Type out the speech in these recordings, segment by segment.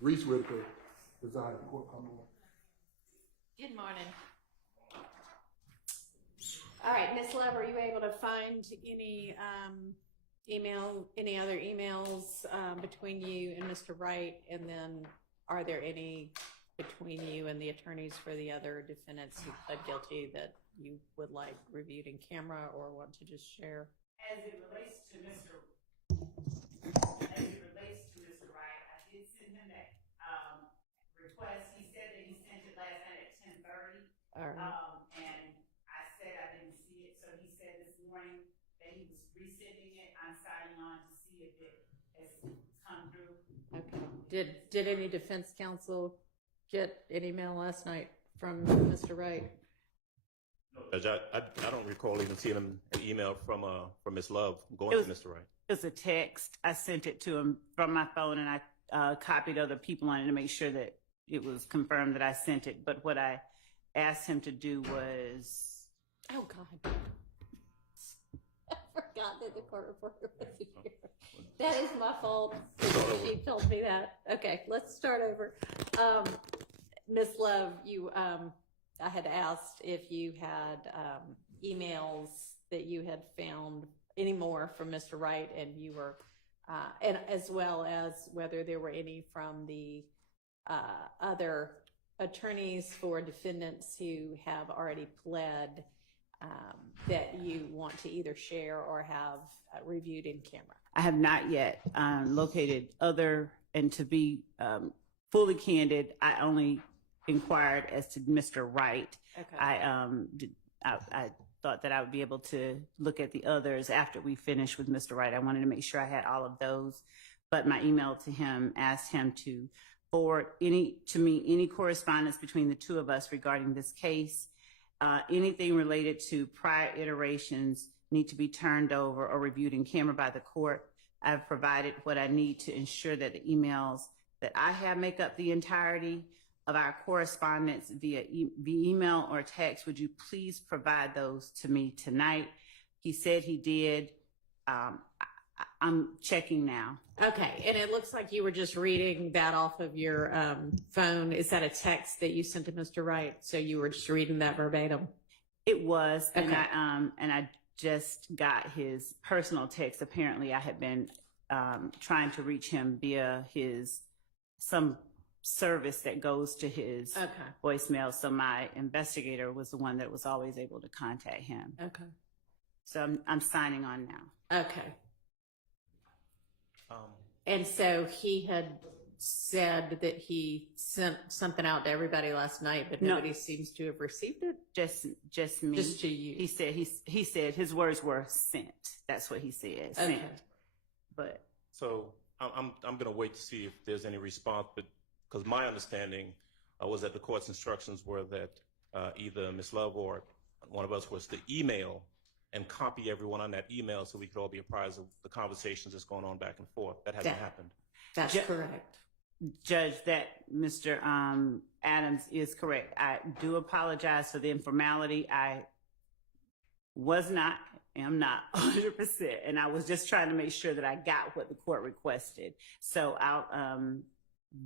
Reese Whitaker presiding court commonwealth. Good morning. All right, Ms. Love, are you able to find any any other emails between you and Mr. Wright? And then are there any between you and the attorneys for the other defendants who pled guilty that you would like reviewed in camera or want to just share? As it relates to Mr. Wright, I did send him that request. He said that he sent it last night at 10:30. All right. And I said I didn't see it, so he said this morning that he was resending it. I'm signing on to see if it has come through. Okay. Did any defense counsel get an email last night from Mr. Wright? No, Judge, I don't recall even seeing an email from Ms. Love going to Mr. Wright. It was a text. I sent it to him from my phone, and I copied other people on it to make sure that it was confirmed that I sent it. But what I asked him to do was... Oh, God. I forgot that the court reporter was here. That is my fault. She told me that. Okay, let's start over. Ms. Love, I had asked if you had emails that you had found any more from Mr. Wright, and you were, and as well as whether there were any from the other attorneys for defendants who have already pled that you want to either share or have reviewed in camera. I have not yet located other, and to be fully candid, I only inquired as to Mr. Wright. Okay. I thought that I would be able to look at the others after we finished with Mr. Wright. I wanted to make sure I had all of those, but my email to him asked him to forward any correspondence between the two of us regarding this case. Anything related to prior iterations need to be turned over or reviewed in camera by the court. I've provided what I need to ensure that the emails that I have make up the entirety of our correspondence via email or text. Would you please provide those to me tonight? He said he did. I'm checking now. Okay, and it looks like you were just reading that off of your phone. Is that a text that you sent to Mr. Wright? So you were just reading that verbatim? It was, okay. And I just got his personal text. Apparently, I had been trying to reach him via some service that goes to his voicemail. So my investigator was the one that was always able to contact him. Okay. So I'm signing on now. Okay. And so he had said that he sent something out to everybody last night, but nobody seems to have received it. Just me. Just to you. He said his words were sent. That's what he said. Okay. Sent. But so I'm going to wait to see if there's any response, but because my understanding was that the court's instructions were that either Ms. Love or one of us was to email and copy everyone on that email so we could all be apprised of the conversations that's going on back and forth. That hasn't happened. That's correct. Judge, that Mr. Adams is correct. I do apologize for the informality. I am not 100%, and I was just trying to make sure that I got what the court requested. So I'll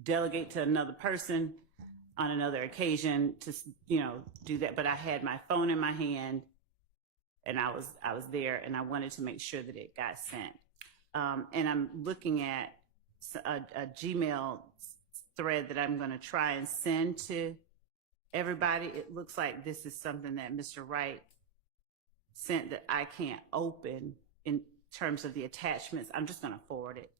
delegate to another person on another occasion to, do that. But I had my phone in my hand, and I was there, and I wanted to make sure that it got sent. And I'm looking at a Gmail thread that I'm going to try and send to everybody. It looks like this is something that Mr. Wright sent that I can't open in terms of the attachments. I'm just going to forward it.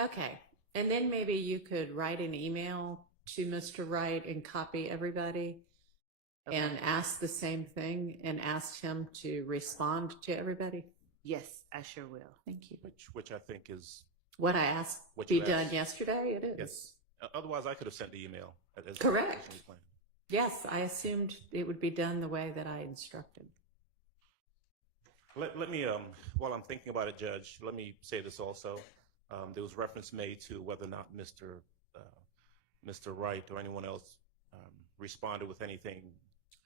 Okay. And then maybe you could write an email to Mr. Wright and copy everybody and ask the same thing and ask him to respond to everybody. Yes, I sure will. Thank you. Which I think is what I asked be done yesterday. It is. Yes. Otherwise, I could have sent the email. As correct. Yes, I assumed it would be done the way that I instructed. Let me, while I'm thinking about it, Judge, let me say this also. There was reference made to whether or not Mr. Wright or anyone else responded with anything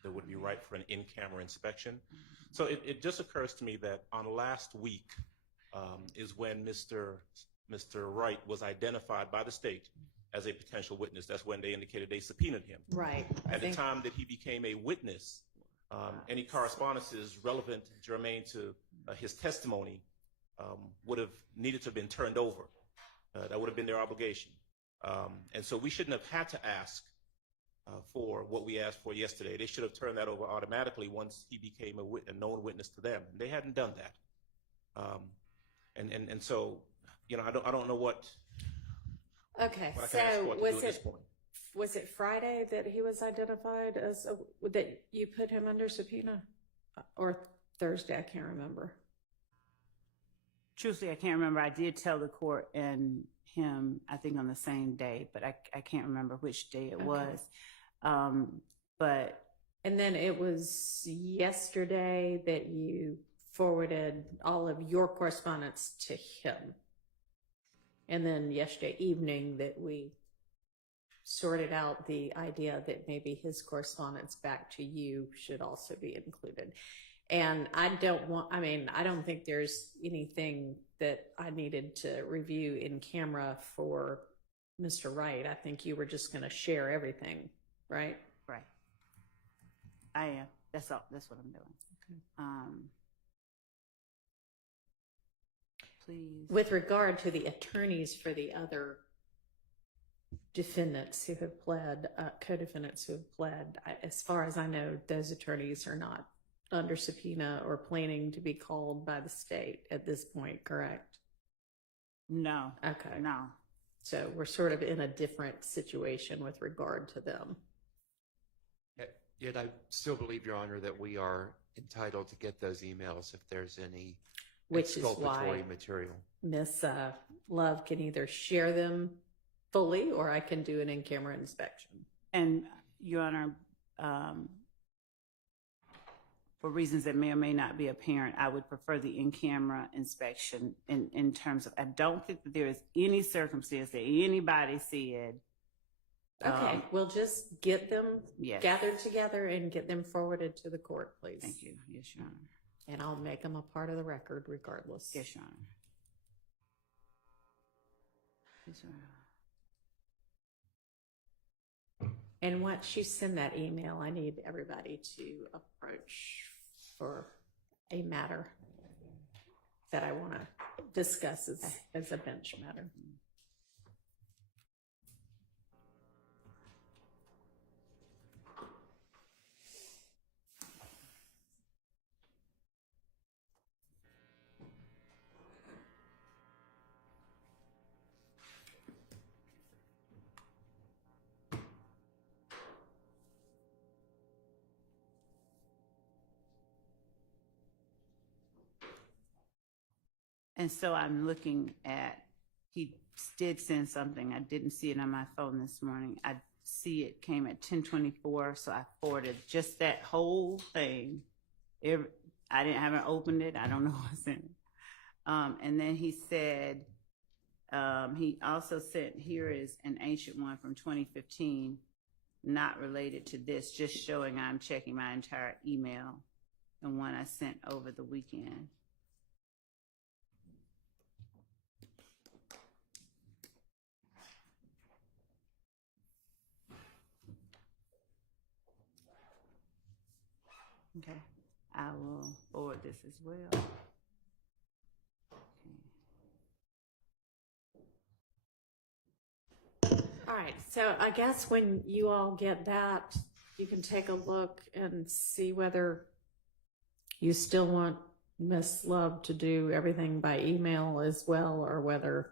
that would be right for an in-camera inspection. So it just occurs to me that on last week is when Mr. Wright was identified by the state as a potential witness. That's when they indicated they subpoenaed him. Right. At the time that he became a witness, any correspondences relevant, germane to his testimony would have needed to have been turned over. That would have been their obligation. And so we shouldn't have had to ask for what we asked for yesterday. They should have turned that over automatically once he became a known witness to them. And they hadn't done that. And so, you know, I don't know what. Okay, what I can ask so for to do at this point. was it Friday that he was identified as, that you put him under subpoena? Or Thursday, I can't remember. Truthfully, I can't remember. I did tell the court and him, I think on the same day, but I can't remember which day it was. But And then it was yesterday that you forwarded all of your correspondence to him. And then yesterday evening that we sorted out the idea that maybe his correspondence back to you should also be included. And I don't think there's anything that I needed to review in camera for Mr. Wright. I think you were just going to share everything, right? right, I am. That's all. That's what I'm doing. Okay. Please. With regard to the attorneys for the other defendants who have pled, co-defendants who have pled, as far as I know, those attorneys are not under subpoena or planning to be called by the state at this point, correct? No. Okay. No. So we're sort of in a different situation with regard to them. Yet I still believe, Your Honor, that we are entitled to get those emails if there's any Which is exculpatory why material. Miss Love can either share them fully or I can do an in-camera inspection. And Your Honor, for reasons that may or may not be apparent, I would prefer the in-camera inspection in terms of, I don't think that there is any circumstance that anybody said. Okay, we'll just get them Yes. gathered together and get them forwarded to the court, please. Thank you. Yes, Your Honor. And I'll make them a part of the record regardless. Yes, Your Honor. Yes, Your Honor. And once you send that email, I need everybody to approach for a matter that I want to discuss as a bench matter. And so I'm looking at, he did send something. I didn't see it on my phone this morning. I see it came at 10:24, so I forwarded just that whole thing. I haven't opened it. I don't know what's in it. And then he said, he also sent, here is an ancient one from 2015, not related to this, just showing I'm checking my entire email, and one I sent over the weekend. Okay, I will forward this as well. Okay. All right, so I guess when you all get that, you can take a look and see whether you still want Miss Love to do everything by email as well, or whether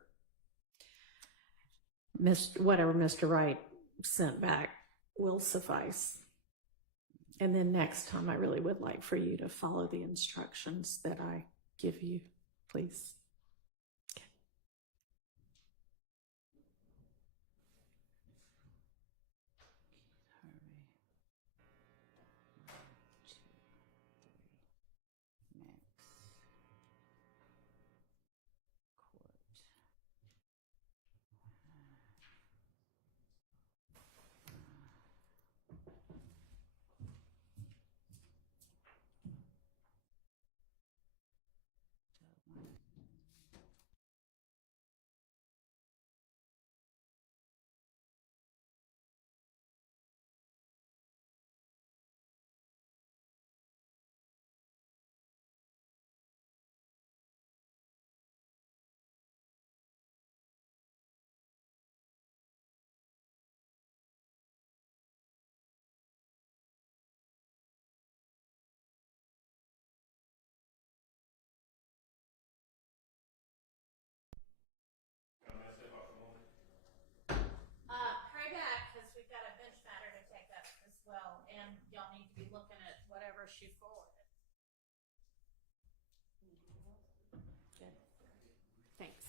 whatever Mr. Wright sent back will suffice. And then next time, I really would like for you to follow the instructions that I give you, please. Okay. she forwarded. Good. Thanks.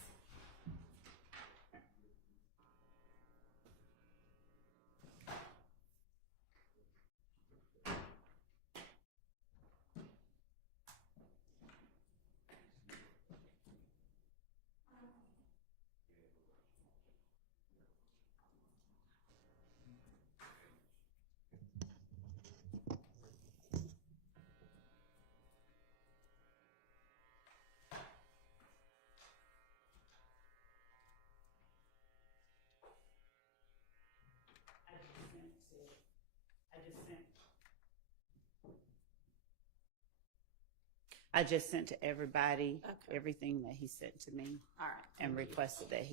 I just sent to everybody Okay. everything that he sent to me All right. and requested that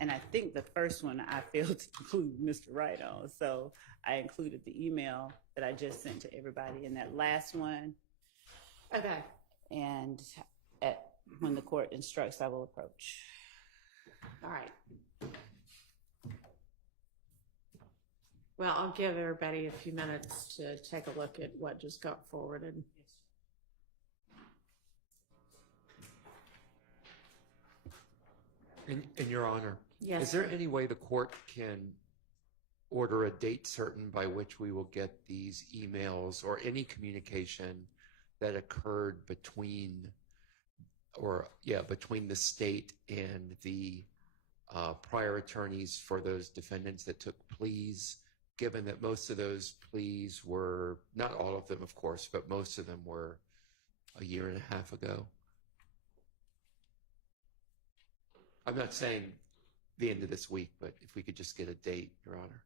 and I think the first one I failed to include Mr. Wright on, so I included the email that I just sent to everybody in that last one, Okay. and when the court instructs, I will approach. All right. Well, I'll give everybody a few minutes to take a look at what just got forwarded. In Your Honor, Yes, is there sir. any way the court can order a date certain by which we will get these emails or any communication that occurred between the state and the prior attorneys for those defendants that took pleas, given that most of those pleas were, not all of them, of course, but most of them were a year and a half ago? I'm not saying the end of this week, but if we could just get a date, Your Honor.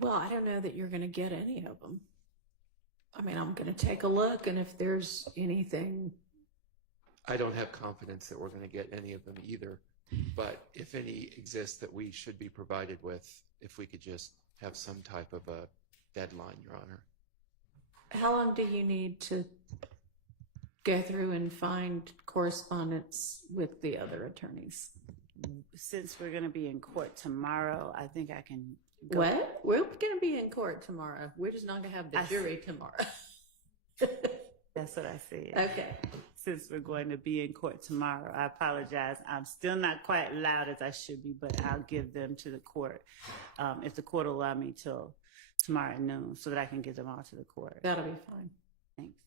Well, I don't know that you're going to get any of them. I mean, I'm going to take a look, and if there's anything. I don't have confidence that we're going to get any of them either, but if any exist that we should be provided with, if we could just have some type of a deadline, Your Honor. How long do you need to go through and find correspondence with the other attorneys? Since we're going to be in court tomorrow, I think I can go. What? We're going to be in court tomorrow. We're just not going to have the jury tomorrow. That's what I said. Okay. Since we're going to be in court tomorrow, I apologize. I'm still not quite loud as I should be, but I'll give them to the court if the court will allow me till tomorrow at noon so that I can give them all to the court. That'll be fine. Thanks.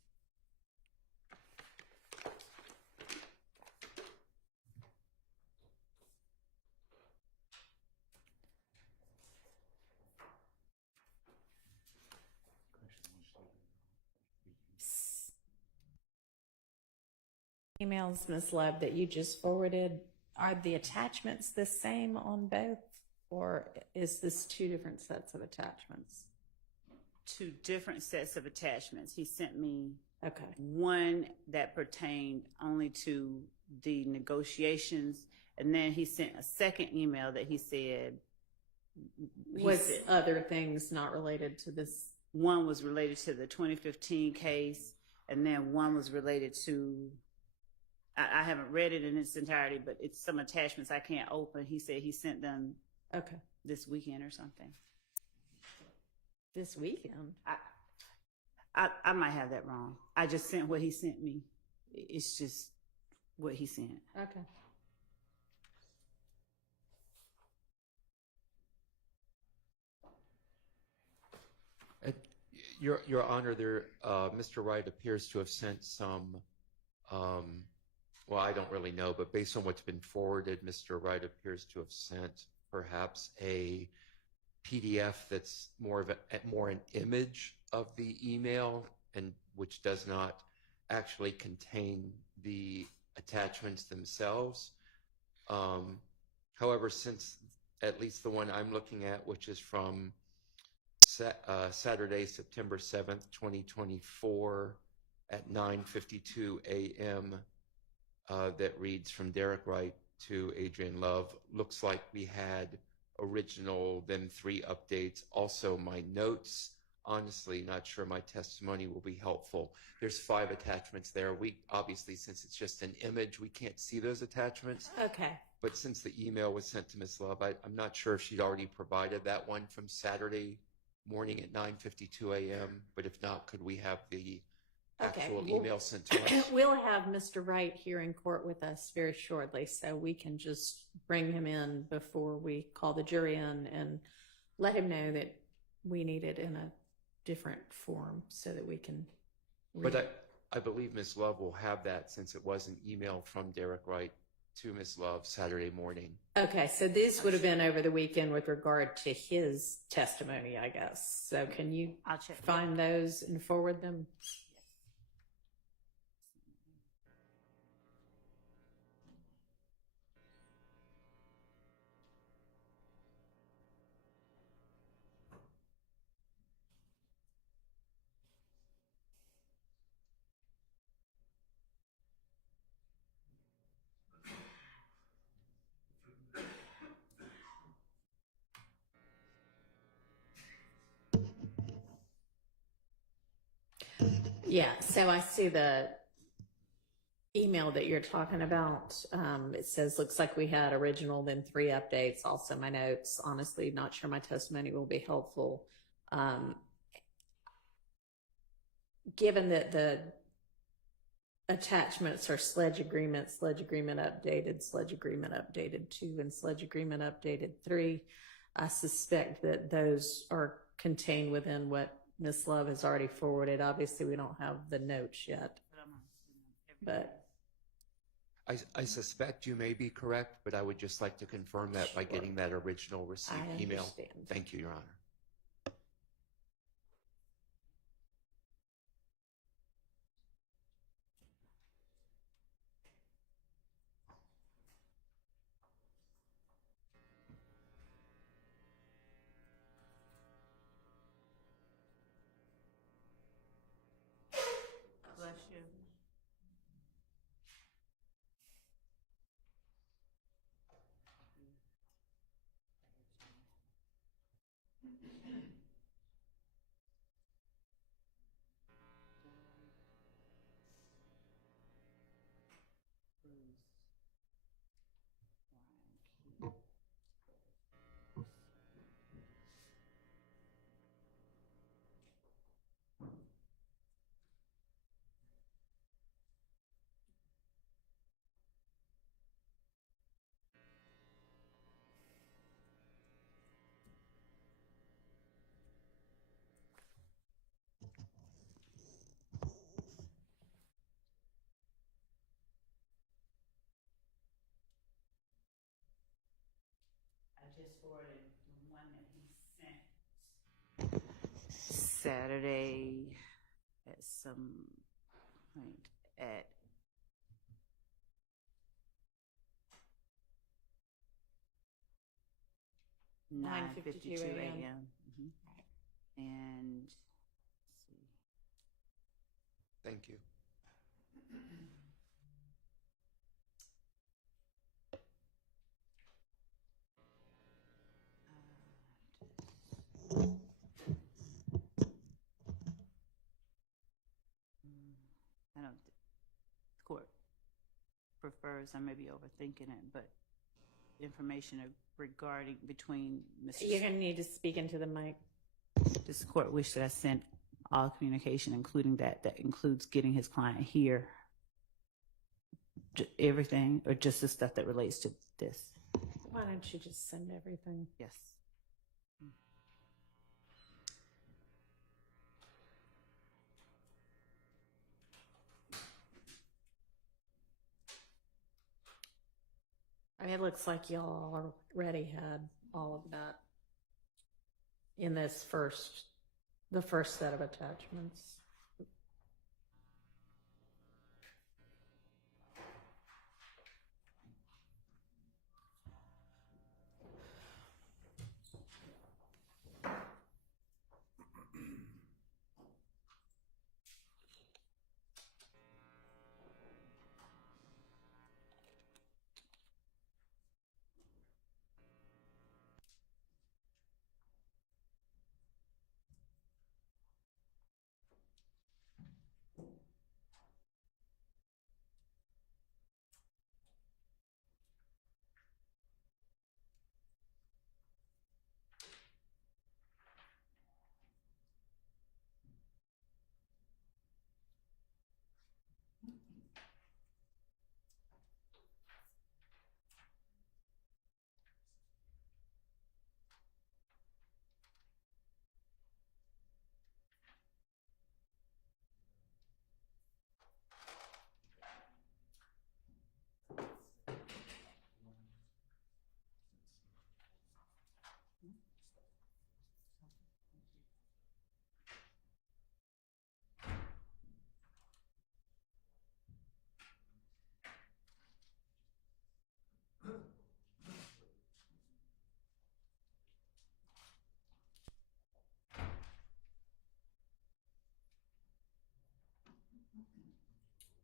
Emails, Ms. Love, that you just forwarded, are the attachments the same on both, or is this two different sets of attachments? Two different sets of attachments. He sent me Okay. one that pertained only to the negotiations, and then he sent a second email that he said Other things not related to this? one was related to the 2015 case, and then one was related to, I haven't read it in its entirety, but it's some attachments I can't open. He said he sent them Okay. this weekend or something. This weekend? I might have that wrong. I just sent what he sent me. It's just what he sent. Okay. Your Honor, Mr. Wright appears to have sent some, well, I don't really know, but based on what's been forwarded, Mr. Wright appears to have sent perhaps a PDF that's more an image of the email, and which does not actually contain the attachments themselves. However, since at least the one I'm looking at, which is from Saturday, September 7th, 2024 at 9:52 a.m. That reads from Derek Wright to Adrian Love. Looks like we had original, then 3 updates. Also my notes. Honestly, not sure my testimony will be helpful. There's 5 attachments there. We obviously, since it's just an image, we can't see those attachments. Okay. But since the email was sent to Ms. Love, I'm not sure if she'd already provided that one from Saturday morning at 9:52 a.m. But if not, could we have the actual well, email sent to us. We'll have Mr. Wright here in court with us very shortly, so we can just bring him in before we call the jury in and let him know that we need it in a different form so that we can read it. But I believe Ms. Love will have that since it was an email from Derek Wright to Ms. Love Saturday morning. Okay, so this would have been over the weekend with regard to his testimony, I guess. So can you I'll check. find those and forward them? Yeah, so I see the email that you're talking about. It says, looks like we had original, then 3 updates. Also my notes, honestly, not sure my testimony will be helpful. Given that the attachments are sledge agreement updated, sledge agreement updated 2, and sledge agreement updated 3, I suspect that those are contained within what Ms. Love has already forwarded. Obviously, we don't have the notes yet, but I suspect you may be correct, but I would just like to confirm that by getting that original received I email. understand. Thank you, Your Honor. Bless you. I just forwarded the one that he sent Saturday at some point at 9:52 a.m. And let's see. Thank you. I don't. The court prefers. I may be overthinking it, but information regarding between Mr. you're going to need to speak into the mic. This court wished that I sent all communication, including that includes getting his client here. Everything, or just the stuff that relates to this. Why don't you just send everything? Yes. I mean, it looks like y'all already had all of that in the first set of attachments.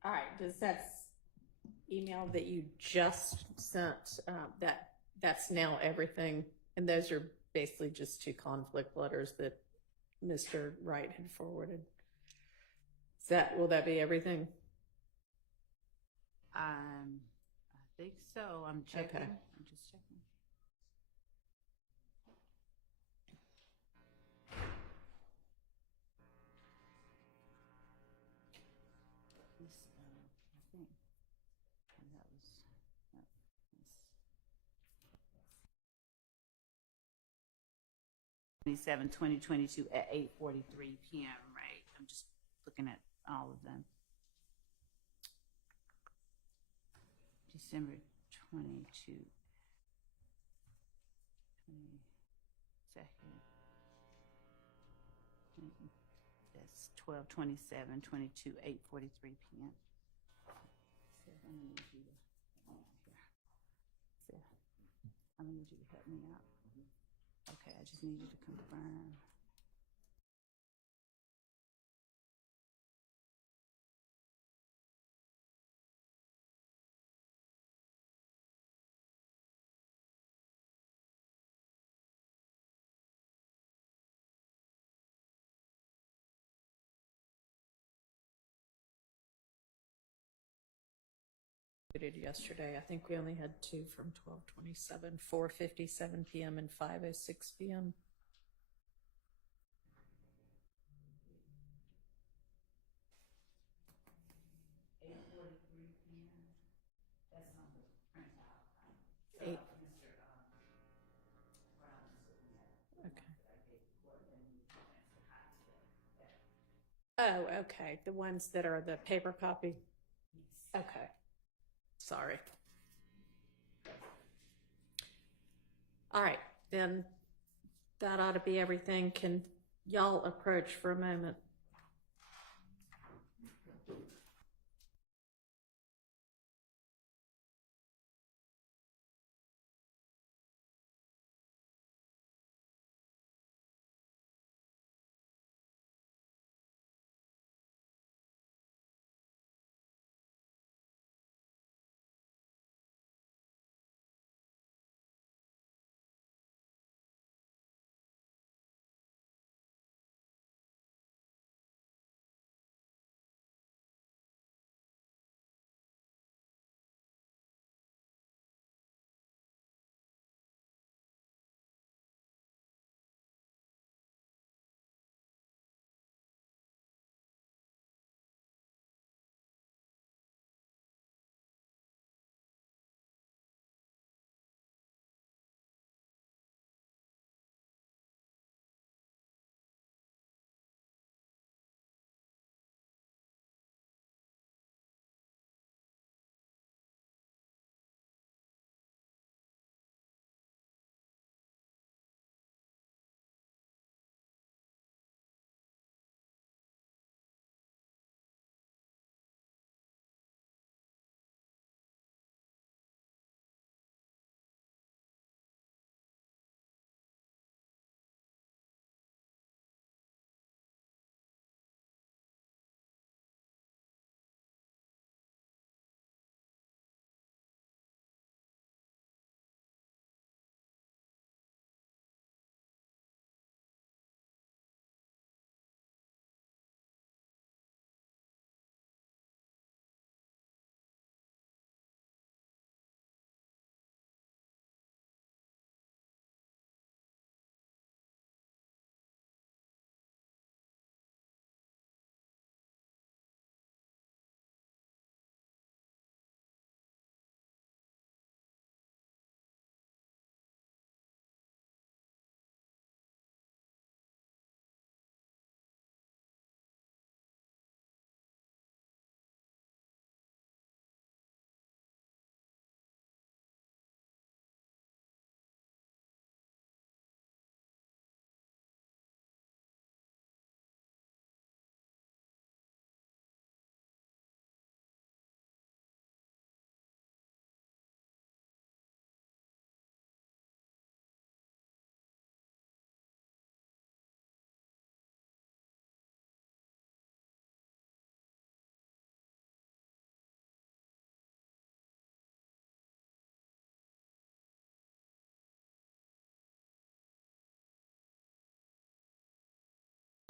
All right, does that email that you just sent, that's now everything? And those are basically just two conflict letters that Mr. Wright had forwarded. Will that be everything? I think so. I'm checking. Okay. I'm just checking. This, I think that was. No, this. 2022 at 8:43 p.m. Right. I'm just looking at all of them. December 22, 22nd. That's 12/27, 22, 8:43 p.m. So I'm gonna need you to help me out here. So I'm gonna need you to help me out. Okay, I just need you to confirm. Yesterday, I think we only had two from 12:27, 4:57 p.m. and 5:06 p.m. Eight. Okay. Oh, okay. The ones that are the paper copy? Okay. Sorry. All right, then that ought to be everything. Can y'all approach for a moment?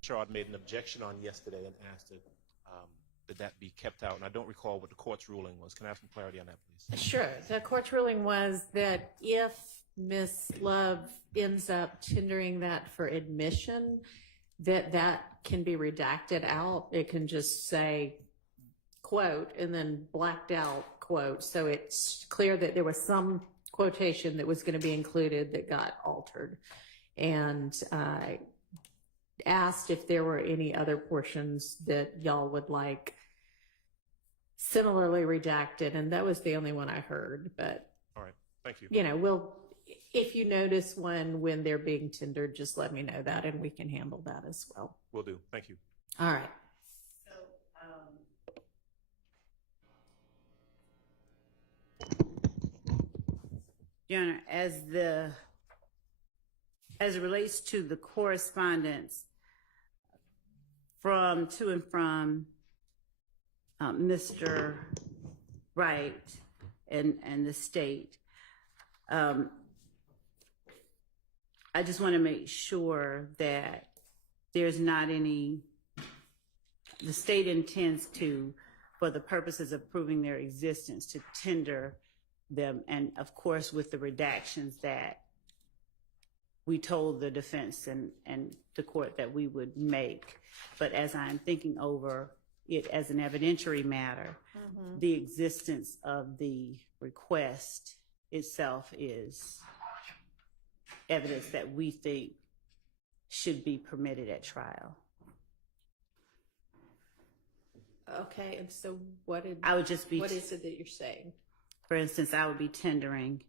Sherrod made an objection on yesterday and asked that that be kept out, and I don't recall what the court's ruling was. Can I have some clarity on that, please? Sure. The court's ruling was that if Ms. Love ends up tendering that for admission, that can be redacted out. It can just say, quote, and then blacked out, quote. So it's clear that there was some quotation that was going to be included that got altered. And asked if there were any other portions that y'all would like similarly redacted, and that was the only one I heard. But All right, thank you. you know, if you notice when they're being tendered, just let me know that, and we can handle that as well. Will do. Thank you. All right. Your Honor, as it relates to the correspondence to and from Mr. Wright and the state, I just want to make sure that there's not any, the state intends to, for the purposes of proving their existence, to tender them, and of course with the redactions that we told the defense and the court that we would make. But as I'm thinking over it as an evidentiary matter, the existence of the request itself is evidence that we think should be permitted at trial. Okay, and so what is it that you're saying? For instance, I would be tendering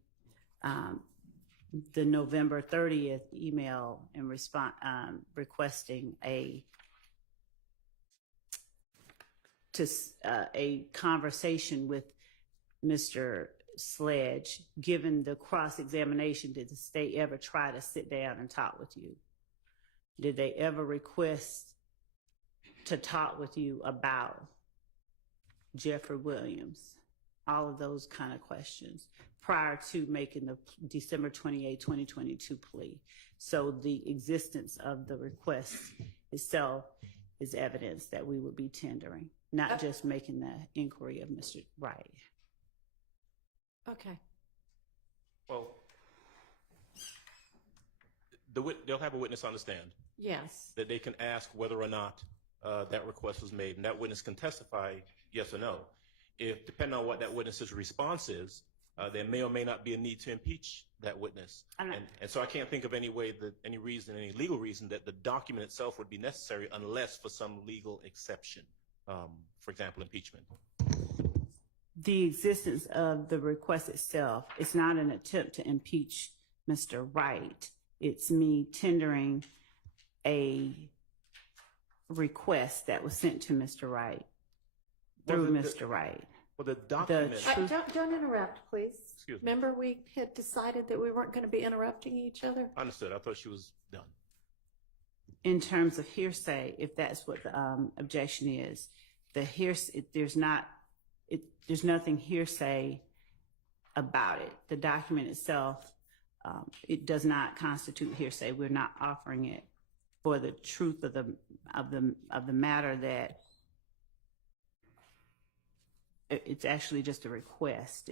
the November 30th email and requesting a conversation with Mr. Sledge. Given the cross-examination, did the state ever try to sit down and talk with you? Did they ever request to talk with you about Jeffrey Williams? All of those kind of questions prior to making the December 28, 2022 plea. So the existence of the request itself is evidence that we would be tendering, not just making the inquiry of Mr. Wright. Okay. Well, they'll have a witness on the stand. Yes. That they can ask whether or not that request was made, and that witness can testify yes or no. If, depending on what that witness's response is, there may or may not be a need to impeach that witness. And so I can't think of any legal reason that the document itself would be necessary unless for some legal exception, for example, impeachment. The existence of the request itself is not an attempt to impeach Mr. Wright. It's me tendering a request that was sent to Mr. Wright through Mr. Wright. Well, the document. Don't interrupt, please. Excuse me. Remember, we had decided that we weren't going to be interrupting each other. Understood. I thought she was done. In terms of hearsay, if that's what the objection is, there's nothing hearsay about it. The document itself, it does not constitute hearsay. We're not offering it for the truth of the matter. That it's actually just a request.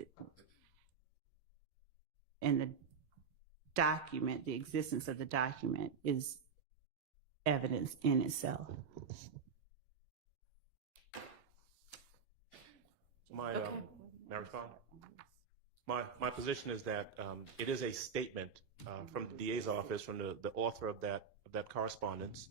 And the document, the existence of the document, is evidence in itself. May I respond? My position is that it is a statement from the DA's office, from the author of that correspondence.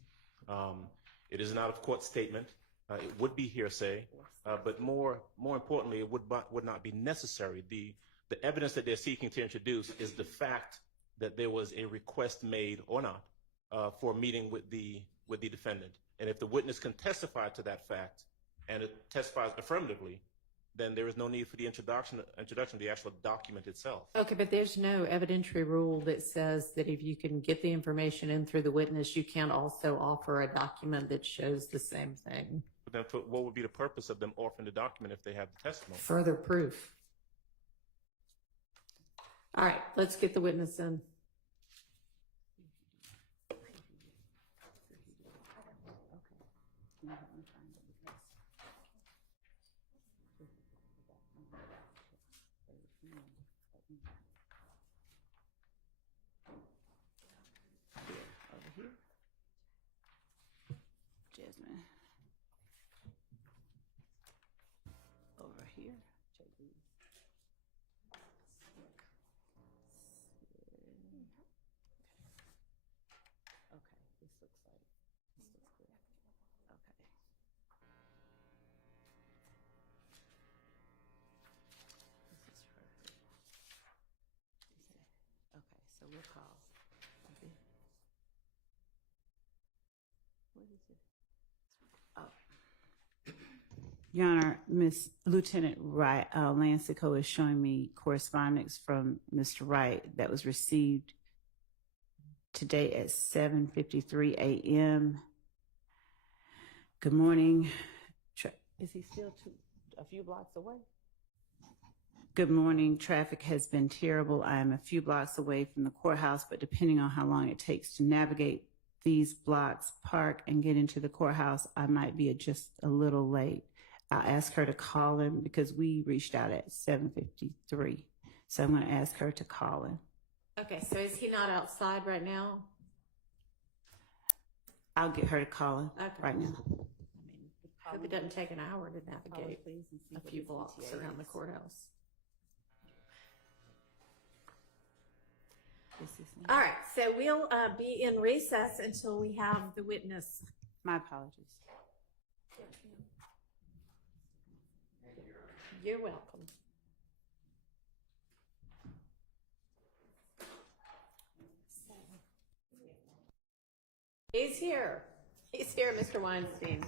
It is an out-of-court statement. It would be hearsay, but more importantly, it would not be necessary. The evidence that they're seeking to introduce is the fact that there was a request made or not for a meeting with the defendant. And if the witness can testify to that fact and it testifies affirmatively, then there is no need for the introduction of the actual document itself. Okay, but there's no evidentiary rule that says that if you can get the information in through the witness, you can also offer a document that shows the same thing. But then what would be the purpose of them offering the document if they have the testimony? Further proof. All right, let's get the witness in. me. Over here. JB. Okay, this looks good. Okay. This is perfect. Okay, so we'll call. What is it? Oh. Your Honor, Miss Lieutenant Wright, Lancico is showing me correspondence from Mr. Wright that was received today at 7:53 a.m. Good morning. Is he still a few blocks away? Good morning. Traffic has been terrible. I am a few blocks away from the courthouse, but depending on how long it takes to navigate these blocks, park, and get into the courthouse, I might be just a little late. I'll ask her to call him because we reached out at 7:53. So I'm going to ask her to call him. Okay, so is he not outside right now? I'll get her to call him right now. Hope it doesn't take an hour to navigate a few blocks around the courthouse. All right, so we'll be in recess until we have the witness. My apologies. You're welcome. He's here. He's here, Mr. Weinstein.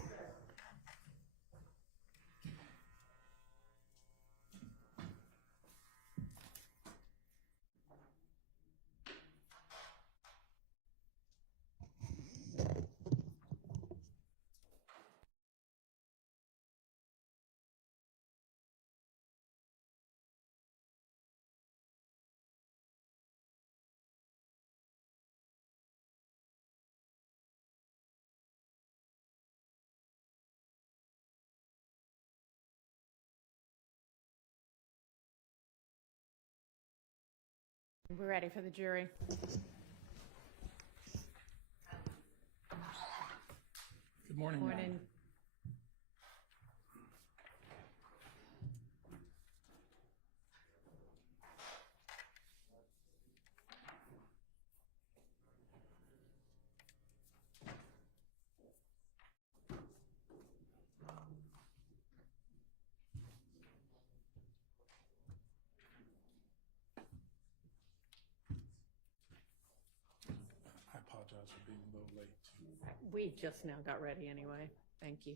We're ready for the jury. Good morning. Morning. I apologize for being a little late. We just now got ready anyway. Thank you.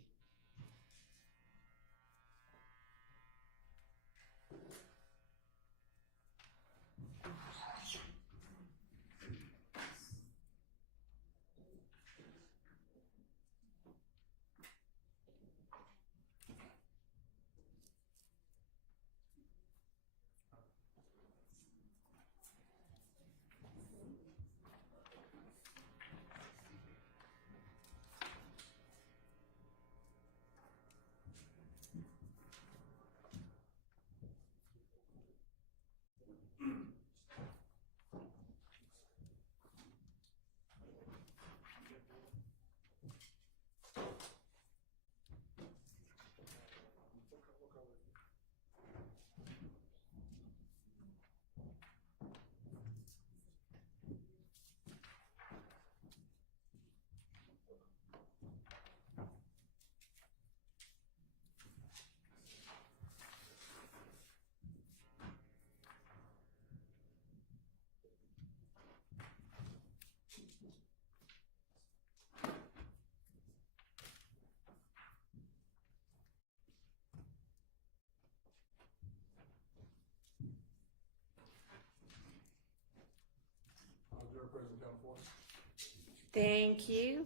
Thank you.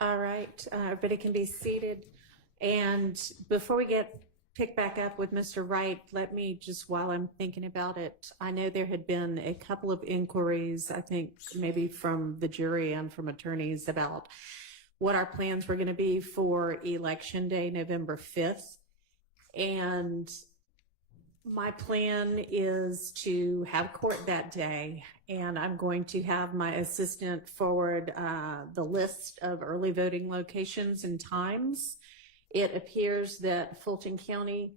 All right, everybody can be seated. And before we pick back up with Mr. Wright, let me just, while I'm thinking about it, I know there had been a couple of inquiries, I think maybe from the jury and from attorneys about what our plans were going to be for Election Day, November 5th. And My plan is to have court that day, and I'm going to have my assistant forward the list of early voting locations and times. It appears that Fulton County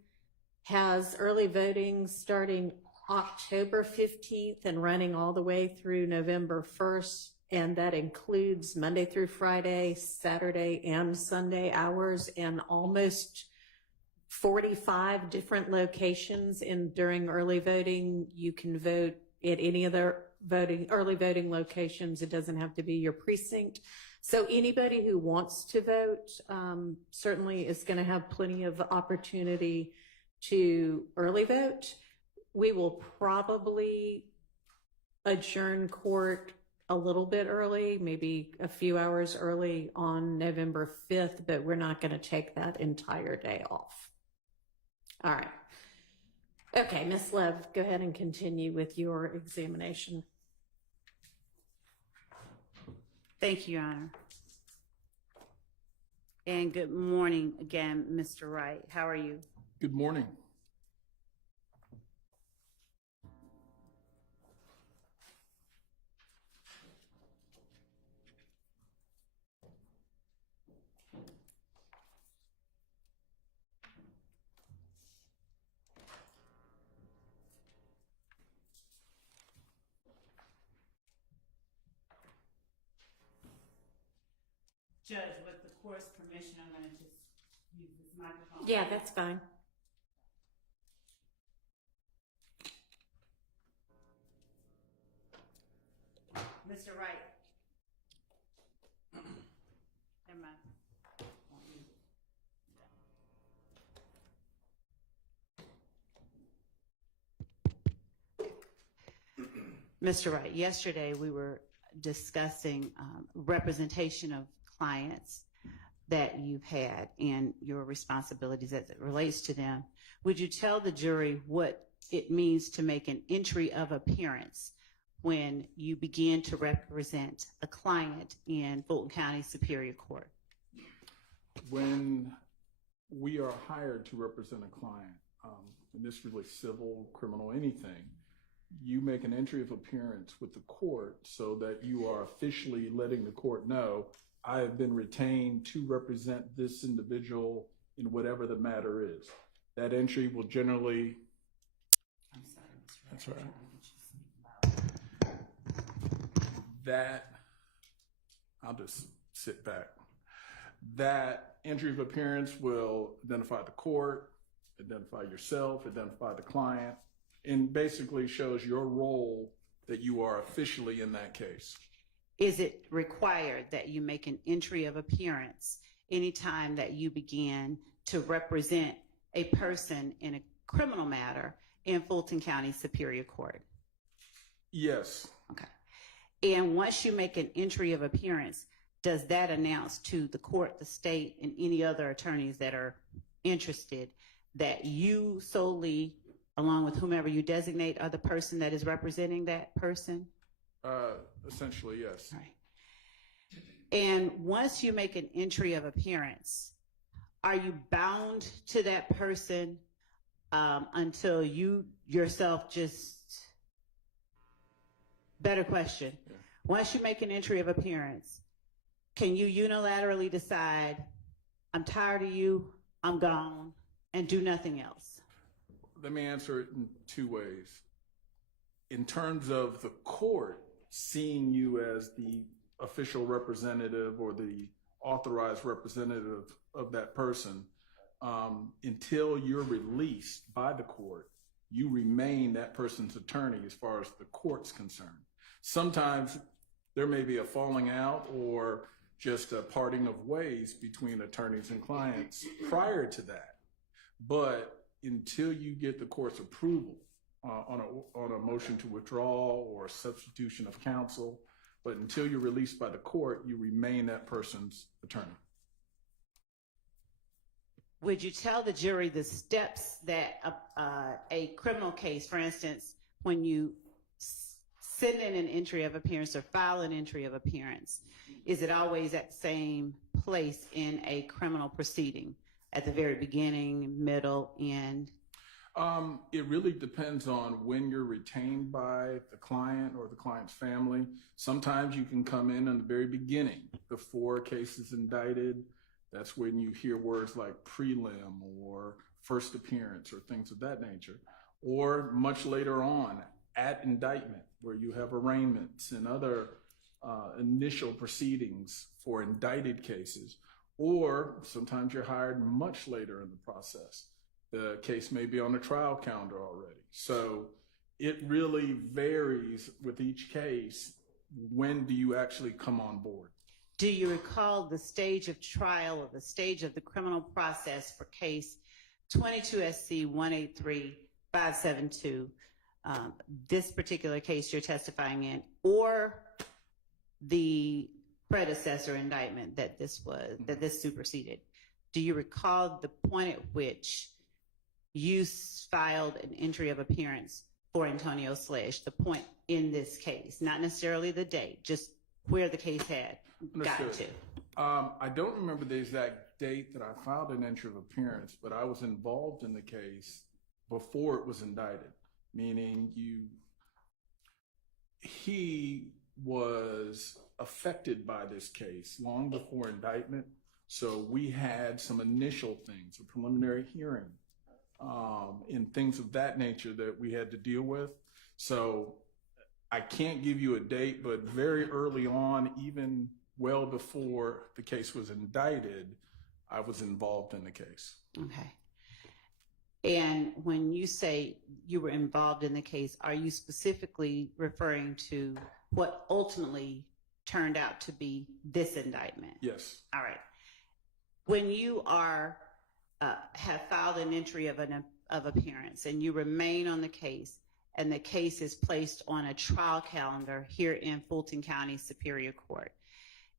has early voting starting October 15th and running all the way through November 1st, and that includes Monday through Friday, Saturday and Sunday hours, and almost 45 different locations during early voting. You can vote at any of the early voting locations. It doesn't have to be your precinct. So anybody who wants to vote certainly is going to have plenty of opportunity to early vote. We will probably adjourn court a little bit early, maybe a few hours early on November 5th, but we're not going to take that entire day off. All right. Okay, Ms. Lev, go ahead and continue with your examination. Thank you, Your Honor. And good morning again, Mr. Wright. How are you? Good morning. Judge, with the court's permission, I'm going to just use this microphone. Yeah, that's fine. Mr. Wright. Never mind. Mr. Wright, yesterday we were discussing representation of clients that you've had and your responsibilities as it relates to them. Would you tell the jury what it means to make an entry of appearance when you begin to represent a client in Fulton County Superior Court? When we are hired to represent a client, and this is really civil, criminal, anything, you make an entry of appearance with the court so that you are officially letting the court know, I have been retained to represent this individual in whatever the matter is. That entry will generally... I'm sorry, Mr. Wright. That's all right. I'm trying to get you That, I'll just sit back. That entry of appearance will identify the court, identify yourself, identify the client, and basically shows your role that you are officially in that case. Is it required that you make an entry of appearance anytime that you begin to represent a person in a criminal matter in Fulton County Superior Court? Yes. Okay. And once you make an entry of appearance, does that announce to the court, the state, and any other attorneys that are interested that you solely, along with whomever you designate, are the person that is representing that person? Essentially, yes. All right. And once you make an entry of appearance, are you bound to that person until you yourself just... Better question. Yeah. Once you make an entry of appearance, can you unilaterally decide, I'm tired of you, I'm gone, and do nothing else? Let me answer it in two ways. In terms of the court seeing you as the official representative or the authorized representative of that person, until you're released by the court, you remain that person's attorney as far as the court's concerned. Sometimes there may be a falling out or just a parting of ways between attorneys and clients prior to that. But until you get the court's approval on a motion to withdraw or substitution of counsel, but until you're released by the court, you remain that person's attorney. Would you tell the jury the steps that a criminal case, for instance, when you send in an entry of appearance or file an entry of appearance, is it always at the same place in a criminal proceeding, at the very beginning, middle, end? It really depends on when you're retained by the client or the client's family. Sometimes you can come in the very beginning, before a case is indicted. That's when you hear words like prelim or first appearance or things of that nature. Or much later on at indictment, where you have arraignments and other initial proceedings for indicted cases. Or sometimes you're hired much later in the process. The case may be on the trial calendar already. So it really varies with each case. When do you actually come on board? Do you recall the stage of trial or the stage of the criminal process for case 22 SC 183572, this particular case you're testifying in, or the predecessor indictment that this superseded? Do you recall the point at which you filed an entry of appearance for Antonio Sledge, the point in this case, not necessarily the date, just where the case had gotten to? I don't remember the exact date that I filed an entry of appearance, but I was involved in the case before it was indicted, meaning he was affected by this case long before indictment. So we had some initial things, a preliminary hearing, and things of that nature that we had to deal with. So I can't give you a date, but very early on, even well before the case was indicted, I was involved in the case. Okay. And when you say you were involved in the case, are you specifically referring to what ultimately turned out to be this indictment? Yes. All right. When you have filed an entry of appearance and you remain on the case, and the case is placed on a trial calendar here in Fulton County Superior Court,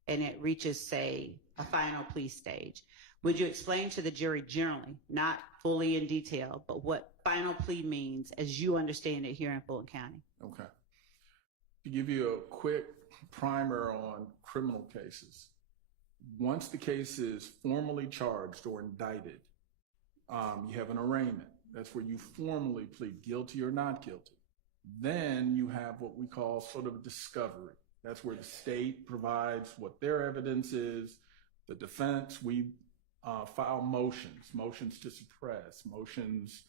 and it reaches, say, a final plea stage, would you explain to the jury generally, not fully in detail, but what final plea means as you understand it here in Fulton County? Okay. To give you a quick primer on criminal cases, once the case is formally charged or indicted, you have an arraignment. That's where you formally plead guilty or not guilty. Then you have what we call sort of a discovery. That's where the state provides what their evidence is. The defense, we file motions to suppress, motions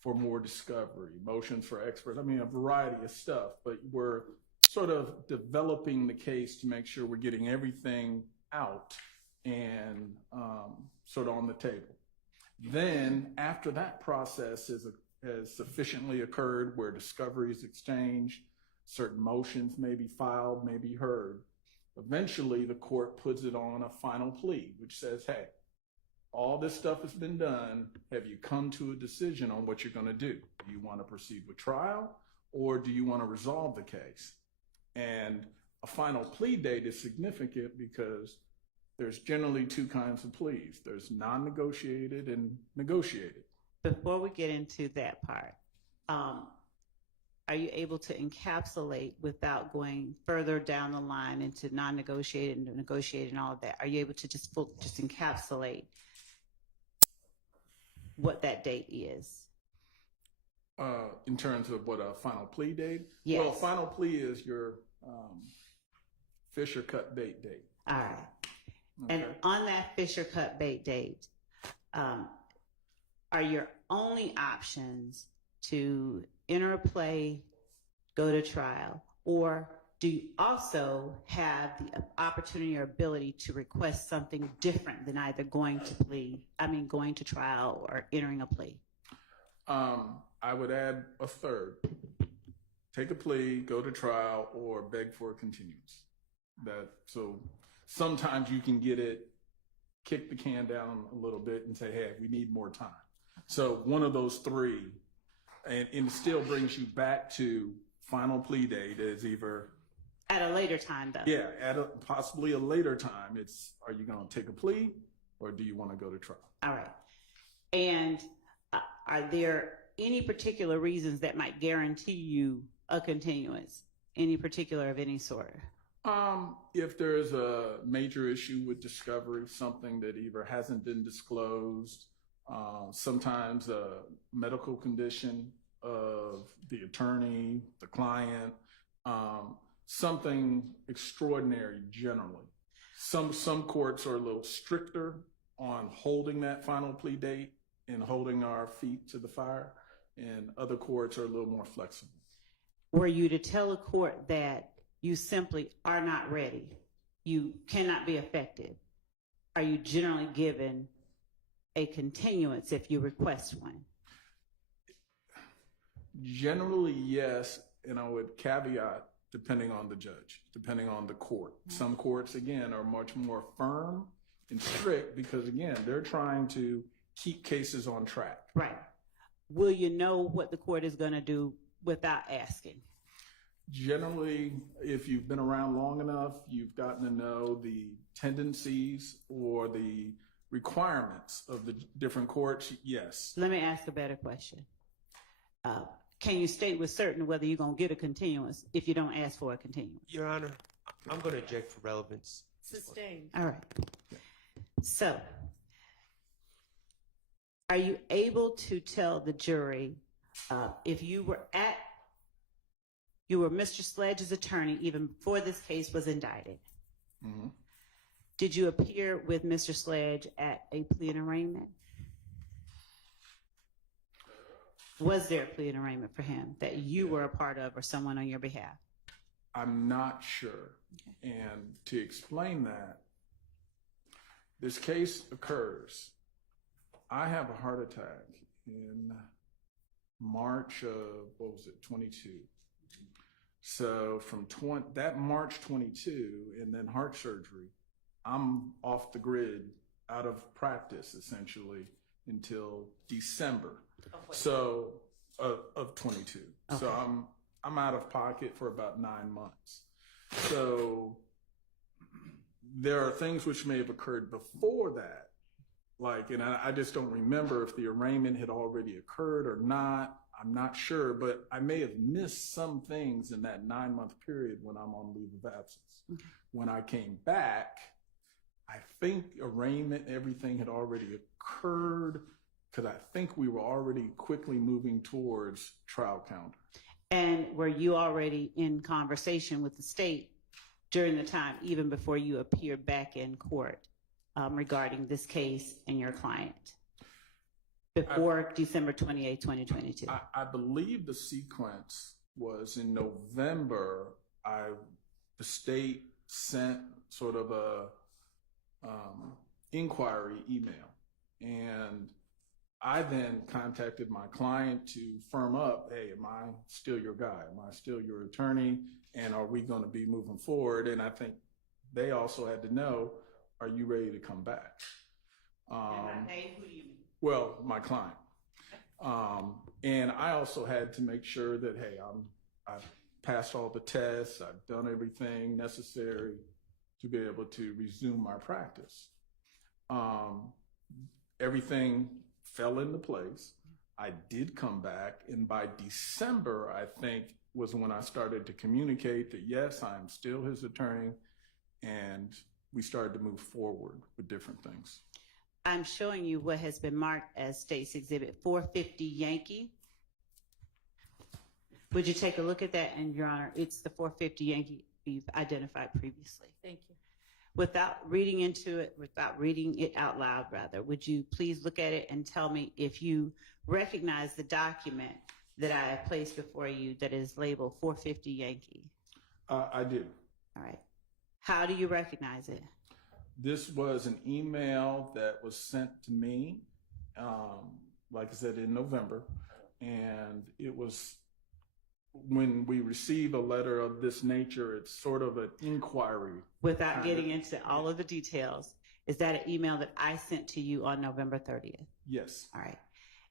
for more discovery, motions for experts. I mean, a variety of stuff, but we're sort of developing the case to make sure we're getting everything out and sort of on the table. Then after that process has sufficiently occurred, where discovery is exchanged, certain motions may be filed, may be heard, eventually the court puts it on a final plea, which says, hey, all this stuff has been done. Have you come to a decision on what you're going to do? Do you want to proceed with trial, or do you want to resolve the case? And a final plea date is significant because there's generally two kinds of pleas. There's non-negotiated and negotiated. Before we get into that part, are you able to encapsulate, without going further down the line into non-negotiated and negotiated and all of that, are you able to just encapsulate what that date is? In terms of what a final plea date? Yes. Well, final plea is your Fisher cut bait date. All right. Okay. And on that Fisher cut bait date, are your only options to enter a plea, go to trial, or do you also have the opportunity or ability to request something different than either going to trial or entering a plea? I would add a third. Take a plea, go to trial, or beg for a continuance. So sometimes you can get it, kick the can down a little bit and say, hey, we need more time. So one of those three, and it still brings you back to final plea date as either at a later time, though. Yeah, at possibly a later time. It's, are you going to take a plea, or do you want to go to trial? All right. And are there any particular reasons that might guarantee you a continuance? Any particular of any sort? If there's a major issue with discovery, something that either hasn't been disclosed sometimes a medical condition of the attorney, the client, something extraordinary generally. Some courts are a little stricter on holding that final plea date and holding our feet to the fire, and other courts are a little more flexible. Were you to tell a court that you simply are not ready, you cannot be effective, are you generally given a continuance if you request one? Generally, yes, and I would caveat depending on the judge, depending on the court. Some courts, again, are much more firm and strict because, again, they're trying to keep cases on track. Right. Will you know what the court is going to do without asking? Generally, if you've been around long enough, you've gotten to know the tendencies or the requirements of the different courts, yes. Let me ask a better question. Can you state with certain whether you're going to get a continuance if you don't ask for a continuance? Your Honor, I'm going to object for relevance. Sustained. All right. So, are you able to tell the jury if you were Mr. Sledge's attorney even before this case was indicted? Mm-hmm. Did you appear with Mr. Sledge at a plea and arraignment? Was there a plea and arraignment for him that you were a part of or someone on your behalf? I'm not sure. Okay. And to explain that, this case occurs. I have a heart attack in March of, 22. So from that March 22 and then heart surgery, I'm off the grid, out of practice essentially until December. So of 22. Okay. So I'm out of pocket for about 9 months. So there are things which may have occurred before that, like, and I just don't remember if the arraignment had already occurred or not. I'm not sure, but I may have missed some things in that 9-month period when I'm on leave of absence. Okay. When I came back, I think arraignment, everything had already occurred because I think we were already quickly moving towards trial calendar. And were you already in conversation with the state during the time, even before you appeared back in court regarding this case and your client? Before December 28, 2022. I believe the sequence was in November. The state sent sort of a inquiry email, and I then contacted my client to firm up, hey, am I still your guy? Am I still your attorney? And are we going to be moving forward? And I think they also had to know, are you ready to come back? And by they, who do you mean? Well, my client. And I also had to make sure that, hey, I've passed all the tests. I've done everything necessary to be able to resume my practice. Everything fell into place. I did come back. And by December, I think, was when I started to communicate that, yes, I'm still his attorney. And we started to move forward with different things. I'm showing you what has been marked as State's Exhibit 450 Yankee. Would you take a look at that? And Your Honor, it's the 450 Yankee we've identified previously. Thank you. Without reading into it, without reading it out loud, rather, would you please look at it and tell me if you recognize the document that I have placed before you that is labeled 450 Yankee? I do. All right. How do you recognize it? This was an email that was sent to me, like I said, in November. And it was, when we receive a letter of this nature, it's sort of an inquiry. Without getting into all of the details, is that an email that I sent to you on November 30th? Yes. All right.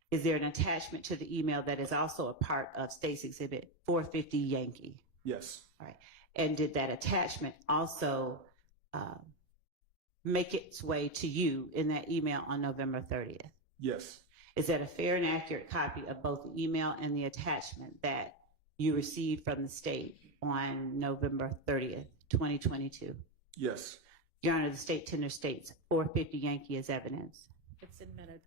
Is there an attachment to the email that is also a part of State's Exhibit 450 Yankee? Yes. All right. And did that attachment also make its way to you in that email on November 30th? Yes. Is that a fair and accurate copy of both the email and the attachment that you received from the state on November 30th, 2022? Yes. Your Honor, the state tender states 450 Yankee is evidence. It's admitted.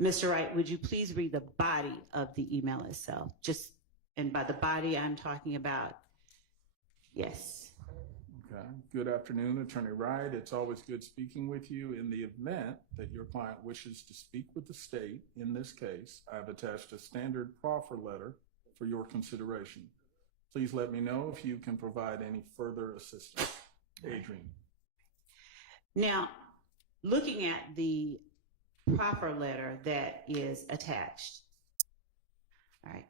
Mr. Wright, would you please read the body of the email itself? And by the body, I'm talking about, yes. Okay. Good afternoon, Attorney Wright. It's always good speaking with you. In the event that your client wishes to speak with the state in this case, I've attached a standard proffer letter for your consideration. Please let me know if you can provide any further assistance. Adrian. Now, looking at the proffer letter that is attached, all right.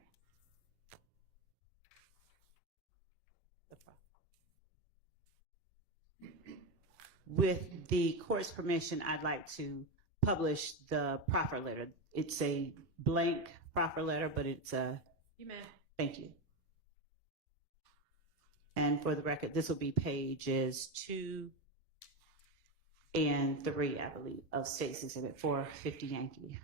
With the court's permission, I'd like to publish the proffer letter. It's a blank proffer letter, but it's a... You may. Thank you. And for the record, this will be pages 2 and 3, I believe, of State's Exhibit 450 Yankee.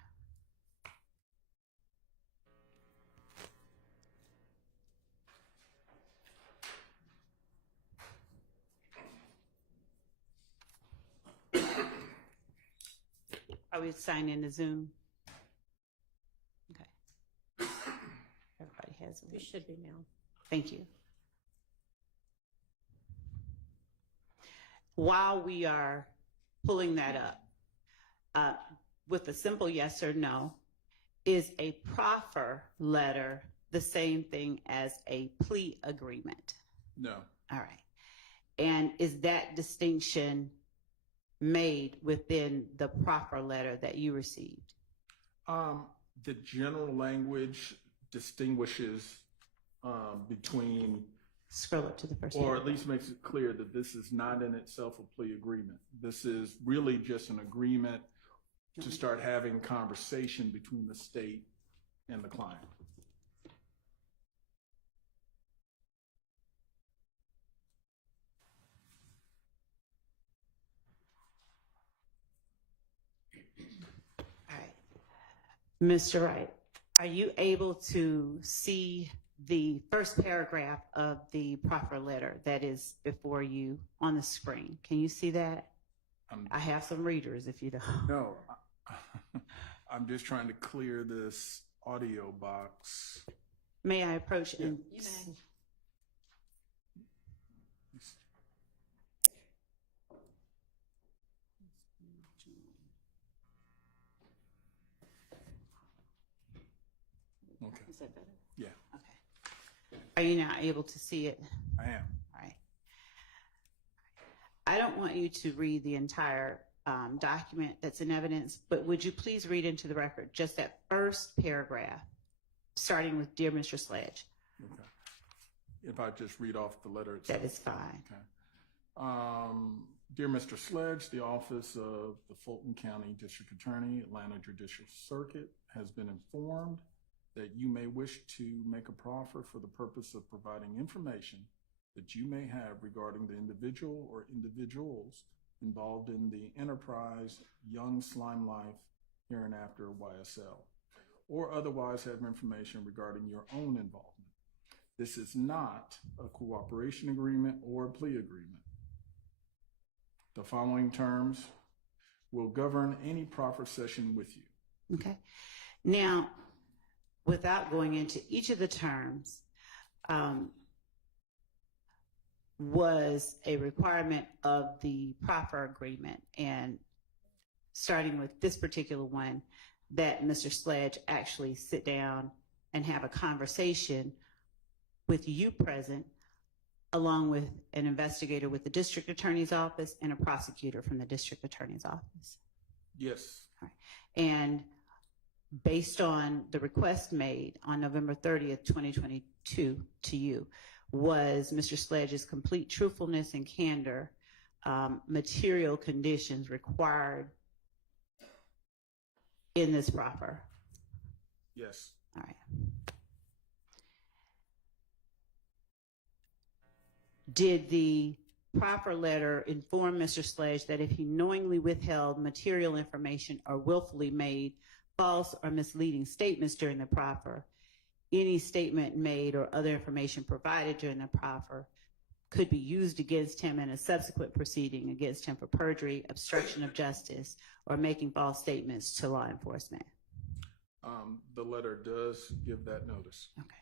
Are we signed into Zoom? Okay. Everybody has it. You should be now. Thank you. While we are pulling that up, with a simple yes or no, is a proffer letter the same thing as a plea agreement? No. All right. And is that distinction made within the proffer letter that you received? The general language distinguishes between, Scroll up to the first or paragraph. at least makes it clear that this is not in itself a plea agreement. This is really just an agreement to start having conversation between the state and the client. All right. Mr. Wright, are you able to see the first paragraph of the proffer letter that is before you on the screen? Can you see that? I have some readers if you don't. No, I'm just trying to clear this audio box. May I approach and You may. Okay. Is that better? Yeah, Okay. Are you now able to see it? I am. All right. I don't want you to read the entire document that's in evidence, but would you please read into the record just that first paragraph, starting with "Dear Mr. Sledge." Okay. If I just read off the letter itself. That is fine. Okay. Dear Mr. Sledge, the Office of the Fulton County District Attorney, Atlanta Judicial Circuit, has been informed that you may wish to make a proffer for the purpose of providing information that you may have regarding the individual or individuals involved in the enterprise Young Slime Life hereinafter YSL, or otherwise have information regarding your own involvement. This is not a cooperation agreement or a plea agreement. The following terms will govern any proffer session with you. Okay. Now, without going into each of the terms, was a requirement of the proffer agreement, and starting with this particular one, that Mr. Sledge actually sit down and have a conversation with you present, along with an investigator with the district attorney's office and a prosecutor from the district attorney's office. Yes. All right. And based on the request made on November 30th, 2022 to you, was Mr. Sledge's complete truthfulness and candor material conditions required in this proffer? Yes. All right. Did the proffer letter inform Mr. Sledge that if he knowingly withheld material information or willfully made false or misleading statements during the proffer, any statement made or other information provided during the proffer could be used against him in a subsequent proceeding against him for perjury, obstruction of justice, or making false statements to law enforcement? The letter does give that notice. Okay.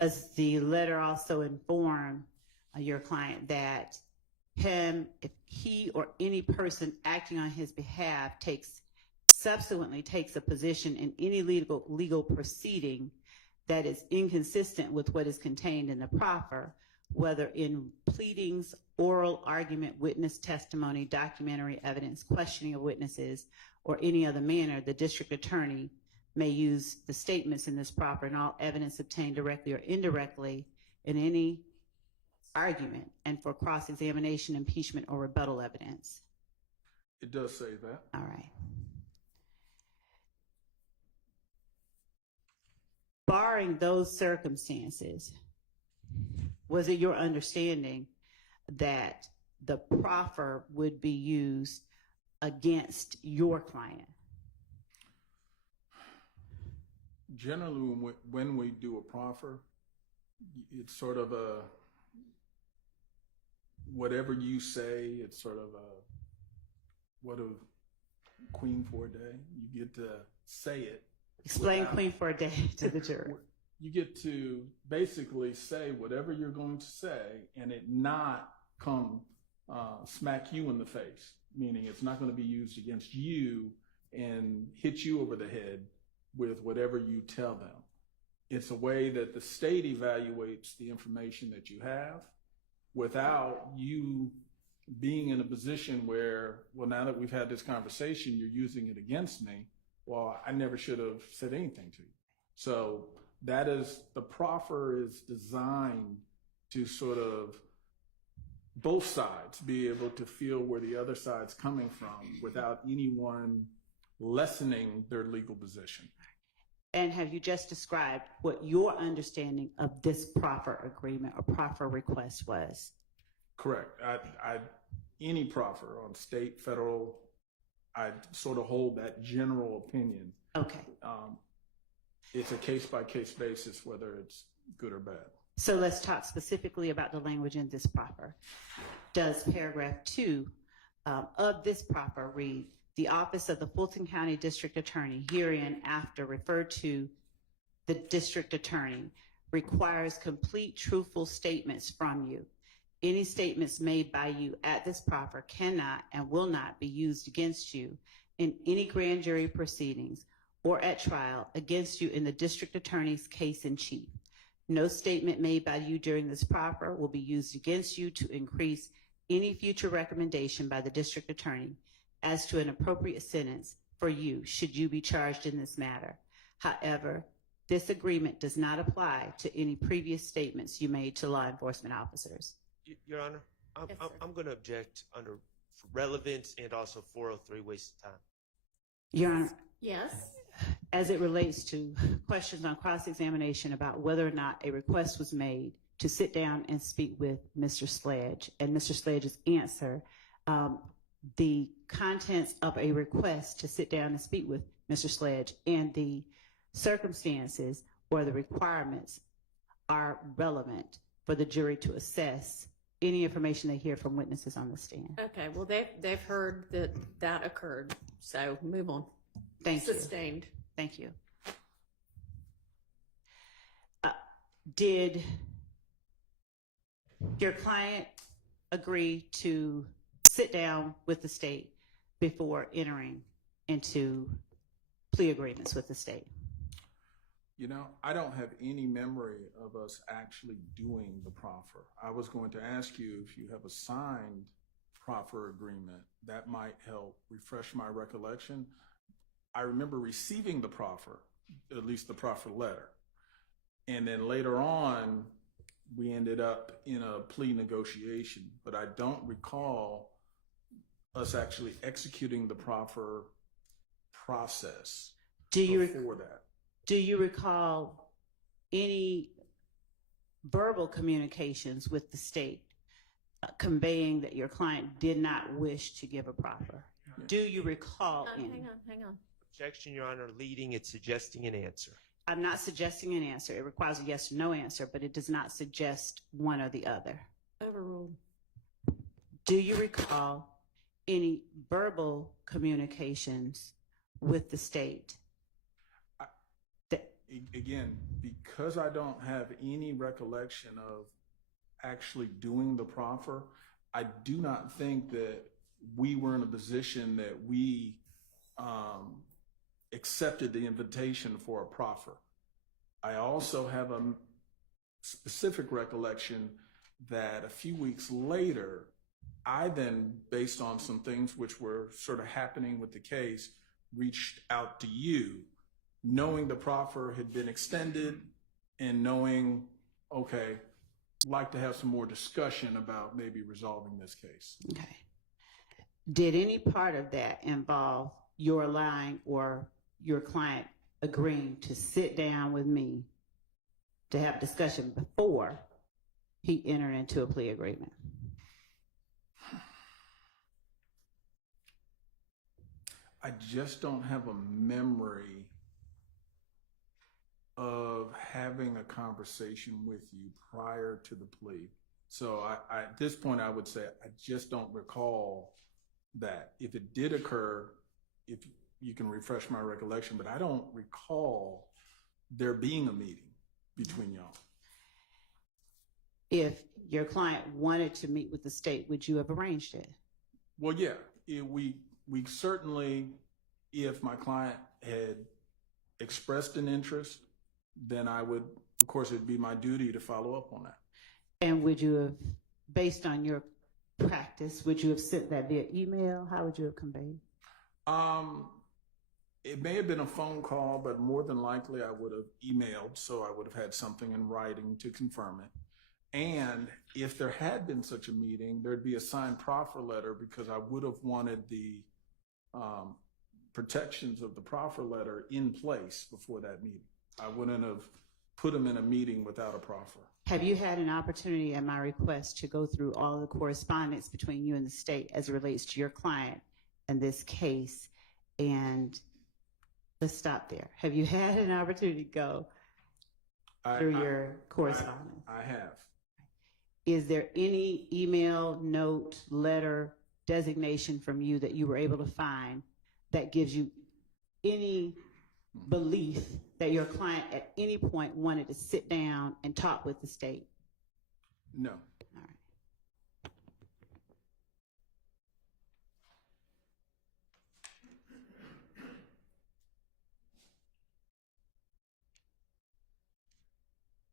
Does the letter also inform your client that if he or any person acting on his behalf subsequently takes a position in any legal proceeding that is inconsistent with what is contained in the proffer, whether in pleadings, oral argument, witness testimony, documentary evidence, questioning of witnesses, or any other manner, the district attorney may use the statements in this proffer and all evidence obtained directly or indirectly in any argument and for cross-examination, impeachment, or rebuttal evidence. It does say that. All right. Barring those circumstances, was it your understanding that the proffer would be used against your client? Generally, when we do a proffer, it's sort of a, whatever you say, it's sort of a, what a queen for a day. You get to say it. Explain queen for a day to the jury. You get to basically say whatever you're going to say and it not come smack you in the face, meaning it's not going to be used against you and hit you over the head with whatever you tell them. It's a way that the state evaluates the information that you have without you being in a position where, well, now that we've had this conversation, you're using it against me. Well, I never should have said anything to you. So that is, the proffer is designed to sort of both sides be able to feel where the other side's coming from without anyone lessening their legal position. And have you just described what your understanding of this proffer agreement or proffer request was? Correct. Any proffer on state, federal, I sort of hold that general opinion. Okay. It's a case-by-case basis, whether it's good or bad. So let's talk specifically about the language in this proffer. Does paragraph 2 of this proffer read, the office of the Fulton County District Attorney, herein after referred to the district attorney, requires complete, truthful statements from you. Any statements made by you at this proffer cannot and will not be used against you in any grand jury proceedings or at trial against you in the district attorney's case in chief. No statement made by you during this proffer will be used against you to increase any future recommendation by the district attorney as to an appropriate sentence for you should you be charged in this matter. However, this agreement does not apply to any previous statements you made to law enforcement officers. Your Honor, Yes, sir. I'm going to object under relevance and also 403 waste of time. Your Honor, Yes. as it relates to questions on cross-examination about whether or not a request was made to sit down and speak with Mr. Sledge and Mr. Sledge's answer, the contents of a request to sit down and speak with Mr. Sledge and the circumstances or the requirements are relevant for the jury to assess any information they hear from witnesses on the stand. Okay, well, they've heard that occurred, so move on. Thank you. Sustained. Thank you. Did your client agree to sit down with the state before entering into plea agreements with the state? You know, I don't have any memory of us actually doing the proffer. I was going to ask you if you have a signed proffer agreement. That might help refresh my recollection. I remember receiving the proffer, at least the proffer letter. And then later on, we ended up in a plea negotiation, but I don't recall us actually executing the proffer process before that. Do you recall any verbal communications with the state conveying that your client did not wish to give a proffer? Do you recall any? Hang on. Objection, Your Honor, leading and suggesting an answer. I'm not suggesting an answer. It requires a yes or no answer, but it does not suggest one or the other. Overruled. Do you recall any verbal communications with the state? Again, because I don't have any recollection of actually doing the proffer, I do not think that we were in a position that we accepted the invitation for a proffer. I also have a specific recollection that a few weeks later, I then, based on some things which were sort of happening with the case, reached out to you, knowing the proffer had been extended and knowing, okay, like to have some more discussion about maybe resolving this case. Okay. Did any part of that involve your lying or your client agreeing to sit down with me to have discussion before he entered into a plea agreement? I just don't have a memory of having a conversation with you prior to the plea. So at this point, I would say I just don't recall that. If it did occur, if you can refresh my recollection, but I don't recall there being a meeting between y'all. If your client wanted to meet with the state, would you have arranged it? Well, yeah, we certainly, if my client had expressed an interest, then I would, of course, it'd be my duty to follow up on that. And would you have, based on your practice, would you have sent that via email? How would you have conveyed? It may have been a phone call, but more than likely I would have emailed, so I would have had something in writing to confirm it. And if there had been such a meeting, there'd be a signed proffer letter because I would have wanted the protections of the proffer letter in place before that meeting. I wouldn't have put them in a meeting without a proffer. Have you had an opportunity at my request to go through all the correspondence between you and the state as it relates to your client and this case? And let's stop there. Have you had an opportunity to go through your correspondence? I have. Is there any email, note, letter, designation from you that you were able to find that gives you any belief that your client at any point wanted to sit down and talk with the state? No. All right.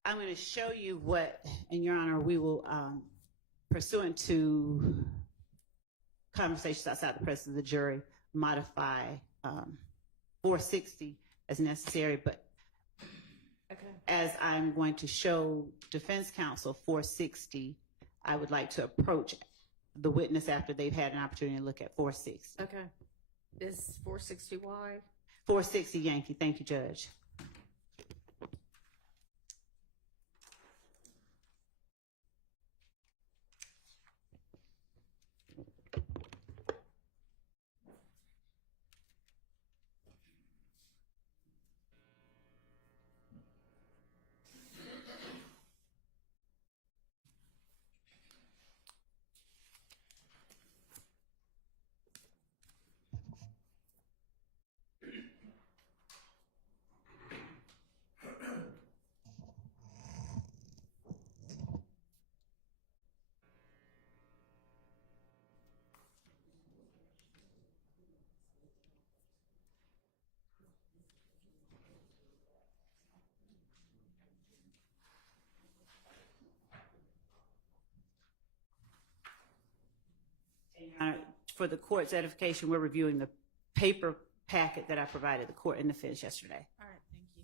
I'm going to show you what, in Your Honor, we will, pursuant to conversations outside the presence of the jury, modify 460 as necessary, but as I'm going to show defense counsel 460, I would like to approach the witness after they've had an opportunity to look at 460. Okay. Is 460 wide? 460 Yankee. Thank you, Judge. For the court's edification, we're reviewing the paper packet that I provided the court and the defense yesterday. All right, thank you.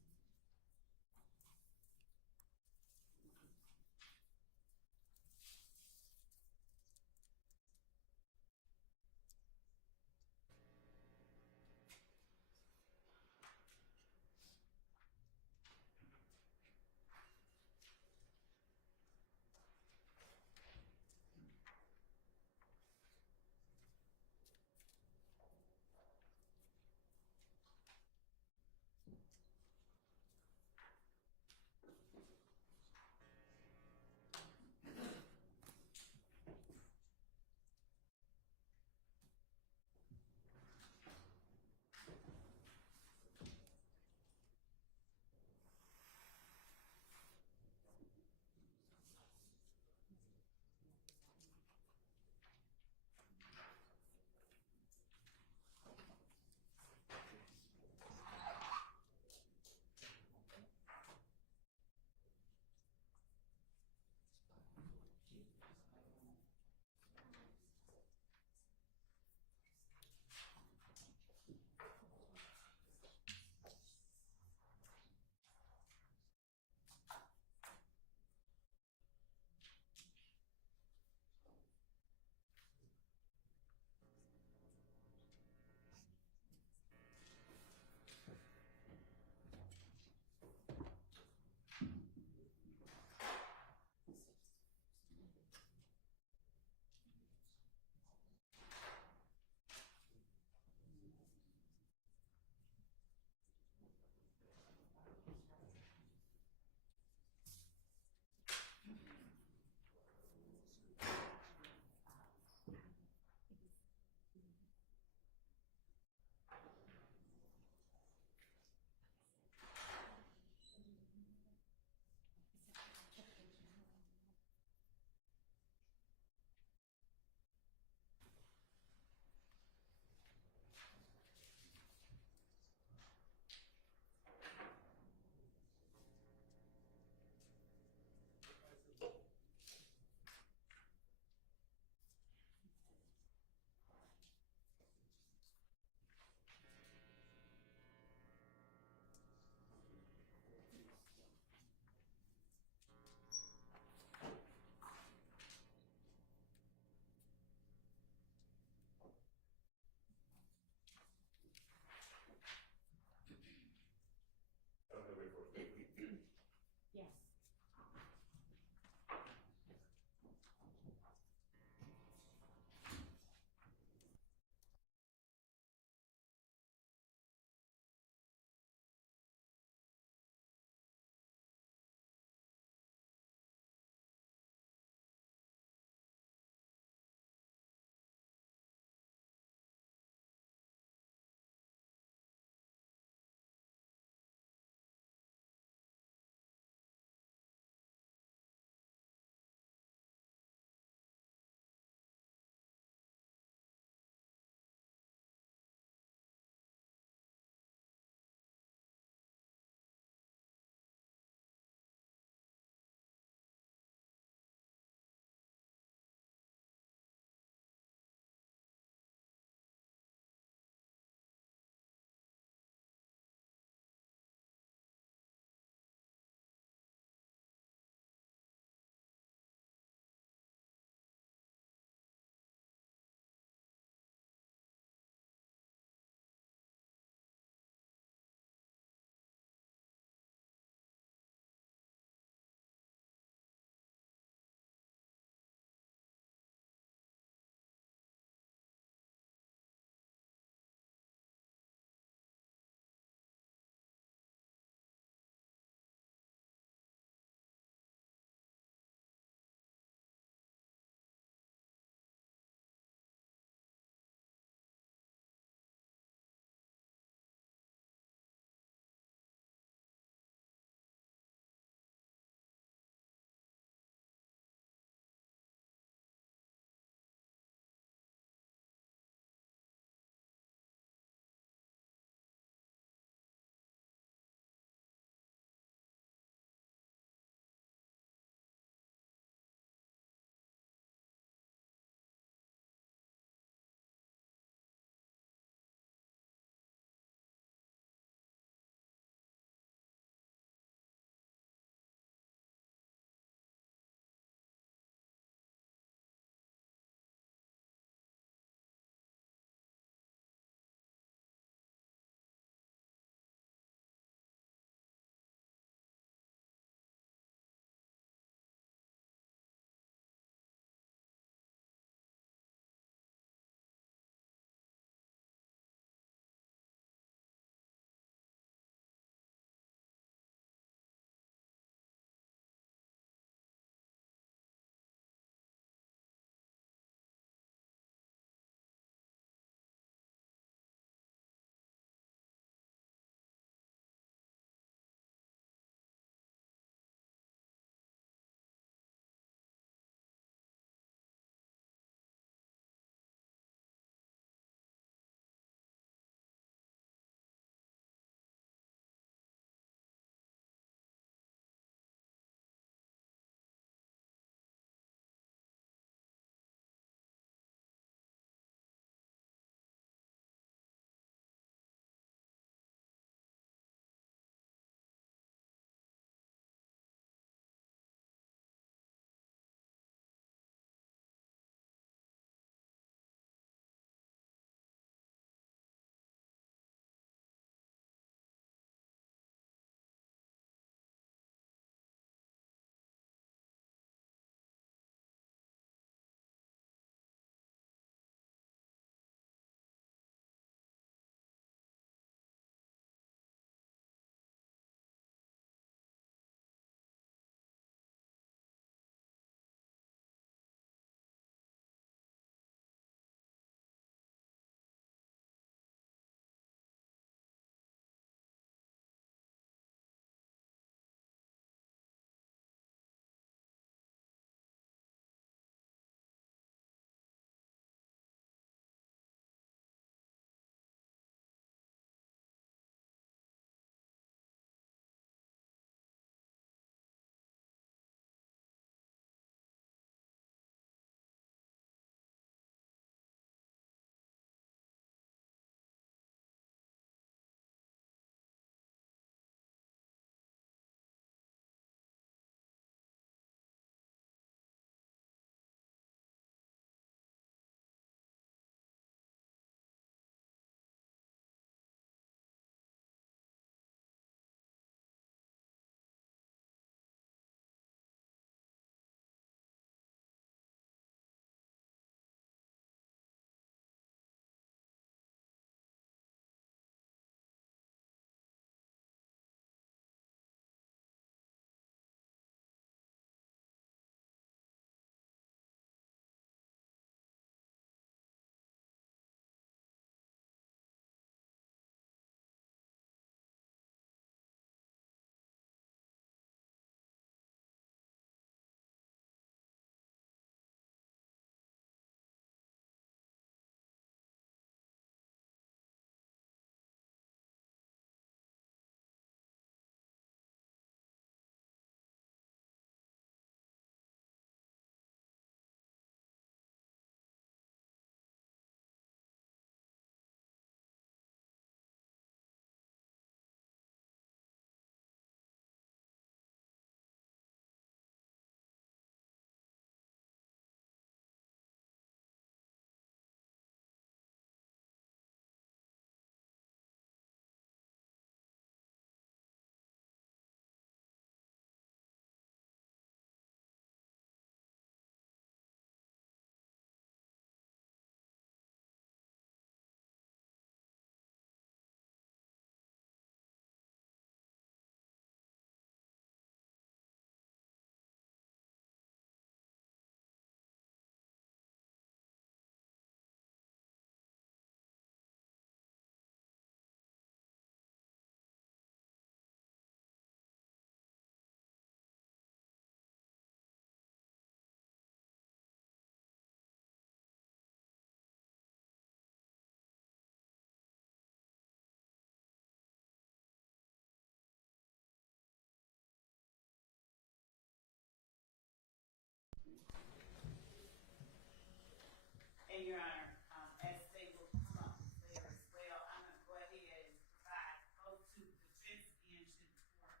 And Your Honor, as they will come up there as well, I'm going to go ahead and provide both to the defense and to the court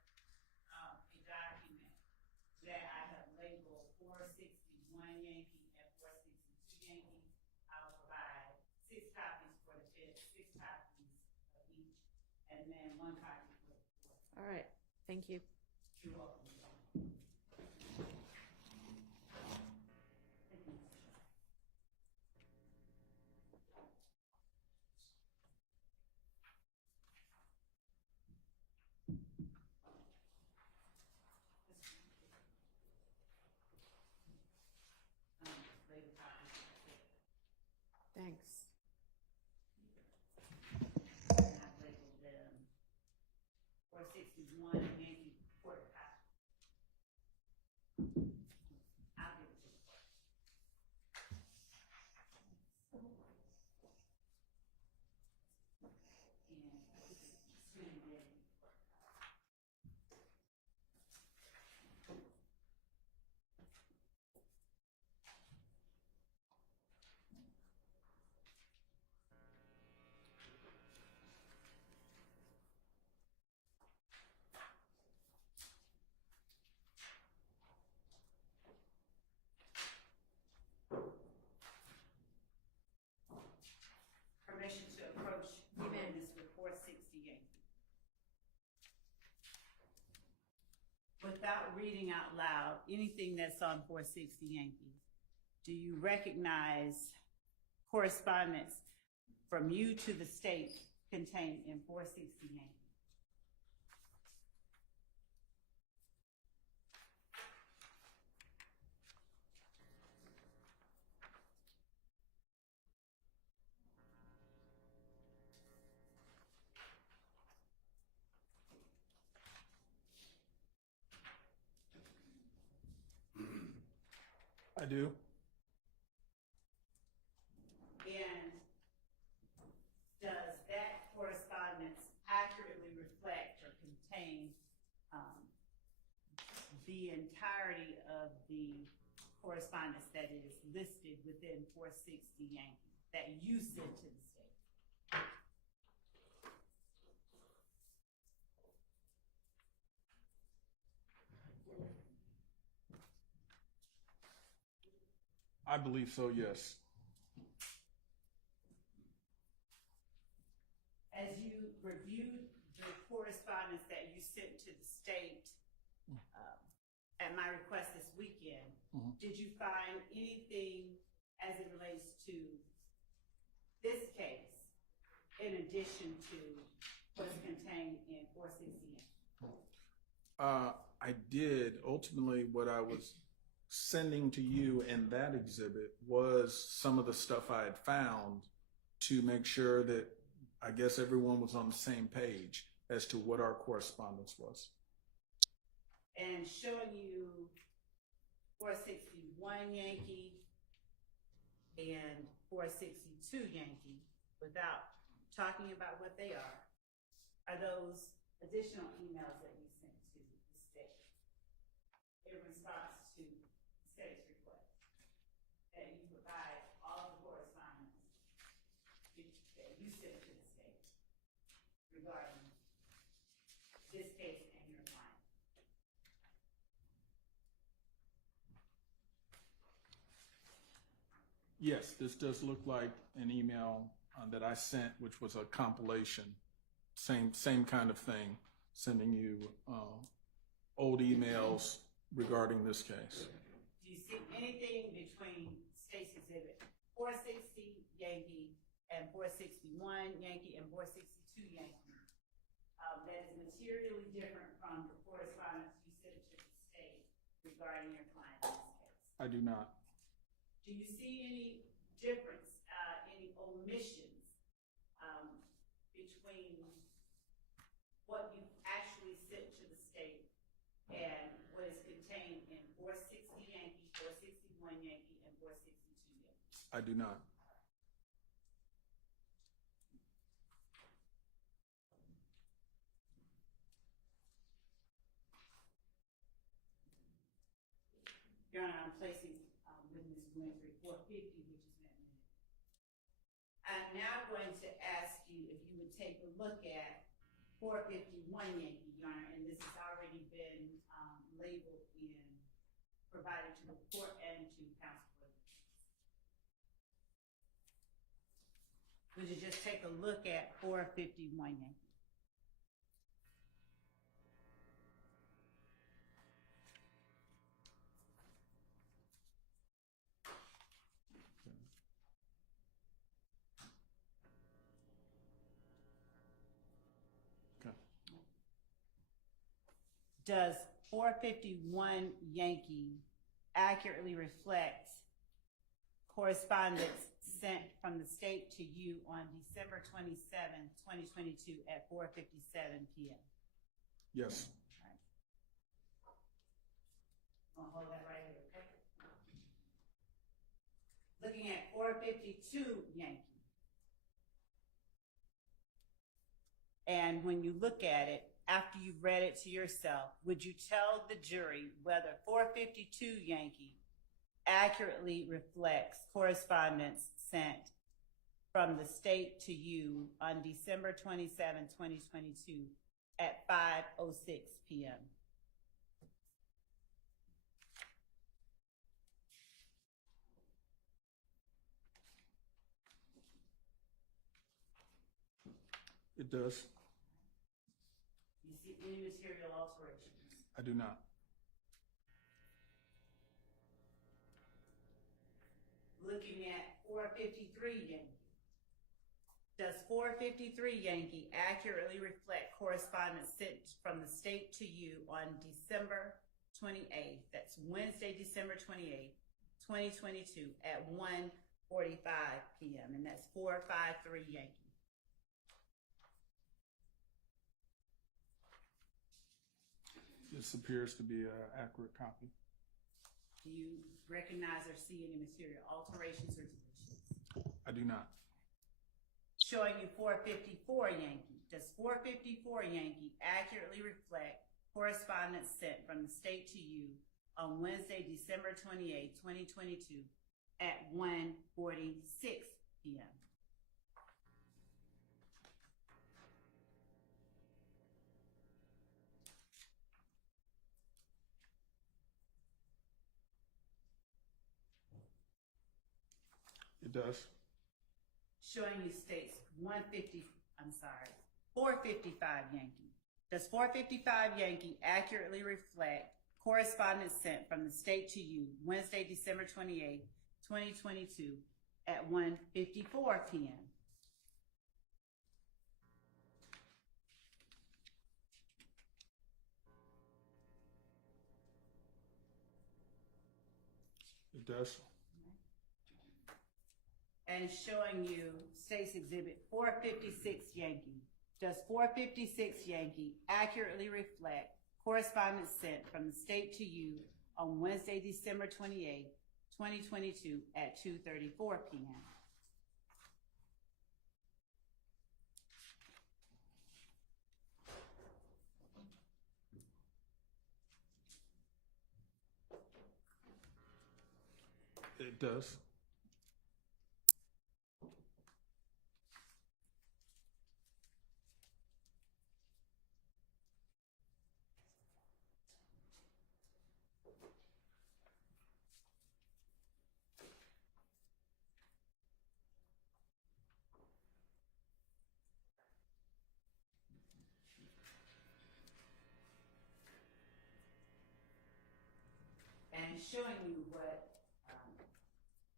a document that I have labeled 461 Yankee and 462 Yankee. I'll provide 6 copies for the defense, 6 copies of each, and then 1 copy for the court. All right, thank you. You're welcome. Thanks. And I've labeled them 461 Yankee Court copy. I'll give it to the court. And permission to approach the witness with 460 Yankee. Without reading out loud anything that's on 460 Yankee, do you recognize correspondence from you to the state contained in 460 Yankee? I do. And does that correspondence accurately reflect or contain the entirety of the correspondence that is listed within 460 Yankee that you sent to the state? I believe so, yes. As you reviewed the correspondence that you sent to the state at my request this weekend, did you find anything as it relates to this case in addition to what's contained in 460? I did. Ultimately, what I was sending to you in that exhibit was some of the stuff I had found to make sure that I guess everyone was on the same page as to what our correspondence was. And showing you 461 Yankee and 462 Yankee without talking about what they are those additional emails that you sent to the state in response to the state's request that you provide all the correspondence that you sent to the state regarding this case and your client? Yes, this does look like an email that I sent, which was a compilation, same kind of thing, sending you old emails regarding this case. Do you see anything between State's Exhibit 460 Yankee and 461 Yankee and 462 Yankee that is materially different from the correspondence you sent to the state regarding your client in this case? I do not. Do you see any difference, any omissions between what you actually sent to the state and what is contained in 460 Yankee, 461 Yankee, and 462 Yankee? I do not. Your Honor, I'm placing witness Winfrey 450, which has been admitted. I'm now going to ask you if you would take a look at 451 Yankee, Your Honor, and this has already been labeled in, provided to the court and to counsel for the defense. Would you just take a look at 451 Yankee? Okay. Does 451 Yankee accurately reflect correspondence sent from the state to you on December 27, 2022 at 4:57 p.m.? Yes. I'll hold that right here, okay? Looking at 452 Yankee. And when you look at it, after you've read it to yourself, would you tell the jury whether 452 Yankee accurately reflects correspondence sent from the state to you on December 27, 2022 at 5:06 p.m.? It does. You see any material alterations? I do not. Looking at 453 Yankee. Does 453 Yankee accurately reflect correspondence sent from the state to you on December 28th, that's Wednesday, December 28th, 2022 at 1:45 p.m. and that's 453 Yankee. This appears to be an accurate copy. Do you recognize or see any material alterations or deletions? I do not. Showing you 454 Yankee. Does 454 Yankee accurately reflect correspondence sent from the state to you on Wednesday, December 28, 2022 at 1:46 p.m.? It does. Showing you states 455 Yankee. Does 455 Yankee accurately reflect correspondence sent from the state to you Wednesday, December 28, 2022 at 1:54 p.m.? It does. And showing you State's Exhibit 456 Yankee. Does 456 Yankee accurately reflect correspondence sent from the state to you on Wednesday, December 28, 2022 at 2:34 p.m.? It does. And showing you what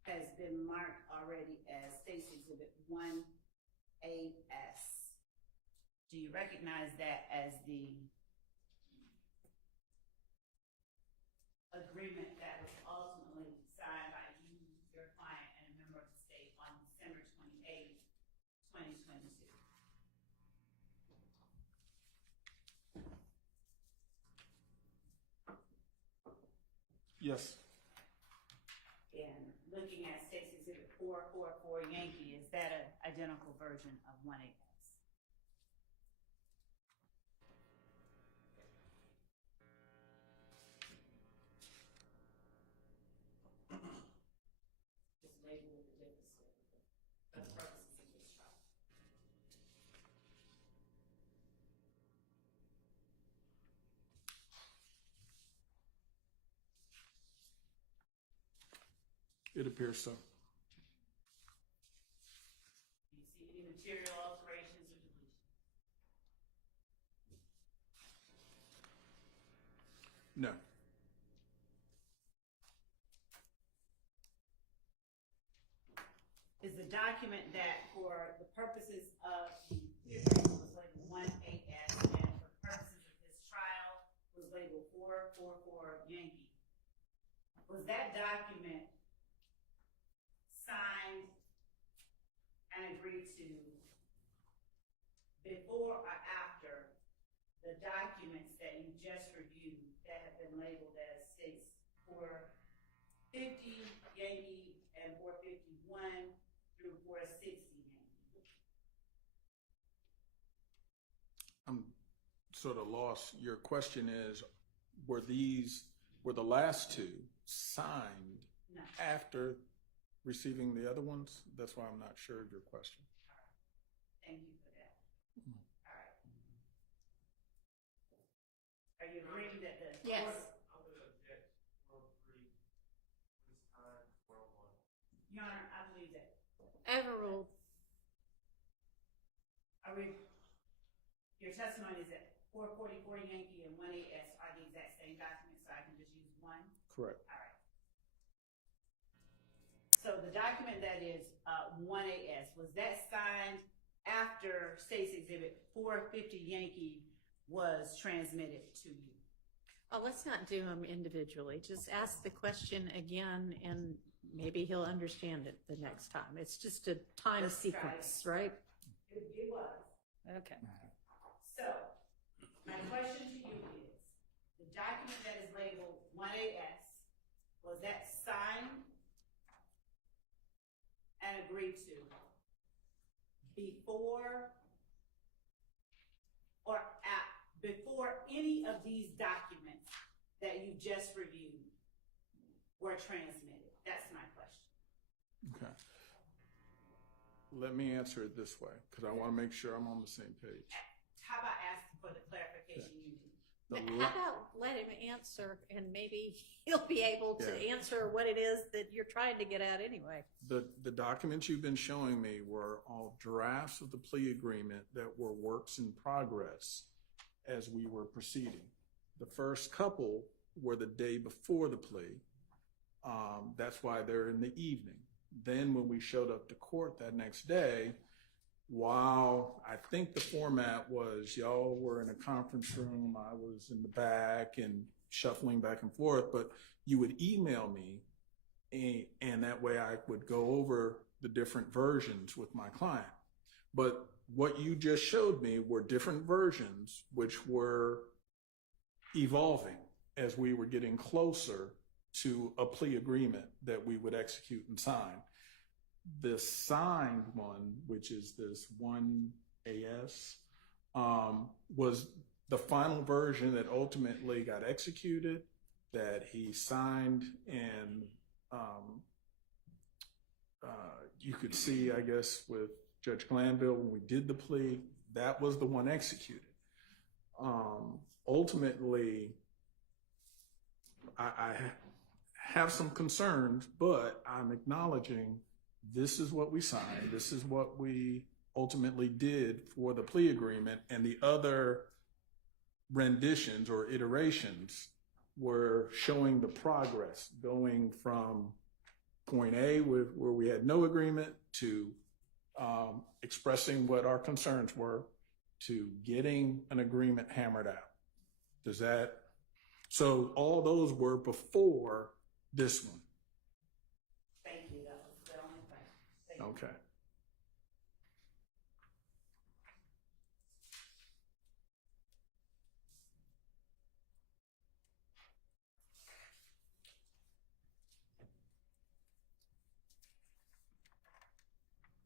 has been marked already as State's Exhibit 1AS. Do you recognize that as the agreement that was ultimately signed by you, your client, and a member of the state on December 28, 2022? Yes. And looking at State's Exhibit 444 Yankee, is that an identical version of 1AS? Just label with the difference for the purposes It appears so. Do you see any material alterations or deletions? No. Is the document that for the purposes of the hearing was labeled 1AS and for purposes of this trial was labeled 444 Yankee? Was that document signed and agreed to before or after the documents that you just reviewed that have been labeled as states 450 Yankee and 451 through 460 Yankee? I'm sort of lost. Your question is, were the last two signed No. after receiving the other ones? That's why I'm not sure of your question. Thank you for that. All right. Are you agreeing that the Yes. Your Honor, I believe that. Overruled. Your testimony is that 444 Yankee and 1AS are the exact same documents, so I can just use one? Correct. All right. So the document that is 1AS, was that signed after State's Exhibit 450 Yankee was transmitted to you? Oh, let's not do them individually. Just ask the question again and maybe he'll understand it the next time. It's just a time Let's try sequence, right? It was. Okay. So, my question to you is, the document that is labeled 1AS, was that signed and agreed to before or before any of these documents that you just reviewed were transmitted? That's my question. Okay. Let me answer it this way, because I want to make sure I'm on the same page. How about asking for the clarification you need? How about let him answer and maybe he'll be able to Yeah. answer what it is that you're trying to get at anyway. The documents you've been showing me were all drafts of the plea agreement that were works in progress as we were proceeding. The first couple were the day before the plea. That's why they're in the evening. Then when we showed up to court that next day, while I think the format was y'all were in a conference room, I was in the back and shuffling back and forth, but you would email me and that way I would go over the different versions with my client. But what you just showed me were different versions which were evolving as we were getting closer to a plea agreement that we would execute and sign. The signed one, which is this 1AS, was the final version that ultimately got executed, that he signed, and you could see, I guess, with Judge Glanville when we did the plea, that was the one executed. Ultimately, I have some concerns, but I'm acknowledging this is what we signed. This is what we ultimately did for the plea agreement, and the other renditions or iterations were showing the progress going from point A where we had no agreement to expressing what our concerns were to getting an agreement hammered out. Does that? So all those were before this one. Thank you. That was the only thing. Thank you. Okay.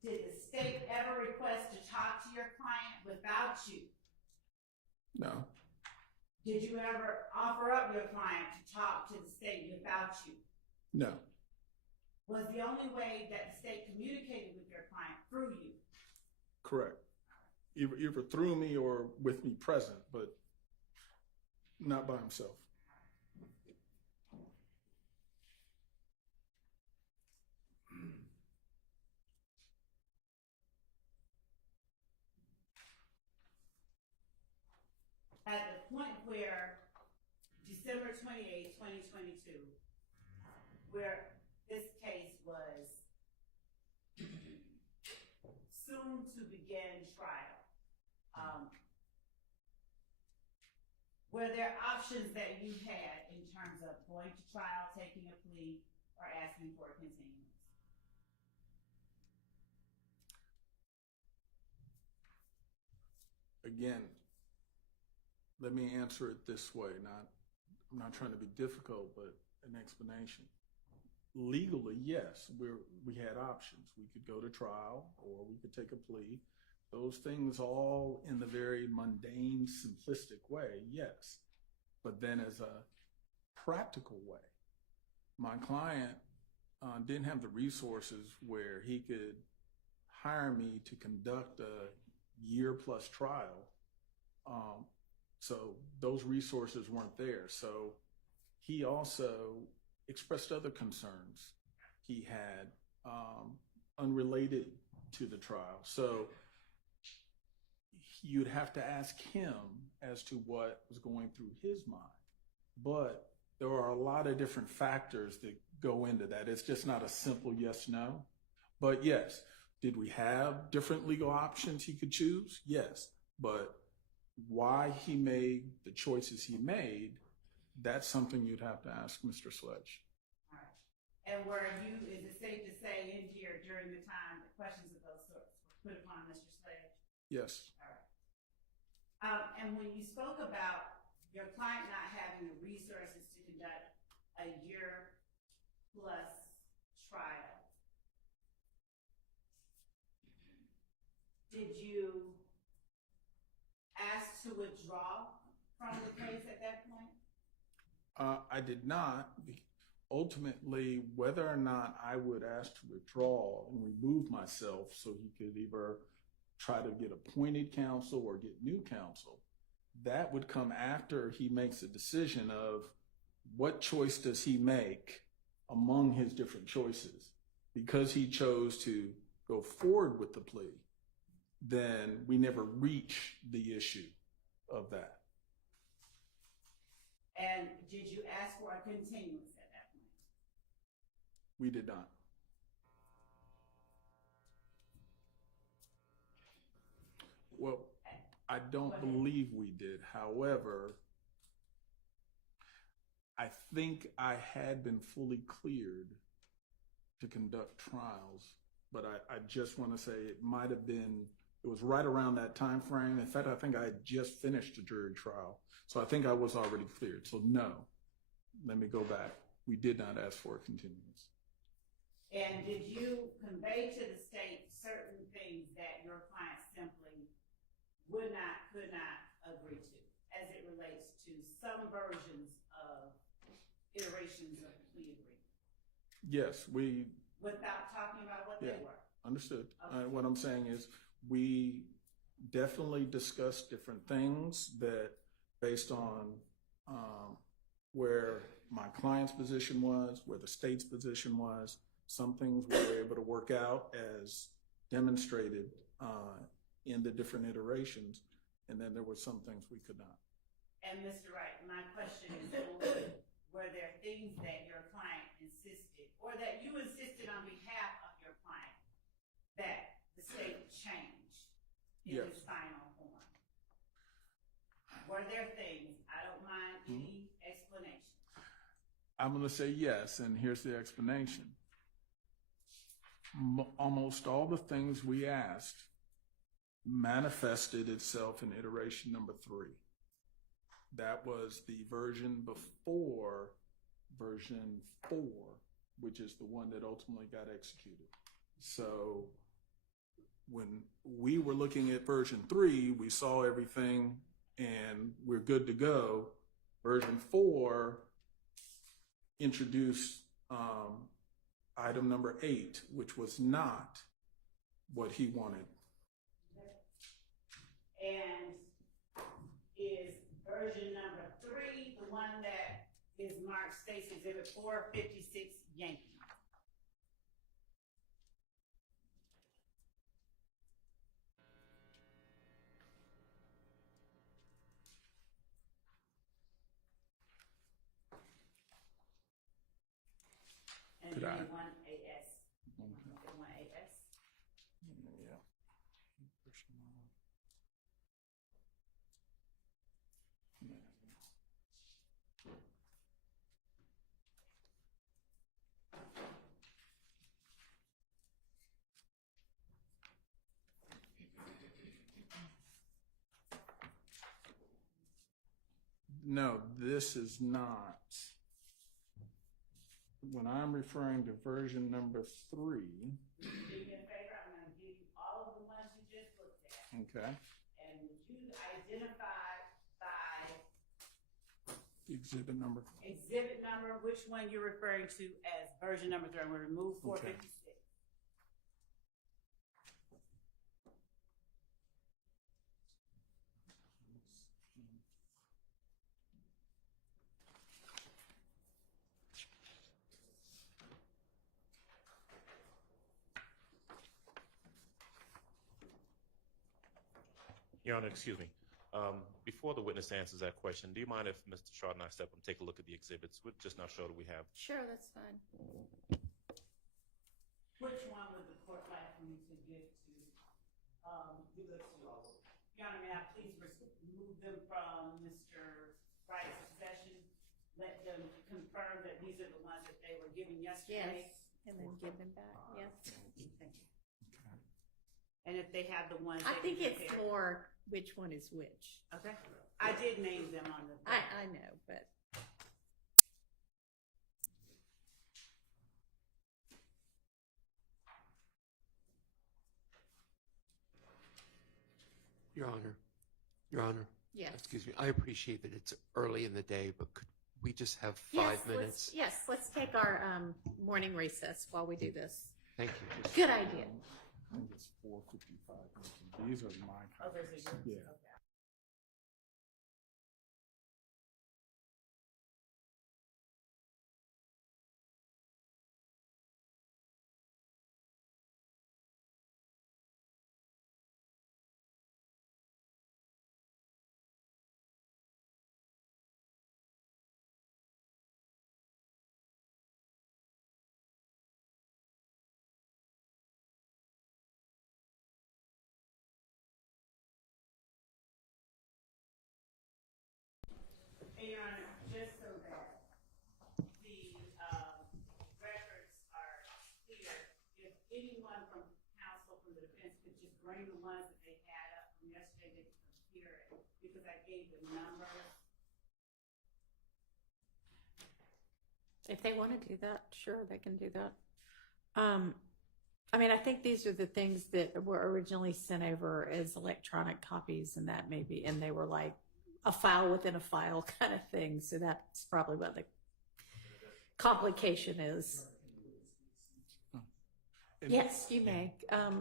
Did the state ever request to talk to your client without you? No. Did you ever offer up your client to talk to the state without you? No. Was the only way that the state communicated with your client through you? Correct. Either through me or with me present, but not by himself. point where December 28, 2022, where this case was soon to begin trial, were there options that you had in terms of going to trial, taking a plea, or asking for a continuance? Again, let me answer it this way. I'm not trying to be difficult, but an explanation. Legally, yes, we had options. We could go to trial or we could take a plea. Those things all in the very mundane, simplistic way, yes. But then as a practical way, my client didn't have the resources where he could hire me to conduct a year-plus trial. So those resources weren't there. So he also expressed other concerns he had unrelated to the trial. So you'd have to ask him as to what was going through his mind. But there are a lot of different factors that go into that. It's just not a simple yes, no. But yes, did we have different legal options he could choose? Yes. But why he made the choices he made, that's something you'd have to ask Mr. Sledge. All right. And is it safe to say in here during the time that questions of those sorts were put upon Mr. Sledge? Yes. All right. And when you spoke about your client not having the resources to conduct a year-plus trial, did you ask to withdraw from the case at that point? I did not. Ultimately, whether or not I would ask to withdraw and remove myself so he could either try to get appointed counsel or get new counsel, that would come after he makes a decision of what choice does he make among his different choices. Because he chose to go forward with the plea, then we never reach the issue of that. And did you ask for a continuance at that point? We did not. Well, I don't believe we did. However, I think I had been fully cleared to conduct trials, but I just want to say it might have been, it was right around that time frame. In fact, I think I had just finished a jury trial. So I think I was already cleared. So no, let me go back. We did not ask for a continuance. And did you convey to the state certain things that your client simply would not, could not agree to as it relates to some versions of iterations of the plea agreement? Yes, without talking about what they were? Understood. Okay. What I'm saying is we definitely discussed different things that based on where my client's position was, where the state's position was, some things we were able to work out as demonstrated in the different iterations, and then there were some things we could not. And Mr. Wright, my question is, were there things that your client insisted, or that you insisted on behalf of your client, that the state changed in Yes. its final form? Were there things? I don't mind any explanation. I'm going to say yes, and here's the explanation. Almost all the things we asked manifested itself in iteration number 3. That was the version before version 4, which is the one that ultimately got executed. So when we were looking at version 3, we saw everything and we're good to go. Version 4 introduced item number 8, which was not what he wanted. And is version number 3 the one that is marked State's Exhibit 456 Yankee? Could I? One AS. One AS. Yeah. No, this is not. When I'm referring to version number 3, Do me a favor, I'm gonna give you all of the ones you just looked at. okay, And would you identify by exhibit number, exhibit number, which one you're referring to as version number 3? I'm gonna remove 456. Your Honor, excuse me. Before the witness answers that question, do you mind if Mr. Shaw and I step up and take a look at the exhibits? We'll just not show that we have. Sure, that's fine. Which one would the court like for me to give to, give those to all? Your Honor, may I please remove them from Mr. Wright's possession? Let them confirm that these are the ones that they were given yesterday? Yes, and then give them back, yes. Thank you. And if they have the ones. I they think can it's compare. more which one is which. Okay. I did name them on the. I know, but Your Honor, yes. excuse me, I appreciate that it's early in the day, but could we just have Yes, 5 minutes? let's take our morning recess while we do this. Thank you. Good idea. I think it's 455. These are my Oh, those copies. are yours? Yeah. Okay. Hey, Your Honor, just so that the records are clear, if anyone from counsel from the defense could just bring the ones that they had up from yesterday, they could compare it, because I gave the numbers. If they want to do that, sure, they can do that. I mean, I think these are the things that were originally sent over as electronic copies, and that maybe, and they were like a file within a file kind of thing. So that's probably what the complication is. And Yes, you may.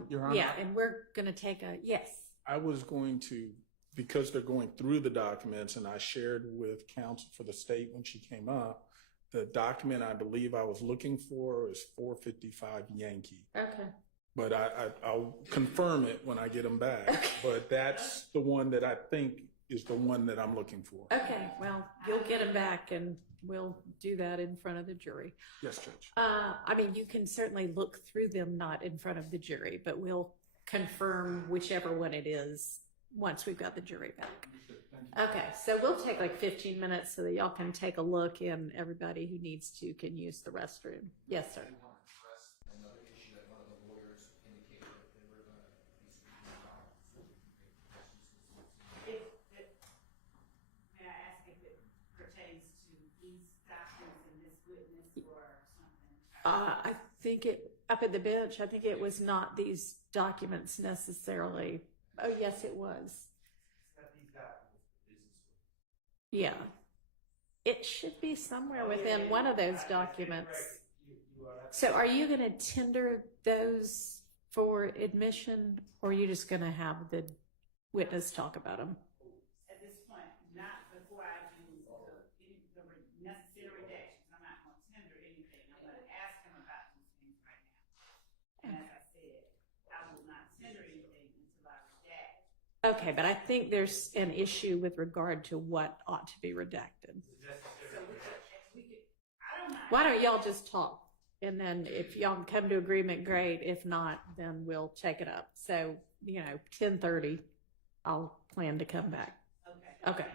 Your Honor, Yeah, and we're going to take a, yes. I was going to, because they're going through the documents, and I shared with counsel for the state when she came up, the document I believe I was looking for is 455 Yankee. Okay. But I'll confirm it when I get them back. Okay. But that's the one that I think is the one that I'm looking for. Okay, well, you'll get them back and we'll do that in front of the jury. Yes, Judge. I mean, you can certainly look through them, not in front of the jury, but we'll confirm whichever one it is once we've got the jury back. Okay, so we'll take like 15 minutes so that y'all can take a look, and everybody who needs to can use the restroom. Yes, sir. Another issue that one of the lawyers indicated that they were going to May I ask if it pertains to these documents and this witness or something? I think it, up at the bench, I think it was not these documents necessarily. Oh, yes, it was. Yeah. It should be somewhere within one of those documents. So are you going to tender those for admission, or are you just going to have the witness talk about them? At this point, not before I do the necessary redactions. I'm not going to tender anything. I'm going to ask him about these things right now. And as I said, I will not tender anything until I redact. Okay, but I think there's an issue with regard to what ought to be redacted. So we could, I don't mind. Why don't y'all just talk? And then if y'all can come to agreement, great. If not, then we'll check it up. So, 10:30, I'll plan to come back. Okay. Okay.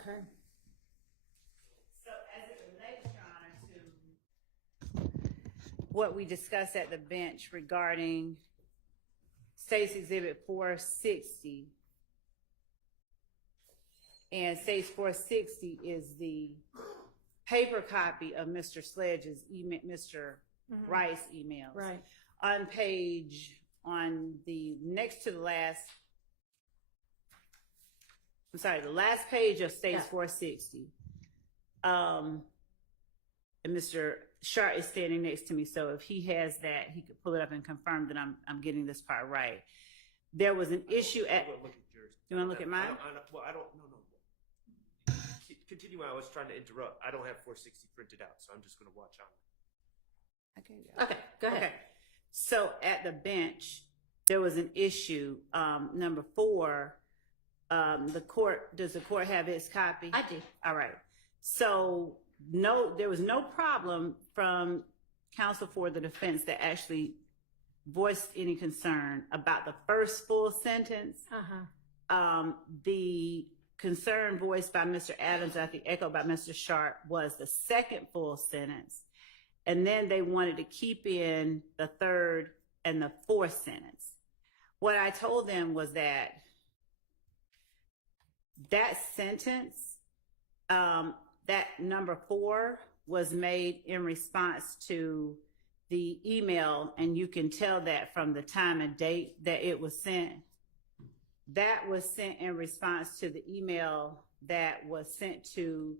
Okay. So as it relates, Your Honor, to what we discussed at the bench regarding State's Exhibit 460, and State's 460 is the paper copy of Mr. Sledge's email, Mr. Rice emails. Right. On the next to the last, the last page of State's 460. And Mr. Sharp is standing next to me, so if he has that, he could pull it up and confirm that I'm getting this part right. There was an issue at. I'm gonna look at yours. You want to look at mine? I don't. No. Continue. I was trying to interrupt. I don't have 460 printed out, so I'm just going to watch on. Okay, go ahead. Okay. So at the bench, there was an issue. Number 4, does the court have its copy? I do. All right. So there was no problem from counsel for the defense that actually voiced any concern about the first full sentence. The concern voiced by Mr. Adams, I think echoed by Mr. Sharp, was the second full sentence. And then they wanted to keep in the third and the fourth sentence. What I told them was that sentence, that number 4 was made in response to the email, and you can tell that from the time and date that it was sent. That was sent in response to the email that was sent to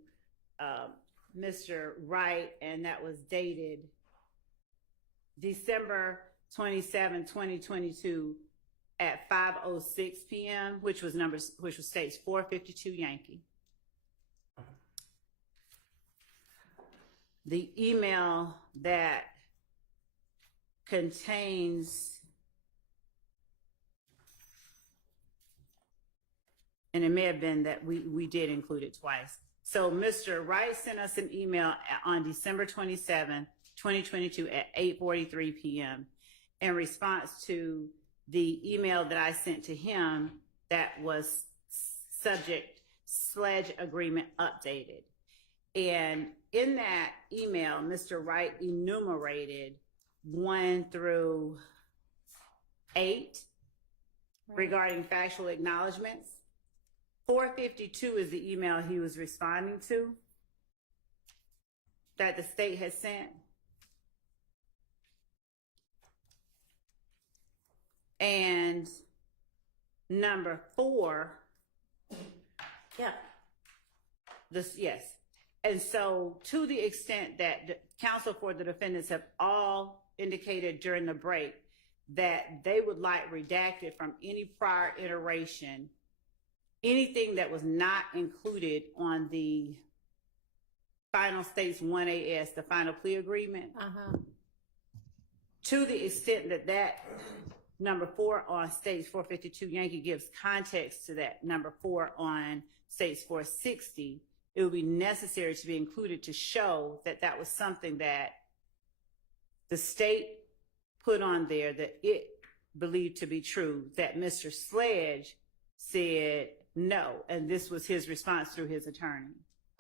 Mr. Wright, and that was dated December 27, 2022 at 5:06 p.m., which was State's 452 Yankee. The email that contains, and it may have been that we did include it twice. So Mr. Wright sent us an email on December 27, 2022 at 8:43 p.m. in response to the email that I sent to him that was subject Sledge Agreement Updated. And in that email, Mr. Wright enumerated 1 through 8 regarding factual acknowledgments. 452 is the email he was responding to that the state had sent. And number 4. Yeah. Yes. And so to the extent that the counsel for the defendants have all indicated during the break that they would like redacted from any prior iteration anything that was not included on the final State's 1AS, the final plea agreement, to the extent that number 4 on State's 452 Yankee gives context to that number 4 on State's 460, it would be necessary to be included to show that that was something that the state put on there that it believed to be true, that Mr. Sledge said no, and this was his response through his attorney.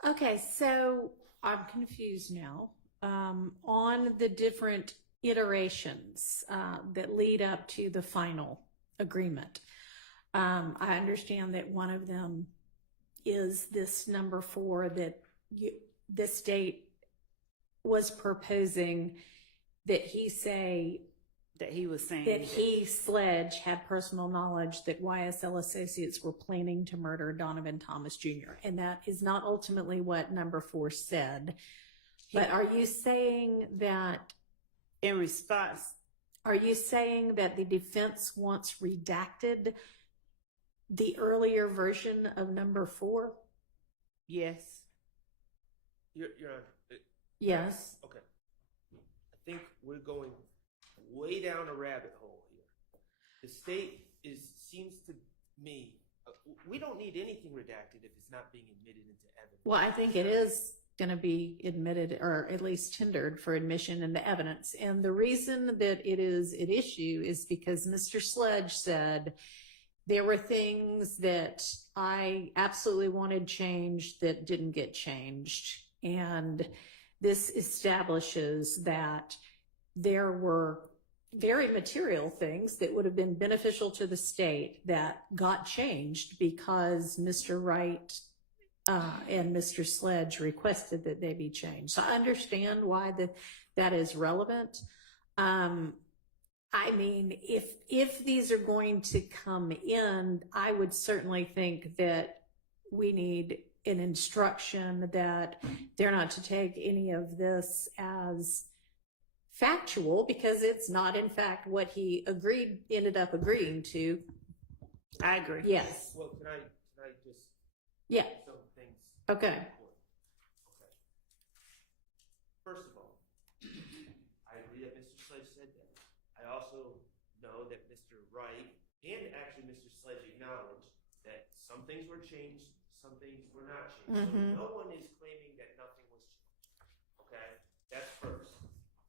Okay, so I'm confused now. On the different iterations that lead up to the final agreement, I understand that one of them is this number 4 that the state was proposing that he say that he was saying that he, Sledge, had personal knowledge that YSL associates were planning to murder Donovan Thomas Jr. And that is not ultimately what number 4 said. But are you saying that in response, are you saying that the defense wants redacted the earlier version of number 4? Yes. You're Yes. okay. I think we're going way down a rabbit hole here. The state seems to me, we don't need anything redacted if it's not being admitted into evidence. Well, I think it is going to be admitted, or at least tendered for admission into evidence. And the reason that it is at issue is because Mr. Sledge said there were things that I absolutely wanted changed that didn't get changed. And this establishes that there were very material things that would have been beneficial to the state that got changed because Mr. Wright and Mr. Sledge requested that they be changed. So I understand why that is relevant. I mean, if these are going to come in, I would certainly think that we need an instruction that they're not to take any of this as factual, because it's not in fact what he ended up agreeing to. I agree. Yes. Well, can I just Yeah. some things? Okay. Okay. First of all, I agree that Mr. Sledge said that. I also know that Mr. Wright and actually Mr. Sledge acknowledged that some things were changed, some things were not changed. Mhm. So no one is claiming that nothing was changed. Okay? That's first.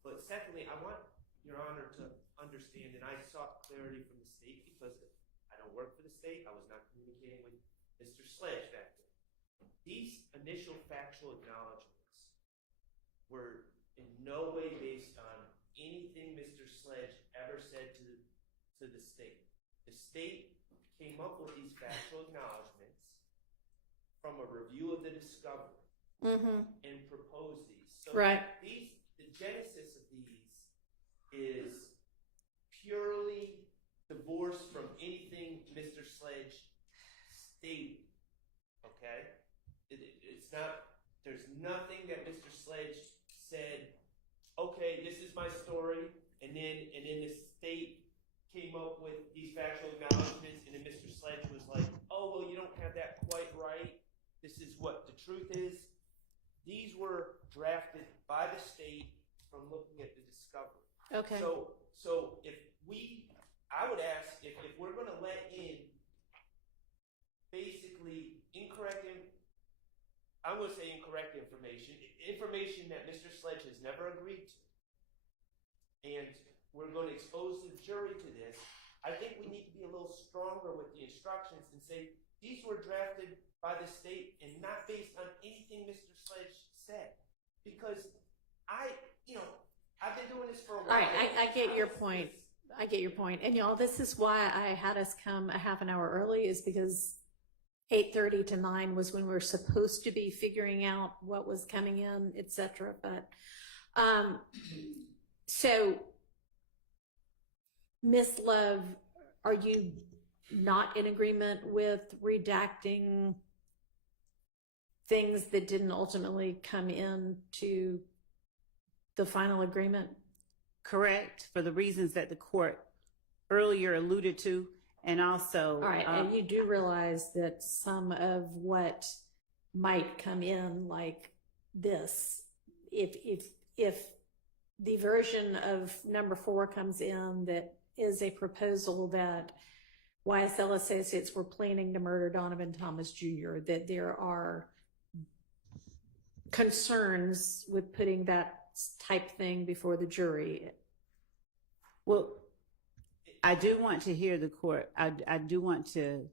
But secondly, I want Your Honor to understand, and I sought clarity from the state because I don't work for the state. I was not communicating with Mr. Sledge back then. These initial factual acknowledgments were in no way based on anything Mr. Sledge ever said to the state. The state came up with these factual acknowledgments from a review of the discovery and proposed these. So Right. the genesis of these is purely divorced from anything Mr. Sledge stated. Okay? It's not, there's nothing that Mr. Sledge said, okay, this is my story, and then the state came up with these factual acknowledgments, and then Mr. Sledge was like, oh, well, you don't have that quite right. This is what the truth is. These were drafted by the state from looking at the discovery. Okay. So I would ask if we're going to let in basically incorrect information that Mr. Sledge has never agreed to, and we're going to expose the jury to this, I think we need to be a little stronger with the instructions and say these were drafted by the state and not based on anything Mr. Sledge said. Because I've been doing this for a while. All right, I get your point. I get your point. And y'all, this is why I had us come a half an hour early, is because 8:30 to 9 was when we were supposed to be figuring out what was coming in, etc. But so Miss Love, are you not in agreement with redacting things that didn't ultimately come into the final agreement? Correct, for the reasons that the court earlier alluded to, and also. All right, and you do realize that some of what might come in like this, if the version of number 4 comes in that is a proposal that YSL Associates were planning to murder Donovan Thomas Jr., that there are concerns with putting that type thing before the jury. Well, I do want to hear the court. I do want to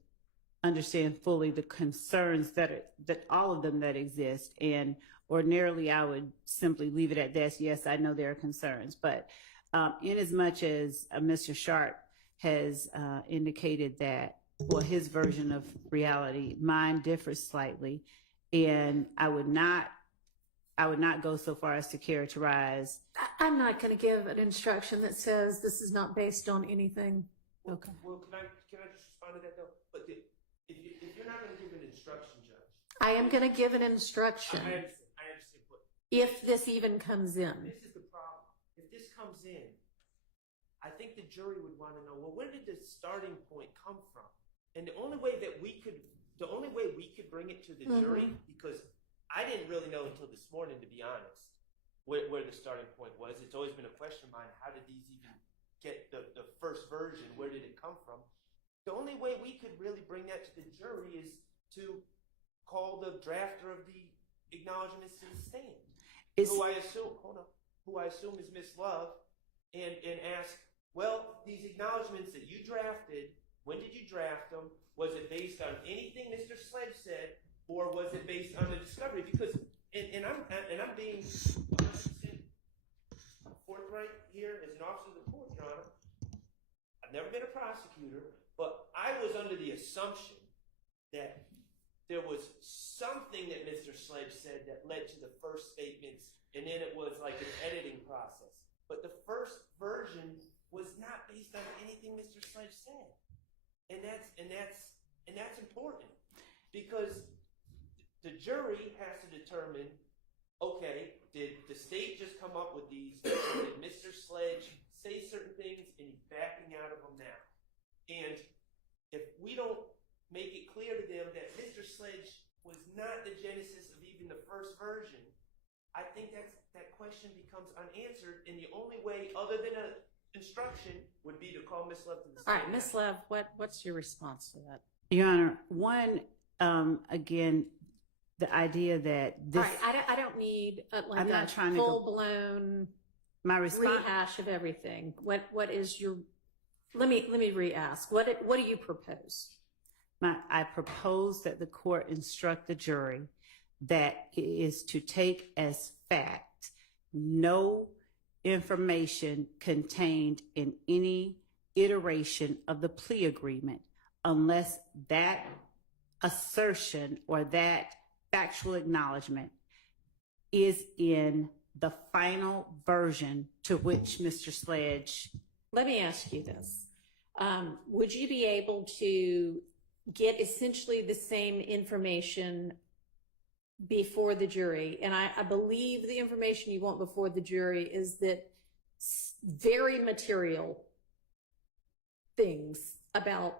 understand fully the concerns that all of them that exist. And ordinarily, I would simply leave it at this. Yes, I know there are concerns, but in as much as Mr. Sharp has indicated that, well, his version of reality, mine differs slightly, and I would not go so far as to characterize. I'm not going to give an instruction that says this is not based on anything. Okay. Well, can I just respond to that though? But if you're not going to give an instruction, Judge, I am going to give an instruction I understand, but if this even comes in. this is the problem. If this comes in, I think the jury would want to know, well, where did the starting point come from? And the only way we could bring it to the jury, because I didn't really know until this morning, to be honest, where the starting point was. It's always been a question of mine. How did these even get the first version? Where did it come from? The only way we could really bring that to the jury is to call the drafter of the acknowledgments to the stand, who I assume is Miss Love, and ask, well, these acknowledgments that you drafted, when did you draft them? Was it based on anything Mr. Sledge said, or was it based on the discovery? Because, and I'm being 100% forthright here as an officer of the court, Your Honor. I've never been a prosecutor, but I was under the assumption that there was something that Mr. Sledge said that led to the first statements, and then it was like an editing process. But the first version was not based on anything Mr. Sledge said, and that's important, because the jury has to determine, okay, did the state just come up with these, or did Mr. Sledge say certain things and he's backing out of them now? And if we don't make it clear to them that Mr. Sledge was not the genesis of even the first version, I think that question becomes unanswered, and the only way other than an instruction would be to call Ms. Love to the stand. All right, Ms. Love, what's your response to that? Your Honor, one, again, the idea that this. All right, I don't need like I'm a not trying to go- full-blown My response. rehash of everything. What is your? Let me re-ask. What do you propose? I propose that the court instruct the jury that it is to take as fact no information contained in any iteration of the plea agreement unless that assertion or that factual acknowledgement is in the final version to which Mr. Sledge. Let me ask you this. Would you be able to get essentially the same information before the jury? And I believe the information you want before the jury is that very material things about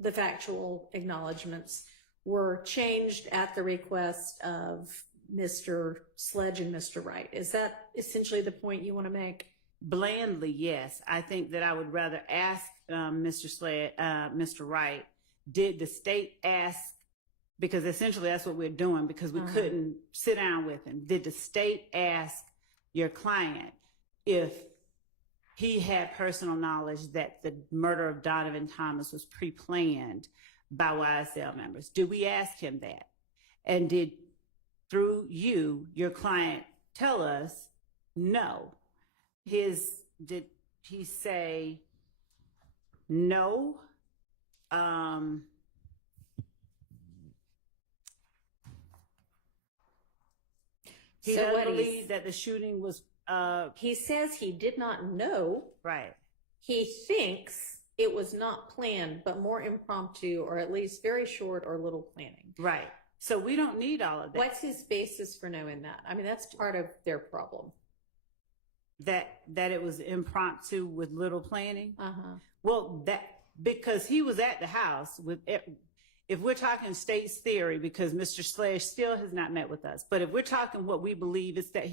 the factual acknowledgments were changed at the request of Mr. Sledge and Mr. Wright. Is that essentially the point you want to make? Blandly, yes. I think that I would rather ask Mr. Wright, did the state ask, because essentially that's what we're doing, because we couldn't sit down with him. Did the state ask your client if he had personal knowledge that the murder of Donovan Thomas was pre-planned by YSL members? Did we ask him that? And did, through you, your client tell us no? Did he say no? He So doesn't what believe that the shooting was he says he did not know. right. He thinks it was not planned, but more impromptu, or at least very short or little planning. Right. So we don't need all of that. What's his basis for knowing that? I mean, that's part of their problem. That it was impromptu with little planning? Uh-huh. Well, because he was at the house with, if we're talking state's theory, because Mr. Sledge still has not met with us, but if we're talking what we believe is that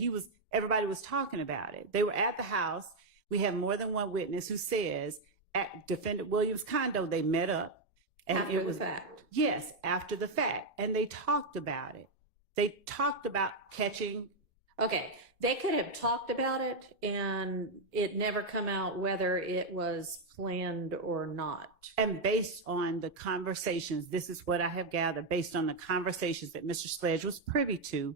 everybody was talking about it. They were at the house. We have more than one witness who says at Defendant Williams' condo, they met up. And After it was the fact. Yes, after the fact. And they talked about it. They talked about catching. Okay. They could have talked about it and it never come out whether it was planned or not. And based on the conversations, this is what I have gathered, based on the conversations that Mr. Sledge was privy to,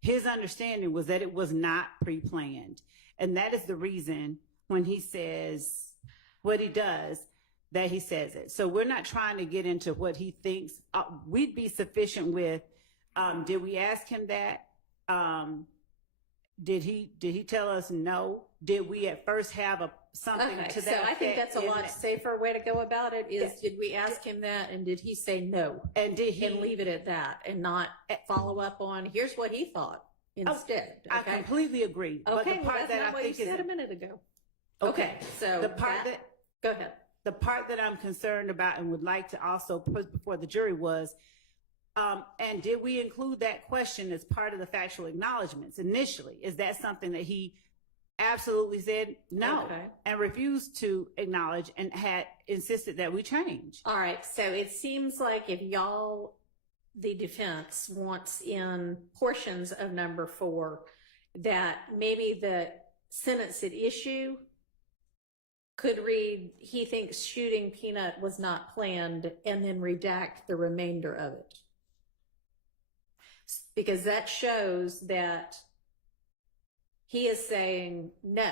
his understanding was that it was not pre-planned. And that is the reason when he says what he does, that he says it. So we're not trying to get into what he thinks. We'd be sufficient with, did we ask him that? Did he tell us no? Did we at first have something Okay, to that so I think effect that's a in lot that? safer way to go about it is, Yes. did we ask him that and did he say no? And did he And leave it at that and not follow up on, here's what he thought instead. I Okay. completely agree. But Okay, the well, part that's that not I what you think said is a minute ago. okay. So The part go ahead. the part that I'm concerned about and would like to also put before the jury was, and did we include that question as part of the factual acknowledgments initially? Is that something that he absolutely said no Okay. and refused to acknowledge and had insisted that we change? All right. So it seems like if y'all, the defense wants in portions of number 4, that maybe the sentence at issue could read, he thinks shooting Peanut was not planned, and then redact the remainder of it. Because that shows that he is saying, no,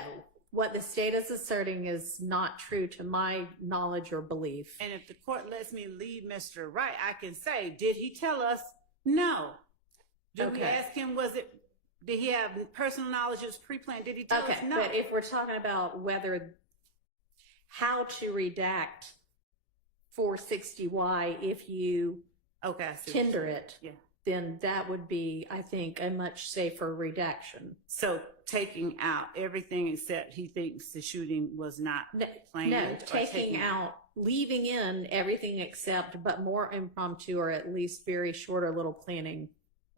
what the state is asserting is not true to my knowledge or belief. And if the court lets me leave Mr. Wright, I can say, did he tell us? No. Did we Okay. ask him, did he have personal knowledge it was pre-planned? Did he tell us? Okay, No. but if we're talking about how to redact 460Y if you Okay, I see what tender you're saying. it, Yeah. then that would be, I think, a much safer redaction. So taking out everything except he thinks the shooting was not planned? No, or taking out, leaving in everything except, but more impromptu or at least very short or little planning.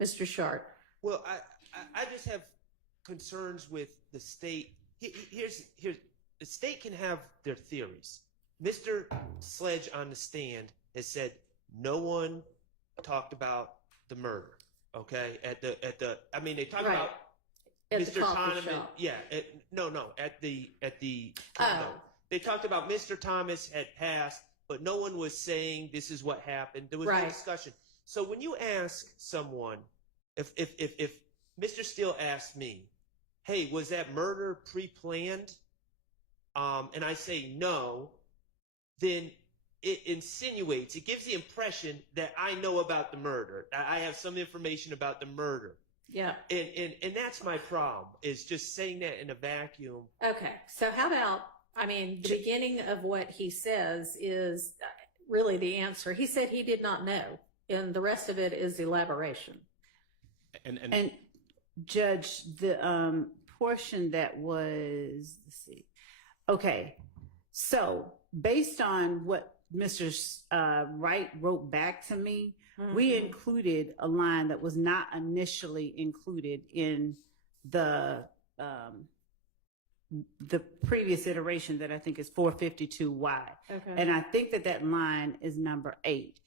Mr. Sharp. Well, I just have concerns with the state. Here's the state can have their theories. Mr. Sledge on the stand has said no one talked about the murder. Okay, I mean they talked Right. about At the Mr. coffee Thomas. shop. Yeah, at the condo. Oh. They talked about Mr. Thomas had passed, but no one was saying this is what happened. There was no Right. discussion. So when you ask someone, if Mr. Steele asked me, hey, was that murder pre-planned? And I say no, then it insinuates, it gives the impression that I know about the murder. I have some information about the murder. Yeah. And that's my problem, is just saying that in a vacuum. Okay. So how about, I mean, the beginning of what he says is really the answer. He said he did not know, and the rest of it is elaboration. And Judge, the portion that was, let's see. Okay, so based on what Mr. Wright wrote back to me, we included a line that was not initially included in the previous iteration that I think is 452Y. Okay. And I think that line is number 8.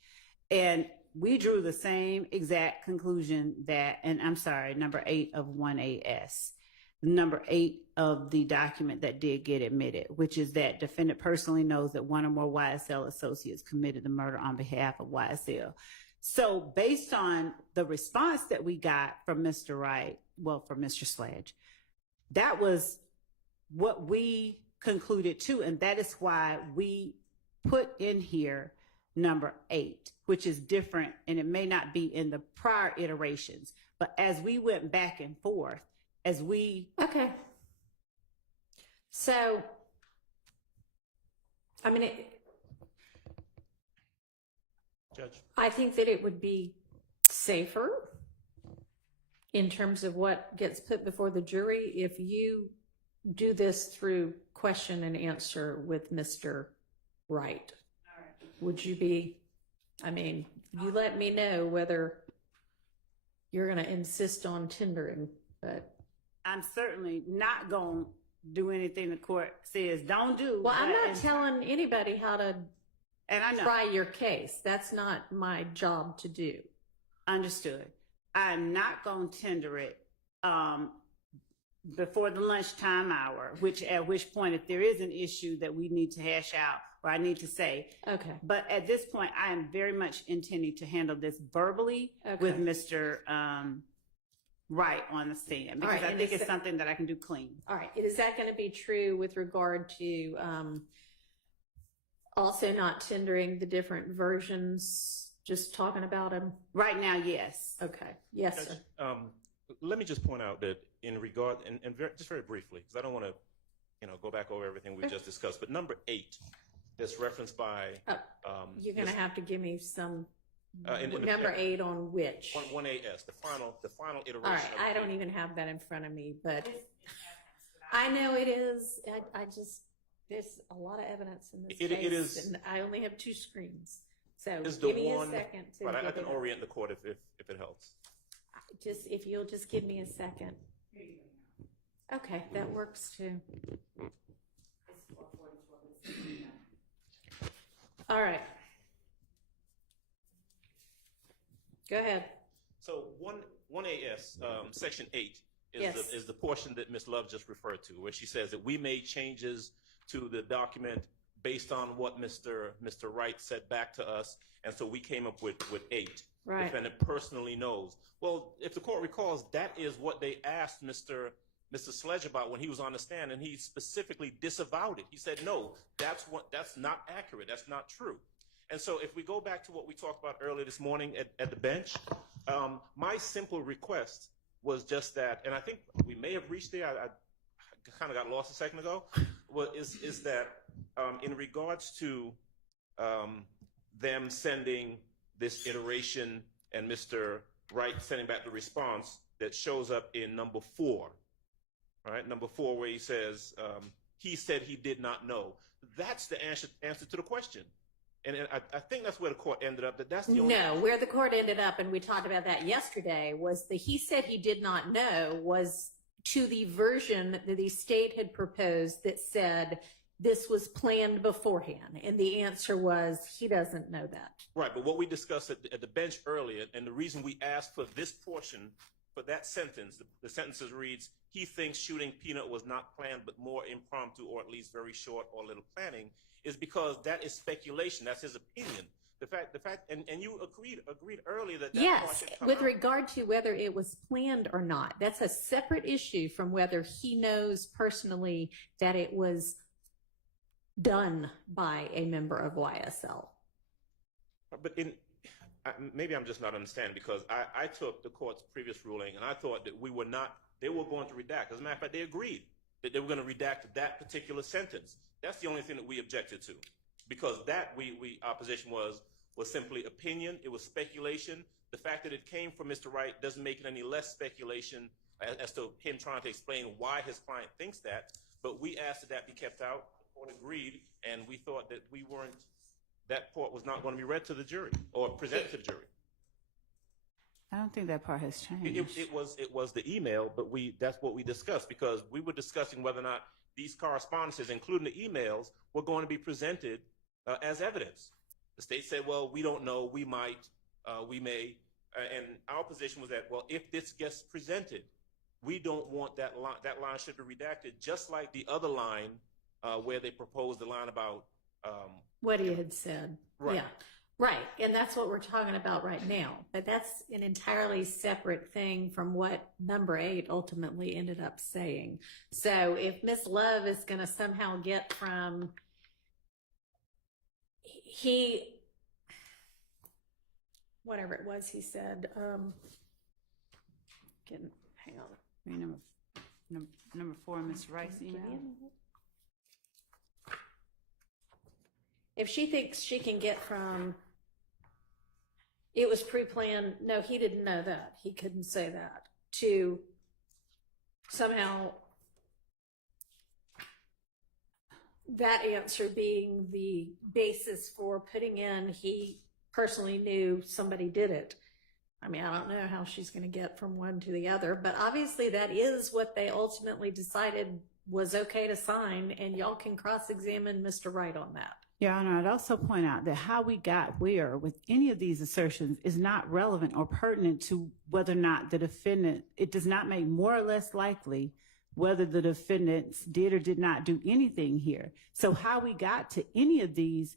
And we drew the same exact conclusion number 8 of 1AS, number 8 of the document that did get admitted, which is that defendant personally knows that one or more YSL associates committed the murder on behalf of YSL. So based on the response that we got from Mr. Wright, from Mr. Sledge, that was what we concluded too. And that is why we put in here number 8, which is different, and it may not be in the prior iterations, but as we went back and forth, Okay. So, I mean, Judge. I think that it would be safer in terms of what gets put before the jury if you do this through question and answer with Mr. Wright. Would you be, I mean, you let me know whether you're going to insist on tendering, but. I'm certainly not going to do anything the court says don't do. Well, I'm not telling anybody how to and I know. try your case. That's not my job to do. Understood. I'm not going to tender it before the lunchtime hour, at which point, if there is an issue that we need to hash out or I need to say. Okay. But at this point, I am very much intending to handle this verbally with Mr. Wright on the stand, because All right, I think it's something that I can do clean. All right. Is that going to be true with regard to also not tendering the different versions, just talking about them? Right now, yes. Okay. Yes, Judge, sir. let me just point out that in regard, and just very briefly, because I don't want to, go back over everything we just discussed, but number 8, that's referenced by. You're going to have to give me some in number 8 on which. 1AS, the final iteration. All right. of I the- don't even have that in front of me, but I know it is. I just, there's a lot of evidence in this It case. is- And I only have 2 screens. So Is the give me one, a second to right, I get can it. orient the court if it helps. If you'll just give me a second. Okay, that works too. All right. Go ahead. So 1AS, section 8 Yes. is the portion that Ms. Love just referred to, where she says that we made changes to the document based on what Mr. Wright said back to us, and so we came up with 8. Right. Defendant personally knows. Well, if the court recalls, that is what they asked Mr. Sledge about when he was on the stand, and he specifically disavowed it. He said, no, that's not accurate. That's not true. And so if we go back to what we talked about earlier this morning at the bench, my simple request was just that, and I think we may have reached there. I kind of got lost a second ago. Is that in regards to them sending this iteration and Mr. Wright sending back the response that shows up in number 4, all right, number 4, where he says he said he did not know. That's the answer to the question. And I think that's where the court ended up. That's the only. No, where the court ended up, and we talked about that yesterday, was he said he did not know was to the version that the state had proposed that said this was planned beforehand. And the answer was he doesn't know that. Right, but what we discussed at the bench earlier, and the reason we asked for this portion, for that sentence, the sentences reads, he thinks shooting Peanut was not planned but more impromptu or at least very short or little planning, is because that is speculation. That's his opinion. The fact, and you agreed earlier that part Yes, should come with out. regard to whether it was planned or not, that's a separate issue from whether he knows personally that it was done by a member of YSL. But maybe I'm just not understanding, because I took the court's previous ruling and I thought that they were going to redact. As a matter of fact, they agreed that they were going to redact that particular sentence. That's the only thing that we objected to, because that our position was simply opinion. It was speculation. The fact that it came from Mr. Wright doesn't make it any less speculation as to him trying to explain why his client thinks that. But we asked that be kept out. The court agreed, and we thought that that part was not going to be read to the jury or presented to the jury. I don't think that part has changed. It was the email, but that's what we discussed, because we were discussing whether or not these correspondences, including the emails, were going to be presented as evidence. The state said, well, we don't know, we might, we may, and our position was that, well, if this gets presented, we don't want that line should be redacted, just like the other line where they proposed the line about What he had said. Right. Yeah. Right. And that's what we're talking about right now. But that's an entirely separate thing from what number 8 ultimately ended up saying. So if Miss Love is going to somehow get from whatever it was he said, hang on. Number 4, Ms. Rice email. If she thinks she can get from it was pre-planned, no, he didn't know that, he couldn't say that, to somehow that answer being the basis for putting in he personally knew somebody did it. I mean, I don't know how she's going to get from one to the other, but obviously that is what they ultimately decided was okay to sign, and y'all can cross-examine Mr. Wright on that. Your Honor, I'd also point out that how we got where with any of these assertions is not relevant or pertinent to whether or not the defendant, it does not make more or less likely whether the defendants did or did not do anything here. So how we got to any of these,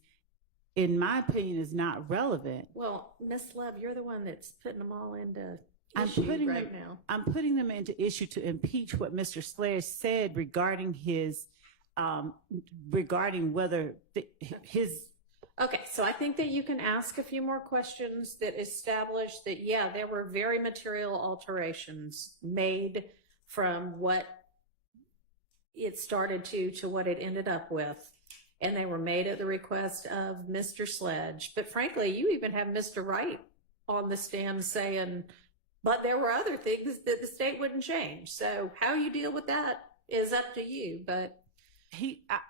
in my opinion, is not relevant. Well, Miss Love, you're the one that's putting them all into I'm issue putting right them, now. I'm putting them into issue to impeach what Mr. Sledge said regarding his, regarding whether his. Okay, so I think that you can ask a few more questions that establish that, yeah, there were very material alterations made from what it started to what it ended up with. And they were made at the request of Mr. Sledge. But frankly, you even have Mr. Wright on the stand saying, but there were other things that the state wouldn't change. So how you deal with that is up to you. But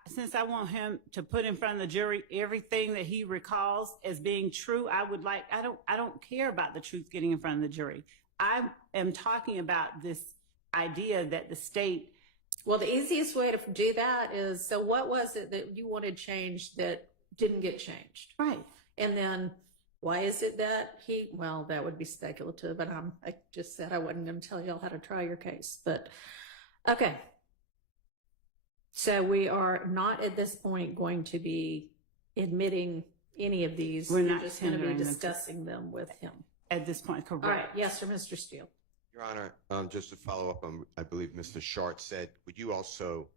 since I want him to put in front of the jury everything that he recalls as being true, I don't care about the truth getting in front of the jury. I am talking about this idea that the state. Well, the easiest way to do that is, so what was it that you wanted changed that didn't get changed? Right. And then why is it that well, that would be speculative, but I just said I wasn't going to tell y'all how to try your case, but okay. So we are not at this point going to be admitting any of these. We're We're not just going to be tendering them to- discussing them with him. At this point, correct. All right. Yes, sir, Mr. Steele. Your Honor, just to follow up on, I believe Mr. Shart said, would you also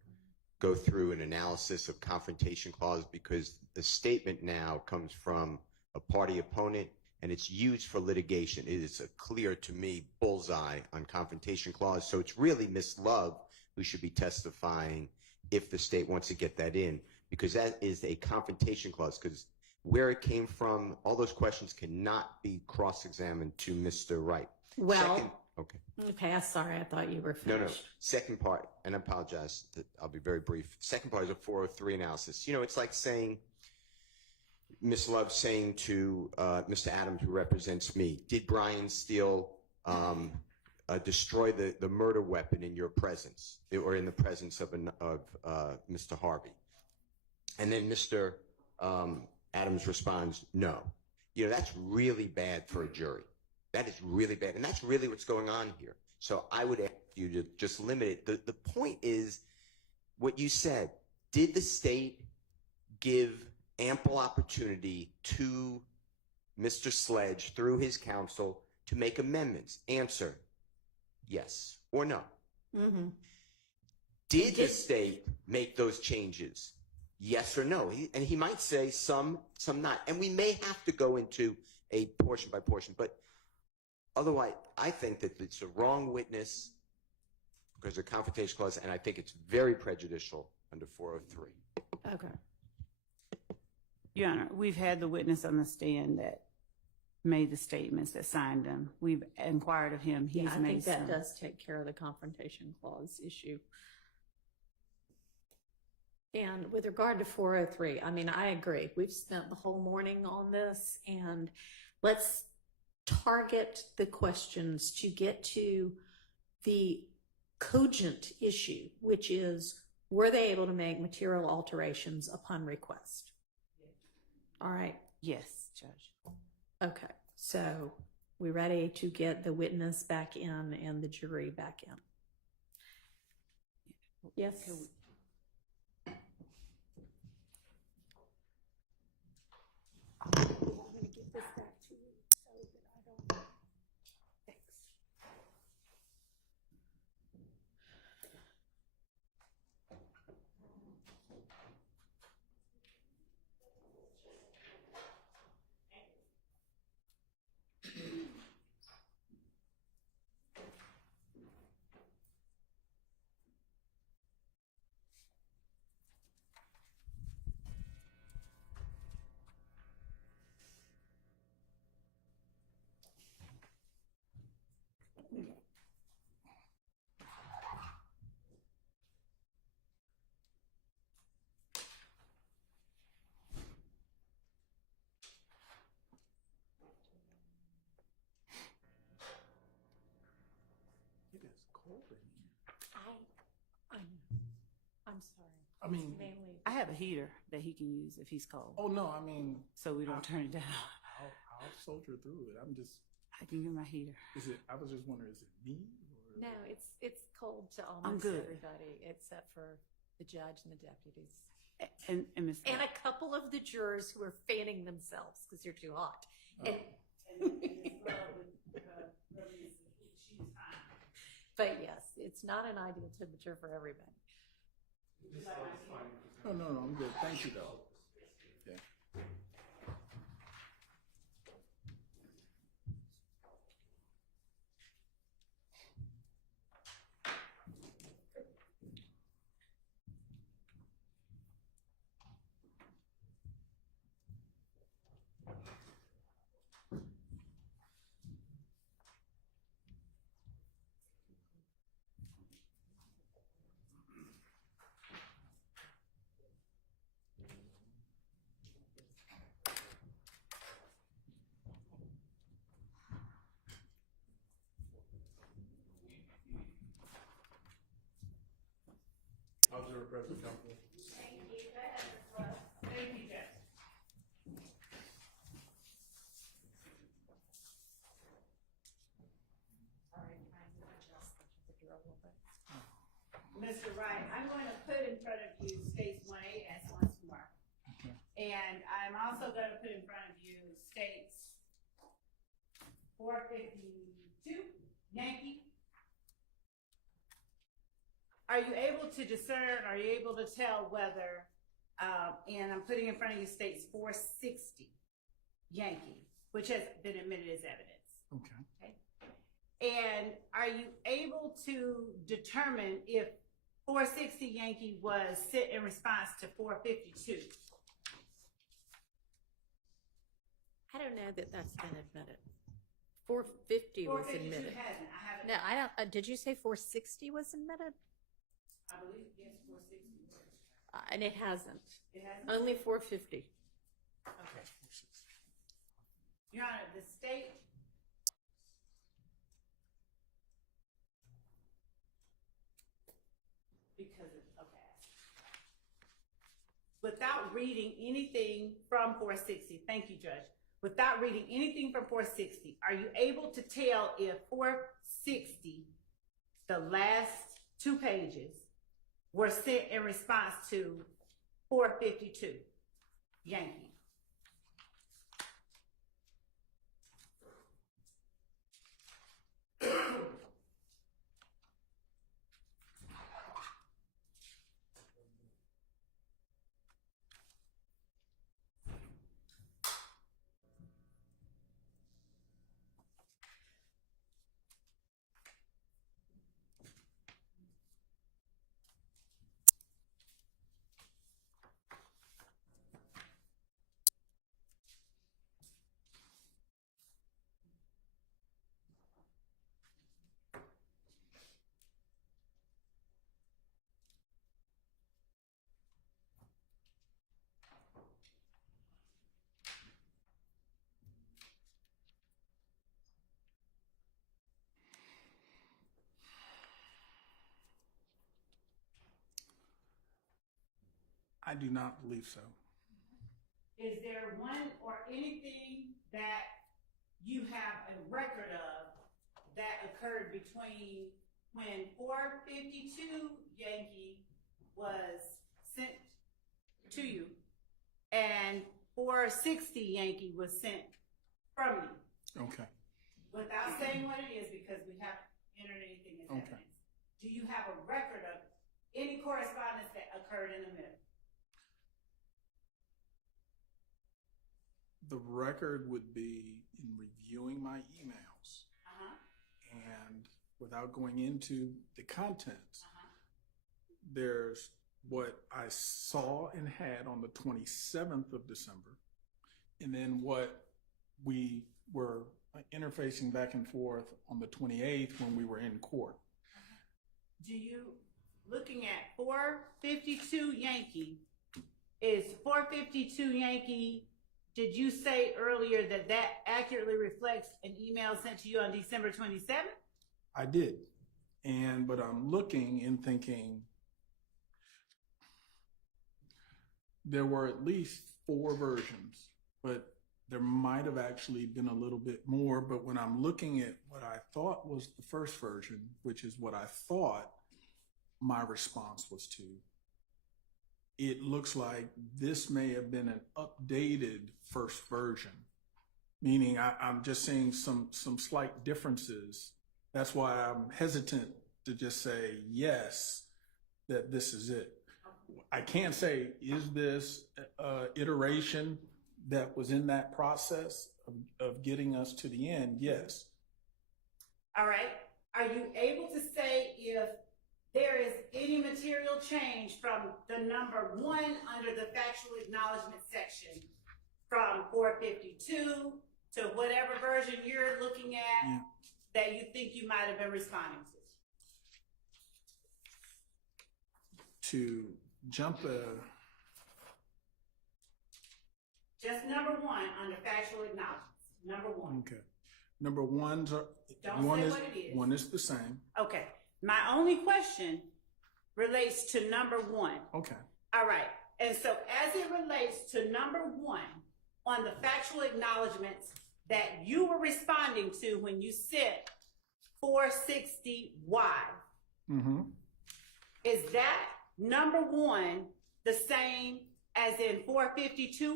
go through an analysis of confrontation clause, because the statement now comes from a party opponent and it's used for litigation. It is a clear, to me, bullseye on confrontation clause. So it's really Ms. Love who should be testifying if the state wants to get that in, because that is a confrontation clause, because where it came from, all those questions cannot be cross-examined to Mr. Wright. Well, Okay. okay. I'm sorry. I thought you were No, finished. Second part, and I apologize, I'll be very brief. Second part is a 403 analysis. You know, it's like saying, Ms. Love saying to Mr. Adams, who represents me, did Brian Steele destroy the murder weapon in your presence, or in the presence of Mr. Harvey? And then Mr. Adams responds, no. You know, that's really bad for a jury. That is really bad. And that's really what's going on here. So I would ask you to just limit it. The point is what you said. Did the state give ample opportunity to Mr. Sledge through his counsel to make amendments? Answer, yes or no. Mm-hmm. Did the state make those changes? Yes or no? And he might say some not. And we may have to go into a portion by portion, but otherwise, I think that it's a wrong witness because of the confrontation clause, and I think it's very prejudicial under 403. Okay. Your Honor, we've had the witness on the stand that made the statements, that signed them. We've inquired of him. He's Yeah, I made think that some. does take care of the confrontation clause issue. And with regard to 403, I mean, I agree. We've spent the whole morning on this, and let's target the questions to get to the cogent issue, which is, were they able to make material alterations upon request? All right. Yes, Judge. Okay. So we ready to get the witness back in and the jury back in? Yes. I'm going to get this back to you so that I don't. Thanks. It is cold in here. I'm sorry. I mean, Mainly. I have a heater that he can use if he's cold, oh no, I mean, so we don't turn it down. I'll soldier through it. I'm just, I can get my heater. I was just wondering, is it me? Or? No, it's cold to I'm almost good. everybody except for the judge and the deputies. And Ms. And a couple of the jurors who are fanning themselves because you're too hot. And, but yes, it's not an ideal temperature for everybody. No, I'm good. Thank you, though. Yeah. Observer President Counsel. Mr. Wright, I'm going to put in front of you states 1A as once more. Okay. And I'm also going to put in front of you states 452, Yankee. Are you able to discern, are you able to tell whether, and I'm putting in front of you states 460, Yankee, which has been admitted as evidence. Okay. Okay. And are you able to determine if 460 Yankee was sent in response to 452? I don't know that that's been admitted. 450 was 452 admitted. hasn't. I haven't. No, I don't. Did you say 460 was admitted? I believe yes, 460 was. And it hasn't. It hasn't. Only 450. Okay. Your Honor, the state. Because it's okay. Without reading anything from 460, thank you, Judge. Without reading anything from 460, are you able to tell if 460, the last 2 pages, were sent in response to 452, Yankee? I do not believe so. Is there one or anything that you have a record of that occurred between when 452 Yankee was sent to you and 460 Yankee was sent from you? Okay. Without saying what it is, because we haven't entered anything as Okay. evidence, do you have a record of any correspondence that occurred in the middle? The record would be in reviewing my emails and without going into the contents, there's what I saw and had on the 27th of December, and then what we were interfacing back and forth on the 28th when we were in court. Do you, looking at 452 Yankee, is 452 Yankee, did you say earlier that that accurately reflects an email sent to you on December 27th? I did. But I'm looking and thinking there were at least 4 versions, but there might have actually been a little bit more. But when I'm looking at what I thought was the first version, which is what I thought my response was to, it looks like this may have been an updated first version, meaning I'm just seeing some slight differences. That's why I'm hesitant to just say, yes, that this is it. I can't say, is this iteration that was in that process of getting us to the end? Yes. All right. Are you able to say if there is any material change from the number 1 under the factual acknowledgement section from 452 to whatever version you're looking at that you think you might have been responding to? To jump Just number 1 under factual acknowledgments. Number 1. okay. Number ones are, Don't one say is what it is. one is the same. Okay. My only question relates to number 1. Okay. All right. And so as it relates to number 1 on the factual acknowledgments that you were responding to when you sent 460Y, Mm-hmm. Is that number 1 the same as in 452Y?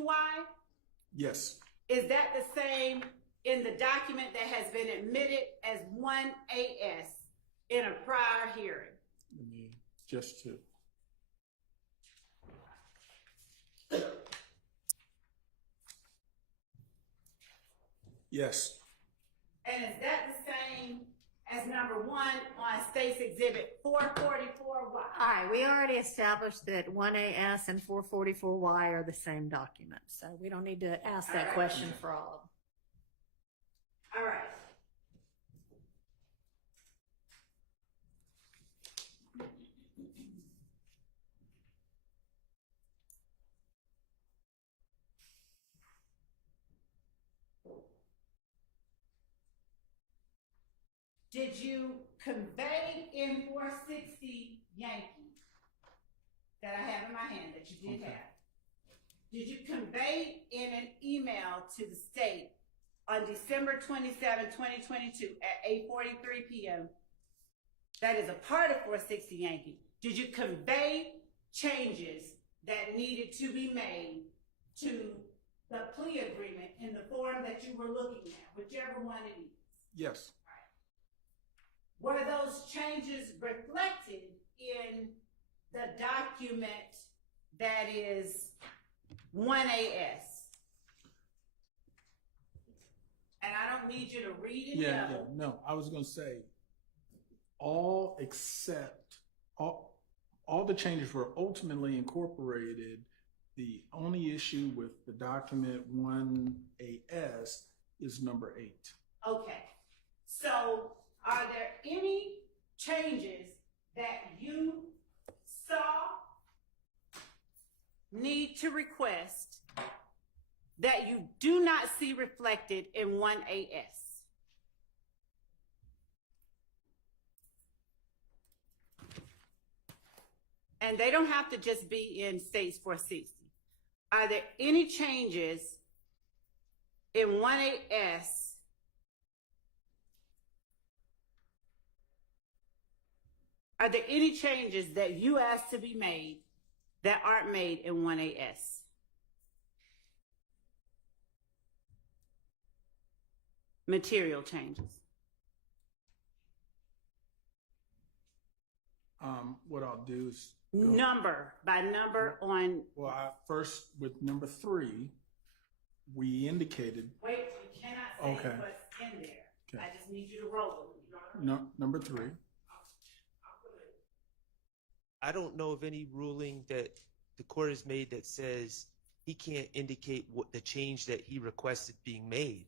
Yes. Is that the same in the document that has been admitted as 1AS in a prior hearing? Let me just to. Yes. And is that the same as number 1 on State's Exhibit 444Y? All right, we already established that 1AS and 444Y are the same document, so we don't need to ask that right. question for all of them. All right. Did you convey in 460 Yankee that I have in my hand that you did Okay. have? Did you convey in an email to the state on December 27, 2022 at 8:43 p.m. that is a part of 460 Yankee? Did you convey changes that needed to be made to the plea agreement in the form that you were looking at, whichever one it is? Yes. Were those changes reflected in the document that is 1AS? And I don't need you to read it. Yeah. No, I was going to say all except all the changes were ultimately incorporated. The only issue with the document 1AS is number 8. Okay. So are there any changes that you saw need to request that you do not see reflected in 1AS? And they don't have to just be in States 460. Are there any changes in 1AS Are there any changes that you asked to be made that aren't made in 1AS? Material changes. What I'll do is Number by number on. first with number 3, we indicated Wait, you cannot say Okay. what's in there. Okay. I just need you to roll with me. number 3. I don't know of any ruling that the court has made that says he can't indicate what the change that he requested being made.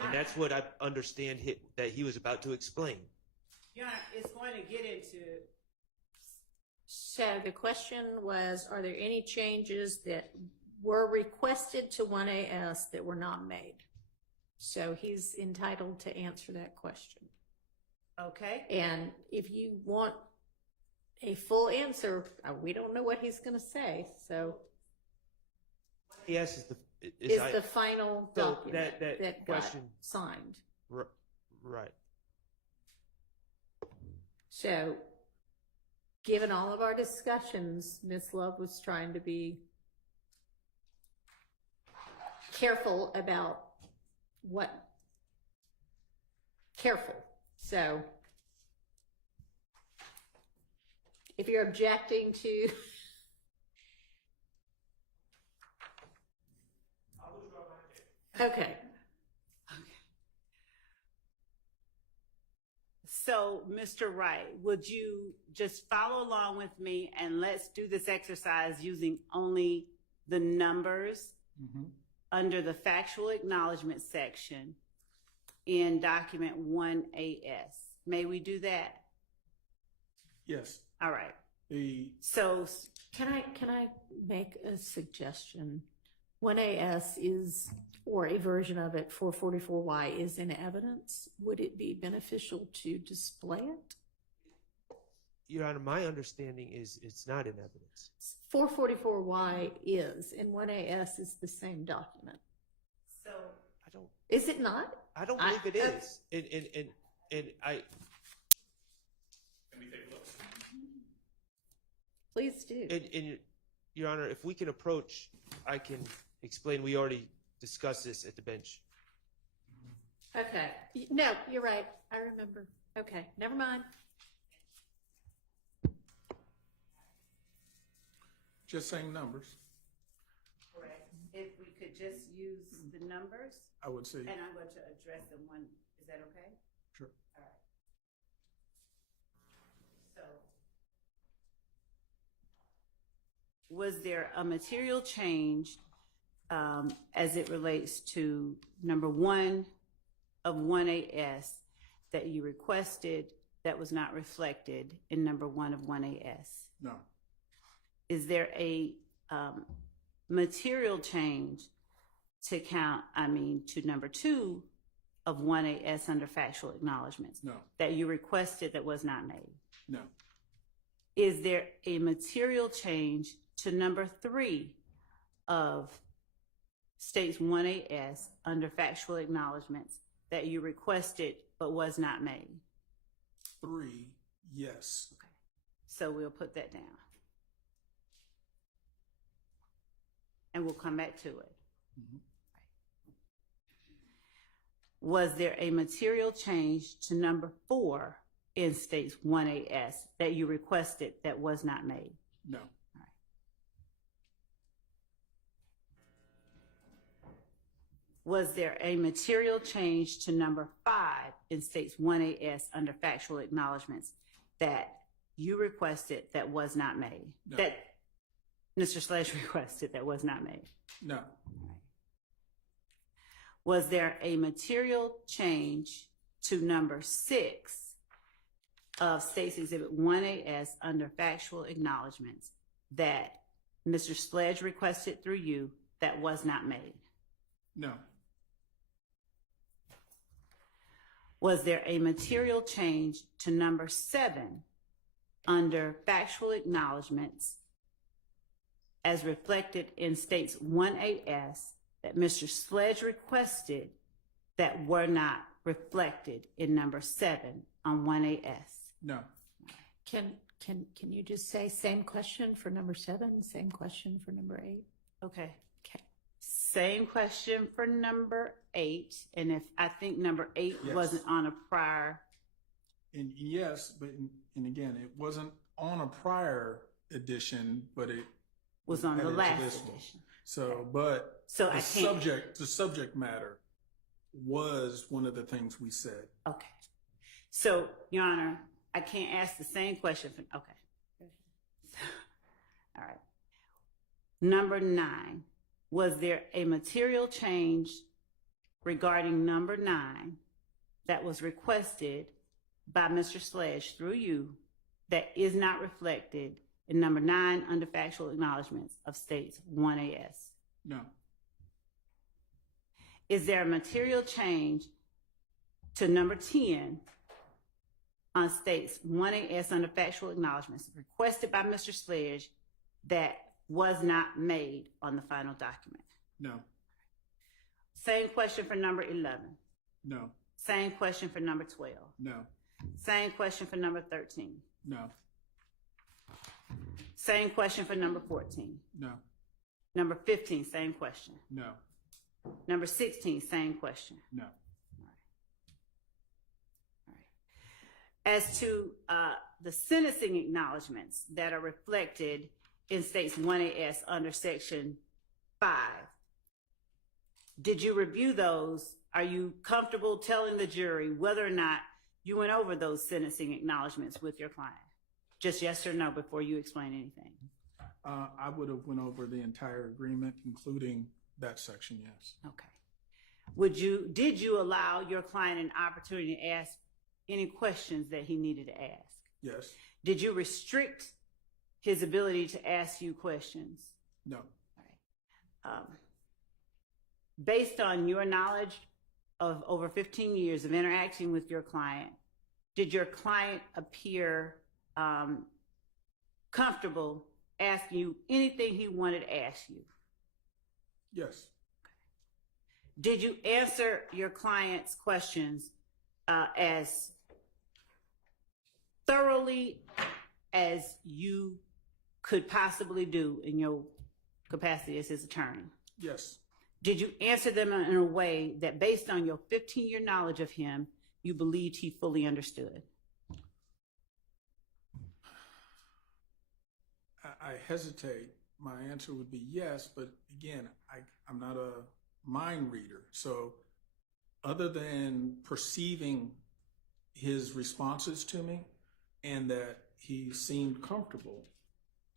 And that's what I understand that he was about to explain. Your Honor, it's going to get into. So the question was, are there any changes that were requested to 1AS that were not made? So he's entitled to answer that question. Okay. And if you want a full answer, we don't know what he's going to say. So Yes, is the final So document that that question- got signed. right. So given all of our discussions, Ms. Love was trying to be careful about careful. So if you're objecting to okay. So, Mr. Wright, would you just follow along with me and let's do this exercise using only the numbers under the factual acknowledgement section in document 1AS. May we do that? Yes. All right. So can I make a suggestion? 1AS is, or a version of it, 444Y is in evidence. Would it be beneficial to display it? Your Honor, my understanding is it's not in evidence. 444Y is, and 1AS is the same document. So, I don't. Is it not? I don't believe it is. And I. Can we take a look? Please do. And Your Honor, if we can approach, I can explain. We already discussed this at the bench. Okay. No, you're right. I remember. Okay, never mind. Just saying numbers, Correct. If we could just use the numbers, I would say. and I'm going to address them one, is that okay? Sure. All right. So, was there a material change as it relates to number 1 of 1AS that you requested that was not reflected in number 1 of 1AS? No, Is there a material change to number 2 of 1AS under factual acknowledgments no, that you requested that was not made? no, Is there a material change to number 3 of states 1AS under factual acknowledgments that you requested but was not made? 3, yes. So we'll put that down. And we'll come back to it. Mhm. Was there a material change to number 4 in states 1AS that you requested that was not made? No, Was there a material change to number 5 in states 1AS under factual acknowledgments that you requested that was not made? No. That Mr. Sledge requested that was not made? no, Was there a material change to number 6 of States Exhibit 1AS under factual acknowledgments that Mr. Sledge requested through you that was not made? no, Was there a material change to number 7 under factual acknowledgments as reflected in States 1AS that Mr. Sledge requested that were not reflected in number 7 on 1AS? no, Can you just say same question for number 7, same question for number 8? Okay. Same question for number 8, and if I think number 8 Yes. wasn't on a prior, and yes, but and again, it wasn't on a prior edition, but it was on the added to last this one. edition. So, but So the I can't. subject matter was one of the things we said. Okay. So, Your Honor, I can't ask the same question for, okay. All right. Number 9, was there a material change regarding number 9 that was requested by Mr. Sledge through you that is not reflected in number 9 under factual acknowledgments of states 1AS? No, Is there a material change to number 10 on states 1AS under factual acknowledgments requested by Mr. Sledge that was not made on the final document? no, Same question for number 11. no, Same question for number 12. no, Same question for number 13. no, Same question for number 14. no, Number 15, same question. no, Number 16, same question. no, All right. As to the sentencing acknowledgments that are reflected in states 1AS under section 5, did you review those? Are you comfortable telling the jury whether or not you went over those sentencing acknowledgments with your client? Just yes or no before you explain anything. I would have went over the entire agreement, including that section. Yes. Okay. Did you allow your client an opportunity to ask any questions that he needed to ask? Yes. Did you restrict his ability to ask you questions? No. All right. Based on your knowledge of over 15 years of interacting with your client, did your client appear comfortable asking you anything he wanted to ask you? Yes. Did you answer your client's questions as thoroughly as you could possibly do in your capacity as his attorney? Yes. Did you answer them in a way that, based on your 15-year knowledge of him, you believed he fully understood? I hesitate. My answer would be yes, but again, I'm not a mind reader. So other than perceiving his responses to me and that he seemed comfortable,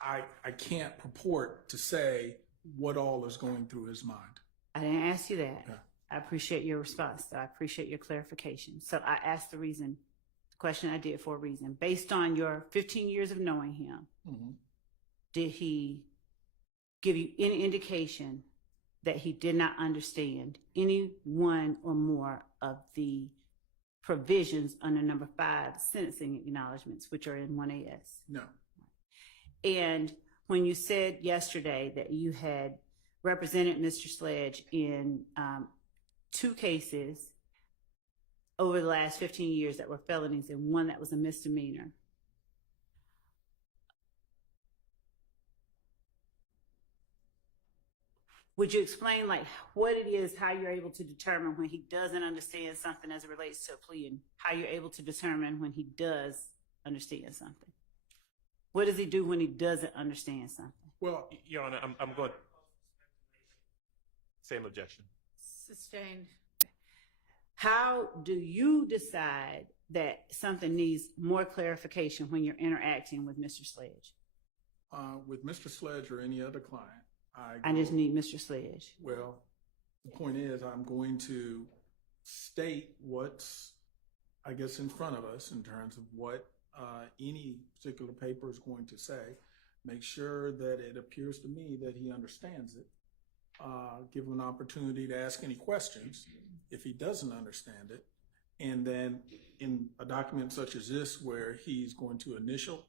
I can't purport to say what all is going through his mind. I didn't ask you that. Yeah. I appreciate your response, though. I appreciate your clarification. So I asked the question I did for a reason. Based on your 15 years of knowing him, did he give you any indication that he did not understand any one or more of the provisions under number 5 sentencing acknowledgments, which are in 1AS? No. And when you said yesterday that you had represented Mr. Sledge in 2 cases over the last 15 years that were felonies and one that was a misdemeanor, would you explain like what it is, how you're able to determine when he doesn't understand something as it relates to a plea, and how you're able to determine when he does understand something? What does he do when he doesn't understand something? Well, Your Honor, I'm going. Same objection. Sustained. How do you decide that something needs more clarification when you're interacting with Mr. Sledge? with Mr. Sledge or any other client, I just need Mr. Sledge. Well, the point is, I'm going to state what's, I guess, in front of us in terms of what any particular paper is going to say. Make sure that it appears to me that he understands it. Give him an opportunity to ask any questions if he doesn't understand it. And then in a document such as this, where he's going to initial,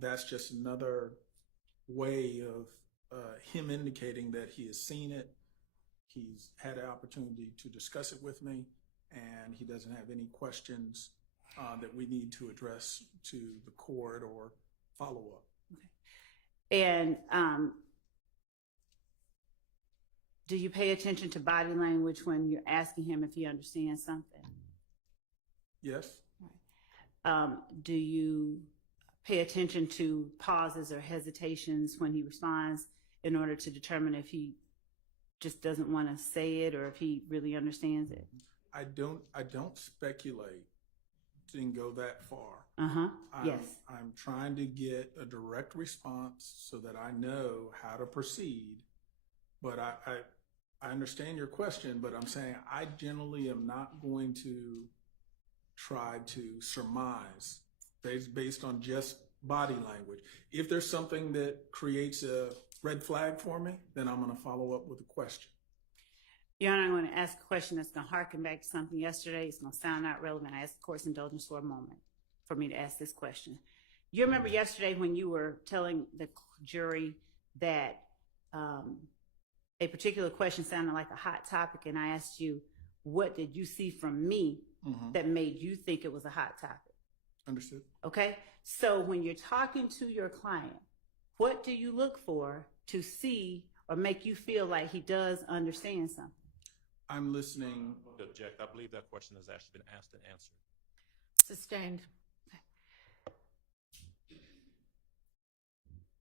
that's just another way of him indicating that he has seen it. He's had an opportunity to discuss it with me, and he doesn't have any questions that we need to address to the court or follow up. Okay. And do you pay attention to body language when you're asking him if he understands something? Yes. Do you pay attention to pauses or hesitations when he responds in order to determine if he just doesn't want to say it or if he really understands it? I don't speculate and go that far. Yes. I'm trying to get a direct response so that I know how to proceed. But I understand your question, but I'm saying I generally am not going to try to surmise based on just body language. If there's something that creates a red flag for me, then I'm going to follow up with a question. Your Honor, I'm going to ask a question that's going to harken back to something yesterday. It's going to sound not relevant. I ask the court's indulgence for a moment for me to ask this question. You remember yesterday when you were telling the jury that a particular question sounded like a hot topic, and I asked you, what did you see from me that made you think it was a hot topic? Understood. Okay? So when you're talking to your client, what do you look for to see or make you feel like he does understand something? I'm listening. Object. I believe that question has actually been asked and answered. Sustained.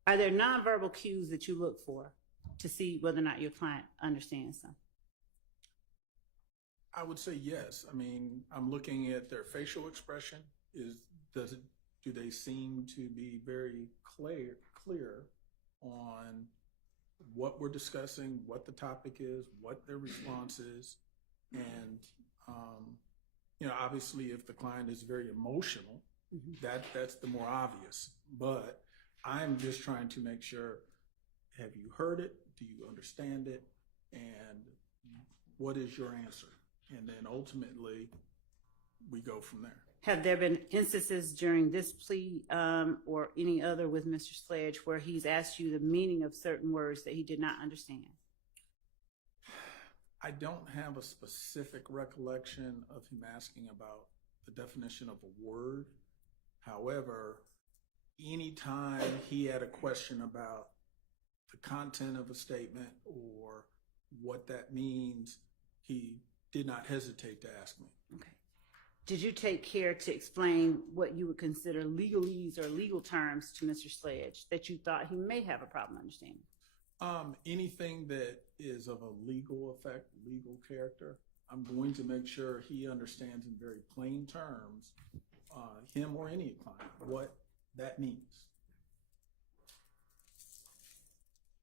Are there nonverbal cues that you look for to see whether or not your client understands something? I would say yes. I mean, I'm looking at their facial expression. Do they seem to be very clear on what we're discussing, what the topic is, what their response is? And, obviously if the client is very emotional, that's the more obvious. But I'm just trying to make sure, have you heard it? Do you understand it? And what is your answer? And then ultimately we go from there. Have there been instances during this plea or any other with Mr. Sledge where he's asked you the meaning of certain words that he did not understand? I don't have a specific recollection of him asking about the definition of a word. However, anytime he had a question about the content of a statement or what that means, he did not hesitate to ask me. Okay. Did you take care to explain what you would consider legalese or legal terms to Mr. Sledge that you thought he may have a problem understanding? Anything that is of a legal effect, legal character, I'm going to make sure he understands in very plain terms, him or any client, what that means.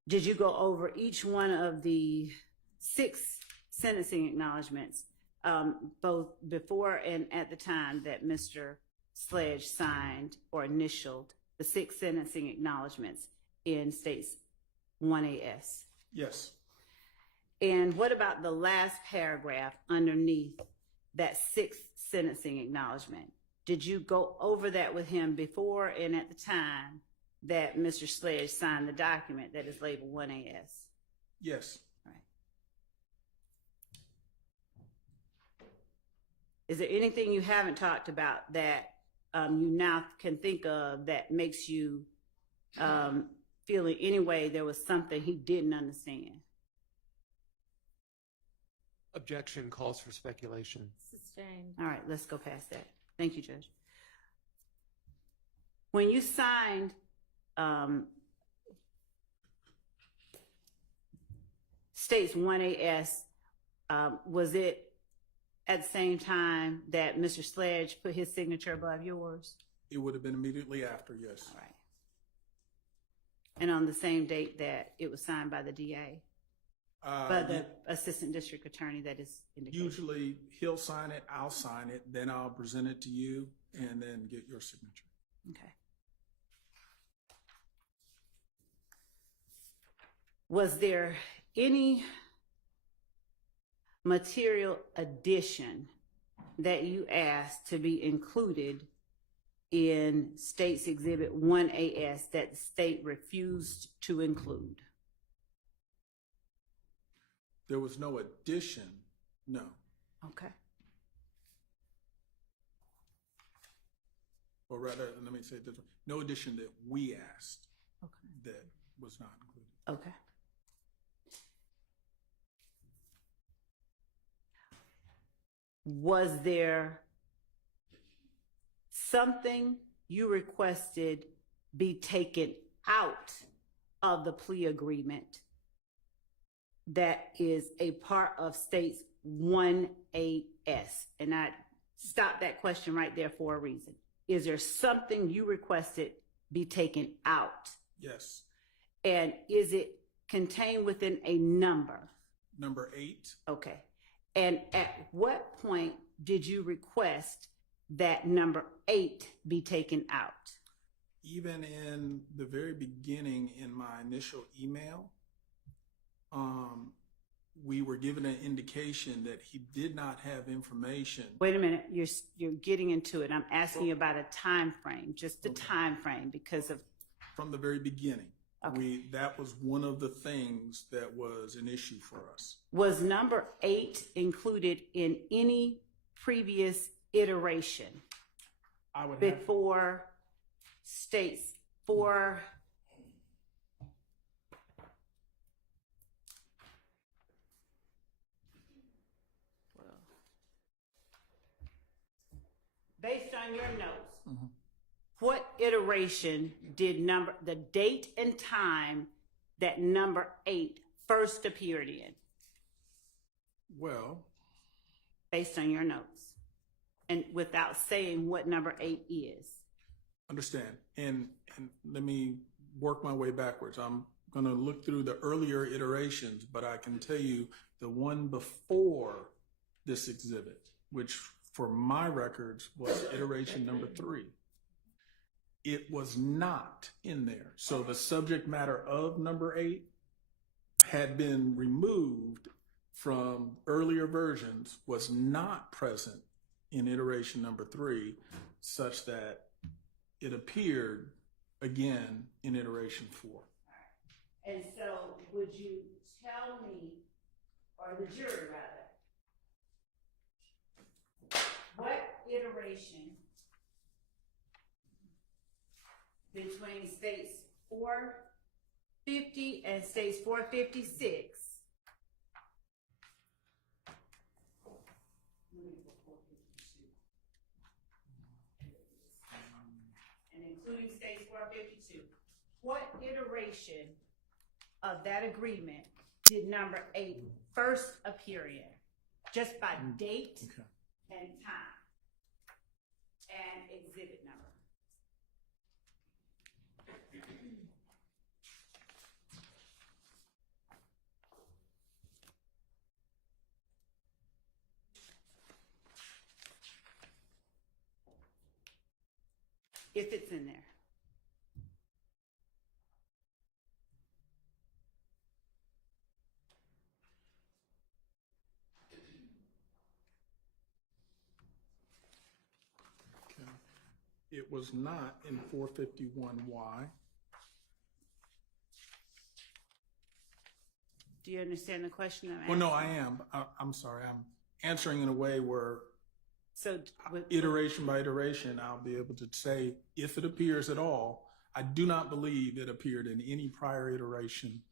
Did you go over each one of the 6 sentencing acknowledgments, both before and at the time that Mr. Sledge signed or initialed the 6 sentencing acknowledgments in States 1AS? Yes. And what about the last paragraph underneath that 6th sentencing acknowledgement? Did you go over that with him before and at the time that Mr. Sledge signed the document that is labeled 1AS? Yes. Right. Is there anything you haven't talked about that you now can think of that makes you feel in any way there was something he didn't understand? Objection calls for speculation. Sustained. All right, let's go past that. Thank you, Judge. When you signed States 1AS, was it at the same time that Mr. Sledge put his signature above yours? It would have been immediately after, yes. All right. And on the same date that it was signed by the DA? By the assistant district attorney that is indicated? Usually he'll sign it, I'll sign it, then I'll present it to you and then get your signature. Okay. Was there any material addition that you asked to be included in State's Exhibit 1AS that the state refused to include? There was no addition, no. Okay. Or rather, let me say it this way, no addition that we asked Okay. that was not included. Okay. Was there something you requested be taken out of the plea agreement that is a part of States 1AS? And I stopped that question right there for a reason. Is there something you requested be taken out? Yes. And is it contained within a number? Number 8. Okay. And at what point did you request that number 8 be taken out? Even in the very beginning in my initial email, we were given an indication that he did not have information. Wait a minute, you're getting into it. I'm asking you about a time frame, just the time frame, because of. From the very beginning. Okay. That was one of the things that was an issue for us. Was number 8 included in any previous iteration I would have, before States 4? Based on your notes, what iteration did the date and time that number 8 first appeared in? well, Based on your notes, and without saying what number 8 is. understand. And let me work my way backwards. I'm going to look through the earlier iterations, but I can tell you the one before this exhibit, which for my records was iteration number 3. It was not in there. So the subject matter of number 8 had been removed from earlier versions, was not present in iteration number 3, such that it appeared again in iteration 4. And so would you tell me, or the jury rather, what iteration between states 450 and states 456. And including states 452. What iteration of that agreement did number 8 first appear in? Just by date Okay. and time and exhibit number. If it's in there. Okay. It was not in 451Y. Do you understand the question I'm asking? Well, no, I am. I'm sorry. I'm answering in a way where So iteration by iteration, I'll be able to say if it appears at all. I do not believe it appeared in any prior iteration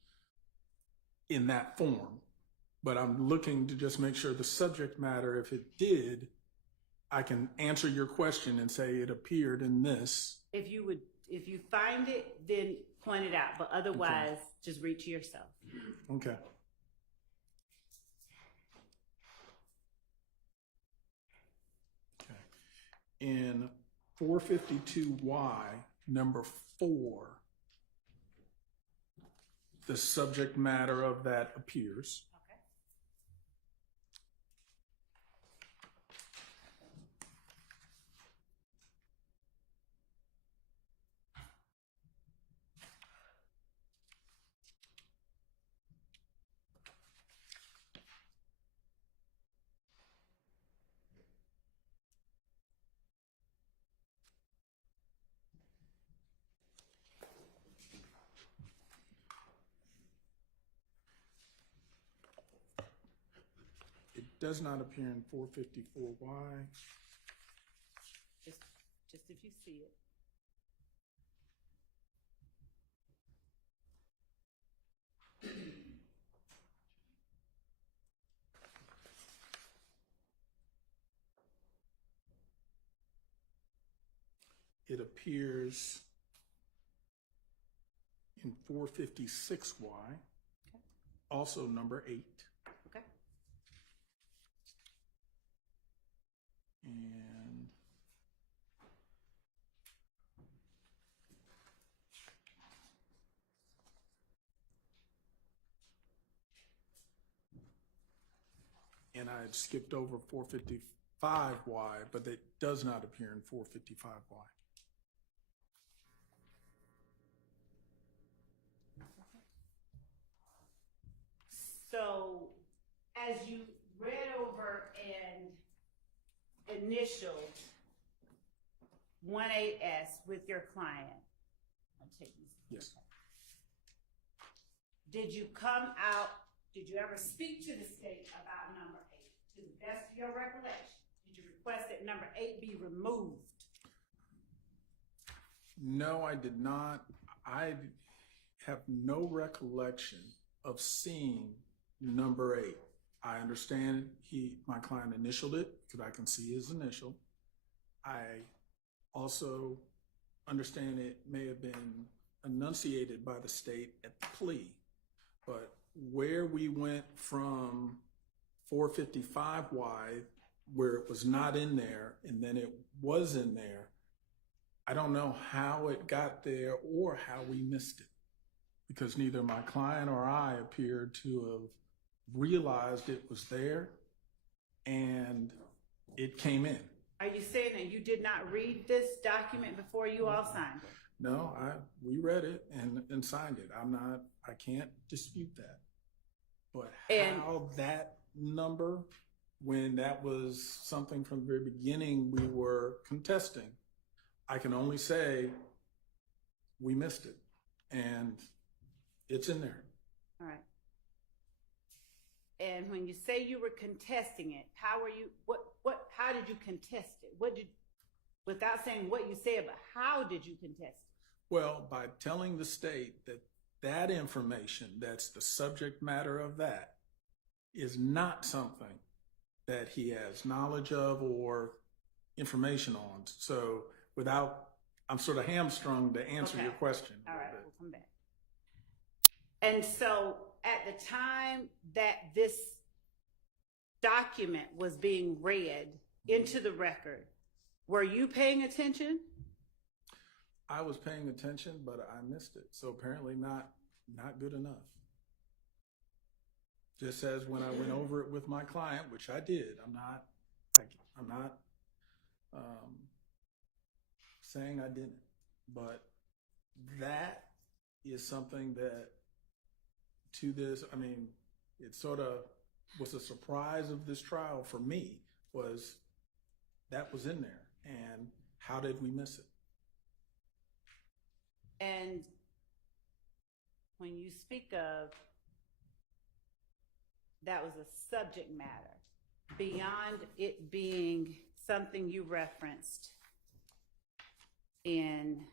in that form, but I'm looking to just make sure the subject matter, if it did, I can answer your question and say it appeared in this. if you find it, then point it out, but otherwise, just read to yourself. Okay. In 452Y, number 4, the subject matter of that appears. Okay. It does not appear in 454Y. Just if you see it. It appears in 456Y, also number 8. Okay. And I had skipped over 455Y, but it does not appear in 455Y. So, as you read over and initialed 1AS with your client, I'll take these. Yes. Did you ever speak to the state about number 8? To the best of your recollection, did you request that number 8 be removed? No, I did not. I have no recollection of seeing number 8. I understand my client initialed it because I can see his initial. I also understand it may have been enunciated by the state at the plea, but where we went from 455Y, where it was not in there, and then it was in there, I don't know how it got there or how we missed it, because neither my client or I appeared to have realized it was there and it came in. Are you saying that you did not read this document before you all signed it? No, we read it and signed it. I can't dispute that. But how that number, when that was something from the very beginning we were contesting, I can only say we missed it and it's in there. All right. And when you say you were contesting it, how did you contest it? Without saying what you said, but how did you contest it? Well, by telling the state that that information, that's the subject matter of that, is not something that he has knowledge of or information on. So I'm sort of hamstrung to answer Okay. your question. All right, we'll come back. And so at the time that this document was being read into the record, were you paying attention? I was paying attention, but I missed it. So apparently not good enough. Just as when I went over it with my client, which I did. I'm not saying I didn't, but that is something that to this, I mean, it sort of was a surprise of this trial for me, was that was in there, and how did we miss it? And when you speak of that was a subject matter, beyond it being something you referenced in,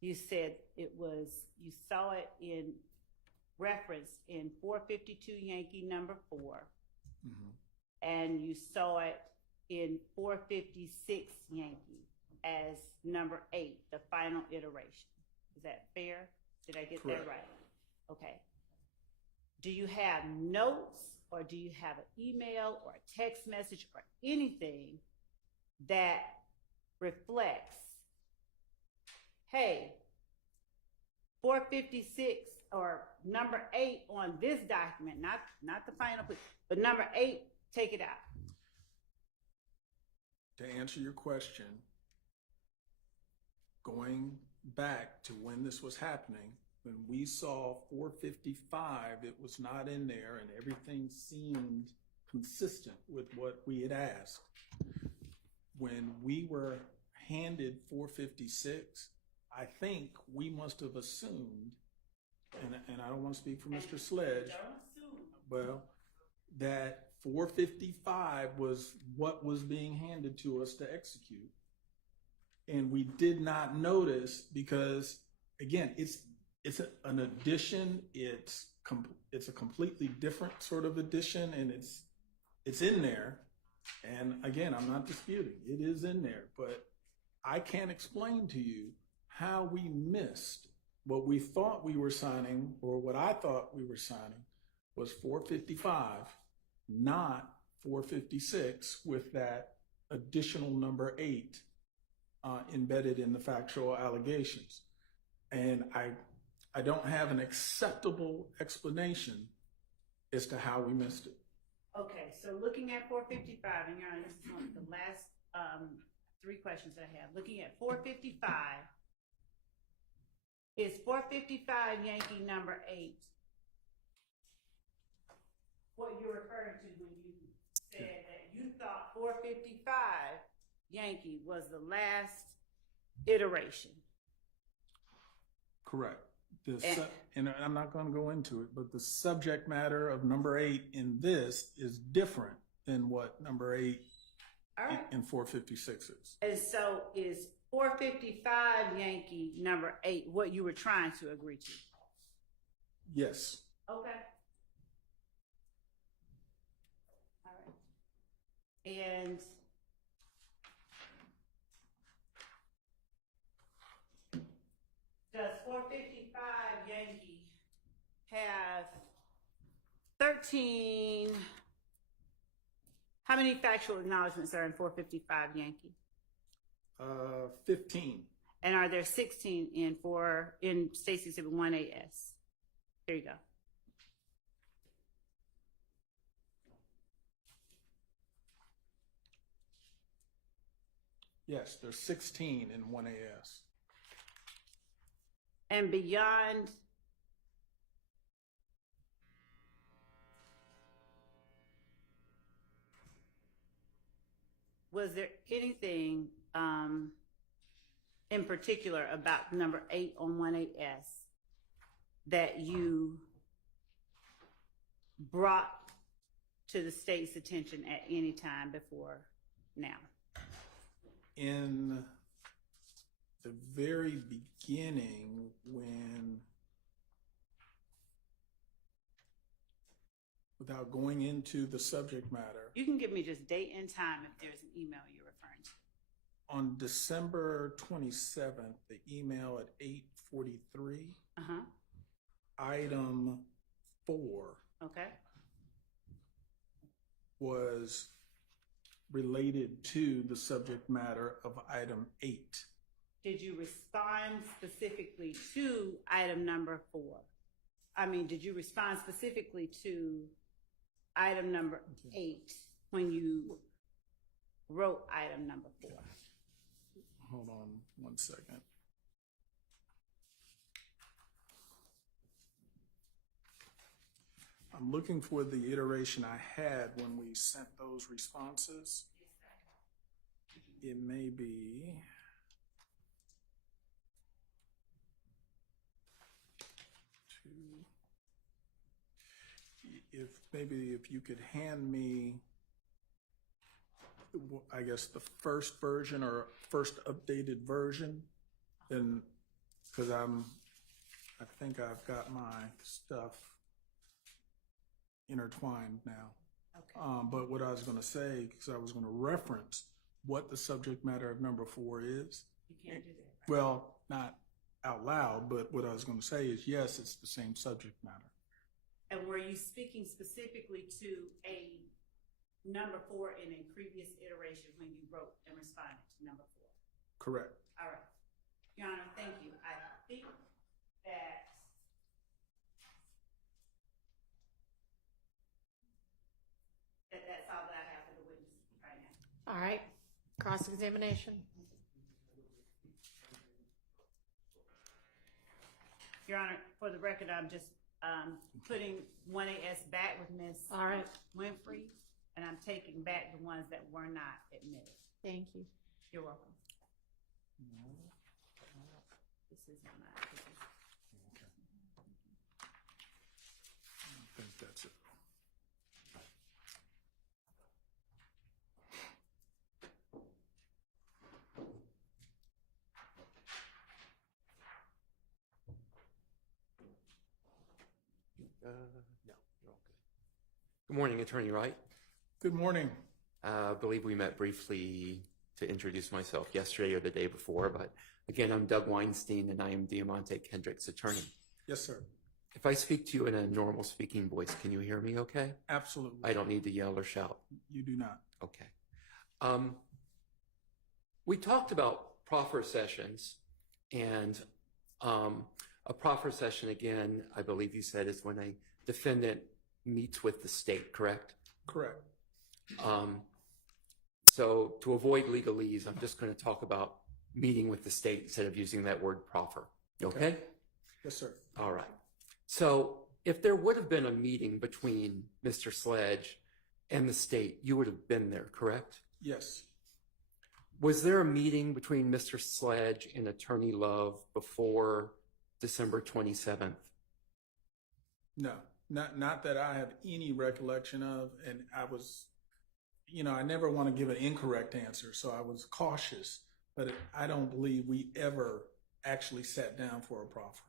you said you saw it in referenced in 452 Yankee number 4, and you saw it in 456 Yankee as number 8, the final iteration. Is that fair? Did I get Correct. that right? Okay. Do you have notes, or do you have an email or a text message or anything that reflects, hey, 456 or number 8 on this document, not the final, but number 8, take it out? To answer your question, going back to when this was happening, when we saw 455, it was not in there, and everything seemed consistent with what we had asked. When we were handed 456, I think we must have assumed, and I don't want to speak for Mr. Sledge, well, that 455 was what was being handed to us to execute. And we did not notice because, again, it's an addition. It's a completely different sort of addition, and it's in there. And again, I'm not disputing it is in there, but I can't explain to you how we missed what we thought we were signing, or what I thought we were signing was 455, not 456, with that additional number 8 embedded in the factual allegations. And I don't have an acceptable explanation as to how we missed it. Okay, so looking at 455, and Your Honor, this is one of the last 3 questions I have. Looking at 455, is 455 Yankee number 8 what you're referring to when you said that you thought 455 Yankee was the last iteration? Correct. And I'm not going to go into it, but the subject matter of number 8 in this is different than what number 8 in 456 is. And so is 455 Yankee number 8 what you were trying to agree to? Yes. Okay. All right. And does 455 Yankee have 13? How many factual acknowledgments are in 455 Yankee? 15. And are there 16 in State's Exhibit 1AS? There you go. Yes, there's 16 in 1AS. And beyond was there anything in particular about number 8 on 1AS that you brought to the state's attention at any time before now? In the very beginning when, without going into the subject matter, You can give me just date and time if there's an email you're referring to. on December 27th, the email at 8:43, Uh-huh. item 4 Okay. was related to the subject matter of item 8. Did you respond specifically to item number 4? I mean, did you respond specifically to item number 8 when you wrote item number 4? Hold on one second. I'm looking for the iteration I had when we sent those responses. It may be. If you could hand me, I guess, the first version or first updated version, then, because I think I've got my stuff intertwined now. Okay. But what I was going to say, because I was going to reference what the subject matter of number 4 is. You can't do that. Right? Well, not out loud, but what I was going to say is, yes, it's the same subject matter. And were you speaking specifically to a number 4 in a previous iteration when you wrote and responded to number 4? Correct. All right. Your Honor, thank you. I think that's all that I have for the witness right now. All right, cross-examination. Your Honor, for the record, I'm just putting 1AS back with Ms. All right, Winfrey, and I'm taking back the ones that were not admitted. thank you. You're welcome. This is mine. I think that's it. No, you're all good. Good morning, Attorney Wright. Good morning. I believe we met briefly to introduce myself yesterday or the day before, but again, I'm Doug Weinstein and I am Diamante Kendrick's attorney. Yes, sir. If I speak to you in a normal speaking voice, can you hear me okay? Absolutely. I don't need to yell or shout. You do not. Okay. We talked about proffer sessions, and a proffer session, again, I believe you said, is when a defendant meets with the state, correct? Correct. So to avoid legalese, I'm just going to talk about meeting with the state instead of using that word proffer. Okay? Yes, sir. All right. So if there would have been a meeting between Mr. Sledge and the state, you would have been there, correct? Yes. Was there a meeting between Mr. Sledge and Attorney Love before December 27th? No, not that I have any recollection of. And I was, I never want to give an incorrect answer, so I was cautious. But I don't believe we ever actually sat down for a proffer.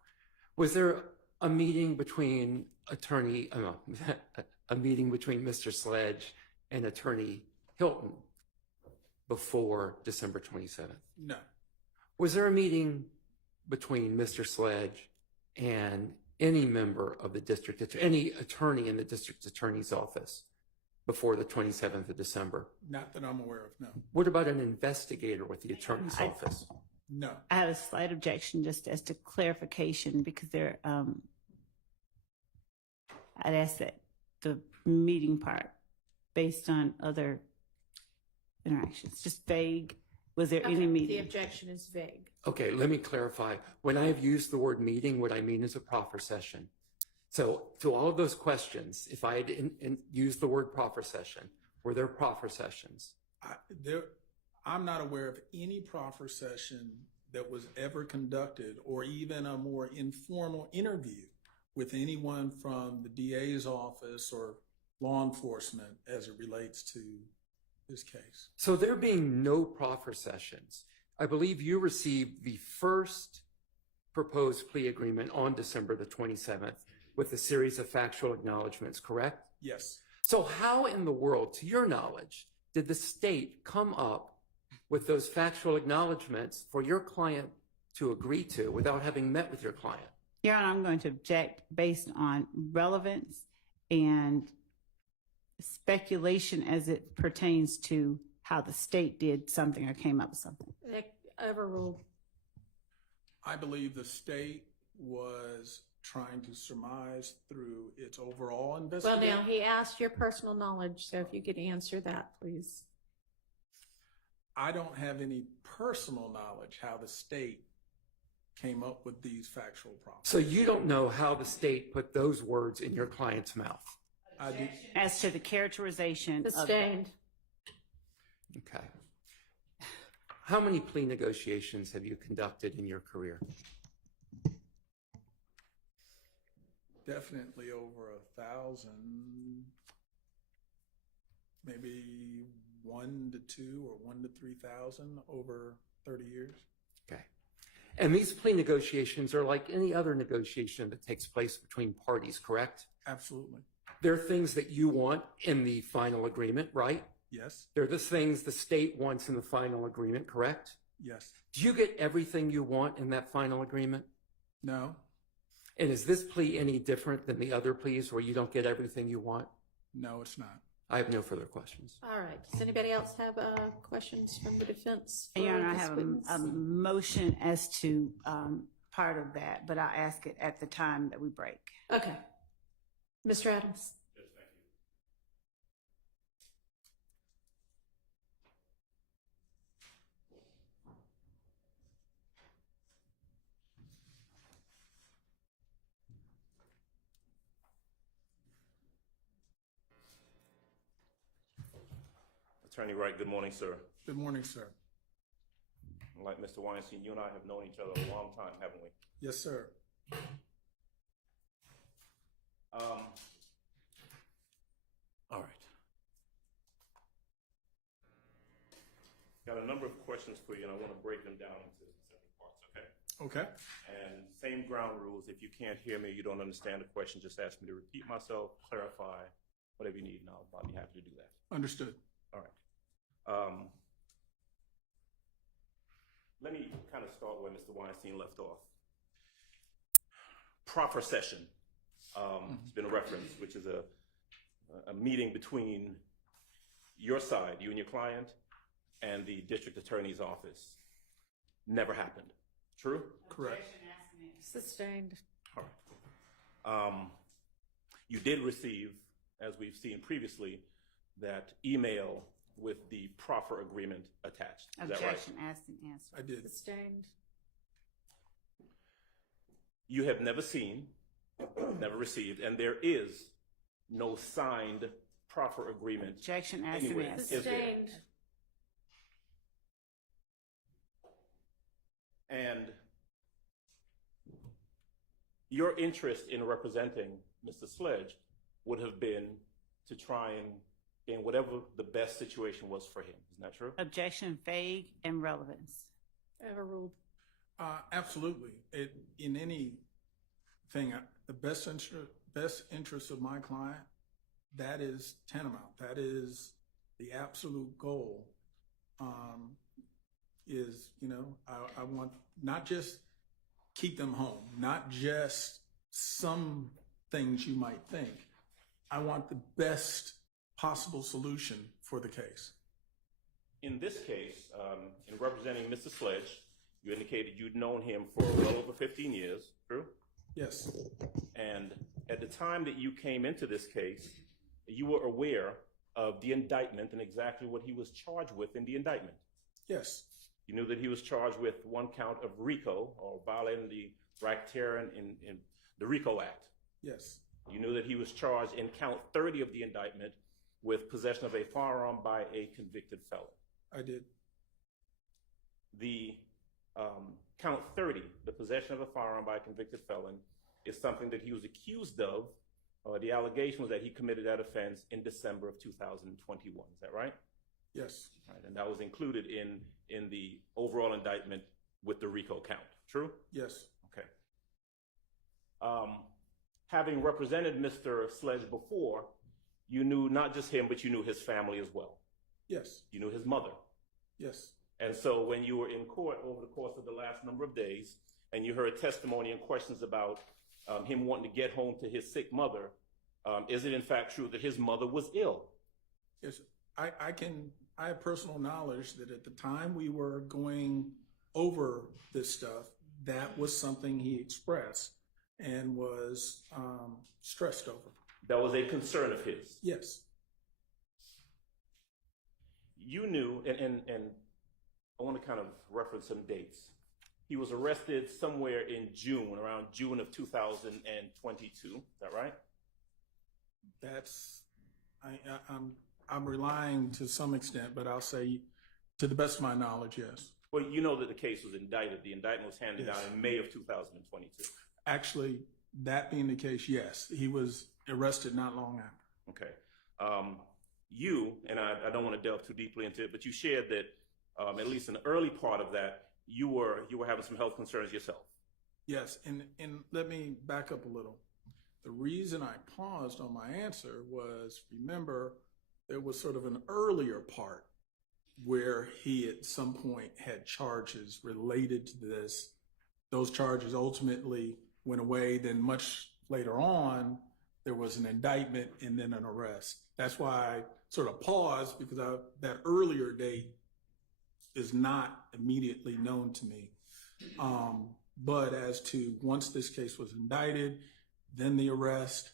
Was there a meeting between a meeting between Mr. Sledge and Attorney Hilton before December 27th? No. Was there a meeting between Mr. Sledge and any member of the district, any attorney in the district attorney's office before the 27th of December? Not that I'm aware of, no. What about an investigator with the attorney's office? No. I have a slight objection just as to clarification because I'd ask that the meeting part based on other interactions, just vague. Was there any The meeting? objection is vague. Okay, let me clarify. When I have used the word meeting, what I mean is a proffer session. So to all of those questions, if I had used the word proffer session, were there proffer sessions? I'm not aware of any proffer session that was ever conducted or even a more informal interview with anyone from the DA's office or law enforcement as it relates to this case. So there being no proffer sessions, I believe you received the first proposed plea agreement on December the 27th with a series of factual acknowledgments, correct? Yes. So how in the world, to your knowledge, did the state come up with those factual acknowledgments for your client to agree to without having met with your client? Your Honor, I'm going to object based on relevance and speculation as it pertains to how the state did something or came up with something. Overruled. I believe the state was trying to surmise through its overall Well, investigation. now, he asked your personal knowledge, so if you could answer that, please. I don't have any personal knowledge how the state came up with these factual problems. So you don't know how the state put those words in your client's mouth? I do. As to the characterization of Sustained. Okay. How many plea negotiations have you conducted in your career? Definitely over 1,000, maybe 1 to 2 or 1 to 3,000 over 30 years. Okay. And these plea negotiations are like any other negotiation that takes place between parties, correct? Absolutely. There are things that you want in the final agreement, right? Yes. They're the things the state wants in the final agreement, correct? Yes. Do you get everything you want in that final agreement? No. And is this plea any different than the other pleas where you don't get everything you want? No, it's not. I have no further questions. All right. Does anybody else have questions from the defense? for Your Honor, I this have witness? a motion as to part of that, but I'll ask it at the time that we break. Okay. Mr. Adams. Yes, thank you. Attorney Wright, good morning, sir. Good morning, sir. Like Mr. Weinstein, you and I have known each other a long time, haven't we? Yes, sir. All right. Got a number of questions for you, and I want to break them down into separate parts, okay? Okay. And same ground rules. If you can't hear me, you don't understand the question, just ask me to repeat myself, clarify, whatever you need, and I'll be happy to do that. Understood. All right. Let me kind of start where Mr. Weinstein left off. Proffer session. It's been a reference, which is a meeting between your side, you and your client, and the district attorney's office. Never happened. True? Correct. Sustained. All right. You did receive, as we've seen previously, that email with the proffer agreement attached. Is that right? Objection asked and answered. I did. Sustained. You have never seen, never received, and there is no signed proffer agreement. Objection asked and Anyway, answered. is there? Sustained. And your interest in representing Mr. Sledge would have been to try and gain whatever the best situation was for him. Isn't that true? Objection vague and relevance. Overruled. Absolutely. In anything, the best interest of my client, that is tantamount. That is the absolute goal. Is, I want not just keep them home, not just some things you might think. I want the best possible solution for the case. In this case, in representing Mr. Sledge, you indicated you'd known him for well over 15 years, true? Yes. And at the time that you came into this case, you were aware of the indictment and exactly what he was charged with in the indictment. Yes. You knew that he was charged with one count of RICO, or violating the racketeering in the RICO Act. Yes. You knew that he was charged in count 30 of the indictment with possession of a firearm by a convicted felon. I did. The count 30, the possession of a firearm by a convicted felon, is something that he was accused of. The allegation was that he committed that offense in December of 2021. Is that right? Yes. Right, and that was included in the overall indictment with the RICO count. True? Yes. Okay. Having represented Mr. Sledge before, you knew not just him, but you knew his family as well. Yes. You knew his mother. Yes. And so when you were in court over the course of the last number of days, and you heard testimony and questions about him wanting to get home to his sick mother, is it in fact true that his mother was ill? Yes. I have personal knowledge that at the time we were going over this stuff, that was something he expressed and was stressed over. That was a concern of his. Yes. You knew, and I want to kind of reference some dates. He was arrested somewhere in June, around June of 2022. Is that right? That's, I'm relying to some extent, but I'll say to the best of my knowledge, yes. Well, you know that the case was indicted. The indictment was handed Yes. down in May of 2022. Actually, that being the case, yes, he was arrested not long after. Okay. You, and I don't want to delve too deeply into it, but you shared that at least in the early part of that, you were having some health concerns yourself. Yes, and let me back up a little. The reason I paused on my answer was, remember, there was sort of an earlier part where he at some point had charges related to this. Those charges ultimately went away. Then much later on, there was an indictment and then an arrest. That's why I sort of paused, because that earlier date is not immediately known to me. But as to once this case was indicted, then the arrest,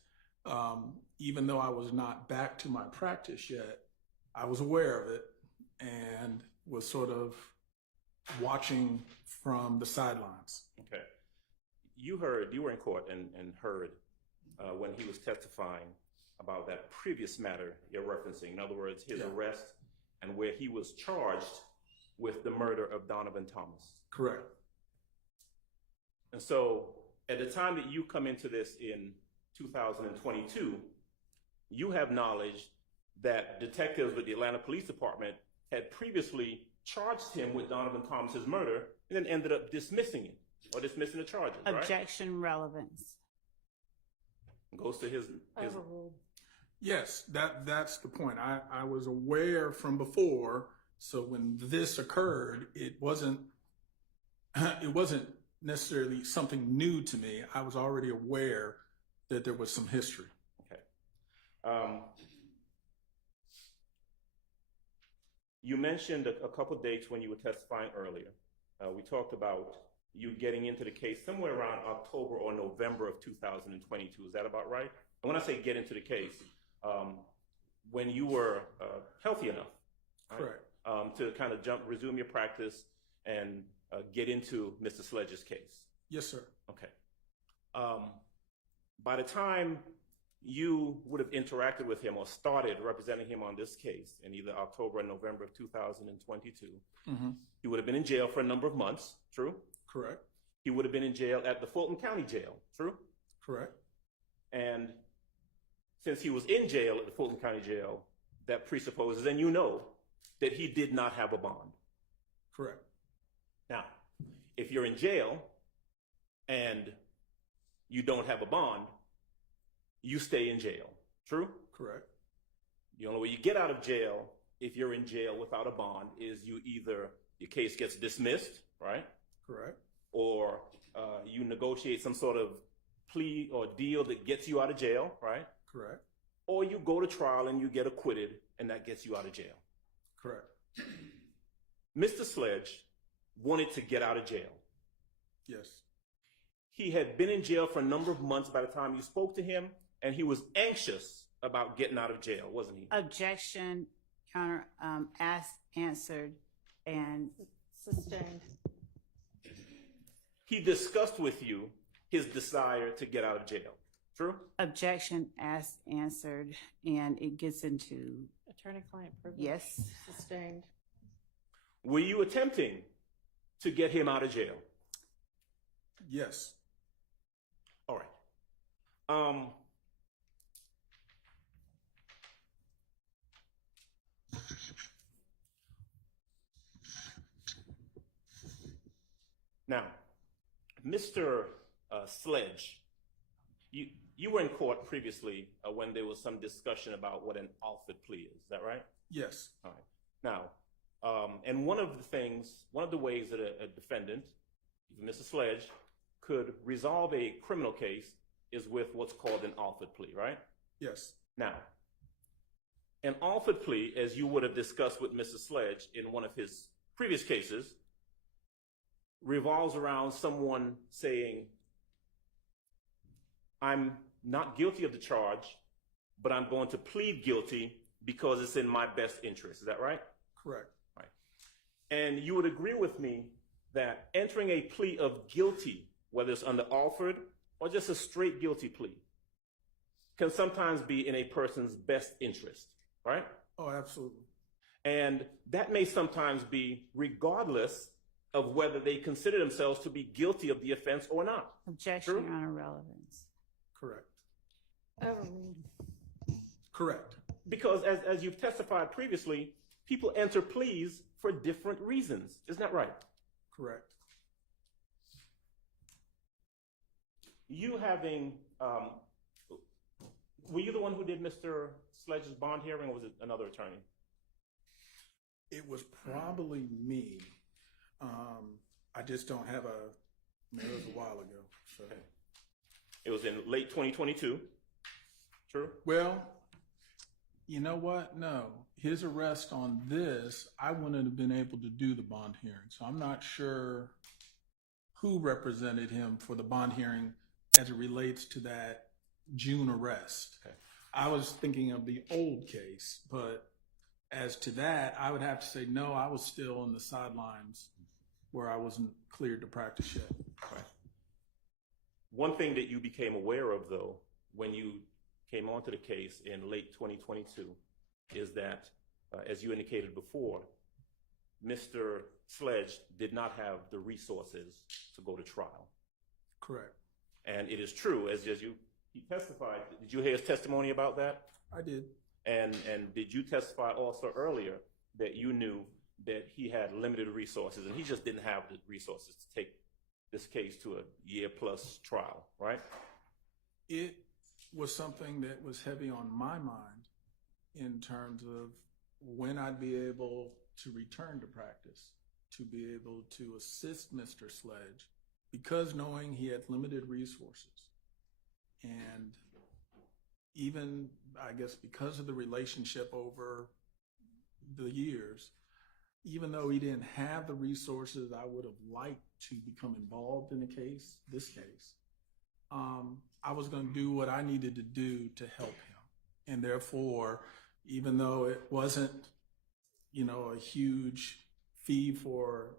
even though I was not back to my practice yet, I was aware of it and was sort of watching from the sidelines. Okay. You were in court and heard when he was testifying about that previous matter you're referencing. In other words, his arrest and where he was charged with the murder of Donovan Thomas. Correct. And so at the time that you come into this in 2022, you have knowledge that detectives with the Atlanta Police Department had previously charged him with Donovan Thomas's murder and then ended up dismissing it or dismissing the charges, right? Objection relevance. Goes to his Overruled. Yes, that's the point. I was aware from before, so when this occurred, it wasn't necessarily something new to me. I was already aware that there was some history. Okay. You mentioned a couple of dates when you were testifying earlier. We talked about you getting into the case somewhere around October or November of 2022. Is that about right? And when I say get into the case, when you were healthy enough, right? Correct. To kind of resume your practice and get into Mr. Sledge's case. Yes, sir. Okay. By the time you would have interacted with him or started representing him on this case in either October or November of 2022, he would have been in jail for a number of months, true? Correct. He would have been in jail at the Fulton County Jail, true? Correct. And since he was in jail at the Fulton County Jail, that presupposes, and you know, that he did not have a bond. Correct. Now, if you're in jail and you don't have a bond, you stay in jail, true? Correct. The only way you get out of jail, if you're in jail without a bond, is your case gets dismissed, right? Correct. Or you negotiate some sort of plea or deal that gets you out of jail, right? Correct. Or you go to trial and you get acquitted, and that gets you out of jail. Correct. Mr. Sledge wanted to get out of jail. Yes. He had been in jail for a number of months by the time you spoke to him, and he was anxious about getting out of jail, wasn't he? Objection, counter, asked, answered, and Sustained. He discussed with you his desire to get out of jail, true? objection, asked, answered, and it gets into, Attorney-client privilege. yes. Sustained. Were you attempting to get him out of jail? Yes. All right. Now, Mr. Sledge, you were in court previously when there was some discussion about what an offered plea is. Is that right? Yes. All right. Now, and one of the ways that a defendant, Mr. Sledge, could resolve a criminal case is with what's called an offered plea, right? Yes. Now, an offered plea, as you would have discussed with Mr. Sledge in one of his previous cases, revolves around someone saying, I'm not guilty of the charge, but I'm going to plead guilty because it's in my best interest. Is that right? Correct. Right. And you would agree with me that entering a plea of guilty, whether it's under offered or just a straight guilty plea, can sometimes be in a person's best interest, right? Oh, absolutely. And that may sometimes be regardless of whether they consider themselves to be guilty of the offense or not. Objection, True? Your Honor, relevance. Correct. Overruled. Correct. Because as you've testified previously, people enter pleas for different reasons. Isn't that right? Correct. You having, were you the one who did Mr. Sledge's bond hearing, or was it another attorney? It was probably me. I just don't have it was a while ago. So. Okay. It was in late 2022. True? Well, you know what? No. His arrest on this, I wouldn't have been able to do the bond hearing. So I'm not sure who represented him for the bond hearing as it relates to that June arrest. Okay. I was thinking of the old case, but as to that, I would have to say no, I was still on the sidelines where I wasn't cleared to practice yet. Right. One thing that you became aware of, though, when you came onto the case in late 2022 is that, as you indicated before, Mr. Sledge did not have the resources to go to trial. Correct. And it is true, he testified. Did you hear his testimony about that? I did. And did you testify also earlier that you knew that he had limited resources and he just didn't have the resources to take this case to a year-plus trial, right? It was something that was heavy on my mind in terms of when I'd be able to return to practice, to be able to assist Mr. Sledge, because knowing he had limited resources. And even, I guess, because of the relationship over the years, even though he didn't have the resources I would have liked to become involved in this case, I was going to do what I needed to do to help him. And therefore, even though it wasn't, a huge fee for,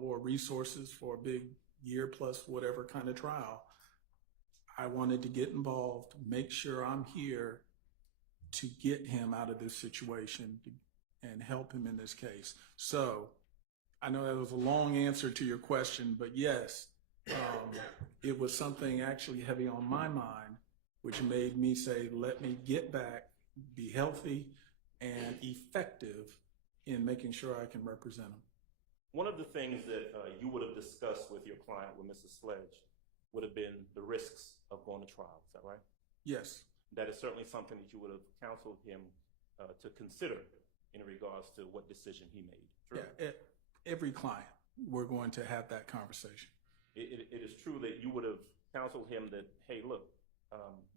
or resources for a big year plus whatever kind of trial, I wanted to get involved, make sure I'm here to get him out of this situation and help him in this case. So I know that was a long answer to your question, but yes, it was something actually heavy on my mind, which made me say, let me get back, be healthy and effective in making sure I can represent him. One of the things that you would have discussed with your client, with Mr. Sledge, would have been the risks of going to trial. Is that right? Yes. That is certainly something that you would have counseled him to consider in regards to what decision he made. True? Yeah, every client, we're going to have that conversation. It is true that you would have counseled him that, hey, look,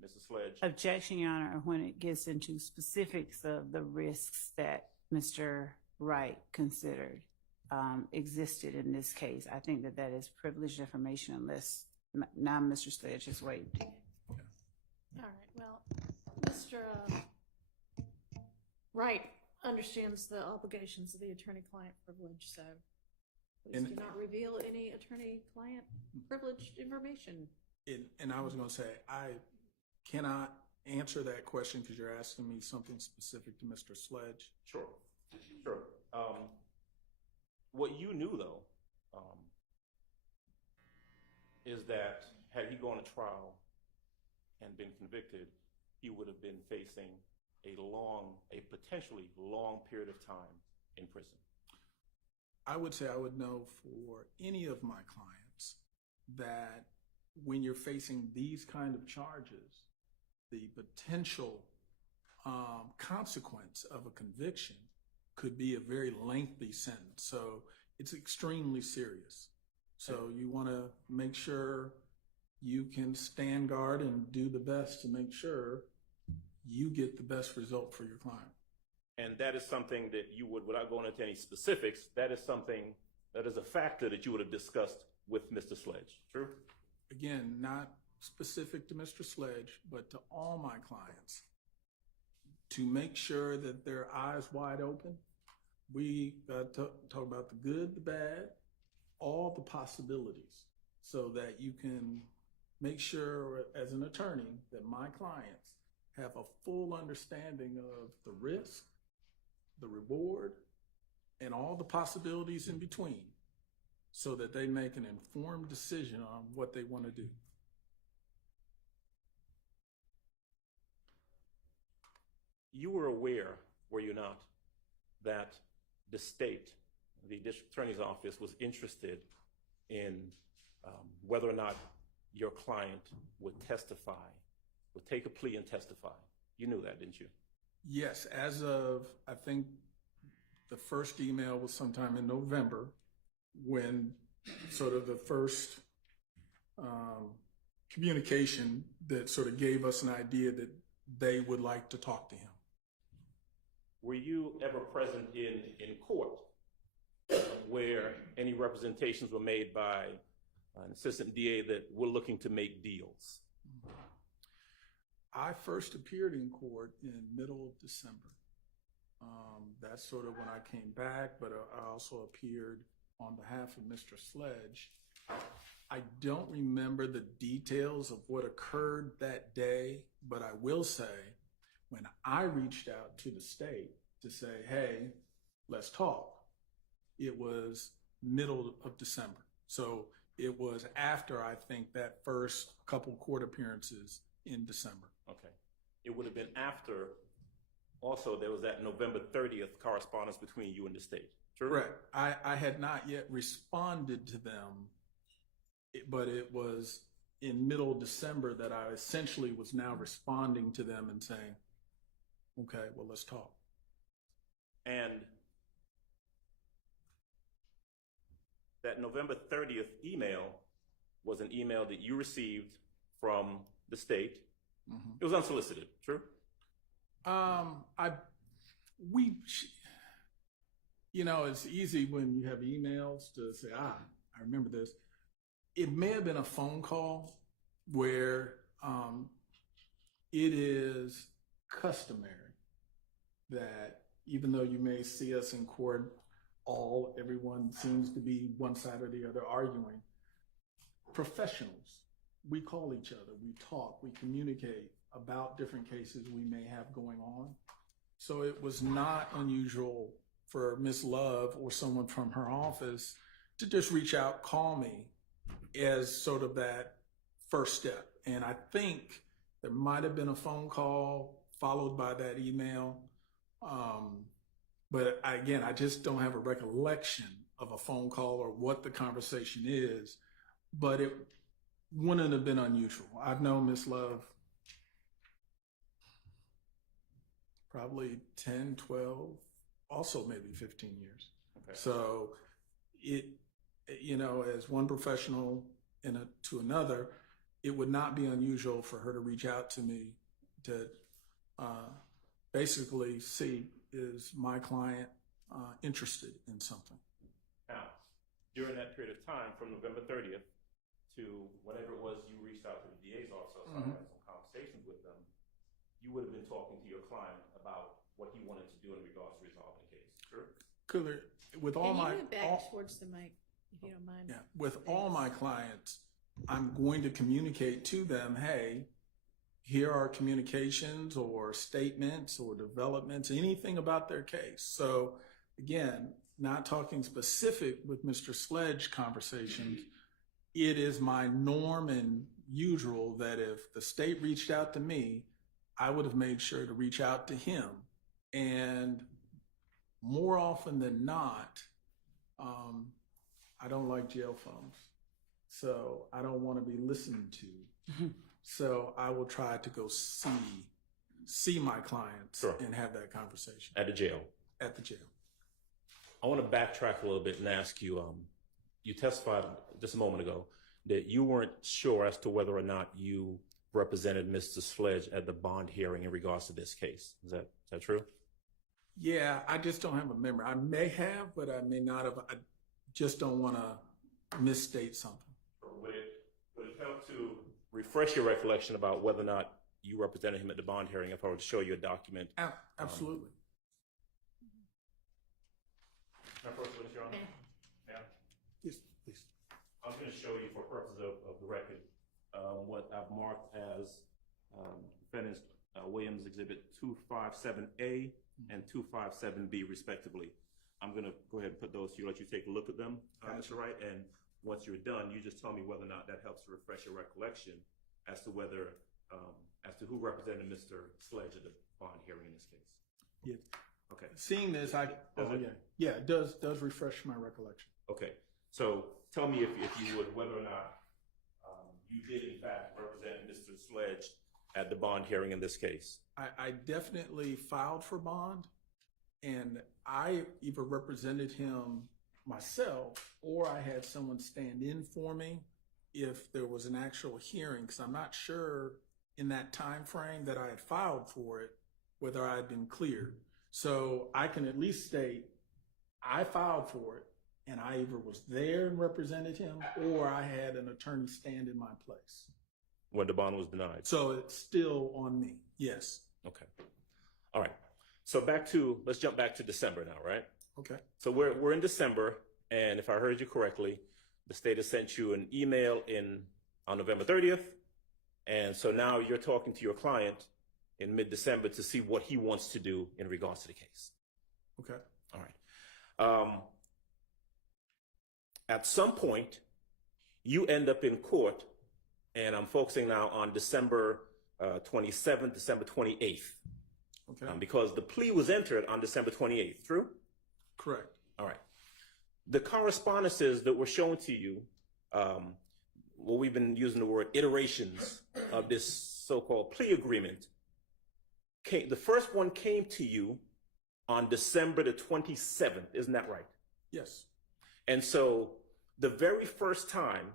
Mr. Sledge. Objection, Your Honor, when it gets into specifics of the risks that Mr. Wright considered existed in this case. I think that is privileged information unless now Mr. Sledge has waived. All right, well, Mr. Wright understands the obligations of the attorney-client privilege, so please do not reveal any attorney-client privileged information. And I was going to say, I cannot answer that question because you're asking me something specific to Mr. Sledge. Sure. What you knew, though, is that had he gone to trial and been convicted, he would have been facing a potentially long period of time in prison. I would say I would know for any of my clients that when you're facing these kind of charges, the potential consequence of a conviction could be a very lengthy sentence. So it's extremely serious. So you want to make sure you can stand guard and do the best to make sure you get the best result for your client. And that is something that you would, without going into any specifics, that is something that is a factor that you would have discussed with Mr. Sledge. True? Again, not specific to Mr. Sledge, but to all my clients, to make sure that their eyes wide open. We talk about the good, the bad, all the possibilities, so that you can make sure as an attorney that my clients have a full understanding of the risk, the reward, and all the possibilities in between, so that they make an informed decision on what they want to do. You were aware, were you not, that the state, the district attorney's office, was interested in whether or not your client would testify, would take a plea and testify? You knew that, didn't you? Yes, as of, I think the first email was sometime in November, when sort of the first communication that sort of gave us an idea that they would like to talk to him. Were you ever present in court where any representations were made by an assistant DA that we're looking to make deals? I first appeared in court in middle of December. That's sort of when I came back, but I also appeared on behalf of Mr. Sledge. I don't remember the details of what occurred that day, but I will say when I reached out to the state to say, hey, let's talk, it was middle of December. So it was after, I think, that first couple court appearances in December. Okay. It would have been after, also, there was that November 30th correspondence between you and the state. True? Correct. I had not yet responded to them, but it was in middle December that I essentially was now responding to them and saying, okay, well, let's talk. And that November 30th email was an email that you received from the state. Mm-hmm. It was unsolicited, true? It's easy when you have emails to say, I remember this. It may have been a phone call where it is customary that even though you may see us in court, everyone seems to be one side or the other arguing. Professionals, we call each other, we talk, we communicate about different cases we may have going on. So it was not unusual for Ms. Love or someone from her office to just reach out, call me, as sort of that first step. And I think there might have been a phone call followed by that email. But again, I just don't have a recollection of a phone call or what the conversation is, but it wouldn't have been unusual. I've known Ms. Love probably 10, 12, also maybe 15 years. Okay. So as one professional to another, it would not be unusual for her to reach out to me to basically see, is my client interested in something? Now, during that period of time, from November 30th to whenever it was you reached out to the DA's office, or had some conversations with them, you would have been talking to your client about what he wanted to do in regards to resolving the case, true? With all Can my you move back towards the mic, if you don't mind? Yeah, with all my clients, I'm going to communicate to them, hey, here are communications or statements or developments, anything about their case. So again, not talking specific with Mr. Sledge conversations, it is my norm and usual that if the state reached out to me, I would have made sure to reach out to him. And more often than not, I don't like jail phones. so I don't want to be listened to. So I will try to go see my clients Sure. and have that conversation At the jail. at the jail. I want to backtrack a little bit and ask you, you testified just a moment ago that you weren't sure as to whether or not you represented Mr. Sledge at the bond hearing in regards to this case. Is that true? Yeah, I just don't have a memory. I may have, but I may not have. I just don't want to misstate something. Would it help to refresh your recollection about whether or not you represented him at the bond hearing if I were to show you a document? Absolutely. Can I first witness, Your Honor? Yeah. Yes, please. I'm going to show you for purposes of the record what I've marked as defendants Williams Exhibit 257A and 257B respectively. I'm going to go ahead and put those to you, let you take a look at them, Mr. Wright, and once you're done, you just tell me whether or not that helps to refresh your recollection as to whether, as to who represented Mr. Sledge at the bond hearing in this case. Yeah. Okay. Seeing this, Does it? yeah, it does refresh my recollection. Okay. So tell me if you would, whether or not you did in fact represent Mr. Sledge at the bond hearing in this case. I definitely filed for bond, and I either represented him myself or I had someone stand in for me if there was an actual hearing, because I'm not sure in that time frame that I had filed for it whether I had been cleared. So I can at least state I filed for it, and I either was there and represented him or I had an attorney stand in my place. When the bond was denied. So it's still on me. Yes. Okay. All right. So let's jump back to December now, right? Okay. So we're in December, and if I heard you correctly, the state has sent you an email on November 30th, and so now you're talking to your client in mid-December to see what he wants to do in regards to the case. Okay. All right. At some point, you end up in court, and I'm focusing now on December 27th, December 28th, Okay. because the plea was entered on December 28th, true? Correct. All right. The correspondences that were shown to you, well, we've been using the word iterations of this so-called plea agreement. The first one came to you on December the 27th, isn't that right? Yes. And so the very first time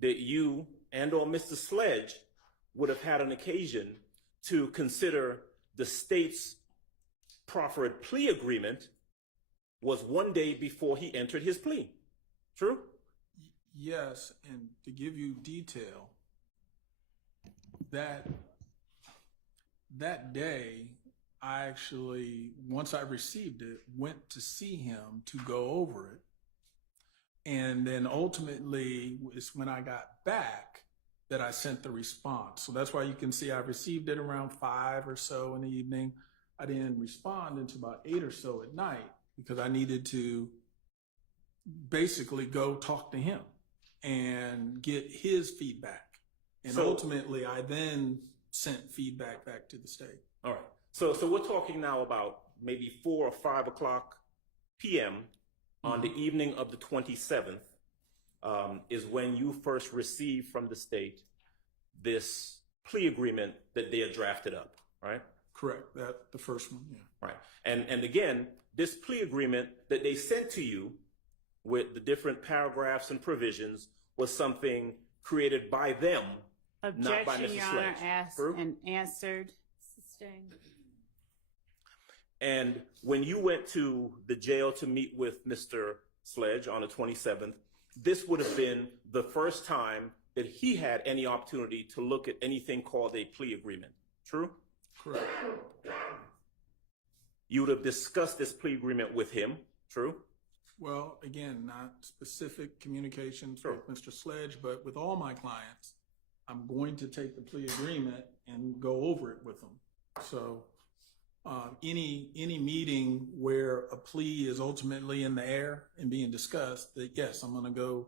that you and or Mr. Sledge would have had an occasion to consider the state's proffered plea agreement was one day before he entered his plea. True? Yes, and to give you detail, that day, I actually, once I received it, went to see him to go over it. And then ultimately, it's when I got back that I sent the response. So that's why you can see I received it around 5 or so in the evening. I didn't respond until about 8 or so at night because I needed to basically go talk to him and get his feedback. And So- ultimately, I then sent feedback back to the state. All right. So we're talking now about maybe 4 or 5 o'clock p.m. on the evening of the 27th is when you first received from the state this plea agreement that they had drafted up, right? Correct. That the first one, yeah. Right. And again, this plea agreement that they sent to you with the different paragraphs and provisions was something created by them, not by Objection, Mr. Your Honor, Sledge. asked True? and answered. Sustained. And when you went to the jail to meet with Mr. Sledge on the 27th, this would have been the first time that he had any opportunity to look at anything called a plea agreement. True? Correct. You would have discussed this plea agreement with him. True? Well, again, not specific communications Sure. with Mr. Sledge, but with all my clients, I'm going to take the plea agreement and go over it with them. So any meeting where a plea is ultimately in the air and being discussed, that yes, I'm going to go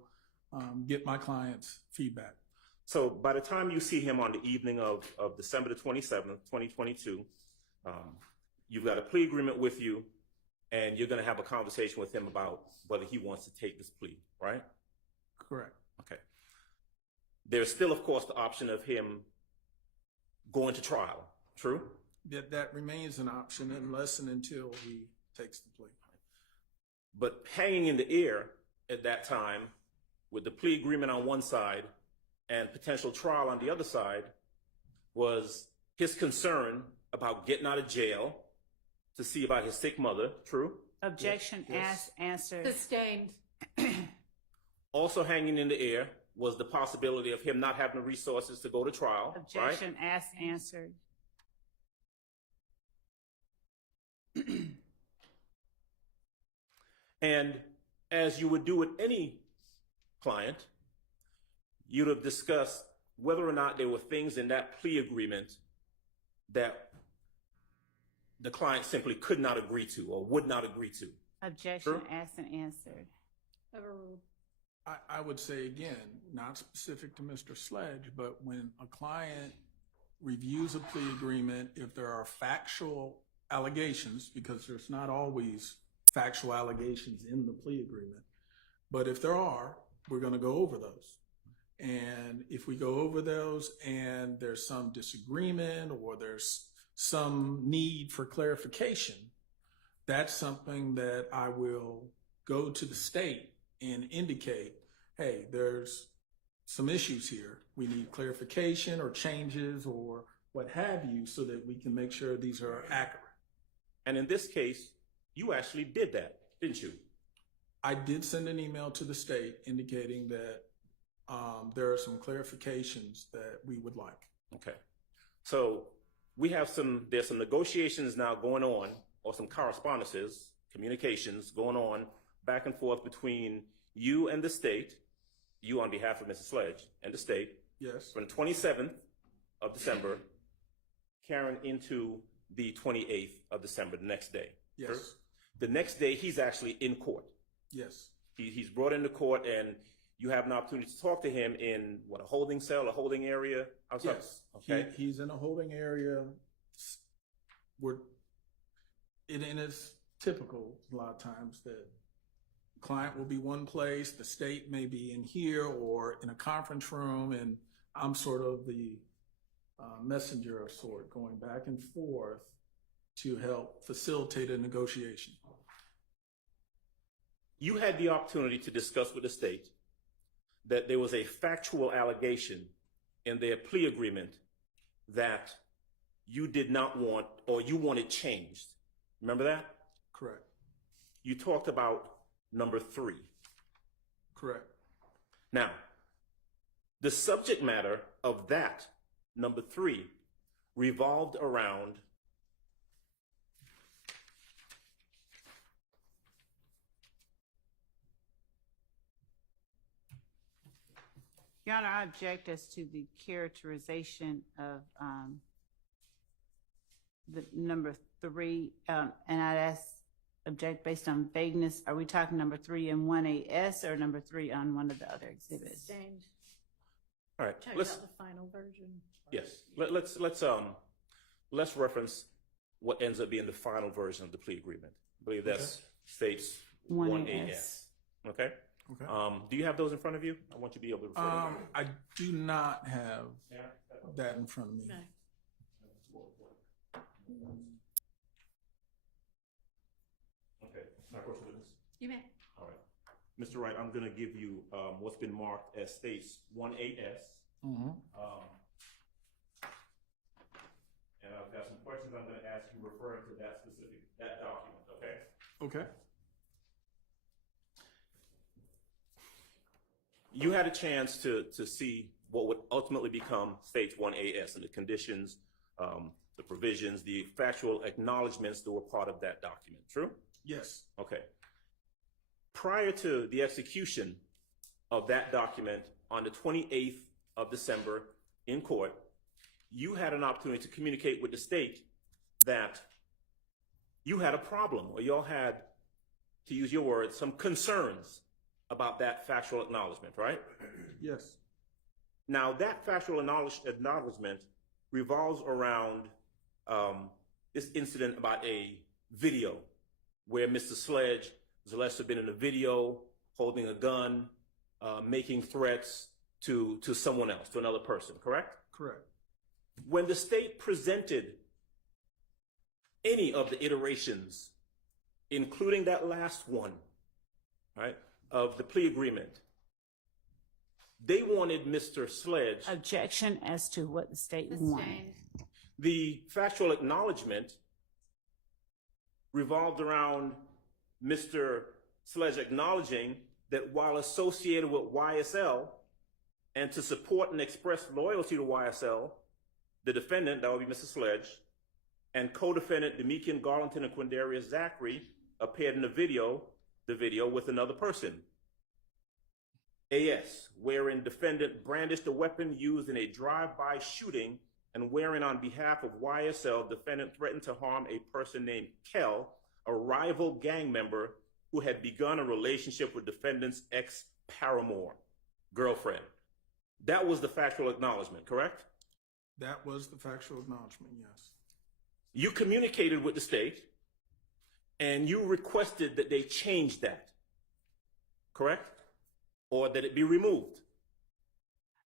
get my client's feedback. So by the time you see him on the evening of December the 27th, 2022, you've got a plea agreement with you, and you're going to have a conversation with him about whether he wants to take this plea, right? Correct. Okay. there's still, of course, the option of him going to trial. True? That remains an option unless and until he takes the plea. But hanging in the air at that time, with the plea agreement on one side and potential trial on the other side, was his concern about getting out of jail to see about his sick mother. True? Objection Yes. answered. Sustained. Also hanging in the air was the possibility of him not having the resources to go to trial. Right? Objection answered. And as you would do with any client, you'd have discussed whether or not there were things in that plea agreement that the client simply could not agree to or would not agree to. Objection True. asked and answered. Overruled. I would say again, not specific to Mr. Sledge, but when a client reviews a plea agreement, if there are factual allegations, because there's not always factual allegations in the plea agreement, but if there are, we're going to go over those. And if we go over those and there's some disagreement or there's some need for clarification, that's something that I will go to the state and indicate, hey, there's some issues here. We need clarification or changes or what have you so that we can make sure these are accurate. And in this case, you actually did that, didn't you? I did send an email to the state indicating that there are some clarifications that we would like. Okay. So there's some negotiations now going on, or some correspondences, communications going on back and forth between you and the state, you on behalf of Mrs. Sledge and the state, Yes. from the 27th of December, carrying into the 28th of December, the next day. Yes. True? The next day, he's actually in court. Yes. He's brought into court, and you have an opportunity to talk to him in, a holding cell, a holding area? Outside? Yes. Okay. He's in a holding area. And it's typical a lot of times that client will be one place, the state may be in here or in a conference room, and I'm sort of the messenger of sort, going back and forth to help facilitate a negotiation. You had the opportunity to discuss with the state that there was a factual allegation in their plea agreement that you did not want, or you wanted changed. Remember that? Correct. You talked about number 3. Correct. Now, the subject matter of that number 3 revolved around Your Honor, I object as to the characterization of the number 3, and I'd object based on vagueness. Are we talking number 3 in 1AS or number 3 on one of the other exhibits? Sustained. all right. Talking about the final version. Yes. Let's reference what ends up being the final version of the plea agreement. I believe that's states 1AS. Okay. Okay. Do you have those in front of you? I want you to be able to refer to them. I do not have that in front of me. No. Okay. Now, of course, witness. You may. All right. Mr. Wright, I'm going to give you what's been marked as states 1AS. Mm-hmm. And I've got some questions I'm going to ask you referring to that document, okay? Okay. You had a chance to see what would ultimately become states 1AS and the conditions, the provisions, the factual acknowledgments that were part of that document, true? Yes. Okay. Prior to the execution of that document on the 28th of December in court, you had an opportunity to communicate with the state that you had a problem, or y'all had, to use your words, some concerns about that factual acknowledgement, right? Yes. Now, that factual acknowledgement revolves around this incident about a video where Mr. Sledge was alleged to have been in a video holding a gun, making threats to someone else, to another person, correct? Correct. When the state presented any of the iterations, including that last one, right, of the plea agreement, they wanted Mr. Sledge. Objection as to what the state wanted. Sustained. The factual acknowledgement revolved around Mr. Sledge acknowledging that while associated with YSL and to support and express loyalty to YSL, the defendant, that would be Mr. Sledge, and co-defendant Demikian Garlington and Quindarius Zachary appeared in the video with another person. AS, wherein defendant brandished a weapon used in a drive-by shooting and wherein on behalf of YSL, defendant threatened to harm a person named Kel, a rival gang member who had begun a relationship with defendant's ex-paramour, girlfriend. That was the factual acknowledgement, correct? That was the factual acknowledgement, yes. You communicated with the state and you requested that they change that, correct? Or that it be removed.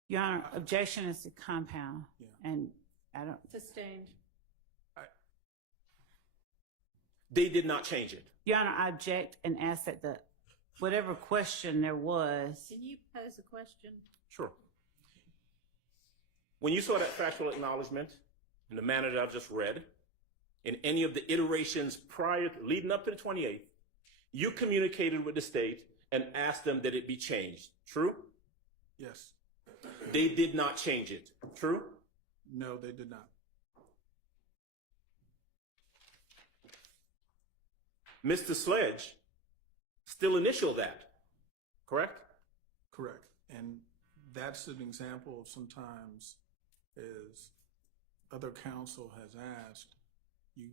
Your Honor, objection is to compound, Yeah. and I don't. Sustained. They did not change it. Your Honor, I object and ask that the whatever question there was. Can you pose a question? Sure. When you saw that factual acknowledgement in the manner that I've just read, in any of the iterations leading up to the 28th, you communicated with the state and asked them that it be changed. True? Yes. They did not change it. True? No, they did not. Mr. Sledge still initialed that, correct? Correct. And that's an example of sometimes, as other counsel has asked, you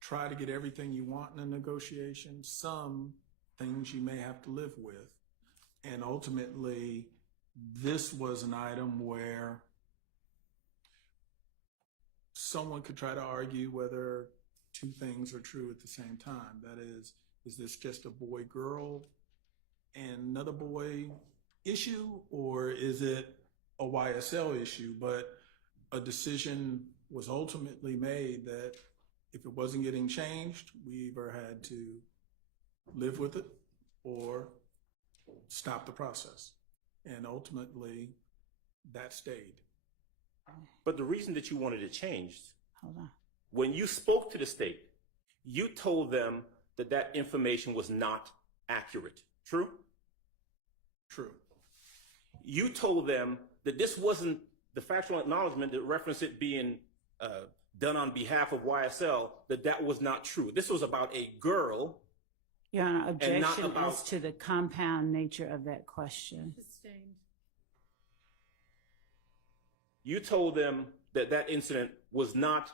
try to get everything you want in a negotiation. Some things you may have to live with. And ultimately, this was an item where someone could try to argue whether two things are true at the same time. That is this just a boy-girl and another boy issue, or is it a YSL issue? But a decision was ultimately made that if it wasn't getting changed, we either had to live with it or stop the process. And ultimately, that stayed. But the reason that you wanted it changed, Hold on. when you spoke to the state, you told them that that information was not accurate. True? True. You told them that this wasn't the factual acknowledgement that referenced it being done on behalf of YSL, that was not true. This was about a girl. Your Honor, And not objection about- as to the compound nature of that question. Sustained. You told them that that incident was not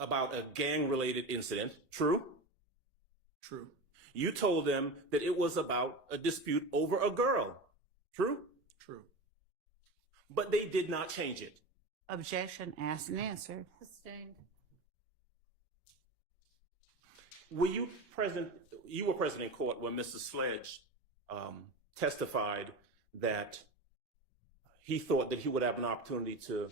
about a gang-related incident. True? True. You told them that it was about a dispute over a girl. True? True. But they did not change it. Objection asked and answered. Sustained. Were you present? You were present in court when Mr. Sledge testified that he thought that he would have an opportunity to,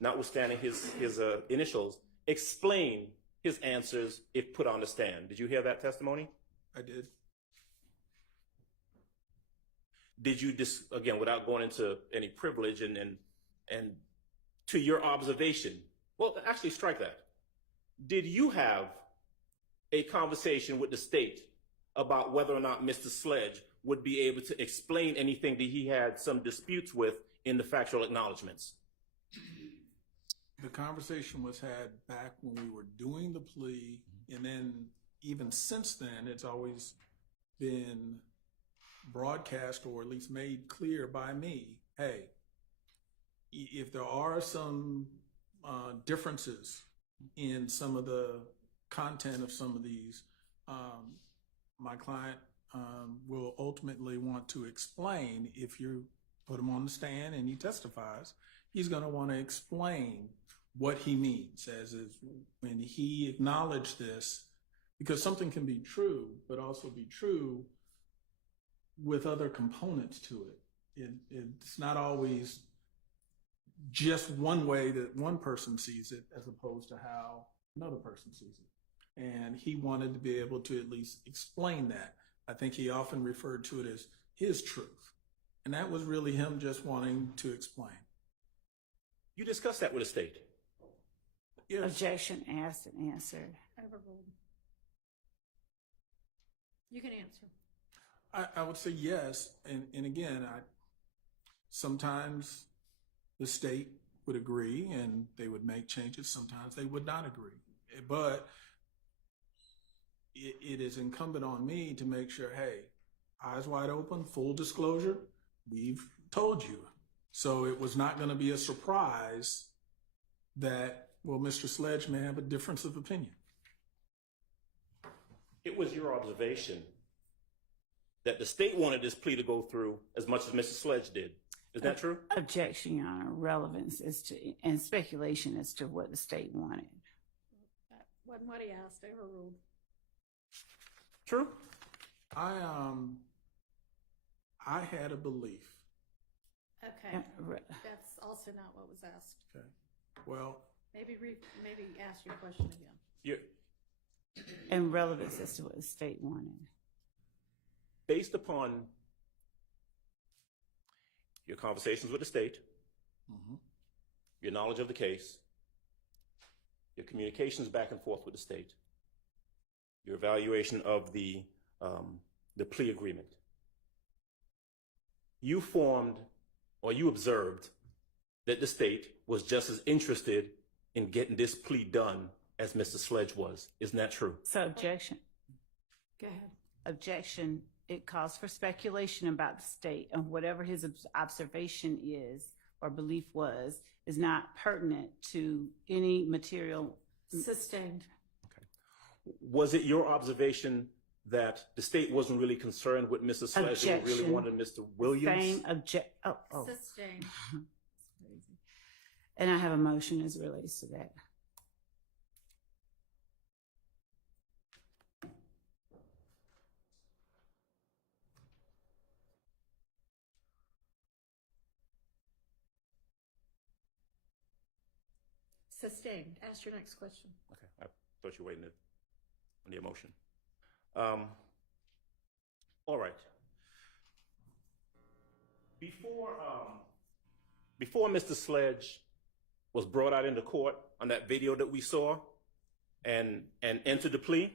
notwithstanding his initials, explain his answers if put on the stand. Did you hear that testimony? I did. Did you again, without going into any privilege and to your observation, well, actually strike that. Did you have a conversation with the state about whether or not Mr. Sledge would be able to explain anything that he had some disputes with in the factual acknowledgments? The conversation was had back when we were doing the plea, and then even since then, it's always been broadcast or at least made clear by me, hey, if there are some differences in some of the content of some of these, my client will ultimately want to explain. If you put him on the stand and he testifies, he's going to want to explain what he means, as is when he acknowledged this, because something can be true, but also be true with other components to it. It's not always just one way that one person sees it as opposed to how another person sees it. And he wanted to be able to at least explain that. I think he often referred to it as his truth. And that was really him just wanting to explain. You discussed that with the state. Yes. Objection asked and answered. Overruled. You can answer. I would say yes. And again, sometimes the state would agree and they would make changes. Sometimes they would not agree. But it is incumbent on me to make sure, hey, eyes wide open, full disclosure, we've told you. So it was not going to be a surprise that, well, Mr. Sledge may have a difference of opinion. It was your observation that the state wanted this plea to go through as much as Mr. Sledge did. Is that true? Objection, Your Honor. Relevance as to, and speculation as to what the state wanted. That wasn't what he asked. Overruled. True. I had a belief. Okay. That's also not what was asked. Okay. Well, Maybe ask your question again. You, And relevance as to what the state wanted. based upon your conversations with the state, your knowledge of the case, your communications back and forth with the state, your evaluation of the plea agreement, you formed or you observed that the state was just as interested in getting this plea done as Mr. Sledge was. Isn't that true? So objection. Go ahead. Objection. It calls for speculation about the state, and whatever his observation is or belief was is not pertinent to any material. Sustained. Was it your observation that the state wasn't really concerned with Mr. Sledge, they really Objection. wanted Mr. Williams? Same object. Oh. Sustained. That's crazy. And I have a motion as it relates to that. Sustained. Ask your next question. Okay, I thought you were waiting on the emotion. All right. Before Mr. Sledge was brought out into court on that video that we saw and entered the plea,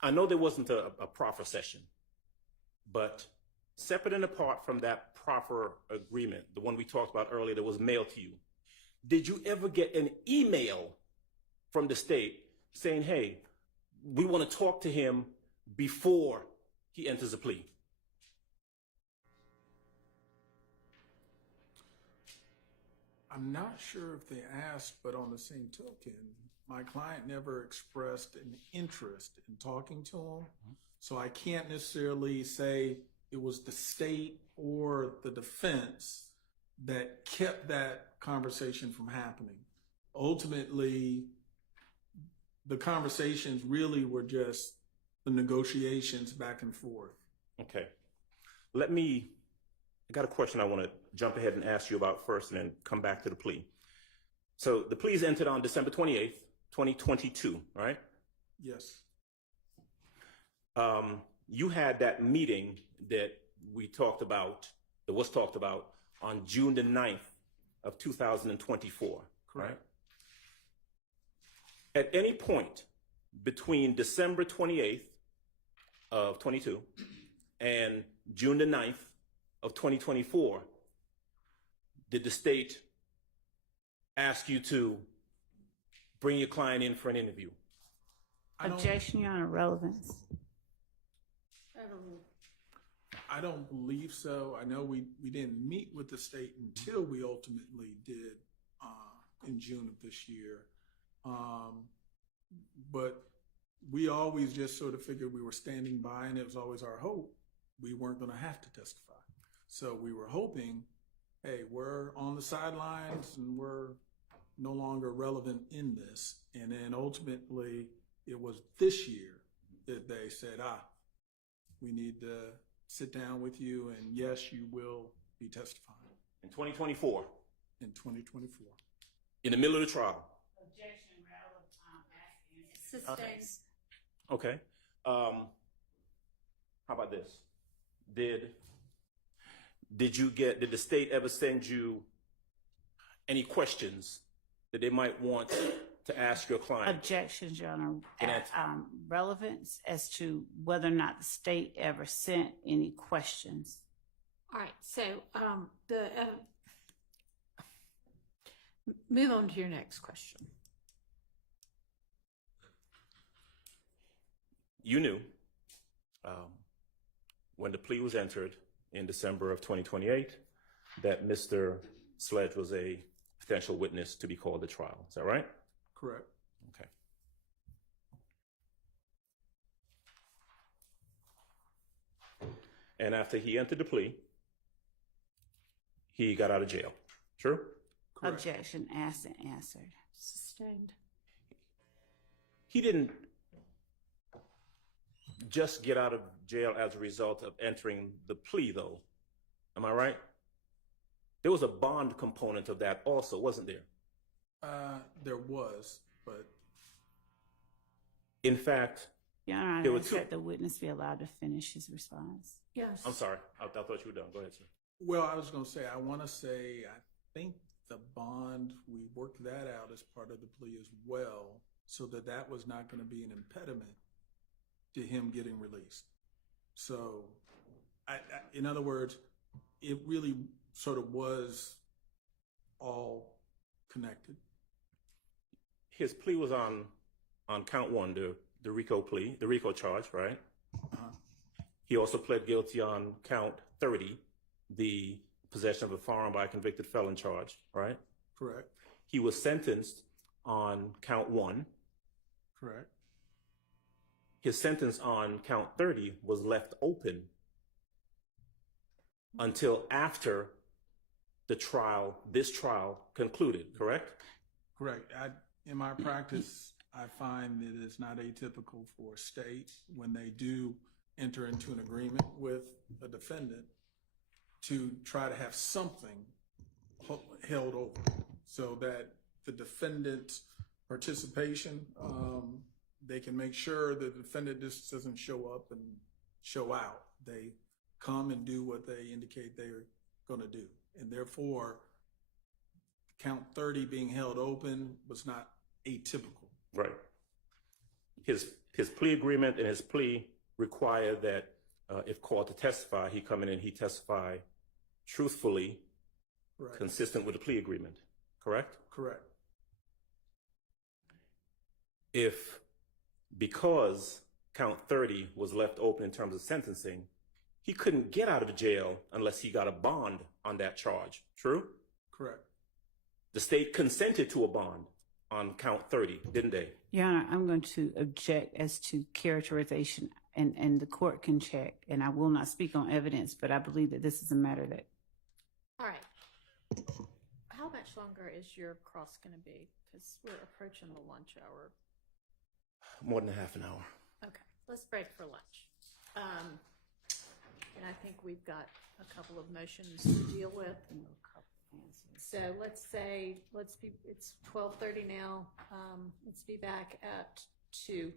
I know there wasn't a proffer session, but separate and apart from that proffer agreement, the one we talked about earlier that was mailed to you, did you ever get an email from the state saying, hey, we want to talk to him before he enters a plea? I'm not sure if they asked, but on the same token, my client never expressed an interest in talking to him. So I can't necessarily say it was the state or the defense that kept that conversation from happening. Ultimately, the conversations really were just the negotiations back and forth. Okay. I got a question I want to jump ahead and ask you about first and then come back to the plea. So the plea is entered on December 28th, 2022, right? Yes. You had that meeting that was talked about on June the 9th of 2024, Correct. right? At any point between December 28th of 22 and June the 9th of 2024, did the state ask you to bring your client in for an interview? Objection, Your Honor. Relevance. Overruled. I don't believe so. I know we didn't meet with the state until we ultimately did in June of this year. But we always just sort of figured we were standing by, and it was always our hope we weren't going to have to testify. So we were hoping, hey, we're on the sidelines and we're no longer relevant in this. And then ultimately it was this year that they said, We need to sit down with you, and yes, you will be testifying In 2024, in 2024. in the middle of the trial. Objection, Sustained. Okay. How about this? Did the state ever send you any questions that they might want to ask your client? Objections, Your Honor. Can I- Relevance as to whether or not the state ever sent any questions. All right, so move on to your next question. You knew when the plea was entered in December of 2028 that Mr. Sledge was a potential witness to be called at trial. Is that right? Correct. Okay. And after he entered the plea, he got out of jail. True? Correct. Objection, asked and answered. Sustained. He didn't just get out of jail as a result of entering the plea, though. Am I right? There was a bond component of that also, wasn't there? There was, but In fact, Your Honor, There I were ask two- that the witness be allowed to finish his response. Yes. I'm sorry. I thought you were done. Go ahead, sir. well, I was going to say, I want to say, I think the bond, we worked that out as part of the plea as well, so that was not going to be an impediment to him getting released. So, in other words, it really sort of was all connected. His plea was on count one, the RICO plea, the RICO charge, right? Uh-huh. He also pled guilty on count 30, the possession of a firearm by a convicted felon charge, right? Correct. He was sentenced on count one. Correct. His sentence on count 30 was left open until after this trial concluded, correct? Correct. In my practice, I find that it's not atypical for a state when they do enter into an agreement with a defendant to try to have something held over so that the defendant's participation, they can make sure the defendant just doesn't show up and show out. They come and do what they indicate they're going to do. And therefore, count 30 being held open was not atypical. Right. His plea agreement and his plea require that if called to testify, he come in and he testify truthfully, Right. consistent with the plea agreement, correct? Correct. Because count 30 was left open in terms of sentencing, he couldn't get out of the jail unless he got a bond on that charge, true? Correct. The state consented to a bond on count 30, didn't they? Your Honor, I'm going to object as to characterization, and the court can check, and I will not speak on evidence, but I believe that this is a matter that, All right. How much longer is your cross going to be? Because we're approaching the lunch hour. More than a half an hour. Okay, let's break for lunch. And I think we've got a couple of motions to deal with. So let's say, it's 12:30 now. Let's be back at 2.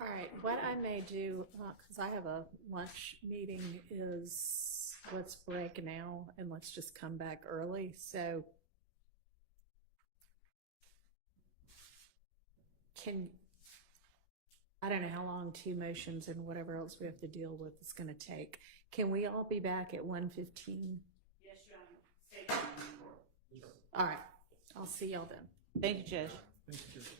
All right, what I may do, because I have a lunch meeting, is let's break now and let's just come back early. So I don't know how long 2 motions and whatever else we have to deal with is going to take. Can we all be back at 1:15? Yes, Your Honor. All right. I'll see y'all then. Thank you, Judge. Thank you, Judge.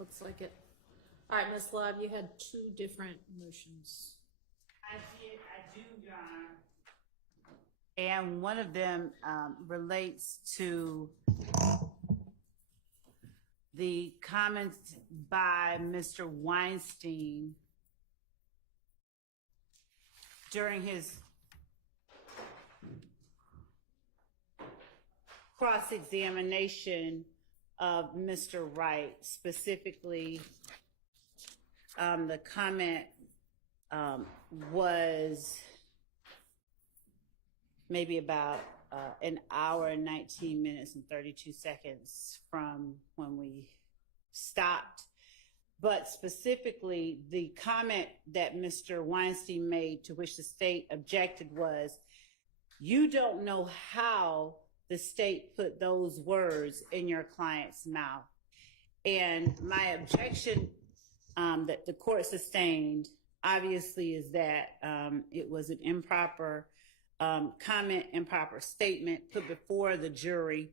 looks like it. All right, Ms. Love, you had two different motions. I do, Your Honor. And one of them relates to the comments by Mr. Weinstein during his cross-examination of Mr. Wright, specifically the comment was maybe about an hour and 19 minutes and 32 seconds from when we stopped. But specifically, the comment that Mr. Weinstein made, to which the state objected, was, you don't know how the state put those words in your client's mouth. And my objection that the court sustained, obviously, is that it was an improper comment, improper statement put before the jury.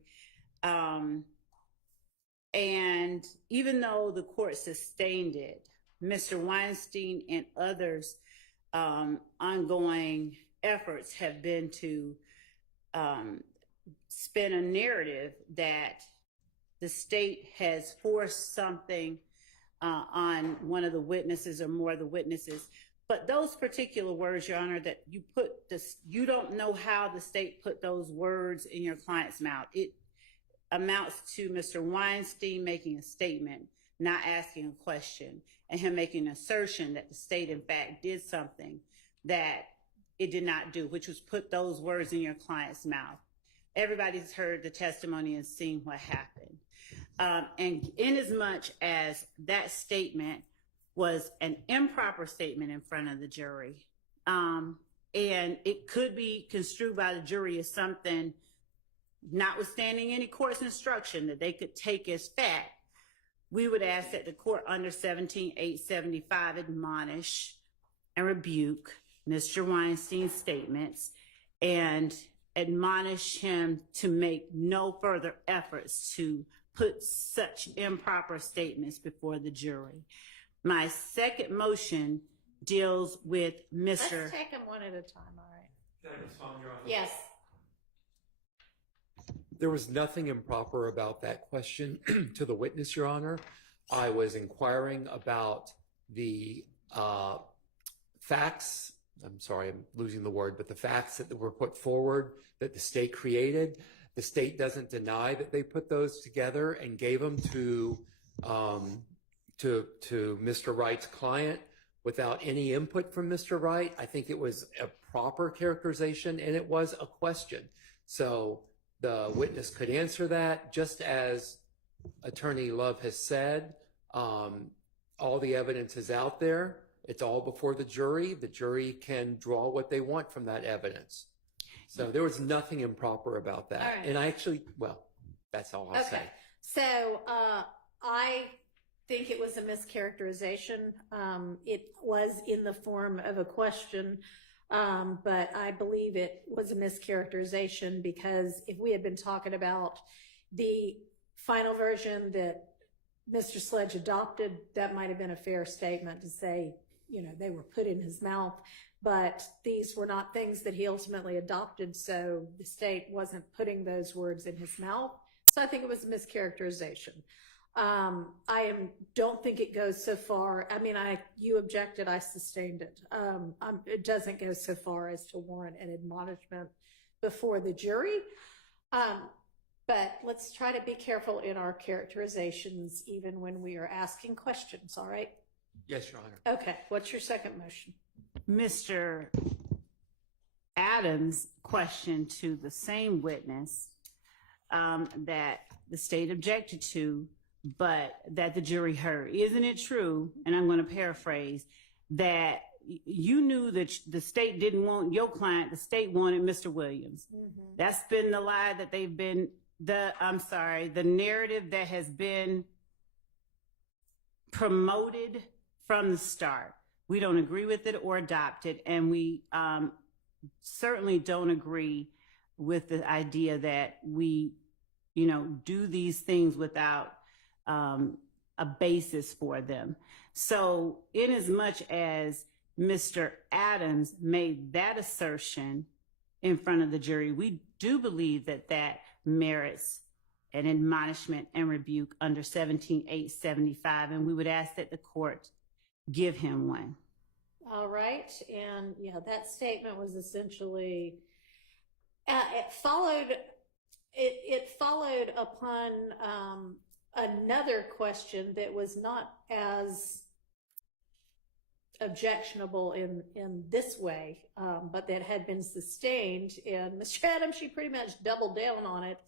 And even though the court sustained it, Mr. Weinstein and others' ongoing efforts have been to spin a narrative that the state has forced something on one of the witnesses or more of the witnesses. But those particular words, Your Honor, that you put this, you don't know how the state put those words in your client's mouth. It amounts to Mr. Weinstein making a statement, not asking a question, and him making an assertion that the state, in fact, did something that it did not do, which was put those words in your client's mouth. Everybody's heard the testimony and seen what happened. And inasmuch as that statement was an improper statement in front of the jury, and it could be construed by the jury as something, notwithstanding any court's instruction, that they could take as fact, we would ask that the court under 17-875 admonish and rebuke Mr. Weinstein's statements and admonish him to make no further efforts to put such improper statements before the jury. My second motion deals with Mr. Let's take them one at a time, all right? Can I respond, Your Honor? Yes. There was nothing improper about that question to the witness, Your Honor. I was inquiring about the facts. I'm sorry, I'm losing the word, but the facts that were put forward that the state created. The state doesn't deny that they put those together and gave them to Mr. Wright's client without any input from Mr. Wright. I think it was a proper characterization, and it was a question. So the witness could answer that, just as Attorney Love has said. All the evidence is out there. It's all before the jury. The jury can draw what they want from that evidence. So there was nothing improper about that. All right. And I actually, well, that's all I'll say. So I think it was a mischaracterization. It was in the form of a question, but I believe it was a mischaracterization, because if we had been talking about the final version that Mr. Sledge adopted, that might have been a fair statement to say, you know, they were put in his mouth, but these were not things that he ultimately adopted, so the state wasn't putting those words in his mouth. So I think it was a mischaracterization. Don't think it goes so far. I mean, you objected, I sustained it. It doesn't go so far as to warrant an admonishment before the jury. But let's try to be careful in our characterizations, even when we are asking questions, all right? Yes, Your Honor. Okay, what's your second motion? Mr. Adams' question to the same witness that the state objected to, but that the jury heard. Isn't it true, and I'm going to paraphrase, that you knew that the state didn't want your client, the state wanted Mr. Williams? Mm-hmm. That's been the lie that they've been, the narrative that has been promoted from the start. We don't agree with it or adopt it, and we certainly don't agree with the idea that we, do these things without a basis for them. So in as much as Mr. Adams made that assertion in front of the jury, we do believe that that merits an admonishment and rebuke under 17-875, and we would ask that the court give him one. All right, and yeah, that statement was essentially, it followed upon another question that was not as objectionable in this way, but that had been sustained. And Mr. Adams, she pretty much doubled down on it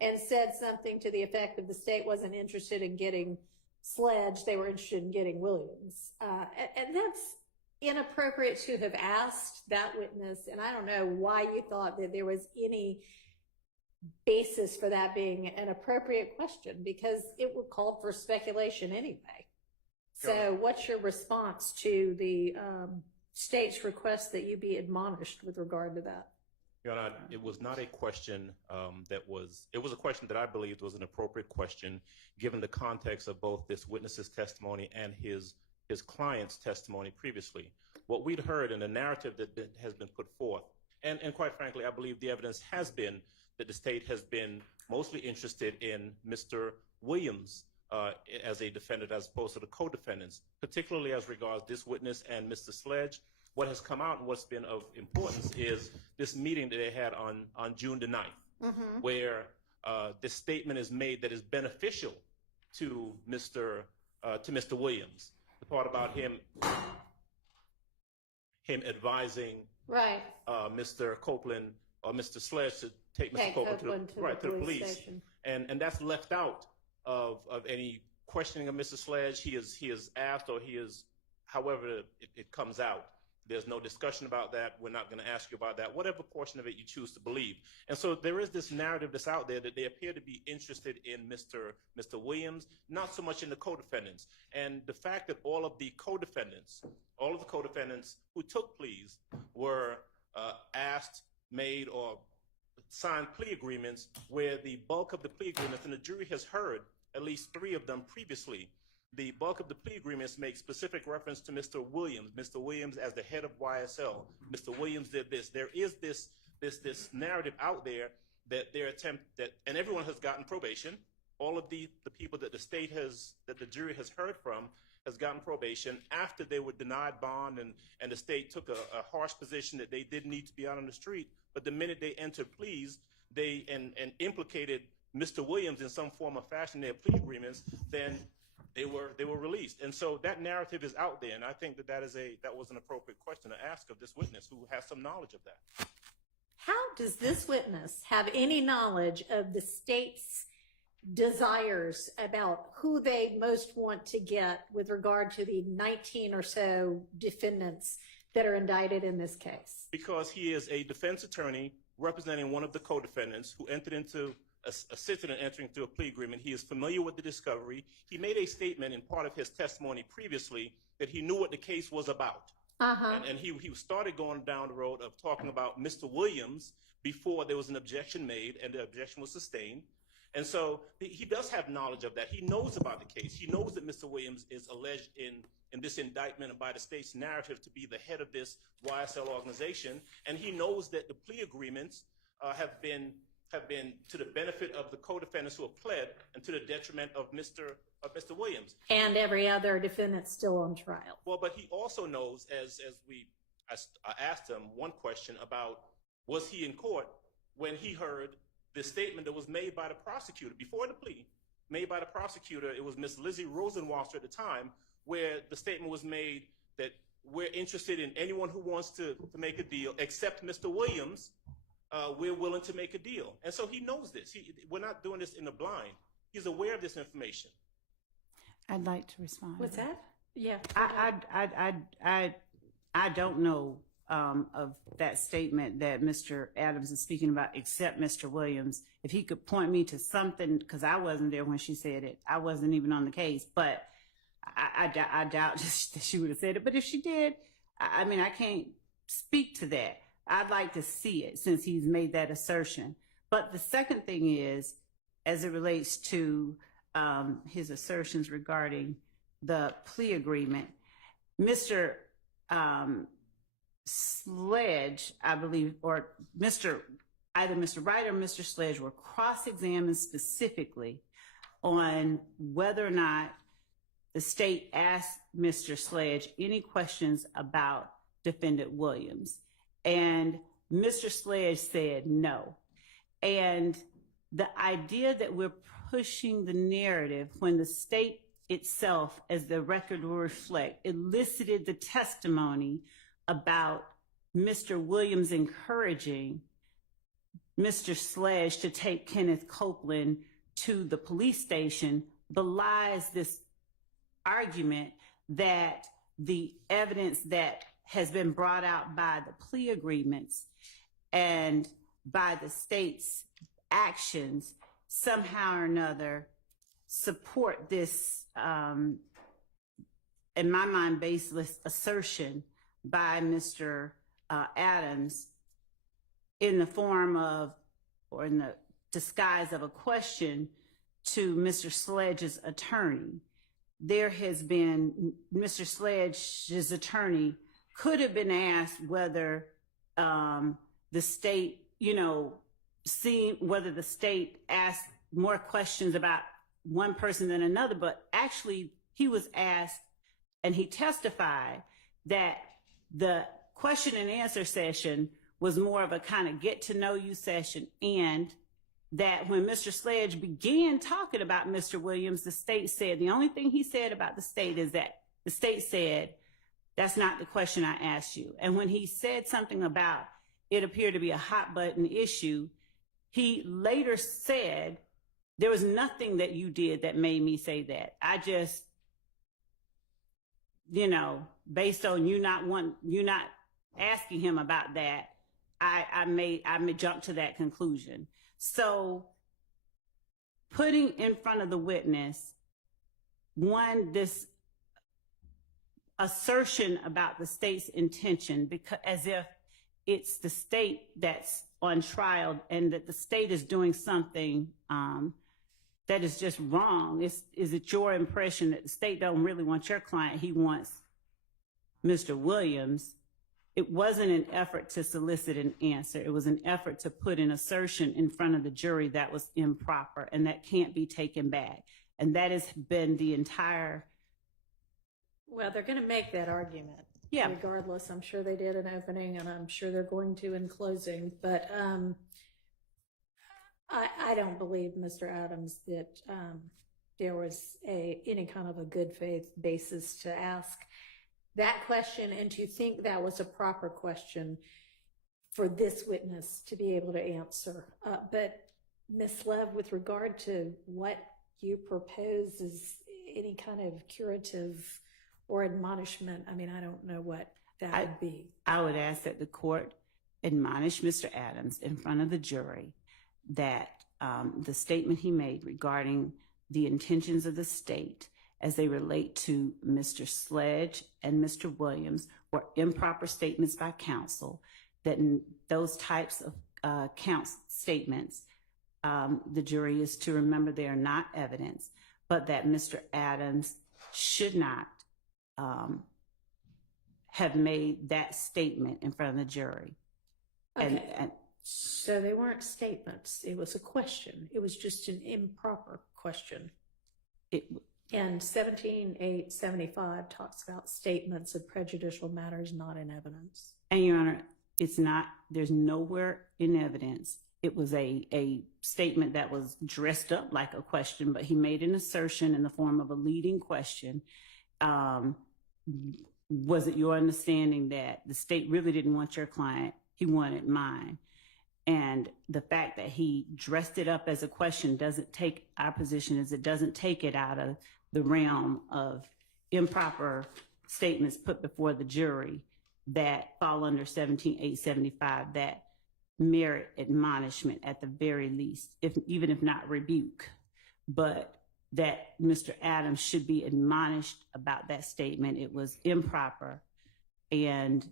and said something to the effect of the state wasn't interested in getting Sledge, they were interested in getting Williams. And that's inappropriate to have asked that witness, and I don't know why you thought that there was any basis for that being an appropriate question, because it would call for speculation anyway. So what's your response to the state's request that you be admonished with regard to that? Your Honor, it was not a question it was a question that I believed was an appropriate question given the context of both this witness's testimony and his client's testimony previously. What we'd heard in the narrative that has been put forth, and quite frankly, I believe the evidence has been that the state has been mostly interested in Mr. Williams as a defendant as opposed to the co-defendants, particularly as regards this witness and Mr. Sledge. What has come out and what's been of importance is this meeting that they had on June the 9th, where this statement is made that is beneficial to Mr. Williams. The part about him advising Right. Mr. Copeland or Mr. Sledge to take Mr. Copeland to the police station. and that's left out of any questioning of Mr. Sledge. He is asked, or he is, however it comes out. There's no discussion about that. We're not going to ask you about that, whatever portion of it you choose to believe. And so there is this narrative that's out there that they appear to be interested in Mr. Williams, not so much in the co-defendants. And the fact that all of the co-defendants who took pleas were asked, made, or signed plea agreements where the bulk of the plea agreements, and the jury has heard at least 3 of them previously, the bulk of the plea agreements make specific reference to Mr. Williams as the head of YSL. Mr. Williams did this. There is this narrative out there that and everyone has gotten probation. All of the people that the jury has heard from has gotten probation after they were denied bond, and the state took a harsh position that they didn't need to be out on the street. But the minute they entered pleas, they implicated Mr. Williams in some form or fashion in their plea agreements, then they were released. And so that narrative is out there, and I think that was an appropriate question to ask of this witness who has some knowledge of that. How does this witness have any knowledge of the state's desires about who they most want to get with regard to the 19 or so defendants that are indicted in this case? Because he is a defense attorney representing one of the co-defendants who entered into assisted in entering into a plea agreement. He is familiar with the discovery. He made a statement in part of his testimony previously that he knew what the case was about. And he started going down the road of talking about Mr. Williams before there was an objection made and the objection was sustained. And so he does have knowledge of that. He knows about the case. He knows that Mr. Williams is alleged in this indictment and by the state's narrative to be the head of this YSL organization. And he knows that the plea agreements have been to the benefit of the co-defendants who have pled and to the detriment of Mr. Williams. And every other defendant still on trial. Well, but he also knows, I asked him one question about, was he in court when he heard the statement that was made by the prosecutor before the plea, made by the prosecutor. It was Miss Lizzie Rosenwasser at the time, where the statement was made that we're interested in anyone who wants to make a deal except Mr. Williams. We're willing to make a deal. And so he knows this. We're not doing this in the blind. He's aware of this information. I'd like to respond. What's that? Yeah. I don't know of that statement that Mr. Adams is speaking about, except Mr. Williams. If he could point me to something, because I wasn't there when she said it. I wasn't even on the case, but I doubt that she would have said it. But if she did, I mean, I can't speak to that. I'd like to see it since he's made that assertion. But the second thing is, as it relates to his assertions regarding the plea agreement. Mr. Sledge, I believe, or either Mr. Wright or Mr. Sledge were cross-examined specifically on whether or not the state asked Mr. Sledge any questions about Defendant Williams. And Mr. Sledge said no. And the idea that we're pushing the narrative when the state itself, as the record will reflect, elicited the testimony about Mr. Williams encouraging Mr. Sledge to take Kenneth Copeland to the police station, belies this argument that the evidence that has been brought out by the plea agreements and by the state's actions somehow or another support this, in my mind, baseless assertion by Mr. Adams in the form of, or in the disguise of a question to Mr. Sledge's attorney. There has been, Mr. Sledge's attorney could have been asked whether the state, whether the state asked more questions about one person than another, but actually he was asked and he testified that the question and answer session was more of a kind of get to know you session, and that when Mr. Sledge began talking about Mr. Williams, the state said, the only thing he said about the state is that the state said, that's not the question I asked you. And when he said something about it appeared to be a hot button issue, he later said, there was nothing that you did that made me say that. I just, based on you not asking him about that, I may jump to that conclusion. So putting in front of the witness, one, this assertion about the state's intention, because as if it's the state that's on trial and that the state is doing something that is just wrong. Is it your impression that the state don't really want your client, he wants Mr. Williams? It wasn't an effort to solicit an answer. It was an effort to put an assertion in front of the jury that was improper and that can't be taken back. And that has been the entire. Well, they're going to make that argument. Yeah. Regardless, I'm sure they did in opening, and I'm sure they're going to in closing. But I don't believe, Mr. Adams, that there was any kind of a good faith basis to ask that question and to think that was a proper question for this witness to be able to answer. But Ms. Lev, with regard to what you propose is any kind of curative or admonishment, I mean, I don't know what that would be. I would ask that the court admonish Mr. Adams in front of the jury that the statement he made regarding the intentions of the state as they relate to Mr. Sledge and Mr. Williams were improper statements by counsel, that in those types of statements, the jury is to remember they are not evidence, but that Mr. Adams should not have made that statement in front of the jury. Okay. And so they weren't statements. It was a question. It was just an improper question. And 17-875 talks about statements of prejudicial matters not in evidence. And Your Honor, it's not, there's nowhere in evidence. It was a statement that was dressed up like a question, but he made an assertion in the form of a leading question. Was it your understanding that the state really didn't want your client, he wanted mine? And the fact that he dressed it up as a question doesn't take, our position is it doesn't take it out of the realm of improper statements put before the jury that fall under 17-875 that merit admonishment at the very least, even if not rebuke, but that Mr. Adams should be admonished about that statement. It was improper, and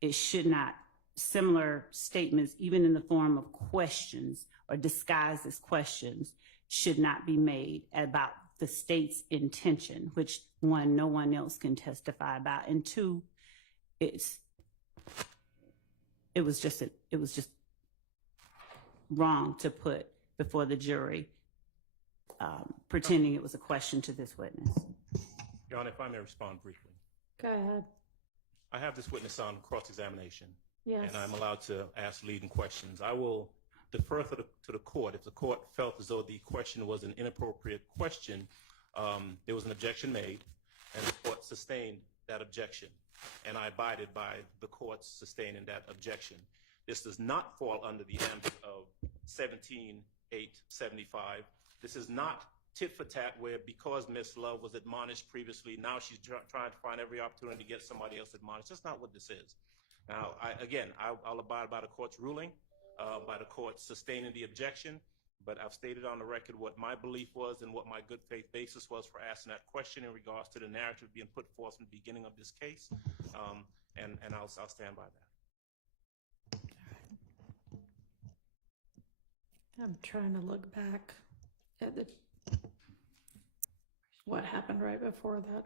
it should not, similar statements, even in the form of questions or disguised as questions, should not be made about the state's intention, which one, no one else can testify about, and two, it was just wrong to put before the jury, pretending it was a question to this witness. Your Honor, if I may respond briefly. Go ahead. I have this witness on cross-examination, Yes. and I'm allowed to ask leading questions. I will defer to the court. If the court felt as though the question was an inappropriate question, there was an objection made, and the court sustained that objection, and I abided by the court sustaining that objection. This does not fall under the ambit of 17-875. This is not tit for tat, where because Ms. Love was admonished previously, now she's trying to find every opportunity to get somebody else admonished. That's not what this is. Now, I'll abide by the court's ruling, by the court sustaining the objection, but I've stated on the record what my belief was and what my good faith basis was for asking that question in regards to the narrative being put forth from the beginning of this case, and I'll stand by that. I'm trying to look back at what happened right before that.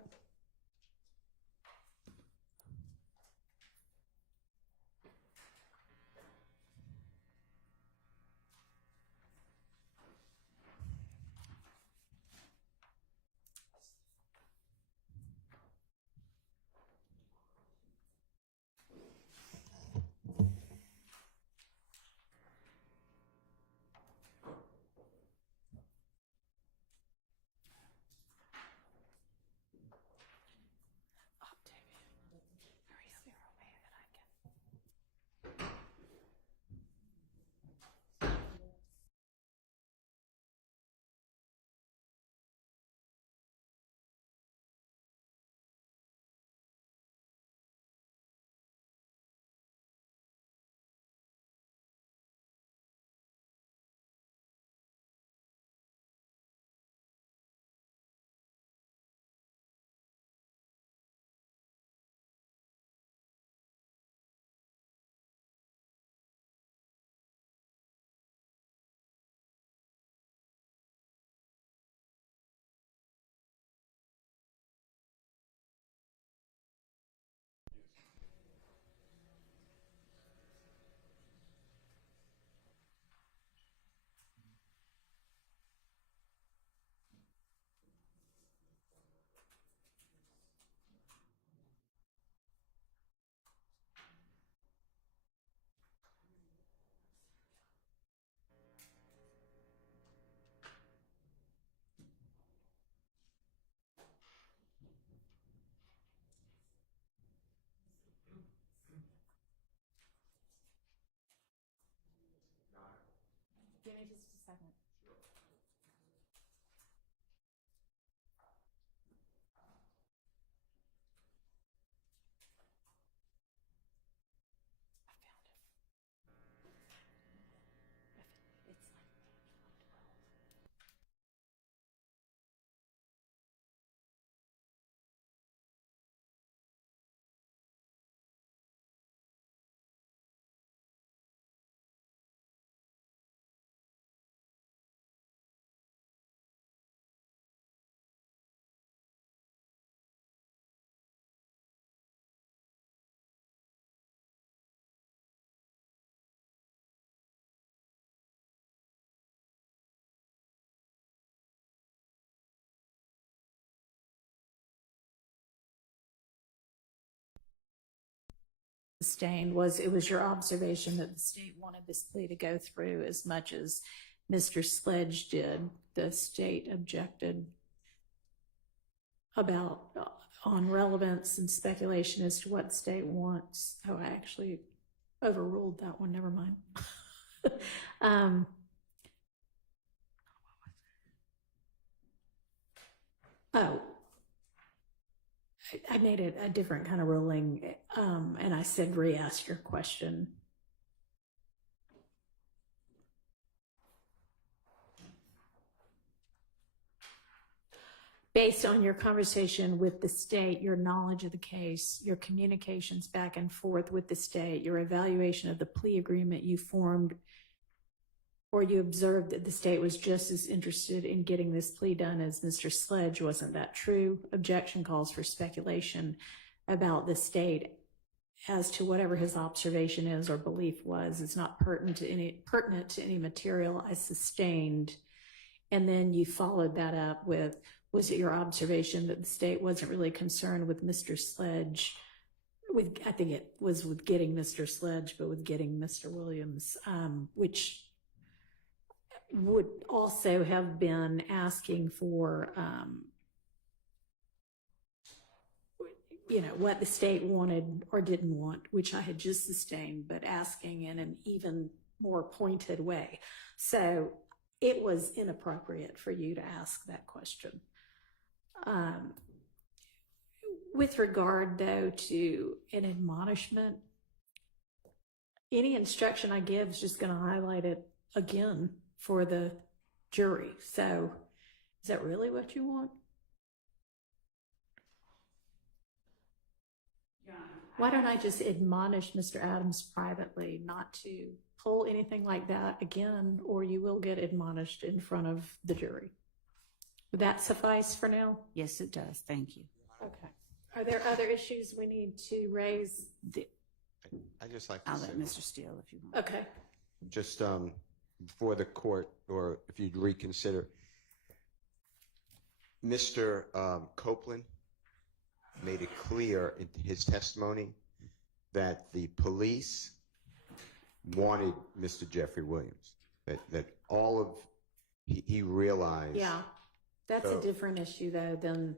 Give me just a second. Sustained was, it was your observation that the state wanted this plea to go through as much as Mr. Sledge did. The state objected about on relevance and speculation as to what the state wants. Oh, I actually overruled that one. Never mind. I made it a different kind of ruling, and I said re-ask your question. Based on your conversation with the state, your knowledge of the case, your communications back and forth with the state, your evaluation of the plea agreement you formed or you observed that the state was just as interested in getting this plea done as Mr. Sledge. Wasn't that true? Objection calls for speculation about the state as to whatever his observation is or belief was. It's not pertinent to any material I sustained. And then you followed that up with, was it your observation that the state wasn't really concerned with Mr. Sledge? I think it was with getting Mr. Sledge, but with getting Mr. Williams, which would also have been asking for, what the state wanted or didn't want, which I had just sustained, but asking in an even more pointed way. So it was inappropriate for you to ask that question. With regard, though, to an admonishment, any instruction I give is just going to highlight it again for the jury. So is that really what you want? Why don't I just admonish Mr. Adams privately not to pull anything like that again, or you will get admonished in front of the jury? Would that suffice for now? Yes, it does. Thank you. Okay. Are there other issues we need to raise? I just like to I'll say, let Mr. Steele if you want. Okay. just before the court, or if you'd reconsider, Mr. Copeland made it clear in his testimony that the police wanted Mr. Jeffrey Williams, that all of, he realized. Yeah, that's So- a different issue, though, than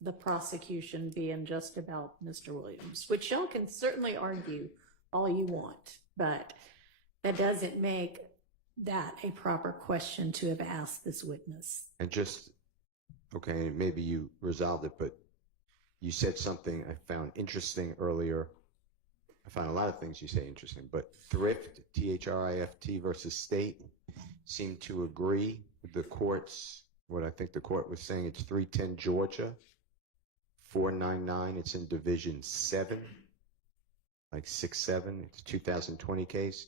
the prosecution being just about Mr. Williams, which y'all can certainly argue all you want, but that doesn't make that a proper question to have asked this witness. And just, okay, maybe you resolved it, but you said something I found interesting earlier. I found a lot of things you say interesting, but thrift, THRIFT versus state, seem to agree with the court's, what I think the court was saying. It's 310 Georgia, 499. It's in Division 7, like 6-7. It's a 2020 case.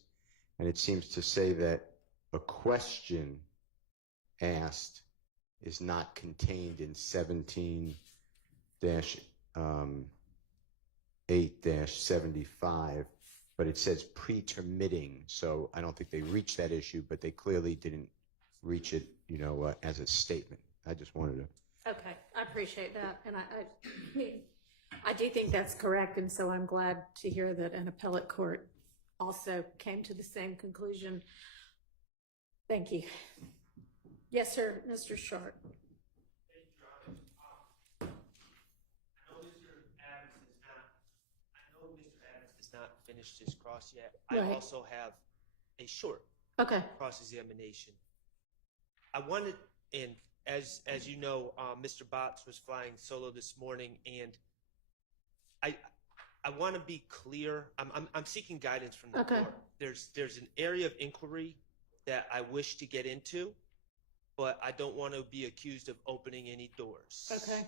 And it seems to say that a question asked is not contained in 17-8-75, but it says pretermitting. So I don't think they reached that issue, but they clearly didn't reach it, as a statement. I just wanted to. Okay, I appreciate that, and I do think that's correct, and so I'm glad to hear that an appellate court also came to the same conclusion. Thank you. Yes, sir, Mr. Sharp. I know Mr. Adams has not finished his cross yet. I Right. also have a short Okay. cross-examination. I wanted, and as you know, Mr. Botts was flying solo this morning, and I want to be clear. I'm seeking guidance from the Okay. court. There's an area of inquiry that I wish to get into, but I don't want to be accused of opening any doors. Okay.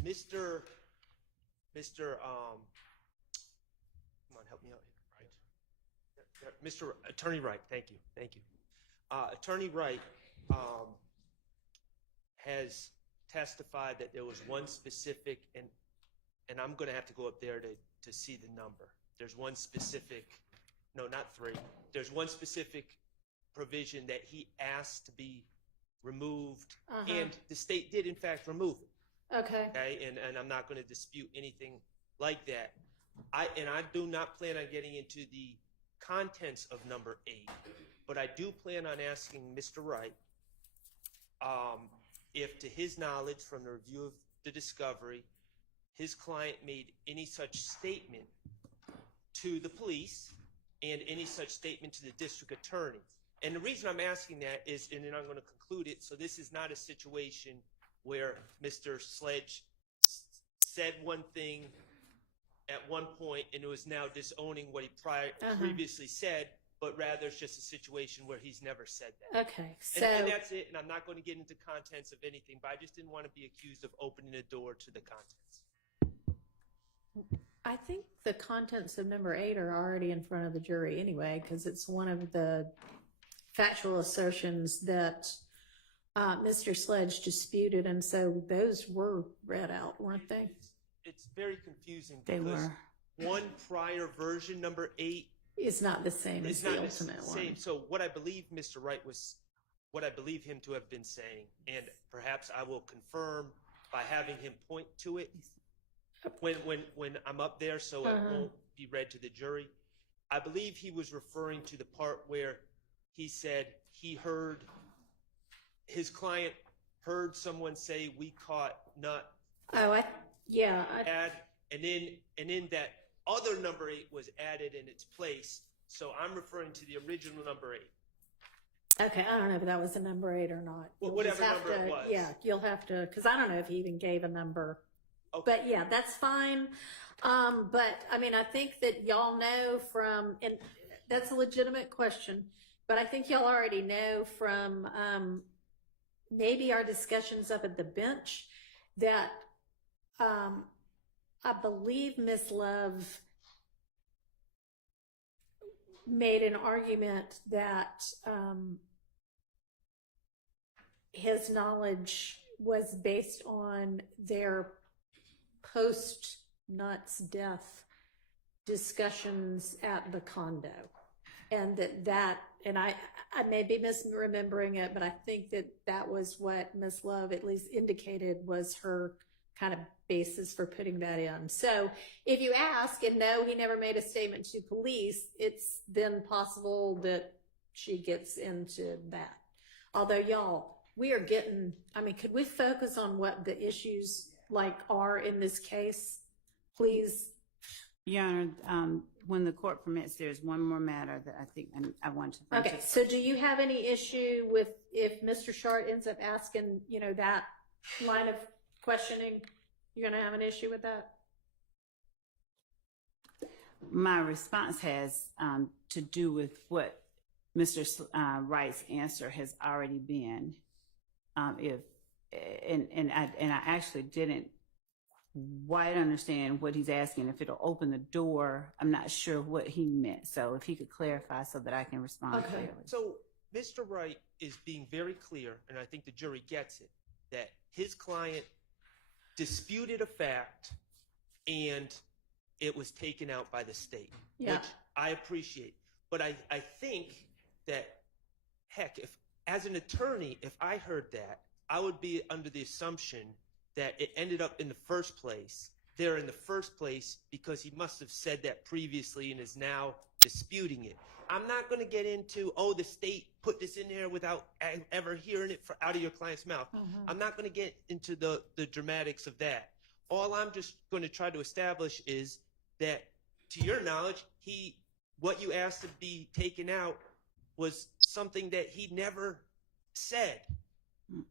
Mr. Come on, help me out here. Right. Mr. Attorney Wright, thank you. Attorney Wright has testified that there was one specific, and I'm going to have to go up there to see the number. There's one specific, no, not three. There's one specific provision that he asked to be removed, and the state did in fact remove it. Okay. Okay, and I'm not going to dispute anything like that. I do not plan on getting into the contents of number 8, but I do plan on asking Mr. Wright if, to his knowledge from the review of the discovery, his client made any such statement to the police and any such statement to the district attorney. And the reason I'm asking that is, and then I'm going to conclude it, so this is not a situation where Mr. Sledge said one thing at one point and it was now disowning what he previously said, but rather it's just a situation where he's never said that. Okay. So And that's it, and I'm not going to get into contents of anything, but I just didn't want to be accused of opening the door to the contents. I think the contents of number 8 are already in front of the jury anyway, because it's one of the factual assertions that Mr. Sledge disputed, and so those were read out, weren't they? It's very confusing They because were. one prior version, number 8, It's not the same as is the not the ultimate same. one. So what I believe Mr. Wright was, what I believe him to have been saying, and perhaps I will confirm by having him point to it when I'm up there, so it won't be read to the jury. I believe he was referring to the part where he said he heard his client heard someone say, "We caught nut." Oh, Add, and then that other number 8 was added in its place. So I'm referring to the original number 8. okay, I don't know if that was a number 8 or not. Well, You'll just whatever have number to- it was. Yeah, you'll have to, because I don't know if he even gave a number. Okay. But yeah, that's fine. But I mean, I think that y'all know from, and that's a legitimate question, but I think y'all already know from maybe our discussions up at the bench that I believe Ms. Love made an argument that his knowledge was based on their post-Nutt's death discussions at the condo. And and I may be misremembering it, but I think that was what Ms. Love at least indicated was her kind of basis for putting that in. So if you ask and no, he never made a statement to police, it's then possible that she gets into that. Although y'all, we are getting, I mean, could we focus on what the issues like are in this case, please? Your Honor, when the court permits, there's one more matter that I think I want to bring Okay, to- so do you have any issue with if Mr. Shart ends up asking, that line of questioning? You're gonna have an issue with that? My response has to do with what Mr. Wright's answer has already been. I actually didn't quite understand what he's asking. If it'll open the door, I'm not sure what he meant. So if he could clarify so that I can respond clearly. So Mr. Wright is being very clear, and I think the jury gets it, that his client disputed a fact and it was taken out by the state, Yeah. which I appreciate. But I think that, heck, if as an attorney, if I heard that, I would be under the assumption that it ended up in the first place, because he must have said that previously and is now disputing it. I'm not going to get into, the state put this in there without ever hearing it out of your client's mouth. I'm not going to get into the dramatics of that. All I'm just going to try to establish is that, to your knowledge, what you asked to be taken out was something that he never said.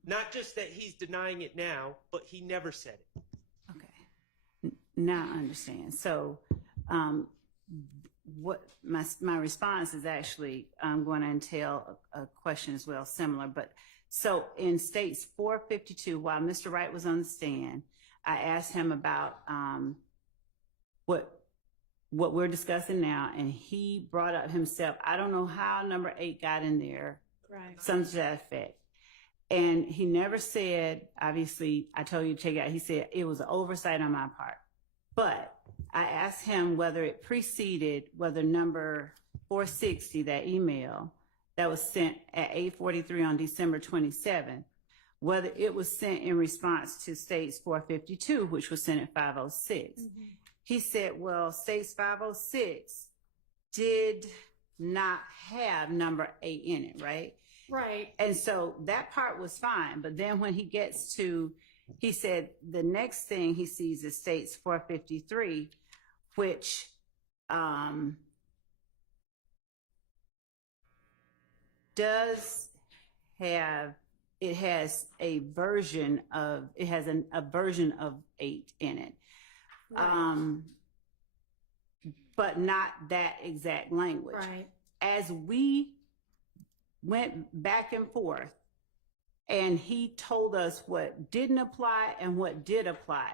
Not just that he's denying it now, but he never said it. Okay. Now I understand. So what my response is actually, I'm going to entail a question as well, similar. But so in states 452, while Mr. Wright was on the stand, I asked him about what we're discussing now, and he brought up himself. I don't know how number 8 got in there, Right. something to that effect. And he never said, obviously, I told you to take it out. He said it was an oversight on my part. But I asked him whether it preceded, whether number 460, that email that was sent at 8:43 on December 27th, whether it was sent in response to states 452, which was sent at 5:06. He said, well, states 5:06 did not have number 8 in it, right? Right. And so that part was fine. But then when he gets to, he said the next thing he sees is states 453, which does have, it has a version of 8 in it. Right. But not that exact language. Right. As we went back and forth, and he told us what didn't apply and what did apply,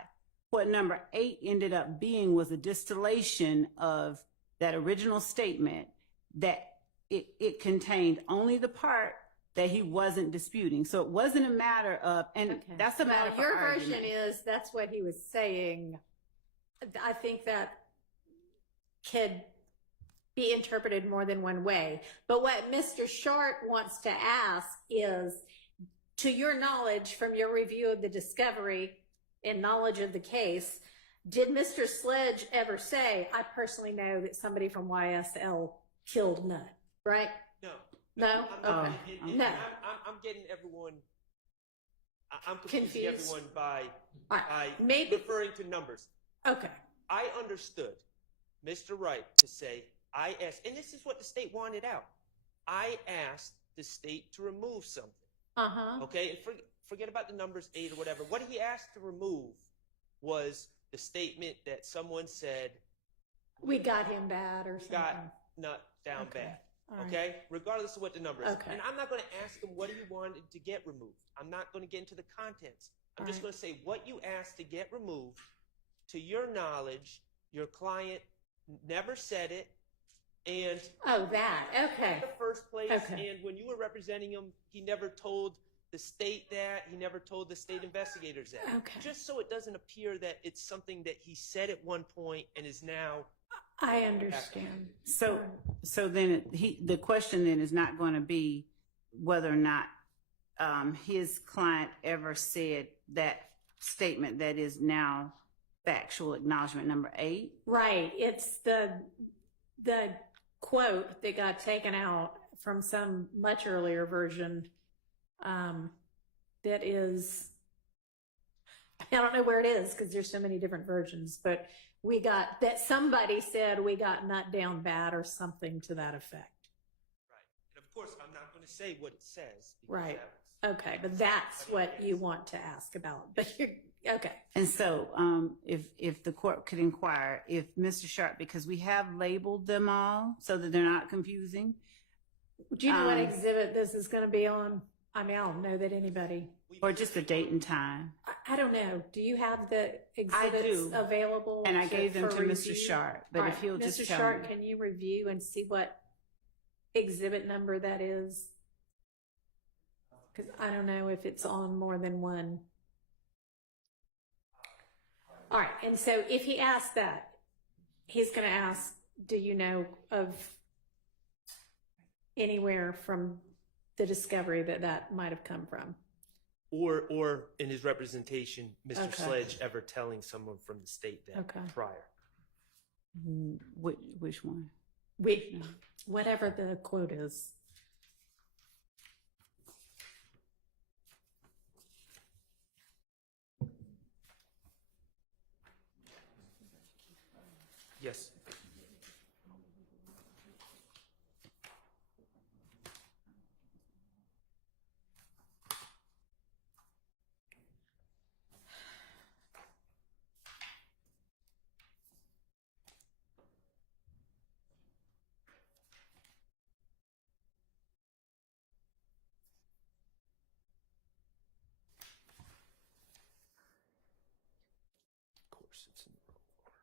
what number 8 ended up being was a distillation of that original statement that it contained only the part that he wasn't disputing. So it wasn't a matter of, and Okay. that's a matter for Your argument. version is that's what he was saying. I think that could be interpreted more than one way. But what Mr. Sharp wants to ask is, to your knowledge from your review of the discovery and knowledge of the case, did Mr. Sledge ever say, I personally know that somebody from YSL killed Nutt, right? No. No? Okay. No. I'm getting everyone. I'm confusing Confused? everyone by All right. Maybe. referring to numbers. Okay. I understood Mr. Wright to say, I asked, and this is what the state wanted out. I asked the state to remove something. Uh-huh. Okay, and forget about the numbers 8 or whatever. What he asked to remove was the statement that someone said, We got him bad or we something. got Nutt down Okay. bad. All right. Okay, regardless of what the number is. Okay. And I'm not going to ask him what he wanted to get removed. I'm not going to get into the contents. I'm All just right. going to say what you asked to get removed. To your knowledge, your client never said it, and Oh, that. Okay. in the first place, Okay. and when you were representing him, he never told the state that. He never told the state investigators that. Okay. Just so it doesn't appear that it's something that he said at one point and is now. I understand. So then the question then is not going to be whether or not his client ever said that statement that is now factual acknowledgement number 8. Right. It's the quote that got taken out from some much earlier version that is, I don't know where it is because there's so many different versions, but we got that somebody said we got Nutt down bad or something to that effect. Right. And of course, I'm not going to say what it says. because Right. that was- Okay, but that's what you want to ask about. But you're okay. And so if the court could inquire if Mr. Sharp, because we have labeled them all so that they're not confusing. Do you know what exhibit this is going to be on? I mean, I don't know that anybody. Or just the date and time. I don't know. Do you have the exhibits do. available? And I gave them for to Mr. review? Sharp, but All if right, he'll just Mr. tell Sharp, me. can you review and see what exhibit number that is? Because I don't know if it's on more than one. All right, and so if he asks that, he's going to ask, do you know of anywhere from the discovery that might have come from? Or in his representation, Mr. Okay. Sledge ever telling someone from the state that Okay. prior. Which one? Whatever the quote is. Yes. Of course, it's in the wrong order.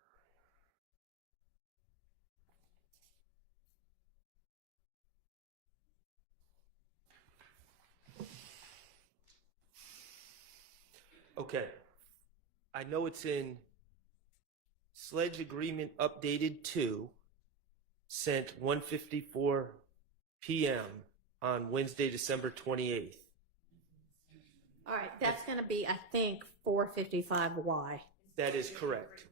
Okay. I know it's in Sledge Agreement Updated 2, sent 1:54 p.m. on Wednesday, December 28th. All right, that's going to be, I think, 455Y. That is correct.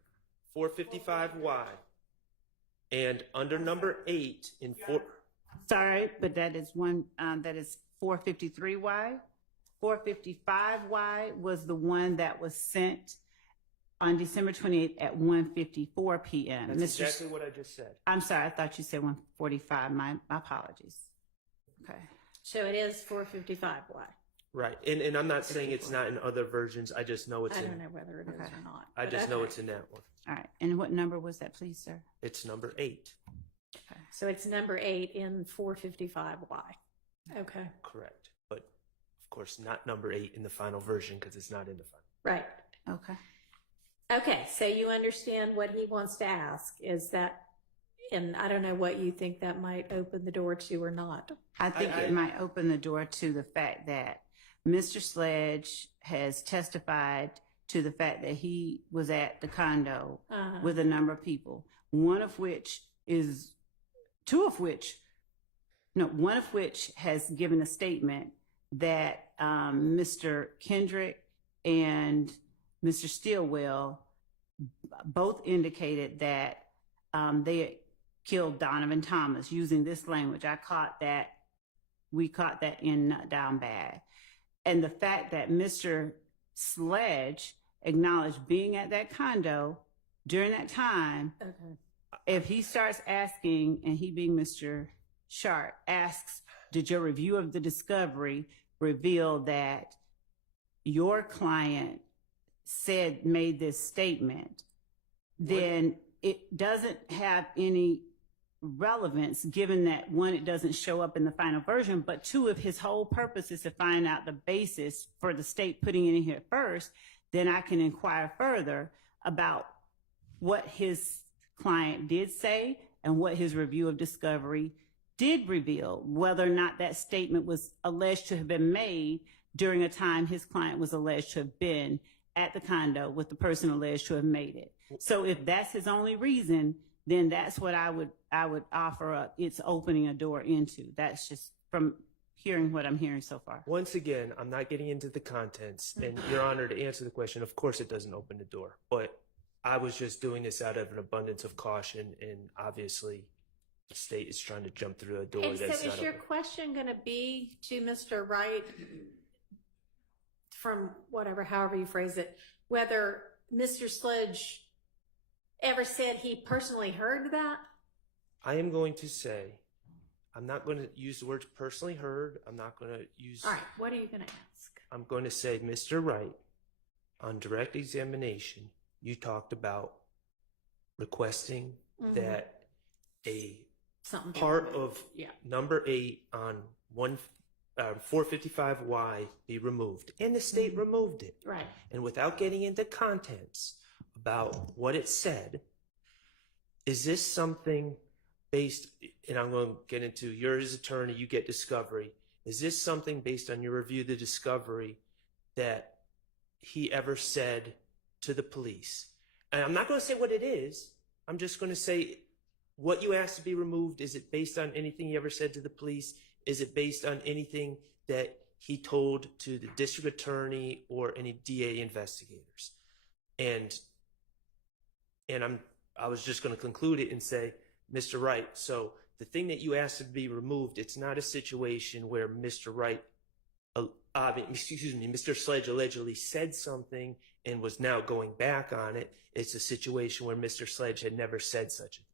455Y. And under number 8 in 4. Sorry, but that is 453Y. 455Y was the one that was sent on December 28th at 1:54 p.m. That's Mr. exactly what I just said. I'm sorry, I thought you said 1:45. My apologies. Okay. So it is 455Y. Right. And I'm not saying it's not in other versions. I just know it's I in. don't know whether it is Okay. or not. I but just know okay. it's in that one. All right. And what number was that, please, sir? It's number 8. So it's number 8 in 455Y. Okay, Correct. But of course, not number 8 in the final version because it's not in the final. right. Okay. Okay, so you understand what he wants to ask. Is that, and I don't know what you think that might open the door to or not. I think it might open the door to the fact that Mr. Sledge has testified to the fact that he was at the condo with a number of people, one of which has given a statement that Mr. Kendrick and Mr. Stilwell both indicated that they killed Donovan Thomas using this language. We caught that in Nut Down Bad. And the fact that Mr. Sledge acknowledged being at that condo during that time, if he starts asking, and he being Mr. Sharp, asks, did your review of the discovery reveal that your client made this statement, then it doesn't have any relevance, given that, one, it doesn't show up in the final version, but two, if his whole purpose is to find out the basis for the state putting it in here first, then I can inquire further about what his client did say and what his review of discovery did reveal, whether or not that statement was alleged to have been made during a time his client was alleged to have been at the condo with the person alleged to have made it. So if that's his only reason, then that's what I would offer up. It's opening a door into. That's just from hearing what I'm hearing so far. Once again, I'm not getting into the contents, and Your Honor, to answer the question, of course it doesn't open the door, but I was just doing this out of an abundance of caution, and obviously the state is trying to jump through a door And so that's is not your open. question going to be to Mr. Wright, from however you phrase it, whether Mr. Sledge ever said he personally heard that? I am going to say, I'm not going to use the words personally heard. I'm not going to use. All right, what are you going to ask? I'm going to say, Mr. Wright, on direct examination, you talked about requesting that a Something part different. of number 8 on 455Y be removed, and the state removed it. Right. And without getting into contents about what it said, is this something based, and I'm going to get into, you're his attorney, you get discovery. Is this something based on your review of the discovery that he ever said to the police? And I'm not going to say what it is. I'm just going to say what you asked to be removed. Is it based on anything he ever said to the police? Is it based on anything that he told to the district attorney or any DA investigators? And I was just going to conclude it and say, Mr. Wright, so the thing that you asked to be removed, it's not a situation where Mr. Wright, Mr. Sledge allegedly said something and was now going back on it. It's a situation where Mr. Sledge had never said such a thing.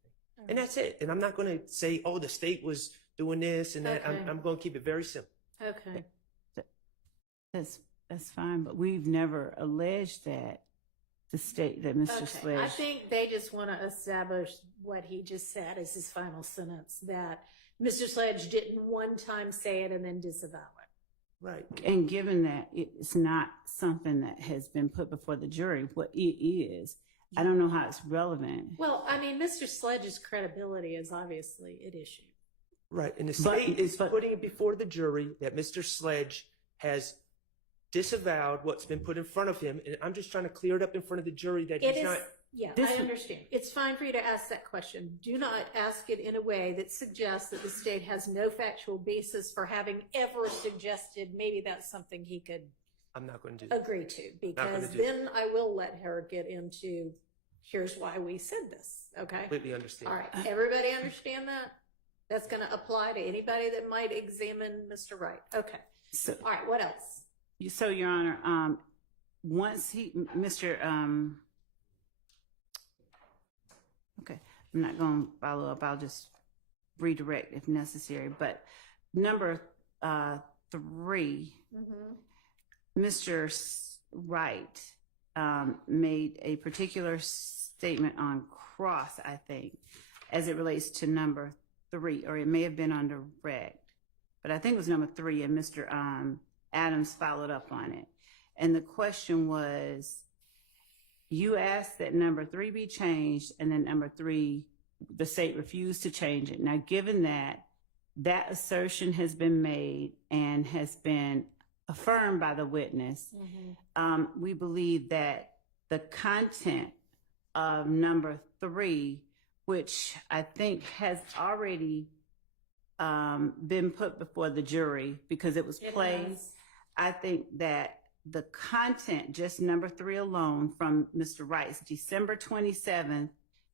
And that's it. And I'm not going to say, oh, the state was doing this and that. Okay. I'm going to keep it very simple. Okay. That's fine, but we've never alleged that the state, that Mr. Sledge. I think they just want to establish what he just said as his final sentence, that Mr. Sledge didn't one time say it and then disavow it. Right. And given that it's not something that has been put before the jury, what it is, I don't know how it's relevant. Well, I mean, Mr. Sledge's credibility is obviously at issue. Right. And the state is putting it before the jury that Mr. Sledge has disavowed what's been put in front of him. And I'm just trying to clear it up in front of the jury that he's not. Yeah, I understand. It's fine for you to ask that question. Do not ask it in a way that suggests that the state has no factual basis for having ever suggested maybe that's something he could I'm not going to do that. agree to, because then I will let her get into, here's why we said this, okay? Completely understand. All right, everybody understand that? That's going to apply to anybody that might examine Mr. Wright. Okay. So, All right, what else? so Your Honor, once okay, I'm not going to follow up. I'll just redirect if necessary. But number 3, Mr. Wright made a particular statement on cross, I think, as it relates to number 3, or it may have been on direct, but I think it was number 3, and Mr. Adams followed up on it. And the question was, you asked that number 3 be changed, and then number 3, the state refused to change it. Now, given that that assertion has been made and has been affirmed by the witness, we believe that the content of number 3, which I think has already been put before the jury because it was played. I think that the content, just number 3 alone, from Mr. Wright's December 27th,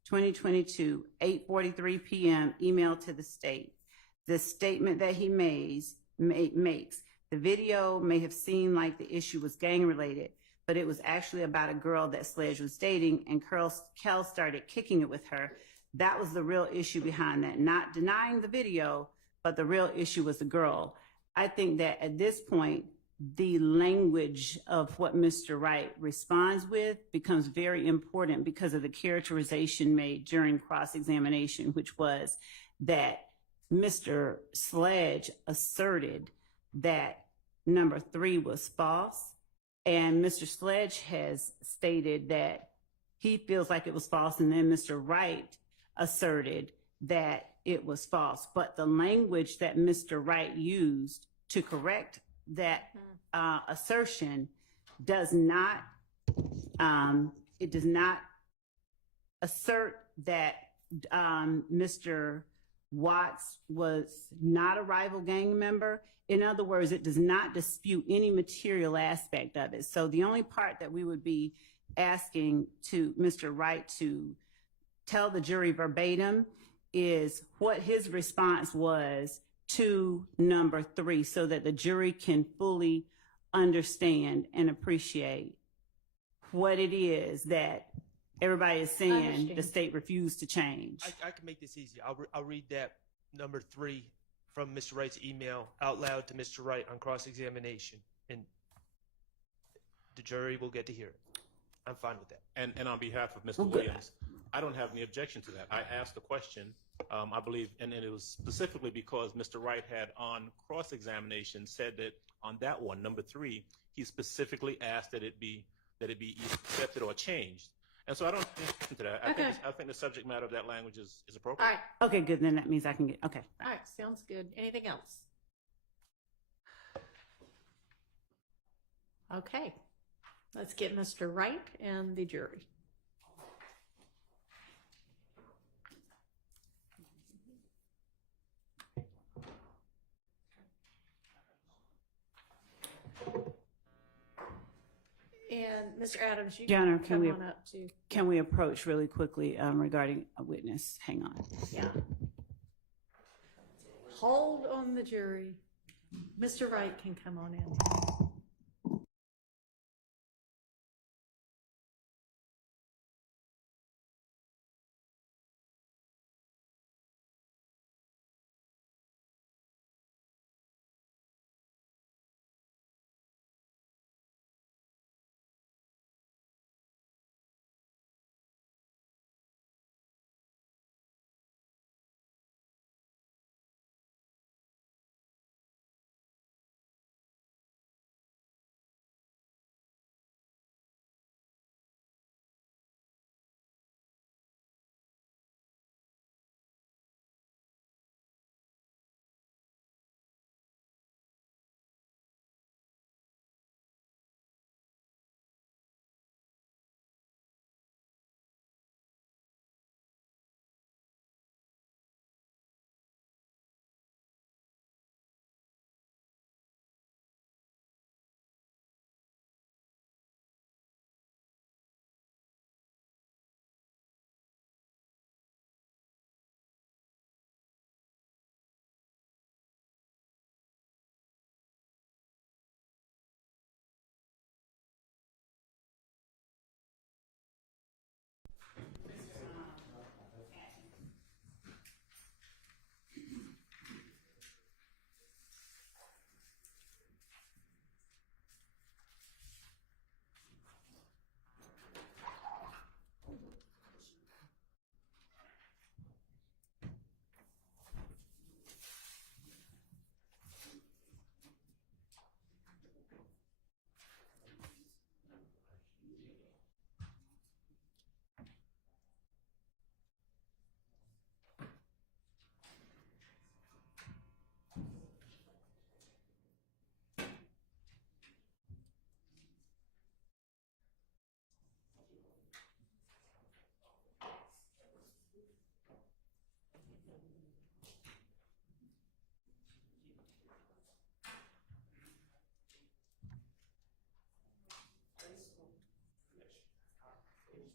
2022, 8:43 p.m. email to the state, the statement that he makes, the video may have seemed like the issue was gang related, but it was actually about a girl that Sledge was dating, and Kel started kicking it with her. That was the real issue behind that. Not denying the video, but the real issue was the girl. I think that at this point, the language of what Mr. Wright responds with becomes very important because of the characterization made during cross-examination, which was that Mr. Sledge asserted that number 3 was false. And Mr. Sledge has stated that he feels like it was false. And then Mr. Wright asserted that it was false. But the language that Mr. Wright used to correct that assertion does not, it does not assert that Mr. Watts was not a rival gang member. In other words, it does not dispute any material aspect of it. So the only part that we would be asking to Mr. Wright to tell the jury verbatim is what his response was to number 3 so that the jury can fully understand and appreciate what it is that everybody is saying the state refused to change. I can make this easy. I'll read that number 3 from Mr. Wright's email out loud to Mr. Wright on cross-examination, and the jury will get to hear it. I'm fine with that. And on behalf of Mr. Williams, I don't have any objection to that. I asked the question, I believe, and it was specifically because Mr. Wright had on cross-examination said that on that one, number 3, he specifically asked that it be either accepted or changed. And so I don't have any objection to that. I think the subject matter of that language is appropriate. All right. Okay, good. Then that means I can get, okay. All right. Sounds good. Anything else? Okay. Let's get Mr. Wright and the jury. And Mr. Adams, you Your Honor, can come on up too. Can we approach really quickly regarding a witness? Hang on. Yeah. Hold on the jury. Mr. Wright can come on in.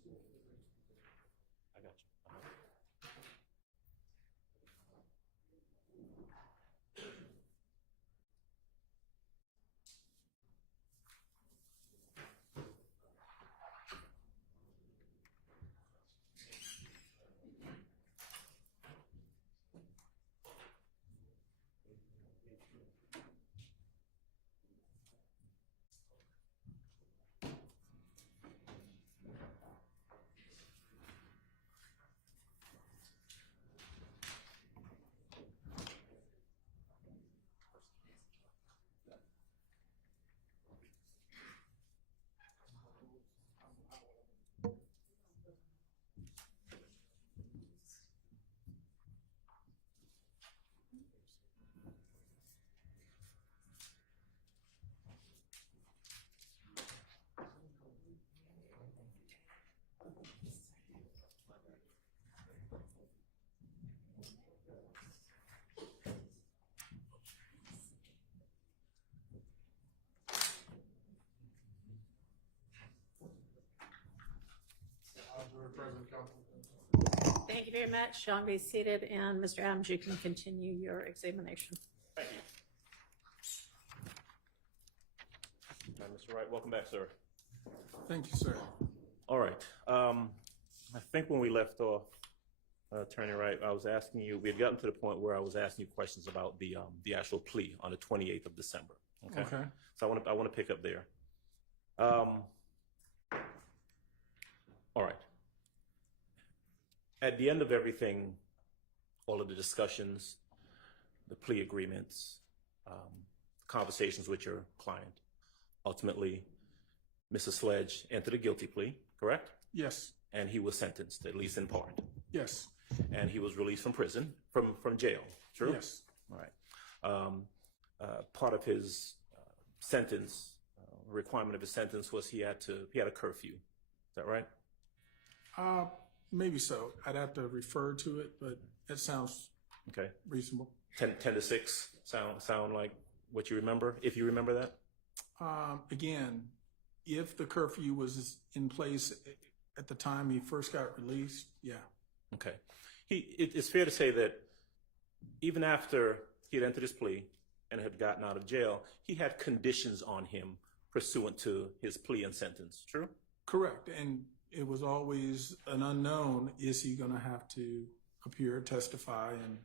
I got you. Thank you very much. Y'all be seated, and Mr. Adams, you can continue your examination. Thank you. All right, Mr. Wright, welcome back, sir. Thank you, sir. All right. I think when we left off, Attorney Wright, I was asking you, we had gotten to the point where I was asking you questions about the actual plea on the 28th of December. Okay. So I want to pick up there. All right. At the end of everything, all of the discussions, the plea agreements, conversations with your client, ultimately, Mr. Sledge entered a guilty plea, correct? Yes. And he was sentenced, at least in part. Yes. And he was released from prison, from jail, true? Yes. All right. Part of his sentence, requirement of his sentence was he had a curfew. Is that right? Maybe so. I'd have to refer to it, but it sounds Okay. reasonable. 10 to 6 sound like what you remember, if you remember that? Again, if the curfew was in place at the time he first got released, yeah. Okay. It's fair to say that even after he had entered his plea and had gotten out of jail, he had conditions on him pursuant to his plea and sentence, true? Correct. And it was always an unknown, is he going to have to appear, testify, and,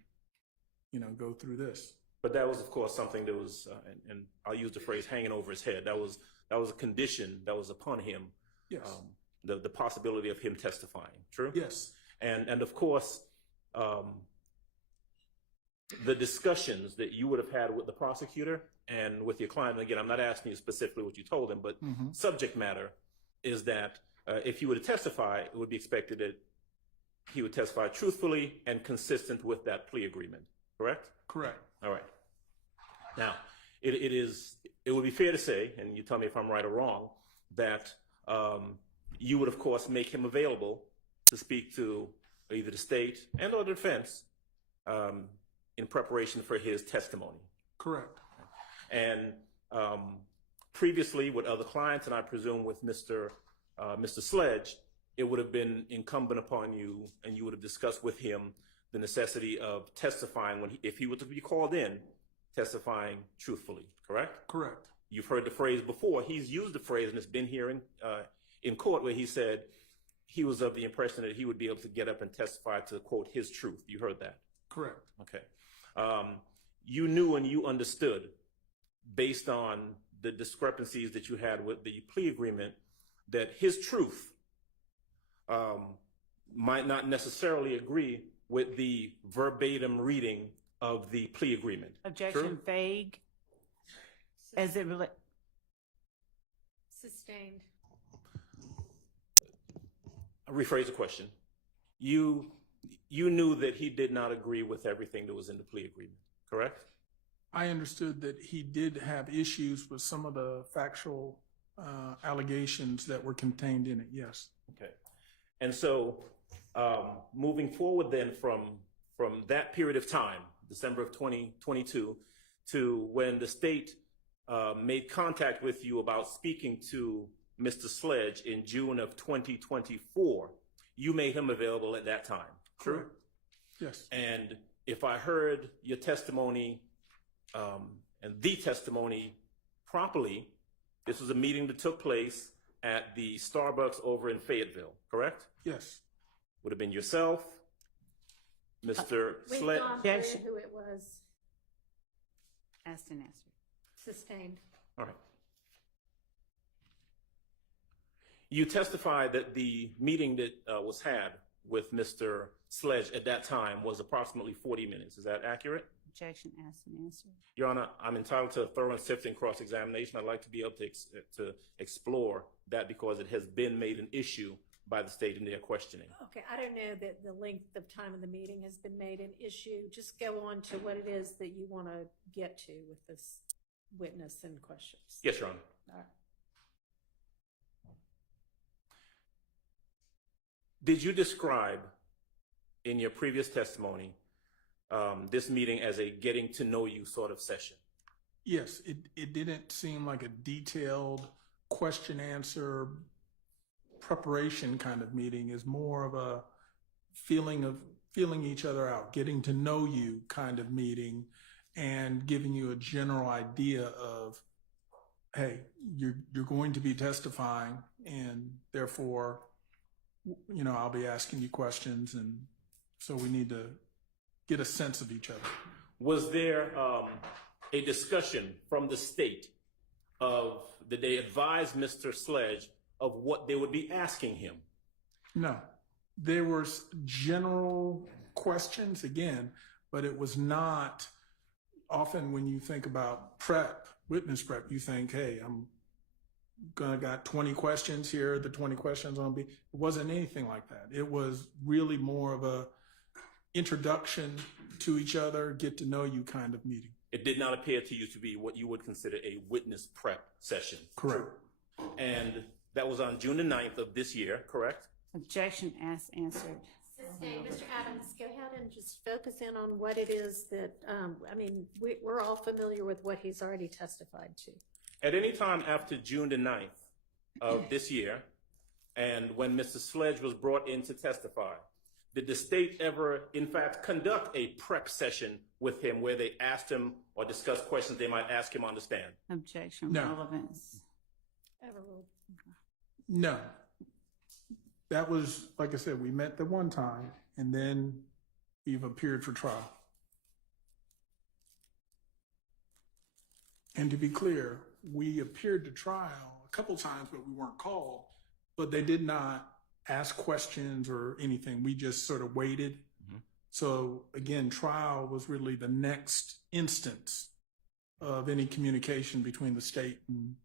go through this? But that was, of course, something that was, and I'll use the phrase hanging over his head. That was a condition that was upon him. Yes. The possibility of him testifying, true? Yes. And of course, the discussions that you would have had with the prosecutor and with your client, and again, I'm not asking you specifically what you told him, but subject matter is that if he were to testify, it would be expected that he would testify truthfully and consistent with that plea agreement, correct? Correct. All right. Now, it would be fair to say, and you tell me if I'm right or wrong, that you would, of course, make him available to speak to either the state and or the defense in preparation for his testimony. Correct. And previously with other clients, and I presume with Mr. Sledge, it would have been incumbent upon you, and you would have discussed with him the necessity of testifying if he were to be called in, testifying truthfully, correct? Correct. You've heard the phrase before. He's used the phrase, and it's been here in court, where he said he was of the impression that he would be able to get up and testify to, quote, his truth. You heard that? Correct. Okay. You knew and you understood, based on the discrepancies that you had with the plea agreement, that his truth might not necessarily agree with the verbatim reading of the plea agreement. Objection True? vague as it relates. Sustained. I'll rephrase the question. You knew that he did not agree with everything that was in the plea agreement, correct? I understood that he did have issues with some of the factual allegations that were contained in it, yes. Okay. And so moving forward then from that period of time, December of 2022, to when the state made contact with you about speaking to Mr. Sledge in June of 2024, you made him available at that time. True? Correct. Yes. And if I heard your testimony and the testimony properly, this was a meeting that took place at the Starbucks over in Fayetteville, correct? Yes. Would have been yourself, Mr. We've Sledge. gone through Yes. who it was. Asked and answered. Sustained. All right. You testified that the meeting that was had with Mr. Sledge at that time was approximately 40 minutes. Is that accurate? Objection, asked and answered. Your Honor, I'm entitled to a thorough and sifting cross-examination. I'd like to be able to explore that because it has been made an issue by the state in their questioning. Okay, I don't know that the length of time of the meeting has been made an issue. Just go on to what it is that you want to get to with this witness and questions. Yes, Your Honor. All right. Did you describe in your previous testimony this meeting as a getting to know you sort of session? Yes, it didn't seem like a detailed question answer preparation kind of meeting. Is more of a feeling each other out, getting to know you kind of meeting, and giving you a general idea of, hey, you're going to be testifying, and therefore, I'll be asking you questions, and so we need to get a sense of each other. Was there a discussion from the state did they advise Mr. Sledge of what they would be asking him? No, there was general questions again, but it was not. Often when you think about witness prep, you think, hey, I'm got 20 questions here. The 20 questions on it wasn't anything like that. It was really more of a introduction to each other, get to know you kind of meeting. It did not appear to you to be what you would consider a witness prep session. Correct. And that was on June the 9th of this year, correct? Objection, asked, answered. Sustained. Mr. Adams, go ahead and just focus in on what it is that, we're all familiar with what he's already testified to. At any time after June the 9th of this year, and when Mr. Sledge was brought in to testify, did the state ever, in fact, conduct a prep session with him where they asked him or discussed questions they might ask him on the stand? Objection, No. relevance. Overruled. No, that was, like I said, we met the one time, and then we've appeared for trial. And to be clear, we appeared to trial a couple times, but we weren't called. But they did not ask questions or anything. We just sort of waited. Mhm. So again, trial was really the next instance of any communication between the state and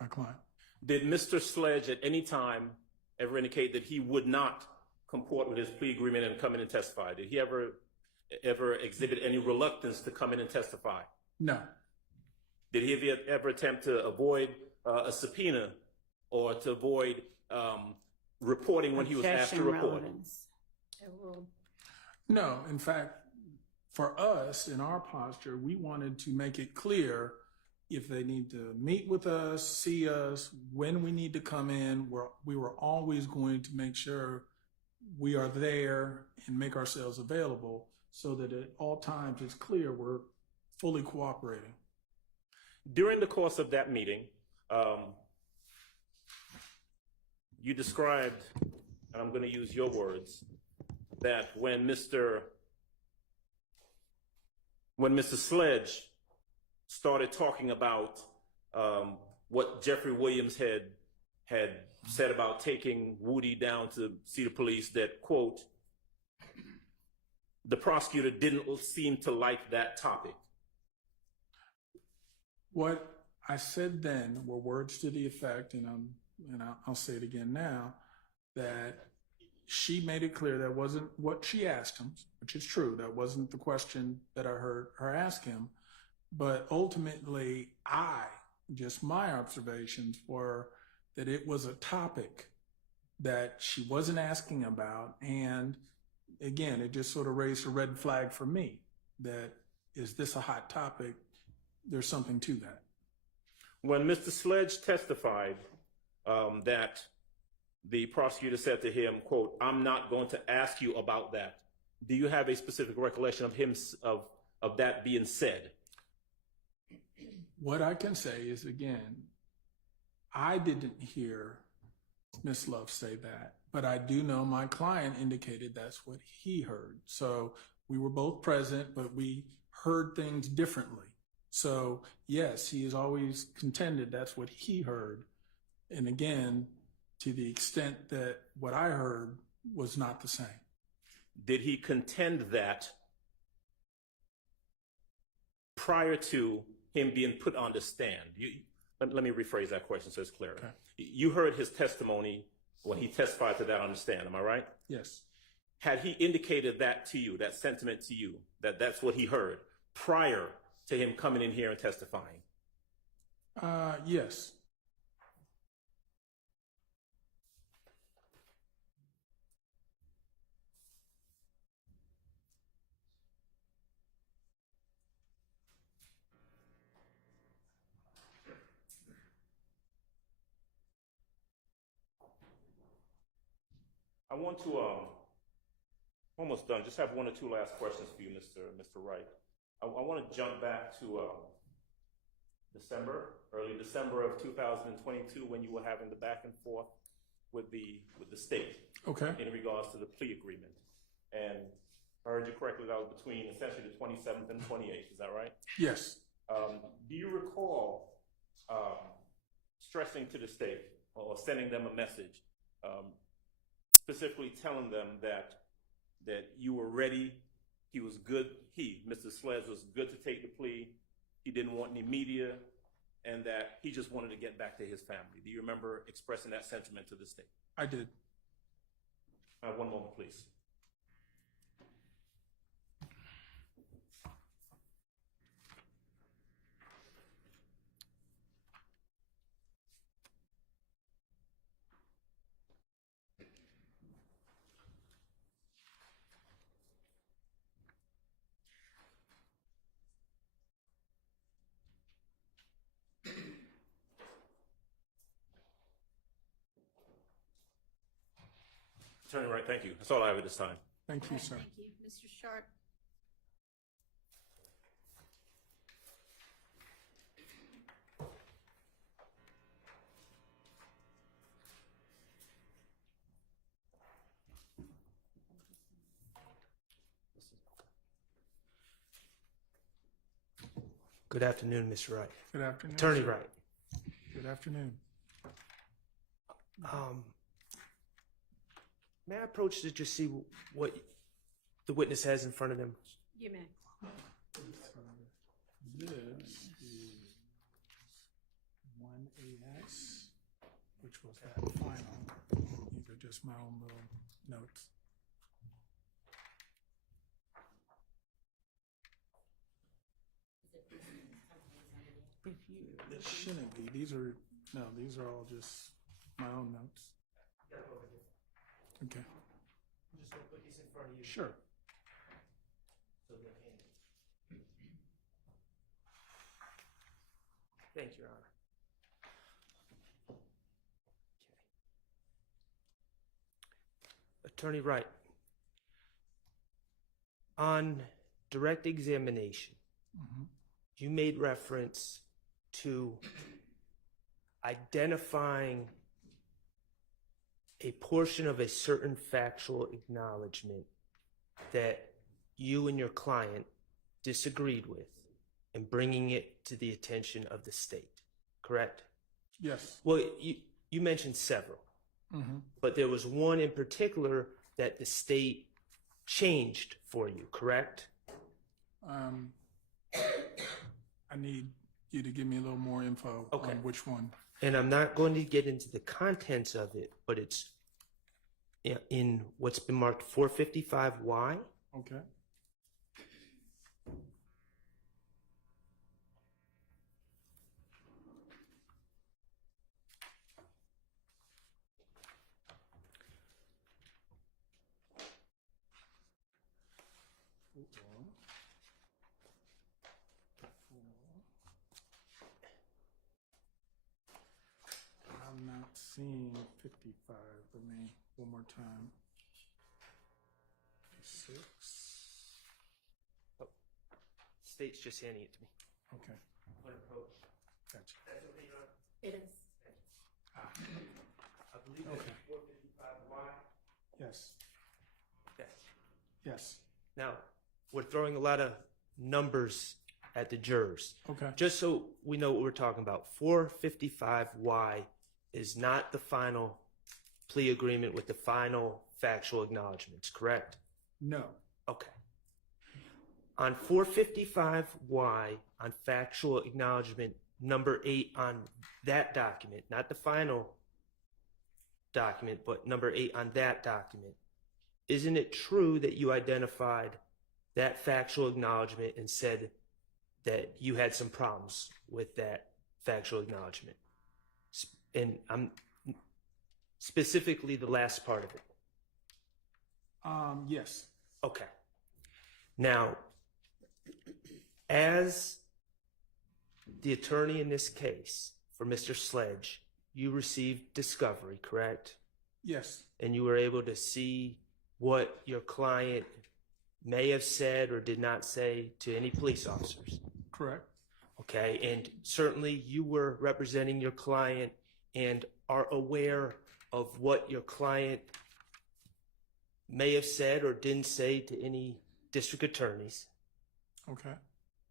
my client. Did Mr. Sledge at any time ever indicate that he would not comport with his plea agreement and come in and testify? Did he ever exhibit any reluctance to come in and testify? No, Did he ever attempt to avoid a subpoena or to avoid reporting when he was asked to Objection, report? relevance. Overruled. no. In fact, for us in our posture, we wanted to make it clear if they need to meet with us, see us, when we need to come in, we were always going to make sure we are there and make ourselves available so that at all times it's clear we're fully cooperating. During the course of that meeting, you described, and I'm going to use your words, that when Mr. Sledge started talking about what Jeffrey Williams had said about taking Woody down to see the police, that, quote, the prosecutor didn't seem to like that topic. What I said then were words to the effect, and I'll say it again now, that she made it clear that wasn't what she asked him, which is true. That wasn't the question that I heard her ask him. But ultimately, my observations were that it was a topic that she wasn't asking about. And again, it just sort of raised a red flag for me that, is this a hot topic? There's something to that. When Mr. Sledge testified that the prosecutor said to him, quote, "I'm not going to ask you about that." Do you have a specific recollection of him, of that being said? What I can say is, again, I didn't hear Ms. Love say that, but I do know my client indicated that's what he heard. So we were both present, but we heard things differently. So yes, he has always contended that's what he heard. And again, to the extent that what I heard was not the same. Did he contend that prior to him being put on the stand? Let me rephrase that question so it's clear. Okay. You heard his testimony when he testified to that on the stand, am I right? Yes. Had he indicated that to you, that sentiment to you, that that's what he heard prior to him coming in here and testifying? Yes. I want to, almost done, just have one or two last questions for you, Mr. Wright. I want to jump back to early December of 2022, when you were having the back and forth with the state. Okay. In regards to the plea agreement. And if I heard you correctly, that was between essentially the 27th and 28th, is that right? Yes. Do you recall stressing to the state or sending them a message, specifically telling them that you were ready, he was good, Mr. Sledge, was good to take the plea, he didn't want any media, and that he just wanted to get back to his family? Do you remember expressing that sentiment to the state? I did. One moment, please. Attorney Wright, thank you. That's all I have at this time. Thank you, sir. Thank you. Mr. Sharp? Good afternoon, Mr. Wright. Good afternoon. Attorney sir. Wright. Good afternoon. May I approach to just see what the witness has in front of them? You may. This is 1AX, which was that final. These are just my own little notes. It shouldn't be. These are all just my own notes. Okay. I'm just going to put these in front of you. Sure. So they're handy. Thank you, Your Honor. Okay. Attorney Wright, on direct examination, you made reference to identifying a portion of a certain factual acknowledgement that you and your client disagreed with and bringing it to the attention of the state, correct? Yes. Well, you mentioned several, but there was one in particular that the state changed for you, correct? I need you to give me a little more info Okay. on which one. And I'm not going to get into the contents of it, but it's in what's been marked 455Y. Okay. I'm not seeing 4:55. Let me, one more time. 6. State's just handing it to me. Okay, gotcha. It is. I believe Okay. that's 455Y. Yes, Yes. yes. Now, we're throwing a lot of numbers at the jurors. Okay, Just so we know what we're talking about, 455Y is not the final plea agreement with the final factual acknowledgments, correct? no, Okay. On 455Y, on factual acknowledgement number 8 on that document, not the final document, but number 8 on that document, isn't it true that you identified that factual acknowledgement and said that you had some problems with that factual acknowledgement? And I'm specifically the last part of it. yes, Okay. Now, as the attorney in this case for Mr. Sledge, you received discovery, correct? yes, And you were able to see what your client may have said or did not say to any police officers. correct, Okay. And certainly you were representing your client and are aware of what your client may have said or didn't say to any district attorneys. okay,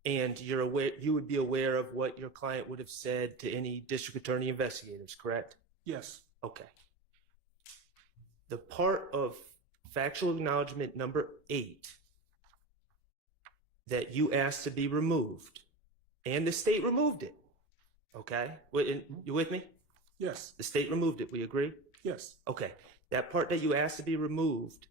And you're aware, you would be aware of what your client would have said to any district attorney investigators, correct? yes, Okay. The part of factual acknowledgement number 8 that you asked to be removed, and the state removed it. Okay? You with me? yes, The state removed it. We agree? yes, Okay. That part that you asked to be removed,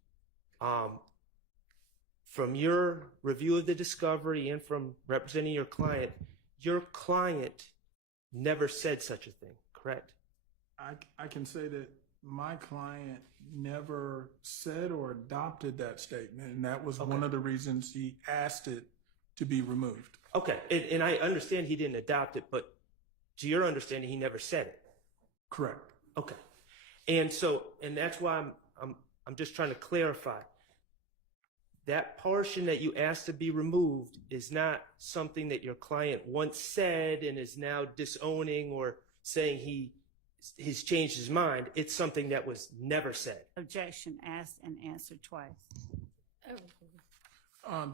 from your review of the discovery and from representing your client never said such a thing, correct? I can say that my client never said or adopted that statement, and that was one of the reasons he asked it to be removed. Okay. And I understand he didn't adopt it, but to your understanding, he never said it. Correct. Okay. And that's why I'm just trying to clarify. That portion that you asked to be removed is not something that your client once said and is now disowning or saying he's changed his mind. It's something that was never said. Objection asked and answered twice.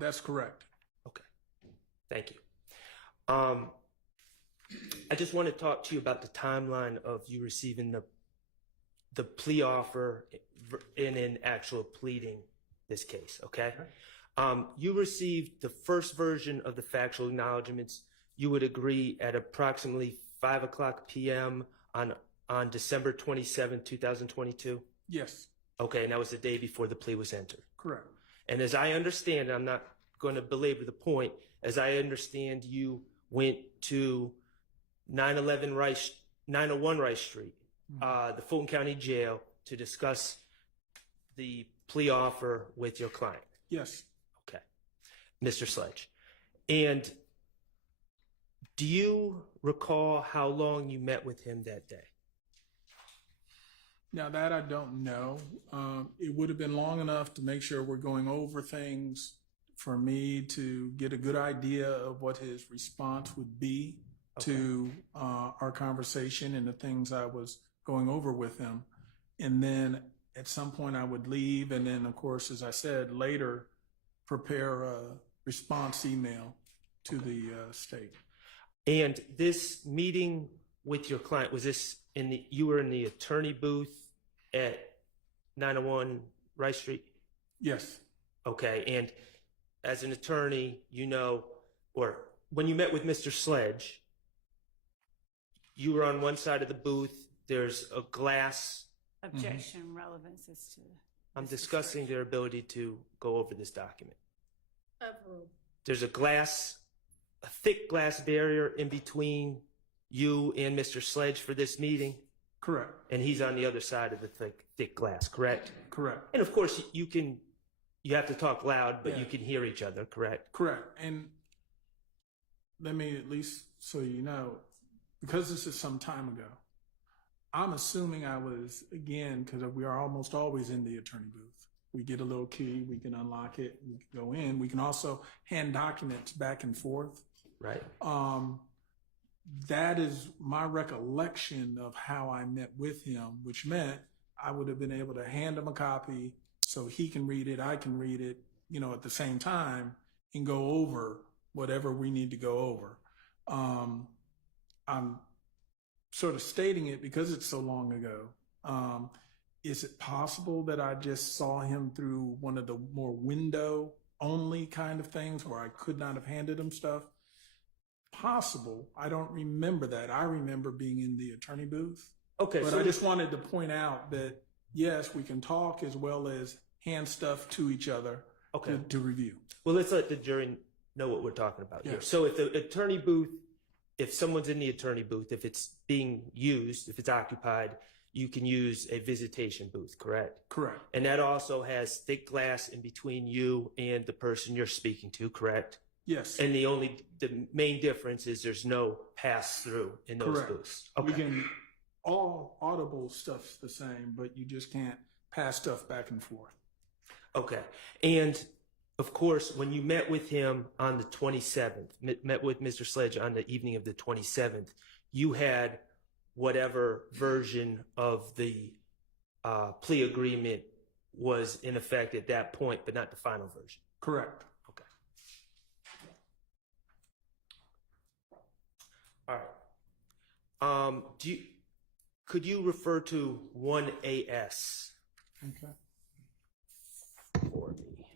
That's correct. Okay. Thank you. I just want to talk to you about the timeline of you receiving the plea offer and in actual pleading this case, okay? You received the first version of the factual acknowledgments, you would agree, at approximately 5:00 p.m. on December 27, 2022? Yes, Okay, and that was the day before the plea was entered. correct. And as I understand, I'm not going to belabor the point, as I understand, you went to 901 Rice Street, the Fulton County Jail, to discuss the plea offer with your client. Yes, Okay. Mr. Sledge. And do you recall how long you met with him that day? now that I don't know. It would have been long enough to make sure we're going over things for me to get a good idea of what his response would be to our conversation and the things I was going over with him. And then at some point I would leave, and then, of course, as I said, later prepare a response email to the state. And this meeting with your client, was this you were in the attorney booth at 901 Rice Street? Yes, Okay. And as an attorney, or when you met with Mr. Sledge, you were on one side of the booth. There's a glass. Objection relevance is to. I'm Mr. discussing Sledge. their ability to go over this document. Overruled. There's a thick glass barrier in between you and Mr. Sledge for this meeting, correct, and he's on the other side of the thick glass, correct? correct, And of course, you have to talk loud, but Yeah. you can hear each other, correct? correct. And let me, at least so you know, because this is some time ago, I'm assuming I was, again, because we are almost always in the attorney booth. We get a little key, we can unlock it, we can go in. We can also hand documents back and forth. Right. That is my recollection of how I met with him, which meant I would have been able to hand him a copy so he can read it, I can read it, at the same time and go over whatever we need to go over. I'm sort of stating it because it's so long ago. Is it possible that I just saw him through one of the more window only kind of things where I could not have handed him stuff? Possible. I don't remember that. I remember being in the attorney booth. Okay. But So I just wanted to point out that, yes, we can talk as well as hand stuff to each other Okay. to review. Well, let's let the jury know what we're talking about here. Yes. So if the attorney booth, if someone's in the attorney booth, if it's being used, if it's occupied, you can use a visitation booth, correct? Correct. And that also has thick glass in between you and the person you're speaking to, correct? Yes. And the main difference is there's no pass through in those Correct. booths. We Okay. can, all audible stuff's the same, but you just can't pass stuff back and forth. Okay. And of course, when you met with him on the 27th, met with Mr. Sledge on the evening of the 27th, you had whatever version of the plea agreement was in effect at that point, but not the final version. Correct. Okay. All right. Could you refer to 1AS Okay. for me?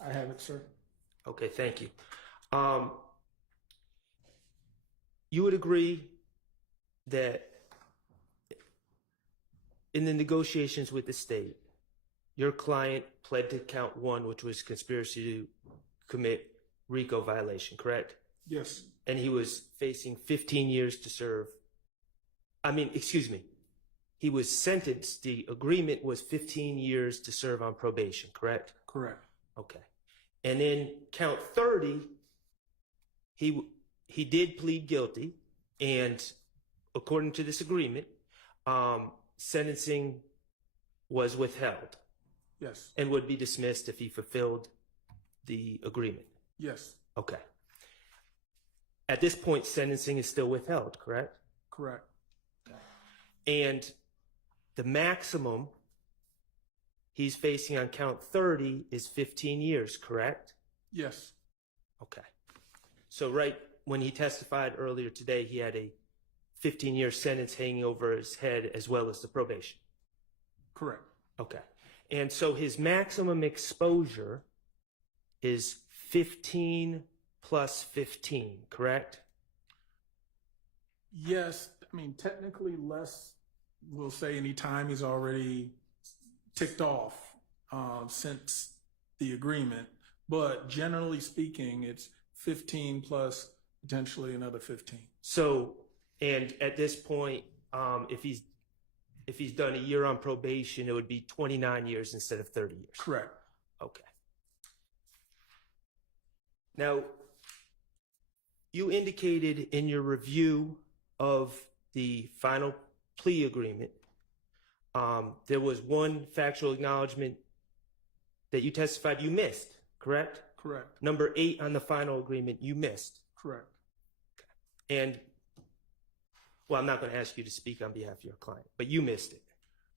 I have it, sir. Okay, thank you. You would agree that in the negotiations with the state, your client pled to count 1, which was conspiracy to commit RICO violation, correct? Yes. And he was facing 15 years to serve. He was sentenced. The agreement was 15 years to serve on probation, correct? Correct. Okay. And then count 30, he did plead guilty, and according to this agreement, sentencing was withheld Yes. and would be dismissed if he fulfilled the agreement. Yes. Okay. At this point, sentencing is still withheld, correct? Correct. And the maximum he's facing on count 30 is 15 years, correct? Yes. Okay. So right when he testified earlier today, he had a 15-year sentence hanging over his head as well as the probation. Correct. Okay. And so his maximum exposure is 15 plus 15, correct? Yes. I mean, technically less, we'll say any time he's already ticked off since the agreement. But generally speaking, it's 15 plus potentially another 15. So, and at this point, if he's done a year on probation, it would be 29 years instead of 30 years. Correct. Okay. Now, you indicated in your review of the final plea agreement, there was one factual acknowledgement that you testified you missed, correct? Correct. Number 8 on the final agreement, you missed. Correct. And, well, I'm not going to ask you to speak on behalf of your client, but you missed it.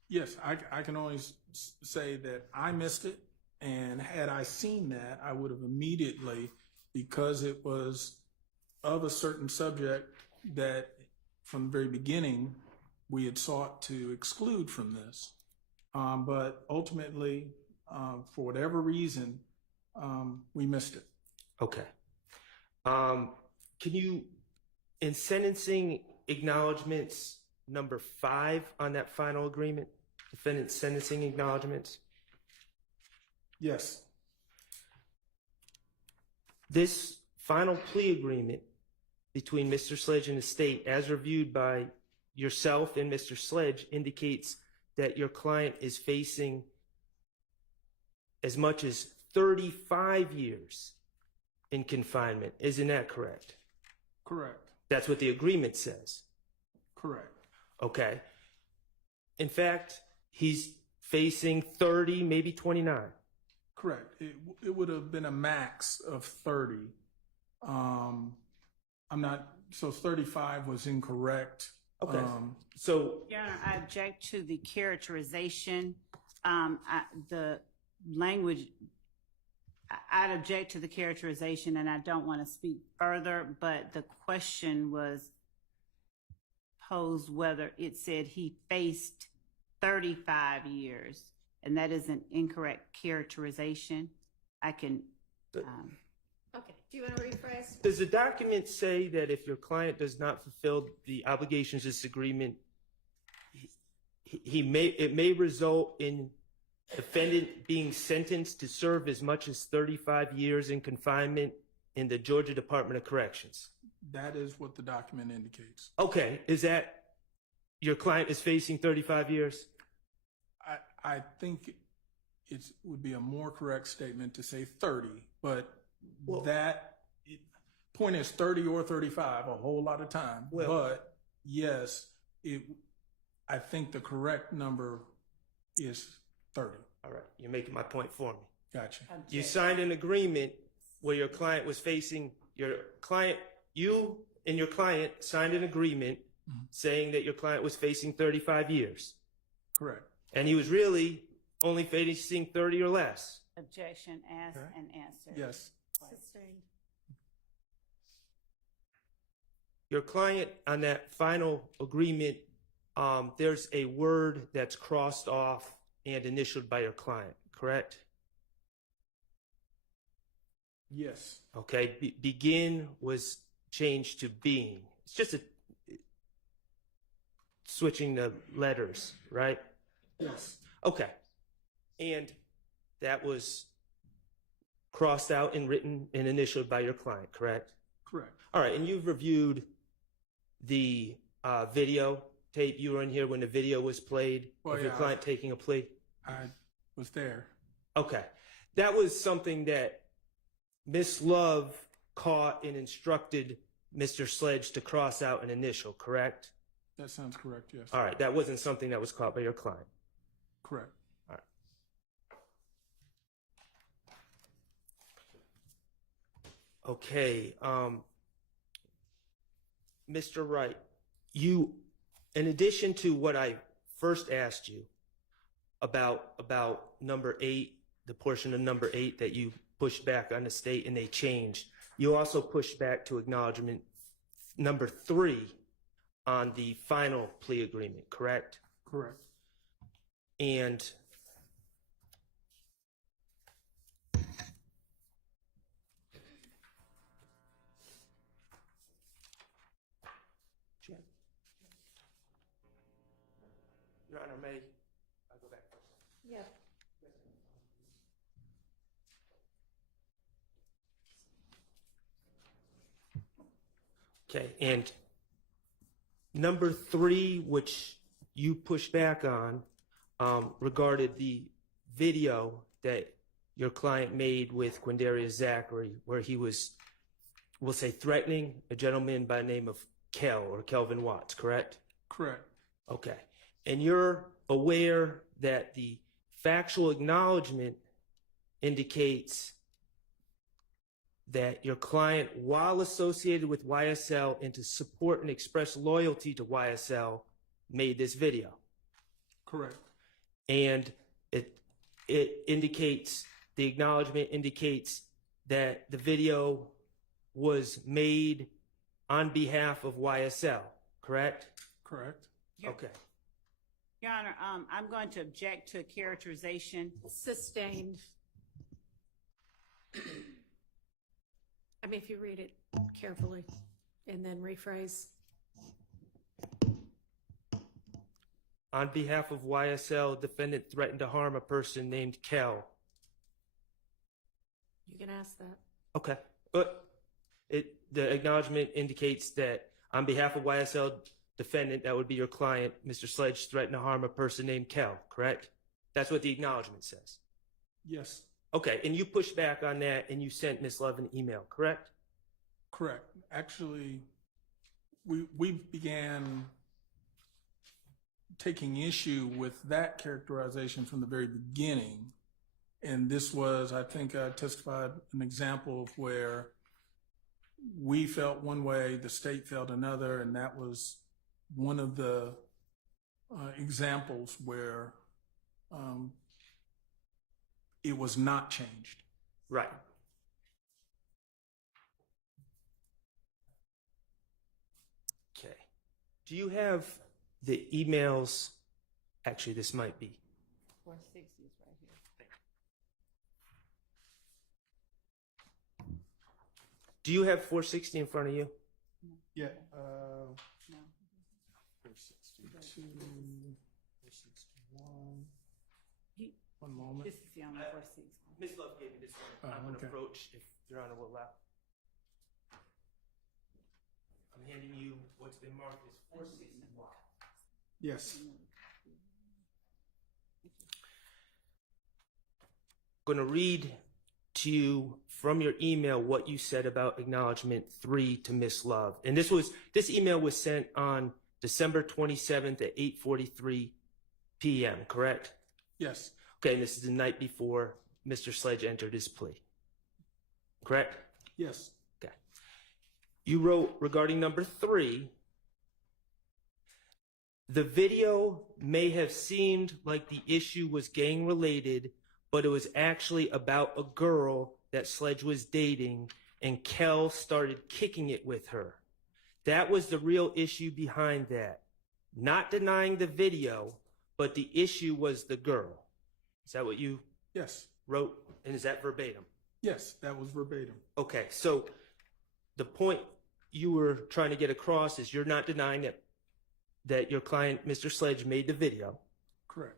Yes, I can always say that I missed it, and had I seen that, I would have immediately, because it was of a certain subject that from the very beginning we had sought to exclude from this. But ultimately, for whatever reason, we missed it. Okay. Can you, in sentencing acknowledgments number 5 on that final agreement, defendant's sentencing acknowledgments, Yes. this final plea agreement between Mr. Sledge and the state, as reviewed by yourself and Mr. Sledge, indicates that your client is facing as much as 35 years in confinement. Isn't that correct? Correct. That's what the agreement says. Correct. Okay. In fact, he's facing 30, maybe 29. Correct. It would have been a max of 30. So 35 was incorrect. Okay. So, Your Honor, I object to the characterization. The language, I'd object to the characterization, and I don't want to speak further, but the question was posed whether it said he faced 35 years, and that is an incorrect characterization. I can, Okay, do you want to rephrase? does the document say that if your client does not fulfill the obligations of this agreement, it may result in defendant being sentenced to serve as much as 35 years in confinement in the Georgia Department of Corrections? That is what the document indicates. Okay, is that your client is facing 35 years? I think it would be a more correct statement to say 30, but point is 30 or 35, a whole lot of time. But yes, I think the correct number is 30. All right, you're making my point for me. Gotcha. You signed an agreement where your client was facing, you and your client signed an agreement saying that your client was facing 35 years. Correct. And he was really only facing 30 or less. objection, asked and answered. Yes. Sustained. Your client on that final agreement, there's a word that's crossed off and initialed by your client, correct? Yes. Okay, begin was changed to being. It's just switching the letters, right? Yes. Okay. And that was crossed out and written and initialed by your client, correct? Correct. All right, and you've reviewed the video tape. You were in here when the video was played of your client taking a plea? I was there. Okay. That was something that Miss Love caught and instructed Mr. Sledge to cross out an initial, correct? That sounds correct, yes. All right, that wasn't something that was caught by your client. Correct. All right. Okay, Mr. Wright, you, in addition to what I first asked you about number 8, the portion of number 8 that you pushed back on the state and they changed, you also pushed back to acknowledgement number 3 on the final plea agreement, correct? Correct. And Your Honor, may I go back first? Yeah. Okay, and number 3, which you pushed back on, regarded the video that your client made with Quindarius Zachary, where he was, we'll say, threatening a gentleman by the name of Kelvin Watts, correct? Correct. Okay, and you're aware that the factual acknowledgement indicates that your client, while associated with YSL and to support and express loyalty to YSL, made this video. Correct. And it indicates, the acknowledgement indicates that the video was made on behalf of YSL, correct? Correct. Okay. Your Honor, I'm going to object to a characterization. Sustained. I mean, if you read it carefully and then rephrase. On behalf of YSL, defendant threatened to harm a person named Kel. You can ask that. Okay, but the acknowledgement indicates that on behalf of YSL defendant, that would be your client, Mr. Sledge, threatened to harm a person named Kel, correct? That's what the acknowledgement says. Yes. Okay, and you pushed back on that and you sent Ms. Love an email, correct? Correct. Actually, we began taking issue with that characterization from the very beginning. And this was, I think I testified, an example of where we felt one way, the state felt another, and that was one of the examples where it was not changed. Right. Okay. Do you have the emails? Actually, this might be. 460 is right here. Do you have 460 in front of you? Yeah. No. 462, 461. One moment. This is the only 460. Ms. Love gave me this one. I'm going to okay. approach, if Your Honor will allow. I'm handing you what's been marked as 461. Yes. I'm going to read to you from your email what you said about acknowledgement 3 to Ms. Love. And this email was sent on December 27th at 8:43 p.m., correct? Yes. Okay, and this is the night before Mr. Sledge entered his plea, correct? Yes. Okay. You wrote regarding number 3, the video may have seemed like the issue was gang related, but it was actually about a girl that Sledge was dating, and Kel started kicking it with her. That was the real issue behind that. Not denying the video, but the issue was the girl. Is that what you Yes. wrote? And is that verbatim? Yes, that was verbatim. Okay, so the point you were trying to get across is you're not denying that your client, Mr. Sledge, made the video, Correct.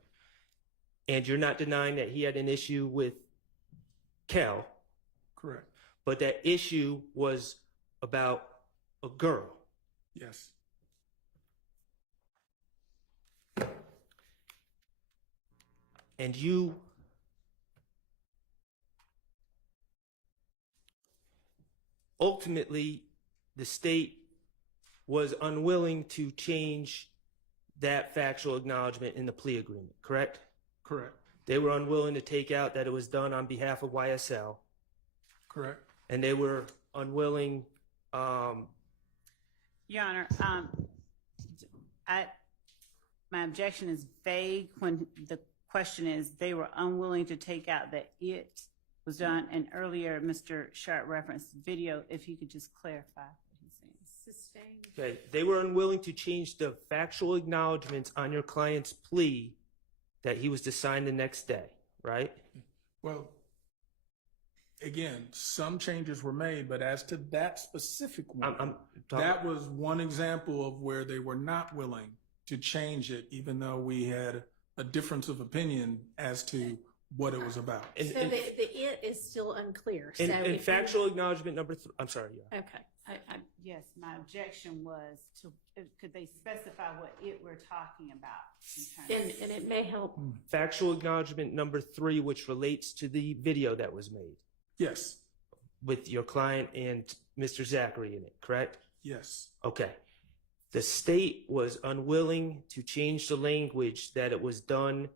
and you're not denying that he had an issue with Kel, Correct. but that issue was about a girl. Yes. And you ultimately, the state was unwilling to change that factual acknowledgement in the plea agreement, correct? Correct. They were unwilling to take out that it was done on behalf of YSL, Correct. and they were unwilling. Your Honor, my objection is vague when the question is they were unwilling to take out that it was done, and earlier Mr. Sharp referenced video. If you could just clarify what he's saying. Sustained. Okay, they were unwilling to change the factual acknowledgments on your client's plea that he was to sign the next day, right? Well, again, some changes were made, but as to that specific one, I'm talking- that was one example of where they were not willing to change it, even though we had a difference of opinion as to what it was about. And, So the it is still unclear. So and if factual acknowledgement number 3. I'm sorry. Yeah. Okay. Yes, my objection was to, could they specify what it we're talking about? in terms And it may help. Factual acknowledgement number 3, which relates to the video that was made Yes. with your client and Mr. Zachary in it, correct? Yes. Okay. The state was unwilling to change the language that it was done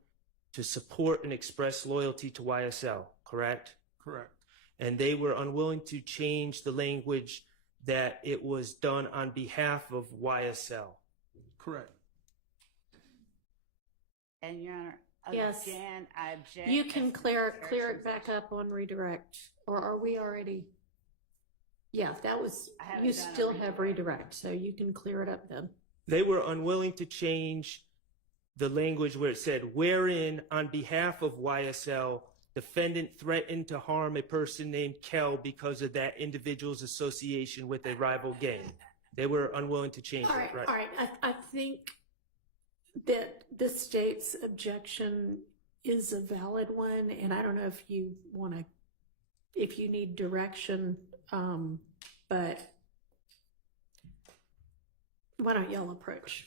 to support and express loyalty to YSL, correct? Correct. And they were unwilling to change the language that it was done on behalf of YSL. Correct. And Your Honor, Yes. again, I object. You can as to clear the it back up on redirect, or are we already? Yeah, that was, I haven't you done a still have redirect, so you can clear it up then. They were unwilling to change the language where it said, wherein on behalf of YSL, defendant threatened to harm a person named Kel because of that individual's association with a rival gang. They were unwilling to change All it, right, right? all right. I think that the state's objection is a valid one, and I don't know if you want to, if you need direction, but why don't y'all approach?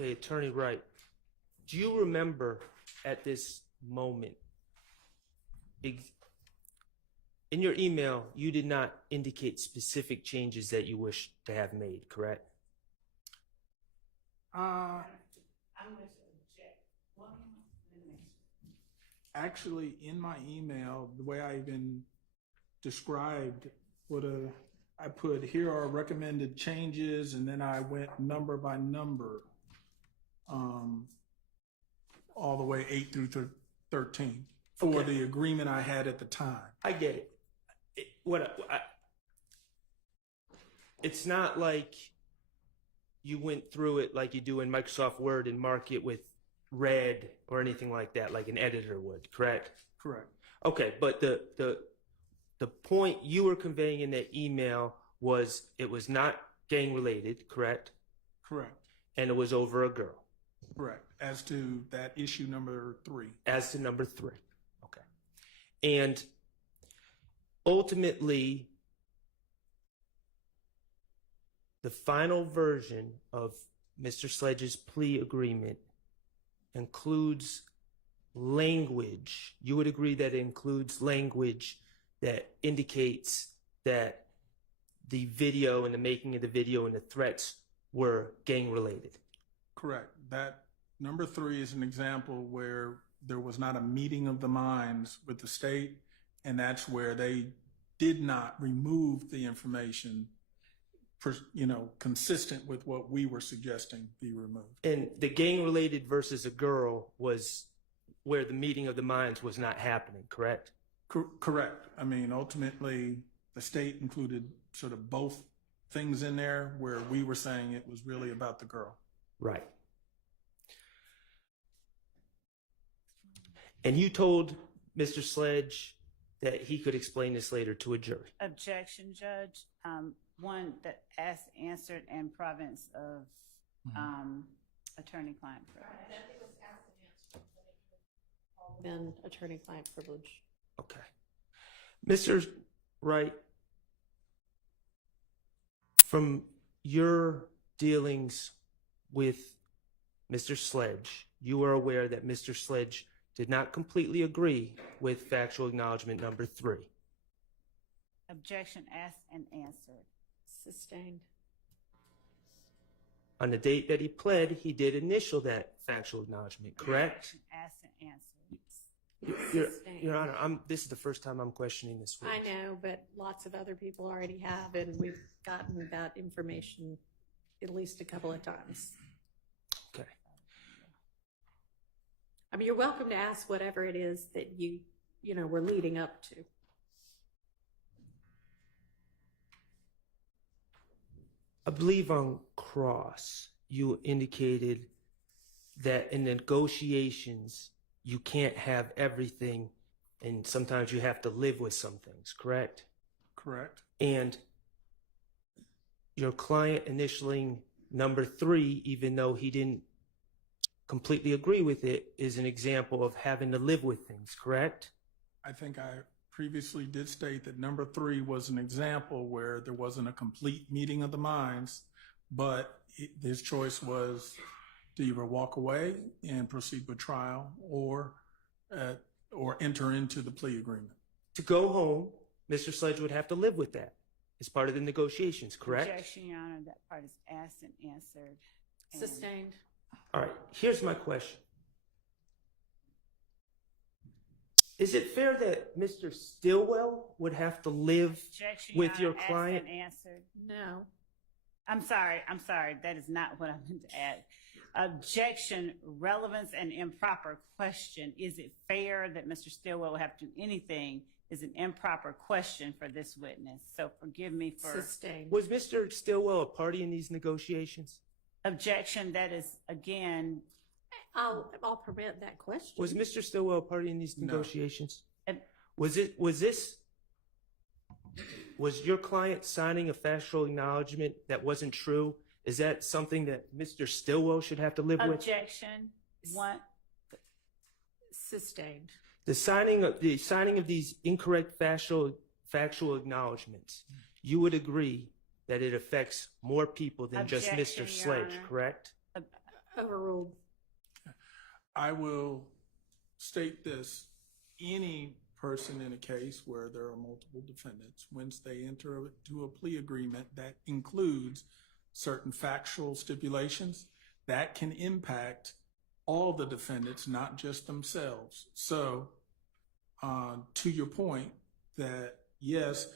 Okay, Attorney Wright, do you remember at this moment, in your email, you did not indicate specific changes that you wish to have made, correct? Actually, in my email, the way I even described I put, here are recommended changes, and then I went number by number, all the way 8 through 13 for the agreement I had at the time. I get it. It's not like you went through it like you do in Microsoft Word and mark it with red or anything like that, like an editor would, correct? Correct. Okay, but the point you were conveying in that email was it was not gang related, correct? Correct. And it was over a girl. Correct. As to that issue number 3. As to number 3. Okay. And ultimately, the final version of Mr. Sledge's plea agreement includes language. You would agree that it includes language that indicates that the video and the making of the video and the threats were gang related. Correct. That number 3 is an example where there was not a meeting of the minds with the state, and that's where they did not remove the information, consistent with what we were suggesting be removed. And the gang related versus a girl was where the meeting of the minds was not happening, correct? Correct. I mean, ultimately, the state included sort of both things in there where we were saying it was really about the girl. Right. And you told Mr. Sledge that he could explain this later to a jury. Objection, Judge. One that asked, answered, and province of attorney-client privilege. Been attorney-client privilege. Okay. Mr. Wright, from your dealings with Mr. Sledge, you are aware that Mr. Sledge did not completely agree with factual acknowledgement number 3. Objection, asked and answered. Sustained. On the date that he pled, he did initial that factual acknowledgement, correct? Objection, asked and answered. Your Honor, this is the first time I'm questioning this witness. I know, but lots of other people already have, and we've gotten that information at least a couple of times. Okay. I mean, you're welcome to ask whatever it is that you were leading up to. I believe on cross, you indicated that in negotiations, you can't have everything, and sometimes you have to live with some things, correct? Correct. And your client initialing number 3, even though he didn't completely agree with it, is an example of having to live with things, correct? I think I previously did state that number 3 was an example where there wasn't a complete meeting of the minds, but his choice was to either walk away and proceed with trial or enter into the plea agreement. To go home, Mr. Sledge would have to live with that as part of the negotiations, correct? Objection, Your Honor. That part is asked and answered. And Sustained. All right, here's my question. Is it fair that Mr. Stillwell would have to live Objection, with Your your Honor, client? asked and answered. No. I'm sorry. That is not what I meant to add. Objection, relevance, and improper question. Is it fair that Mr. Stillwell will have to do anything is an improper question for this witness. So forgive me for... Sustained. Was Mr. Stillwell a party in these negotiations? Objection, that is, again... I'll permit that question. Was Mr. Stillwell a party in these No. negotiations? And- Was your client signing a factual acknowledgement that wasn't true? Is that something that Mr. Stillwell should have to live with? Objection, one... Sustained. The signing of these incorrect factual acknowledgments, you would agree that it affects more people than just Objection, Mr. Your Sledge, Honor. correct? Overruled. I will state this. Any person in a case where there are multiple defendants, once they enter into a plea agreement that includes certain factual stipulations, that can impact all the defendants, not just themselves. So, to your point that, yes,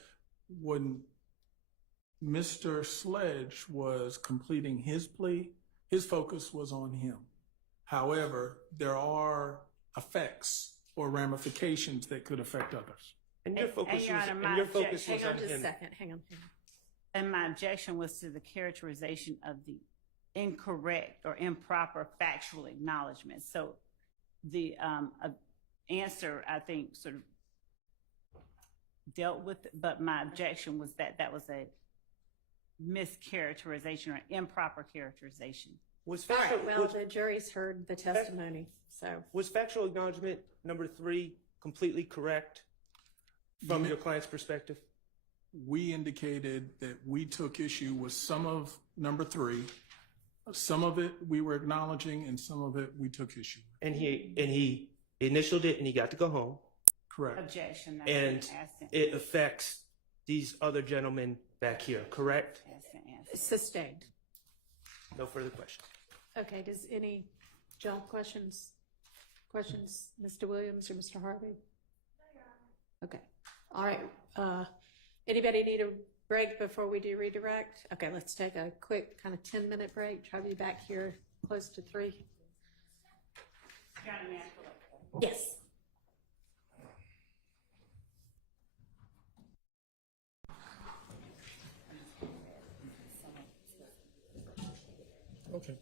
when Mr. Sledge was completing his plea, his focus was on him. However, there are effects or ramifications that could affect others. And your focus Your was, Honor, and your my focus Hang was on on just a him. second. Hang on. And my objection was to the characterization of the incorrect or improper factual acknowledgement. So the answer, I think, sort of dealt with, but my objection was that that was a mischaracterization or improper characterization. Was All factual, right, well, was, the jury's heard the testimony, so. was factual acknowledgement number 3 completely correct from your client's perspective? We indicated that we took issue with some of number 3. Some of it we were acknowledging, and some of it we took issue with. And he initialed it, and he got to go home. Correct. Objection. I And didn't ask him. it affects these other gentlemen back here, correct? Ask him, ask him. Sustained. No further questions. Okay, does any jump questions? Questions, Mr. Williams or Mr. Harvey? Okay, all right. Anybody need a break before we do redirect? Okay, let's take a quick kind of 10-minute break. Try to be back here close to 3. Yes. Okay.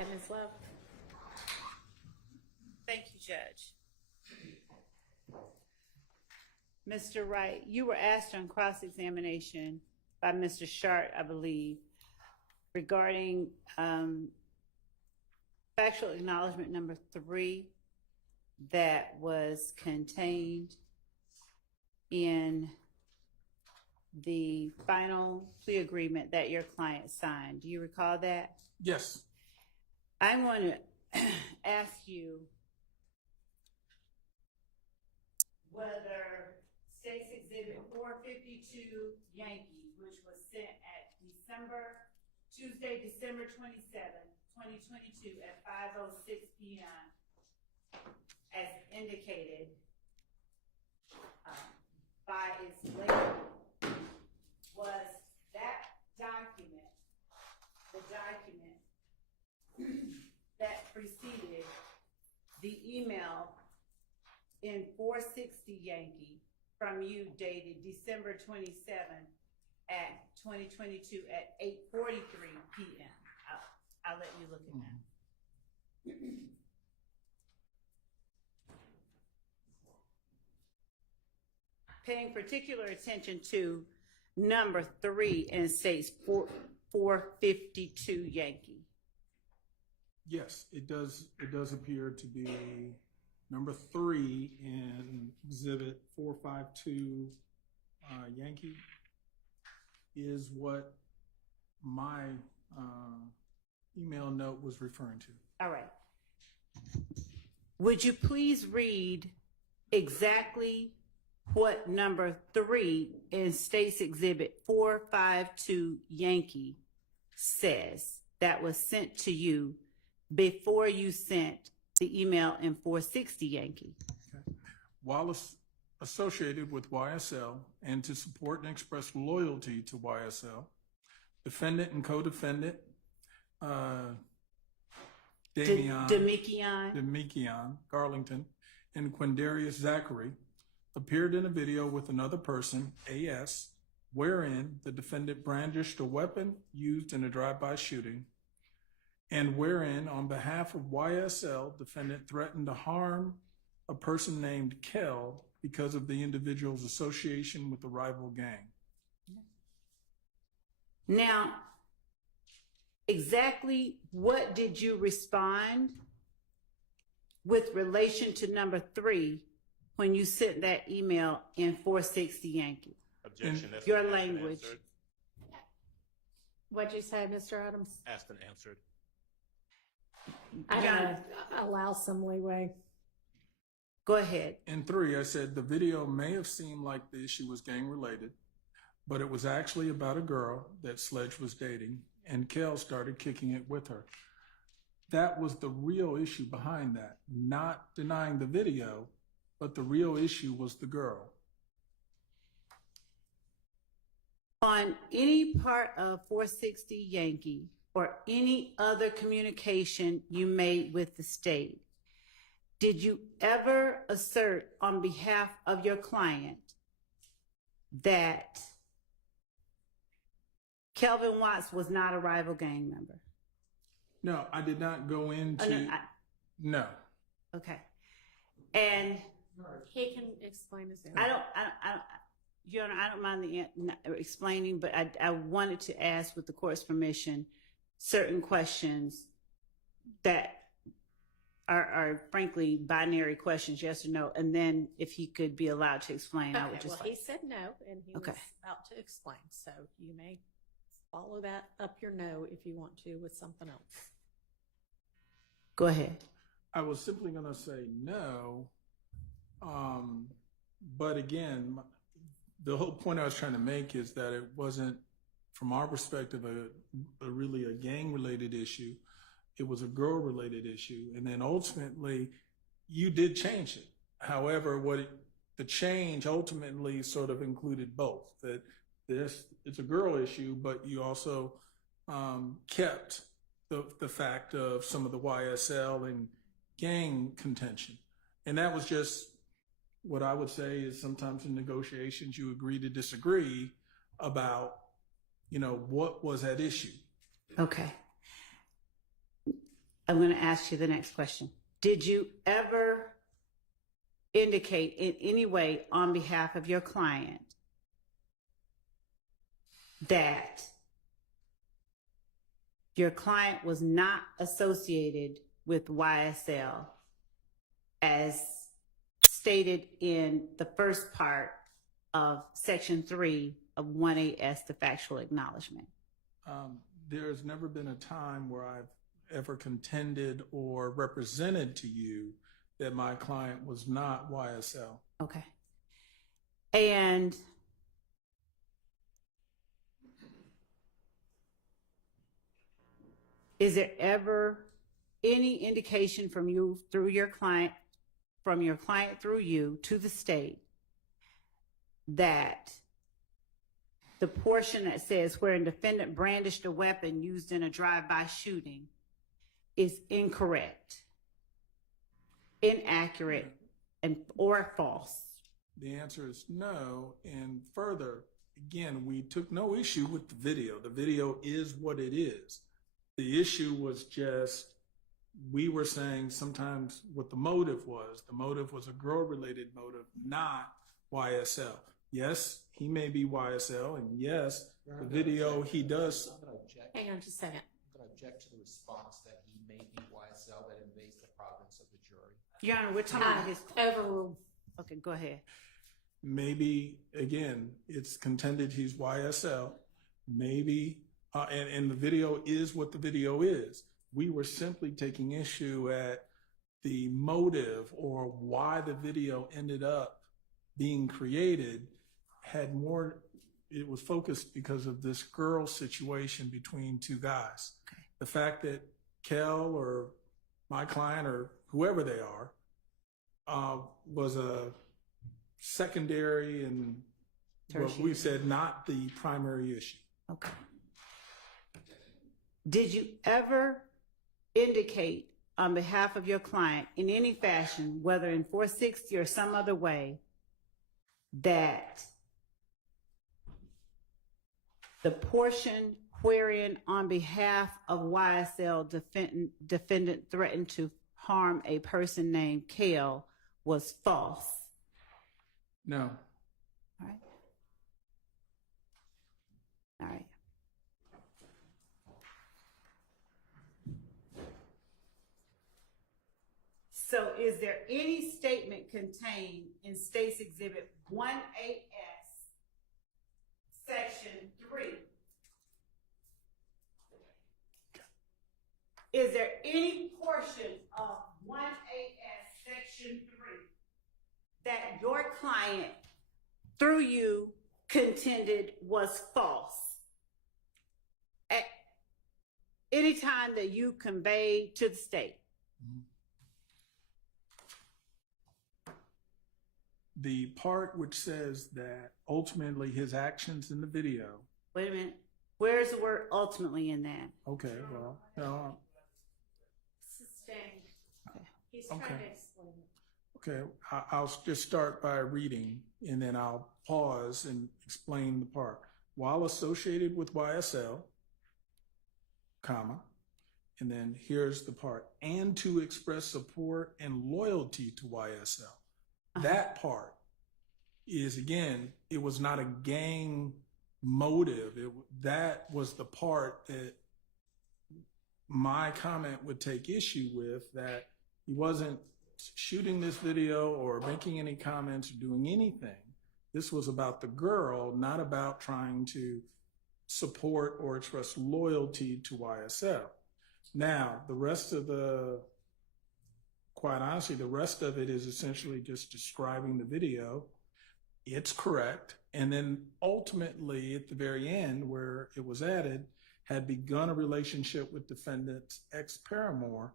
And Ms. Love? Thank you, Judge. Mr. Wright, you were asked on cross-examination by Mr. Shart, I believe, regarding factual acknowledgement number 3 that was contained in the final plea agreement that your client signed. Do you recall that? Yes. I want to ask you whether State's Exhibit 452 Yankee, which was sent at Tuesday, December 27th, 2022 at 5:06 p.m., as indicated by its label, was that document, the document that preceded the email in 460 Yankee from you dated December 27th at 2022 at 8:43 p.m. I'll let you look at that. Paying particular attention to number 3 in State's 452 Yankee. Yes, it does appear to be number 3 in Exhibit 452 Yankee is what my email note was referring to. All right. Would you please read exactly what number 3 in State's Exhibit 452 Yankee says that was sent to you before you sent the email in 460 Yankee? Okay. While associated with YSL and to support and express loyalty to YSL, defendant and co-defendant Demikian Garlington and Quindarius Zachary appeared in a video with another person, AS, wherein the defendant brandished a weapon used in a drive-by shooting, and wherein, on behalf of YSL, defendant threatened to harm a person named Kel because of the individual's association with the rival gang. Now, exactly what did you respond with relation to number 3 when you sent that email in 460 Yankee? Objection. That's Your been asked and language. answered. What'd you say, Mr. Adams? Asked and answered. I'm gonna allow some leeway. Go ahead. In 3, I said the video may have seemed like the issue was gang related, but it was actually about a girl that Sledge was dating, and Kel started kicking it with her. That was the real issue behind that. Not denying the video, but the real issue was the girl. On any part of 460 Yankee or any other communication you made with the state, did you ever assert on behalf of your client that Kelvin Watts was not a rival gang member? No, I did not go into. No. Okay. And He can explain his answer. Your Honor, I don't mind explaining, but I wanted to ask, with the court's permission, certain questions that are frankly binary questions, yes or no, and then if he could be allowed to explain, I would Okay, just well, like. he said no, and he was Okay. about to explain, so you may follow that up your no if you want to with something else. Go ahead. I was simply going to say no. But again, the whole point I was trying to make is that it wasn't, from our perspective, really a gang-related issue. It was a girl-related issue. And then ultimately, you did change it. However, the change ultimately sort of included both. That it's a girl issue, but you also kept the fact of some of the YSL and gang contention. And that was just what I would say is sometimes in negotiations you agree to disagree about, what was at issue. Okay. I'm going to ask you the next question. Did you ever indicate in any way on behalf of your client that your client was not associated with YSL as stated in the first part of Section 3 of 1AS, the factual acknowledgement? There's never been a time where I've ever contended or represented to you that my client was not YSL. Okay. And is there ever any indication from you through your client, from your client through you to the state, that the portion that says where a defendant brandished a weapon used in a drive-by shooting is incorrect, inaccurate, or false? The answer is no. And further, again, we took no issue with the video. The video is what it is. The issue was just, we were saying sometimes what the motive was. The motive was a girl-related motive, not YSL. Yes, he may be YSL, and yes, the video he does. Hang on just a second. I'm going to object to the response that he may be YSL, that invades the province of the jury. Your Honor, we're talking about his. Overruled. Okay, go ahead. Maybe, again, it's contended he's YSL. Maybe, and the video is what the video is. We were simply taking issue at the motive or why the video ended up being created had more, it was focused because of this girl situation between two guys. Okay. The fact that Kel or my client or whoever they are was a secondary and what we said not the primary issue. Okay. Did you ever indicate on behalf of your client in any fashion, whether in 460 or some other way, that the portion wherein on behalf of YSL defendant threatened to harm a person named Kale was false? No. All right. All right. So is there any statement contained in State's Exhibit 1AS, Section 3? Is there any portion of 1AS, Section 3 that your client, through you, contended was false? At any time that you conveyed to the state? The part which says that ultimately his actions in the video. Wait a minute. Where's the word ultimately in that? Okay, well, no. Sustained. Okay. He's trying Okay. to explain it. Okay, I'll just start by reading and then I'll pause and explain the part. While associated with YSL, comma, and then here's the part, and to express support and loyalty to YSL. That part is, again, it was not a gang motive. That was the part that my comment would take issue with, that he wasn't shooting this video or making any comments or doing anything. This was about the girl, not about trying to support or express loyalty to YSL. Now, the rest of the, quite honestly, the rest of it is essentially just describing the video. It's correct. And then ultimately at the very end where it was added, had begun a relationship with defendant's ex-paramour.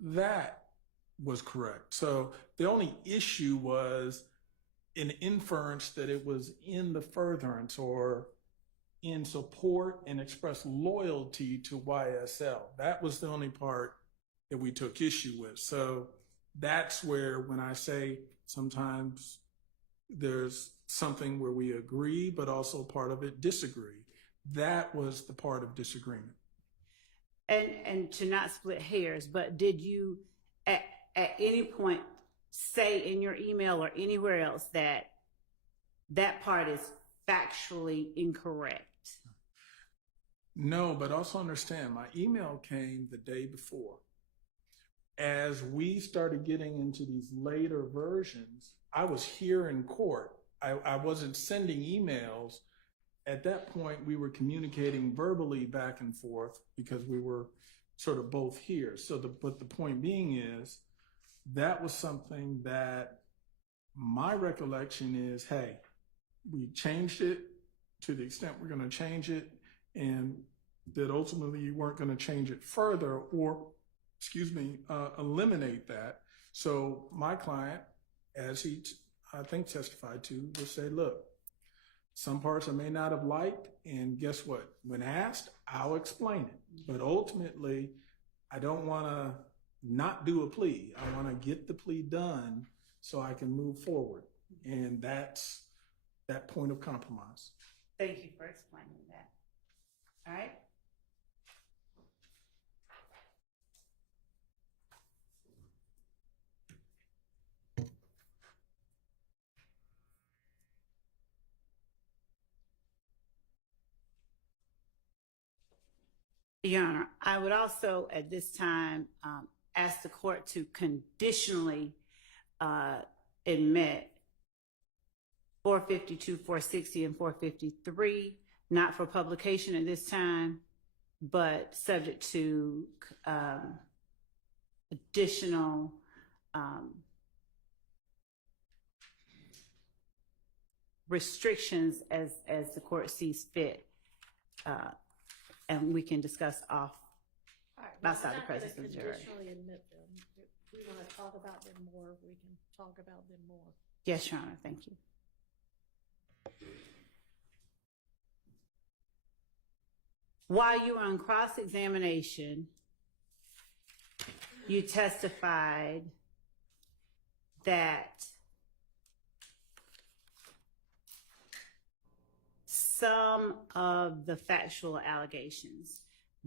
That was correct. So the only issue was an inference that it was in the furtherance or in support and express loyalty to YSL. That was the only part that we took issue with. So that's where, when I say sometimes there's something where we agree, but also part of it disagree. That was the part of disagreement. And to not split hairs, but did you at any point say in your email or anywhere else that that part is factually incorrect? No, but also understand my email came the day before. As we started getting into these later versions, I was here in court. I wasn't sending emails. At that point, we were communicating verbally back and forth because we were sort of both here. But the point being is, that was something that my recollection is, hey, we changed it to the extent we're going to change it, and that ultimately you weren't going to change it further or, eliminate that. So my client, as he, I think, testified to, will say, look, some parts I may not have liked, and guess what? When asked, I'll explain it. But ultimately, I don't want to not do a plea. I want to get the plea done so I can move forward. And that's that point of compromise. Thank you for explaining that. All right. Your Honor, I would also at this time ask the court to conditionally admit 452, 460, and 453, not for publication at this time, but subject to additional restrictions as the court sees fit. And we can discuss off outside the presence of the jury. Conditionally admit them. If we want to talk about them more, we can talk about them more. Yes, Your Honor, thank you. While you were on cross-examination, you testified that some of the factual allegations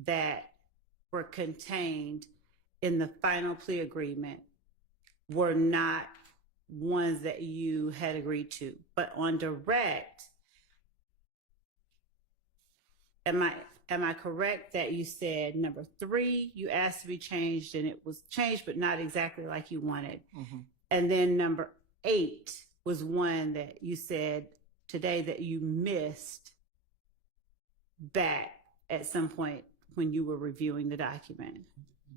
that were contained in the final plea agreement were not ones that you had agreed to. But on direct, am I correct that you said number 3, you asked to be changed and it was changed, but not exactly like you wanted? Mm-hmm. And then number 8 was one that you said today that you missed back at some point when you were reviewing the document.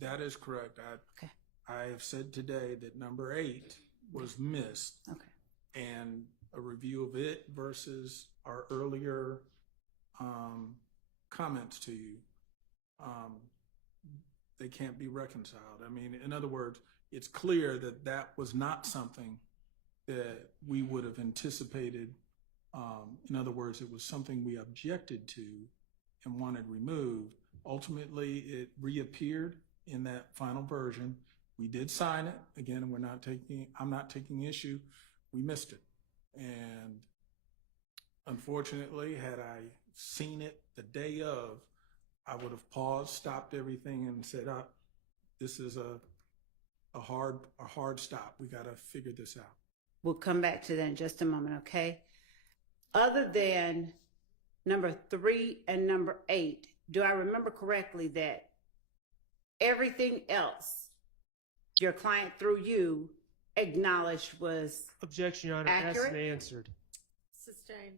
That is correct. Okay. I have said today that number 8 was missed. Okay. And a review of it versus our earlier comments to you, they can't be reconciled. I mean, in other words, it's clear that that was not something that we would have anticipated. In other words, it was something we objected to and wanted removed. Ultimately, it reappeared in that final version. We did sign it. Again, I'm not taking issue. We missed it. And unfortunately, had I seen it the day of, I would have paused, stopped everything, and said, this is a hard stop. We got to figure this out. We'll come back to that in just a moment, okay? Other than number 3 and number 8, do I remember correctly that everything else your client through you acknowledged was Objection, Your Honor. accurate? Asked and answered. Sustained.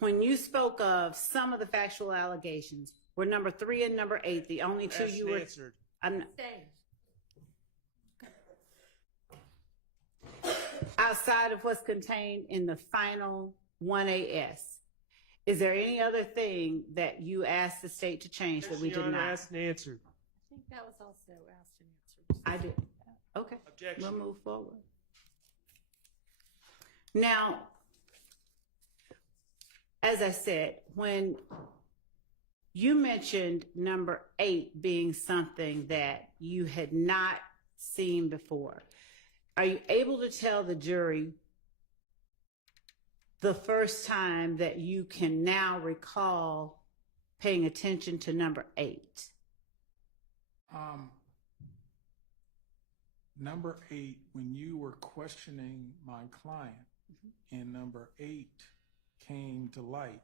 When you spoke of some of the factual allegations, were number 3 and number 8 the only two Asked you and were? answered. Sustained. Outside of what's contained in the final 1AS, is there any other thing that you asked the state to change that we Your did Honor, not? asked and answered. I think that was also asked and answered. I did. Okay. Objection. We'll move forward. Now, as I said, when you mentioned number 8 being something that you had not seen before, are you able to tell the jury the first time that you can now recall paying attention to number 8? Number 8, when you were questioning my client, and number 8 came to light,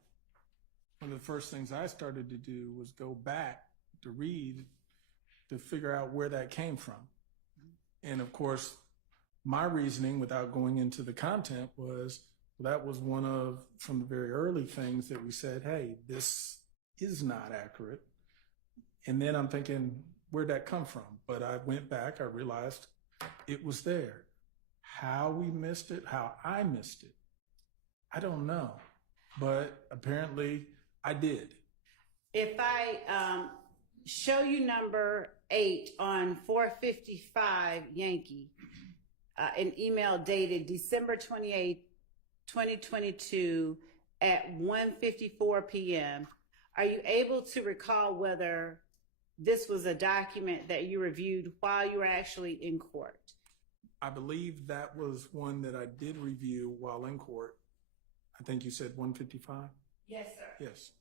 one of the first things I started to do was go back to read to figure out where that came from. And of course, my reasoning, without going into the content, was that was one of, from the very early things that we said, hey, this is not accurate. And then I'm thinking, where'd that come from? But I went back, I realized it was there. How we missed it, how I missed it, I don't know. But apparently I did. If I show you number 8 on 455 Yankee, an email dated December 28th, 2022 at 1:54 p.m., are you able to recall whether this was a document that you reviewed while you were actually in court? I believe that was one that I did review while in court. I think you said 155? Yes, sir. Yes,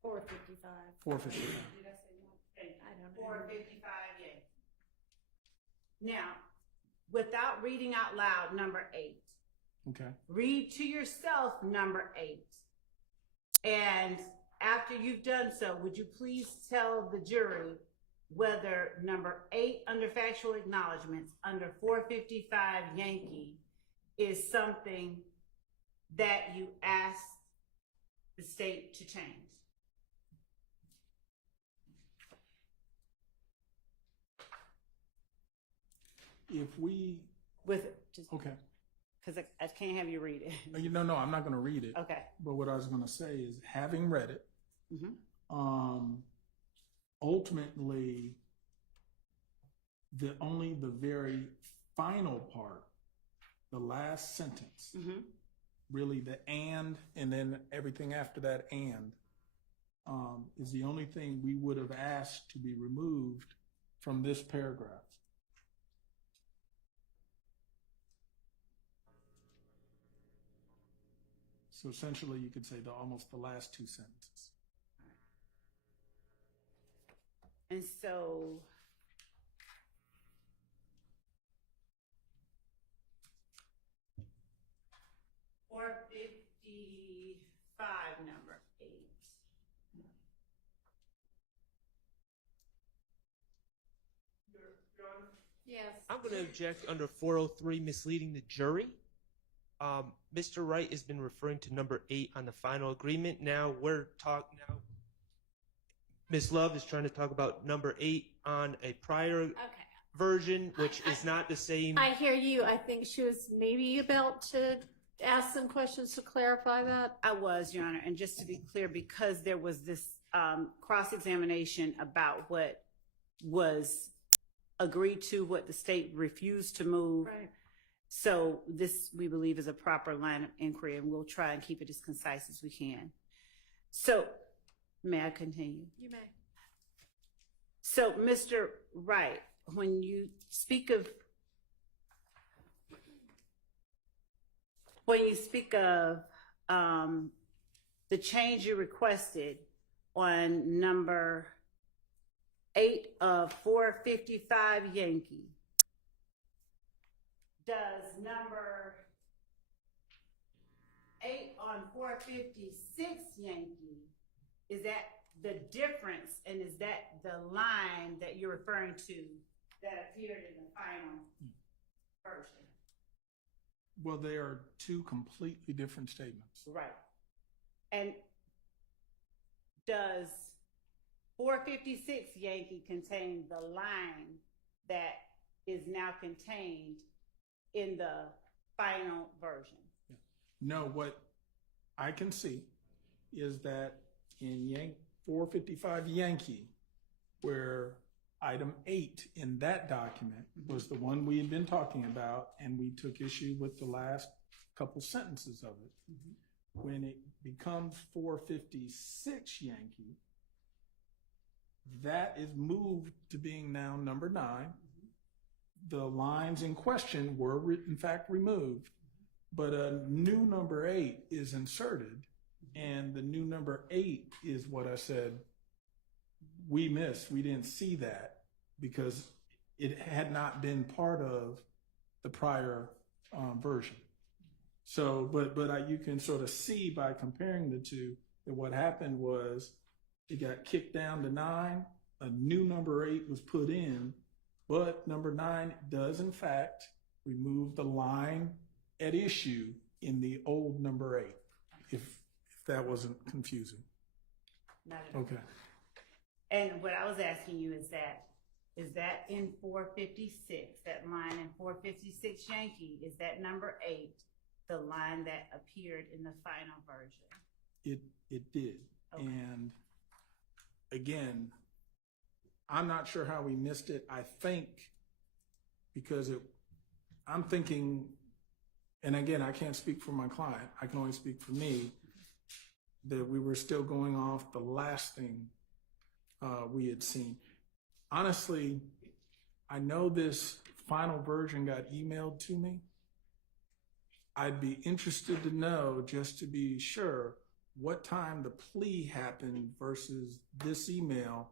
455. 455. Did I say one? Thank you. I don't know. 455, yeah. Now, without reading out loud number 8, Okay. read to yourself number 8. And after you've done so, would you please tell the jury whether number 8 under factual acknowledgments under 455 Yankee is something that you asked the state to change? If we, With just okay. because I can't have you read it. No, I'm not going to read it. Okay. But what I was going to say is, having read it, Mm-hmm. ultimately, only the very final part, the last sentence, Mm-hmm. really the and then everything after that is the only thing we would have asked to be removed from this paragraph. So essentially, you could say almost the last 2 sentences. And so, $455 number 8. Yes. I'm going to object under 403, misleading the jury. Mr. Wright has been referring to number 8 on the final agreement. Now Ms. Love is trying to talk about number 8 on a prior Okay. version, which is not the same. I hear you. I think she was maybe about to ask some questions to clarify that. I was, Your Honor, and just to be clear, because there was this cross-examination about what was agreed to, what the state refused to move. Right. So this, we believe, is a proper line of inquiry, and we'll try and keep it as concise as we can. So, may I continue? You may. So, Mr. Wright, when you speak of the change you requested on number 8 of 455 Yankee, does number 8 on 456 Yankee, is that the difference, and is that the line that you're referring to that appeared in the final version? Well, they are 2 completely different statements. Right. And does 456 Yankee contain the line that is now contained in the final version? No, what I can see is that in 455 Yankee, where item 8 in that document was the one we had been talking about, and we took issue with the last couple sentences of it. When it becomes 456 Yankee, that is moved to being now number 9. The lines in question were in fact removed, but a new number 8 is inserted, and the new number 8 is what I said we missed. We didn't see that. because it had not been part of the prior version. So, but you can sort of see by comparing the two that what happened was it got kicked down to 9. A new number 8 was put in, but number 9 does in fact remove the line at issue in the old number 8. If that wasn't confusing. Not at all. Okay. And what I was asking you is that in 456, that line in 456 Yankee, is that number 8 the line that appeared in the final version? It did. Okay. And again, I'm not sure how we missed it. I think because I'm thinking, and again, I can't speak for my client. I can only speak for me, that we were still going off the last thing we had seen. Honestly, I know this final version got emailed to me. I'd be interested to know, just to be sure, what time the plea happened versus this email,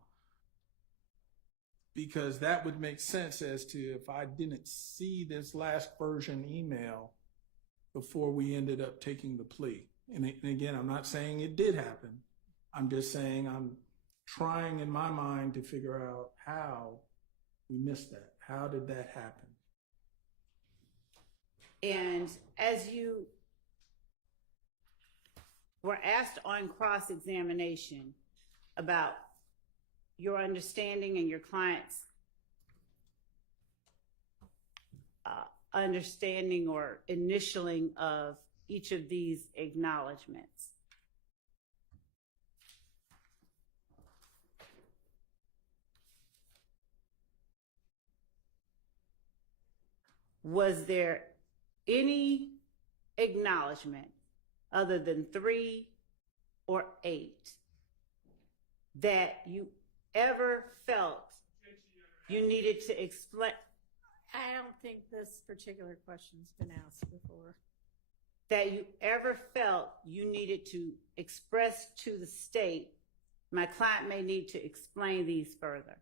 because that would make sense as to if I didn't see this last version email before we ended up taking the plea. And again, I'm not saying it did happen. I'm just saying I'm trying in my mind to figure out how we missed that. How did that happen? And as you were asked on cross-examination about your understanding and your client's understanding or initialing of each of these acknowledgments, was there any acknowledgement other than 3 or 8 that you ever felt you needed to explain? I don't think this particular question's been asked before. That you ever felt you needed to express to the state, my client may need to explain these further?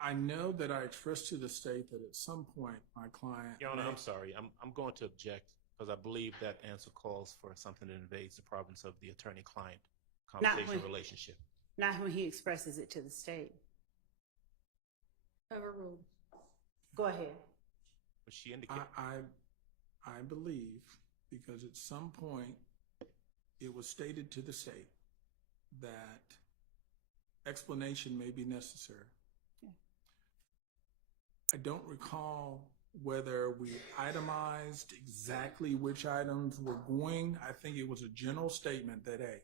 I know that I expressed to the state that at some point my client. Your Honor, I'm sorry. I'm going to object because I believe that answer calls for something that invades the province of the attorney-client conversation relationship. Not when he expresses it to the state. Overruled. Go ahead. But she indicated. I believe, because at some point it was stated to the state that explanation may be necessary. Yeah. I don't recall whether we itemized exactly which items were going. I think it was a general statement that, hey,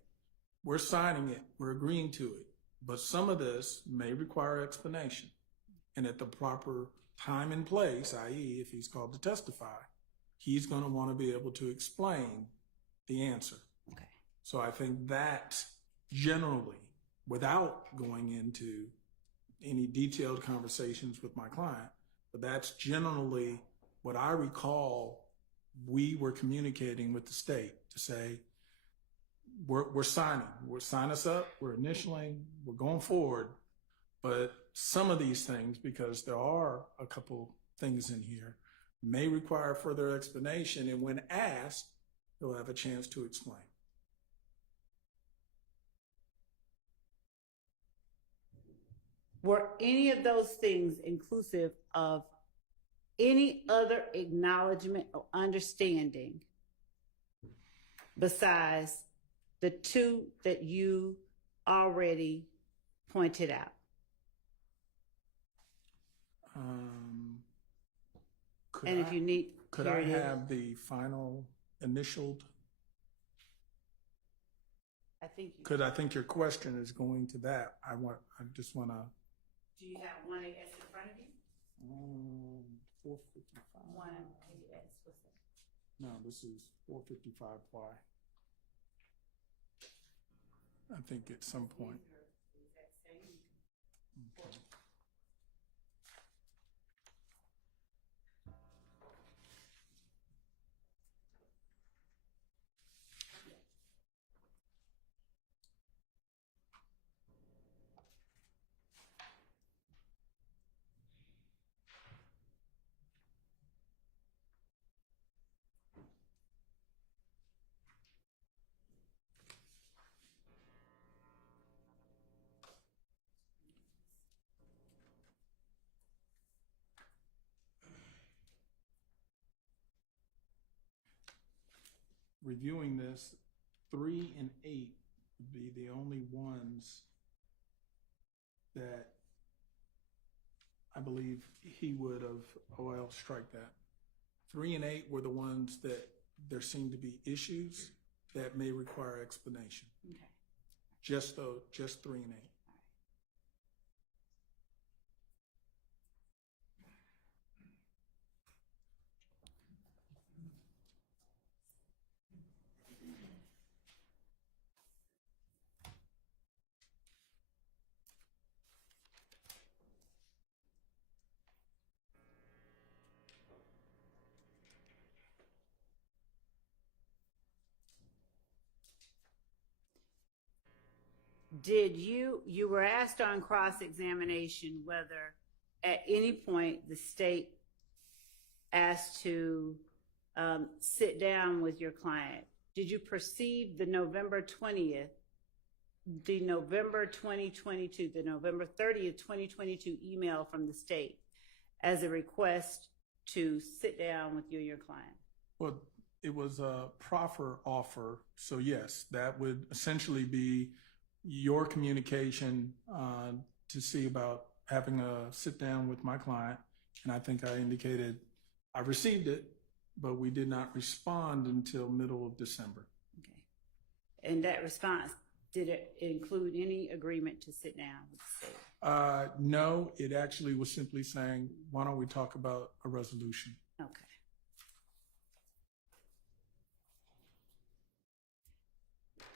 we're signing it, we're agreeing to it, but some of this may require explanation. And at the proper time and place, i.e., if he's called to testify, he's going to want to be able to explain the answer. Okay. So I think that generally, without going into any detailed conversations with my client, but that's generally what I recall we were communicating with the state to say, we're signing, sign us up, we're initialing, we're going forward. But some of these things, because there are a couple things in here, may require further explanation. And when asked, he'll have a chance to explain. Were any of those things inclusive of any other acknowledgement or understanding besides the 2 that you already pointed out? If you need, could I have the final initialed? I think you. Because I think your question is going to that. I just want to. Do you have one AS in front of you? 455. One AS, what's that? No, this is 455Y. I think at some point. Okay. reviewing this, 3 and 8 would be the only ones that I believe he would have, oh, I'll strike that. 3 and 8 were the ones that there seemed to be issues that may require explanation. Okay. Just 3 and 8. Did you were asked on cross-examination whether at any point the state asked to sit down with your client. Did you perceive the November 20th, the November 2022, the November 30th, 2022 email from the state as a request to sit down with you and your client? Well, it was a proffer offer. So yes, that would essentially be your communication to see about having a sit down with my client. And I think I indicated I received it, but we did not respond until middle of December. Okay. And that response, did it include any agreement to sit down with the state? No, it actually was simply saying, why don't we talk about a resolution? Okay.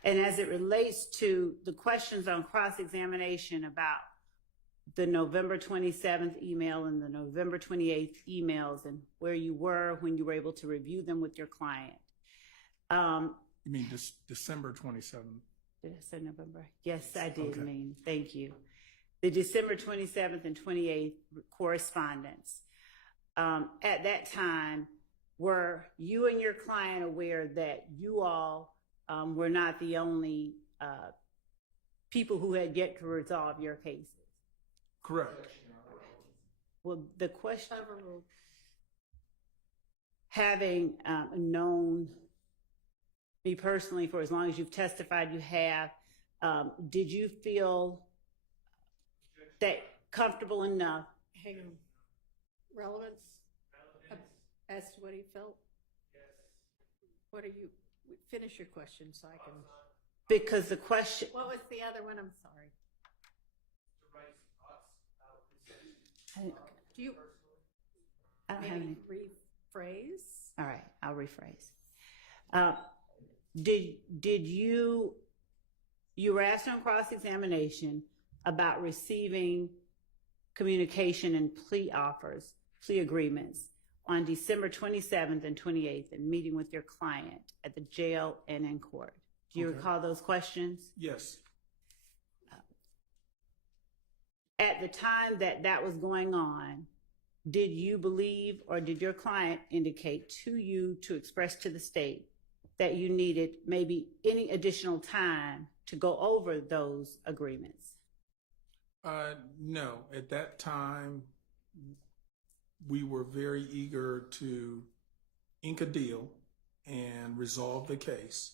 And as it relates to the questions on cross-examination about the November 27th email and the November 28th emails and where you were when you were able to review them with your client. You mean December 27th? Did I say November? Yes, I did Okay. mean, thank you. The December 27th and 28th correspondence. At that time, were you and your client aware that you all were not the only people who had yet to resolve your cases? Correct. Well, the question, having known me personally for as long as you've testified you have, did you feel that comfortable enough? Hang on. Relevance? As to what he felt? What are you, finish your question so I can. Because the question, What was the other one? I'm sorry. Do you I don't have any. maybe rephrase? All right, I'll rephrase. Did you were asked on cross-examination about receiving communication and plea offers, plea agreements on December 27th and 28th and meeting with your client at the jail and in court? Do you Okay. recall those questions? Yes. At the time that was going on, did you believe or did your client indicate to you to express to the state that you needed maybe any additional time to go over those agreements? No, at that time, we were very eager to ink a deal and resolve the case.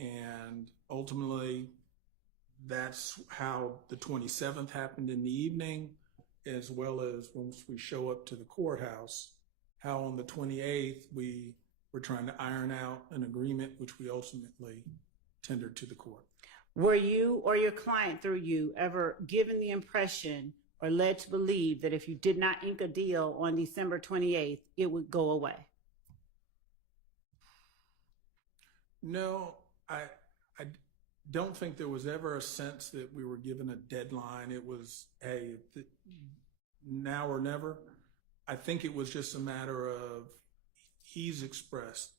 And ultimately, that's how the 27th happened in the evening, as well as once we show up to the courthouse, how on the 28th we were trying to iron out an agreement, which we ultimately tendered to the court. Were you or your client through you ever given the impression or led to believe that if you did not ink a deal on December 28th, it would go away? No, I don't think there was ever a sense that we were given a deadline. It was, hey, now or never. I think it was just a matter of he's expressed.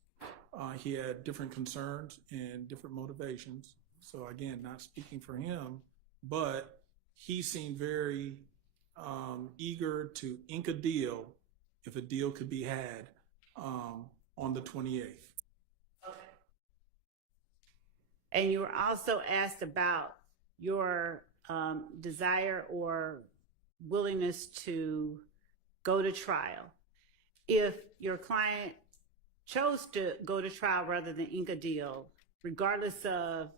He had different concerns and different motivations. So again, not speaking for him, but he seemed very eager to ink a deal if a deal could be had on the 28th. And you were also asked about your desire or willingness to go to trial. If your client chose to go to trial rather than ink a deal, regardless of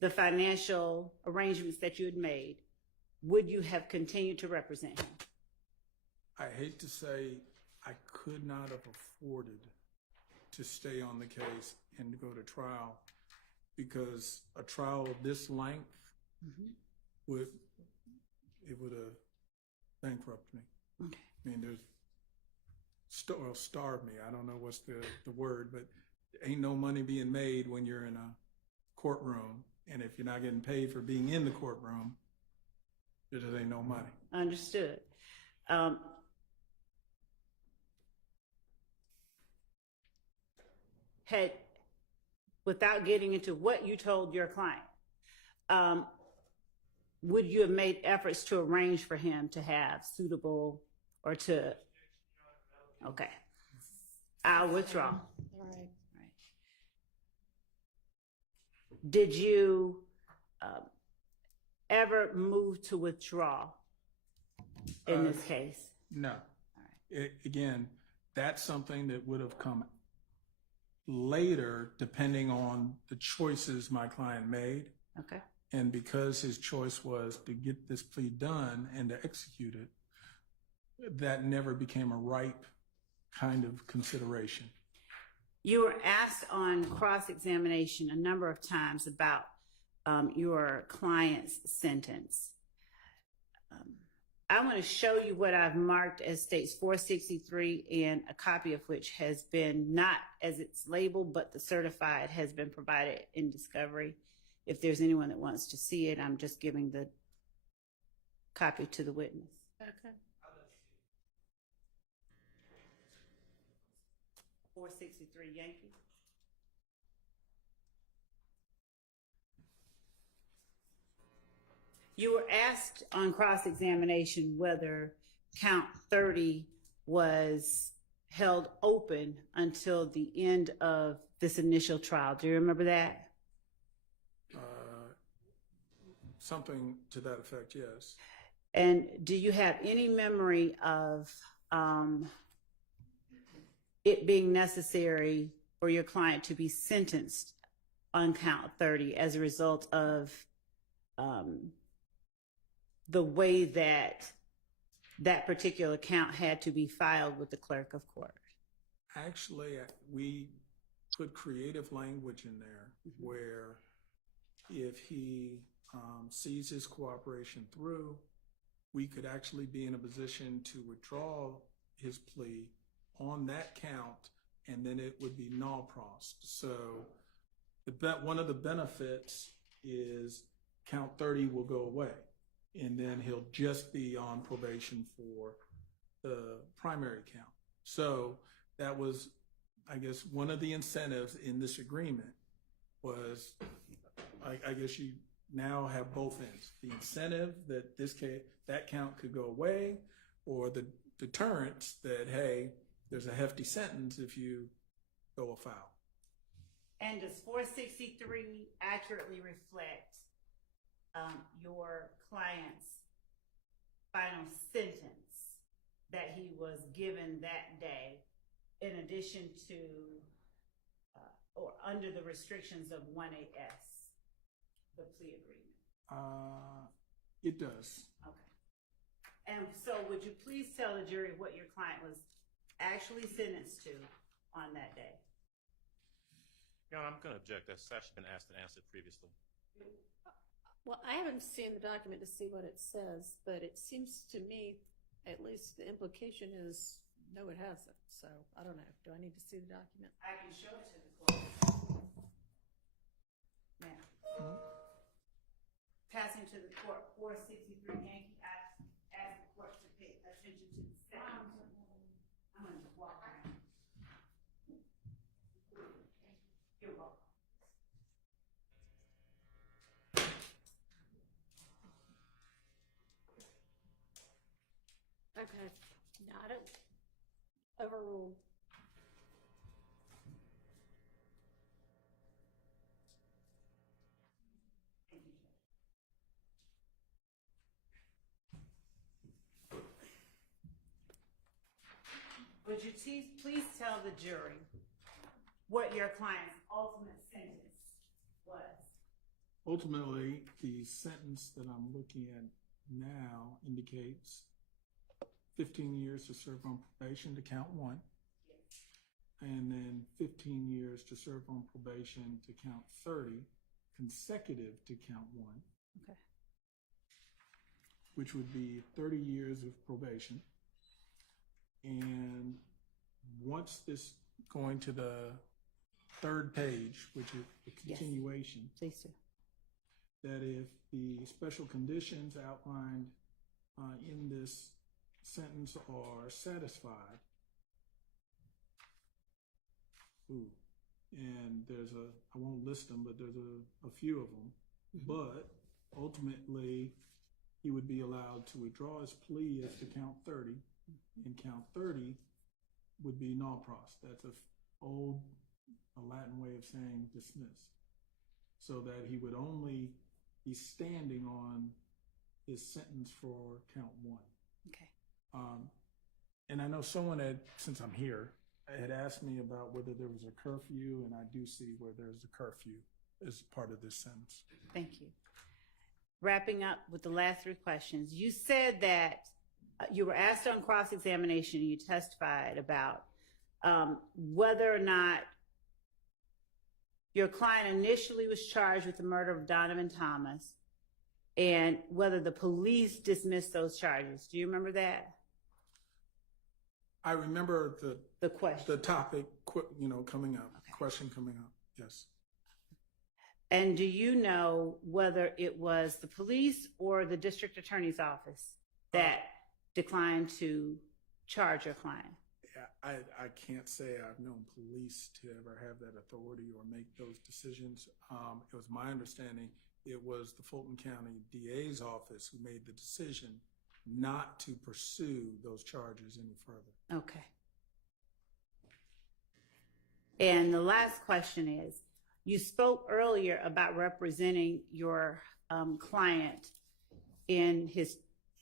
the financial arrangements that you had made, would you have continued to represent him? I hate to say I could not have afforded to stay on the case and to go to trial, because a trial of this length would have bankrupted me. Okay. I mean, there's starved me. I don't know what's the word, but ain't no money being made when you're in a courtroom, and if you're not getting paid for being in the courtroom, there just ain't no money. Understood. Without getting into what you told your client, would you have made efforts to arrange for him to have suitable or to? Okay, I'll withdraw. All right. Did you ever move to withdraw in this case? No. Again, that's something that would have come later, depending on the choices my client made. Okay. And because his choice was to get this plea done and to execute it, that never became a ripe kind of consideration. You were asked on cross-examination a number of times about your client's sentence. I want to show you what I've marked as states 463, and a copy of which has been, not as it's labeled, but the certified has been provided in discovery. If there's anyone that wants to see it, I'm just giving the copy to the witness. Okay. 463 Yankee. You were asked on cross-examination whether count 30 was held open until the end of this initial trial. Do you remember that? Something to that effect, yes. And do you have any memory of it being necessary for your client to be sentenced on count 30 as a result of the way that that particular count had to be filed with the clerk of court? Actually, we put creative language in there where if he sees his cooperation through, we could actually be in a position to withdraw his plea on that count, and then it would be null pros. So one of the benefits is count 30 will go away, and then he'll just be on probation for the primary count. So that was, I guess, one of the incentives in this agreement was, I guess you now have both ends. The incentive that that count could go away, or the deterrence that, hey, there's a hefty sentence if you go afoul. And does 463 accurately reflect your client's final sentence that he was given that day, in addition to or under the restrictions of 1AS, the plea agreement? It does. Okay. And so would you please tell the jury what your client was actually sentenced to on that day? Your Honor, I'm going to object. That's actually been asked and answered previously. Well, I haven't seen the document to see what it says, but it seems to me, at least the implication is, no, it hasn't. So I don't know. Do I need to see the document? I can show it to the court. Now, passing to the court, 463 Yankee, I ask the court to pay attention to the sound. I'm going to walk around. You're welcome. Okay. No, I don't. Overruled. Would you please tell the jury what your client's ultimate sentence was. Ultimately, the sentence that I'm looking at now indicates 15 years to serve on probation to count one, and then 15 years to serve on probation to count 30, consecutive to count one, Okay. which would be 30 years of probation. And once this, going to the third page, which is the Yes. continuation, Please do. that if the special conditions outlined in this sentence are satisfied, and I won't list them, but there's a few of them, but ultimately he would be allowed to withdraw his plea as to count 30, and count 30 would be non pros. That's a Latin way of saying dismiss, so that he would only be standing on his sentence for count one. Okay. And I know someone had, since I'm here, had asked me about whether there was a curfew, and I do see where there's a curfew as part of this sentence. Thank you. Wrapping up with the last three questions, you said that you were asked on cross-examination, and you testified about whether or not your client initially was charged with the murder of Donovan Thomas, and whether the police dismissed those charges. Do you remember that? I remember The question. the topic, coming up, question coming up. Yes. And do you know whether it was the police or the district attorney's office that declined to charge your client? Yeah, I can't say I've known police to ever have that authority or make those decisions. It was my understanding it was the Fulton County DA's office who made the decision not to pursue those charges any further. Okay. And the last question is, you spoke earlier about representing your client in his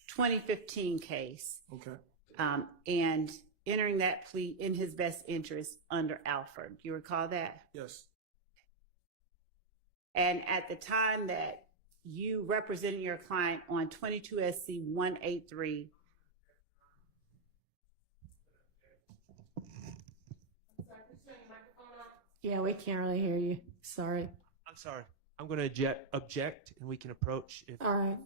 2015 case. Okay. And entering that plea in his best interest under Alford. You recall that? Yes. And at the time that you represented your client on 22 SC 183. Yeah, we can't really hear you. Sorry. I'm sorry. I'm going to object, and we can approach if. All right.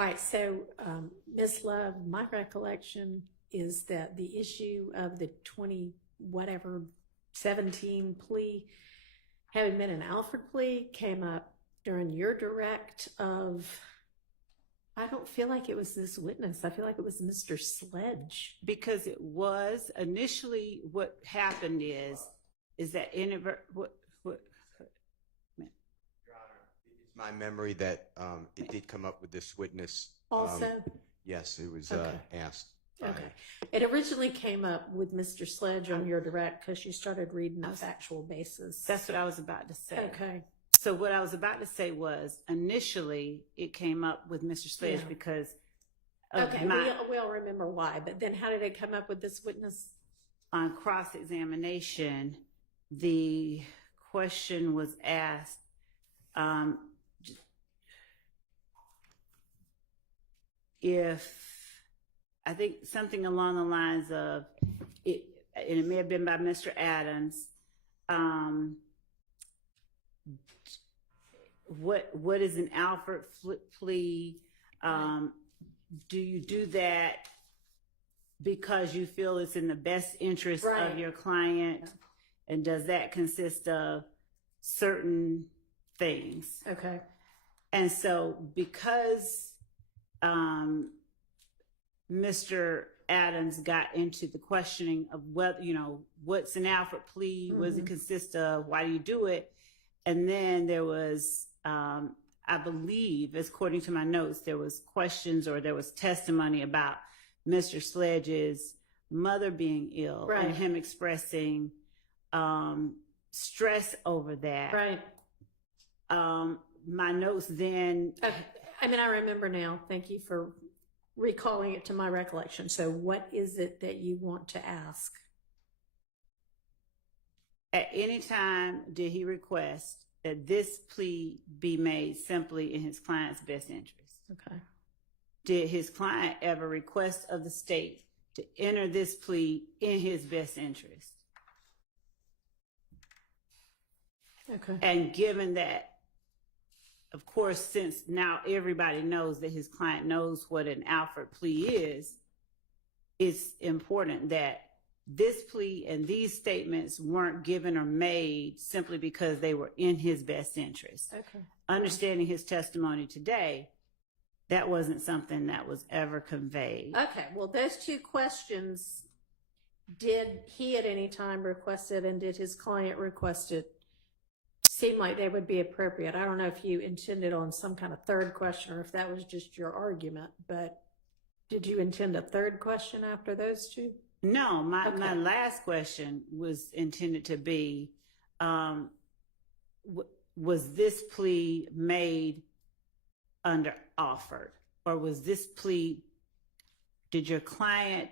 All right, so Ms. Love, my recollection is that the issue of the 17 plea having been an Alford plea came up during your direct of, I don't feel like it was this witness. I feel like it was Mr. Sledge. Because it was initially what happened is that It's my memory that it did come up with this witness. Also? Yes, it was Okay. asked. Okay. It originally came up with Mr. Sledge on your direct because you started reading the factual basis. that's what I was about to say. Okay. So what I was about to say was initially it came up with Mr. Sledge Yeah. because of Okay, we all remember why, but then how did it come up with this witness? on cross-examination, the question was asked, if, I think something along the lines of, it, and it may have been by Mr. Adams, what is an Alford plea? Do you do that because you feel it's in the best interest Right. of your client? And does that consist of certain things? Okay. And so because Mr. Adams got into the questioning of whether, what's an Alford plea? What does it consist of? Why do you do it? And then there was, I believe, according to my notes, there was questions or there was testimony about Mr. Sledge's mother being ill Right. and him expressing stress over that. Right. My notes then, I remember now. Thank you for recalling it to my recollection. So what is it that you want to ask? at any time did he request that this plea be made simply in his client's best interest? Okay. Did his client ever request of the state to enter this plea in his best interest? Okay. And given that, of course, since now everybody knows that his client knows what an Alford plea is, it's important that this plea and these statements weren't given or made simply because they were in his best interest. Okay. Understanding his testimony today, that wasn't something that was ever conveyed. Okay. Well, those two questions, did he at any time request it and did his client request it? Seem like they would be appropriate. I don't know if you intended on some kind of third question or if that was just your argument, but did you intend a third question after those two? No, my Okay. last question was intended to be, was this plea made under Alford? Or was this plea, did your client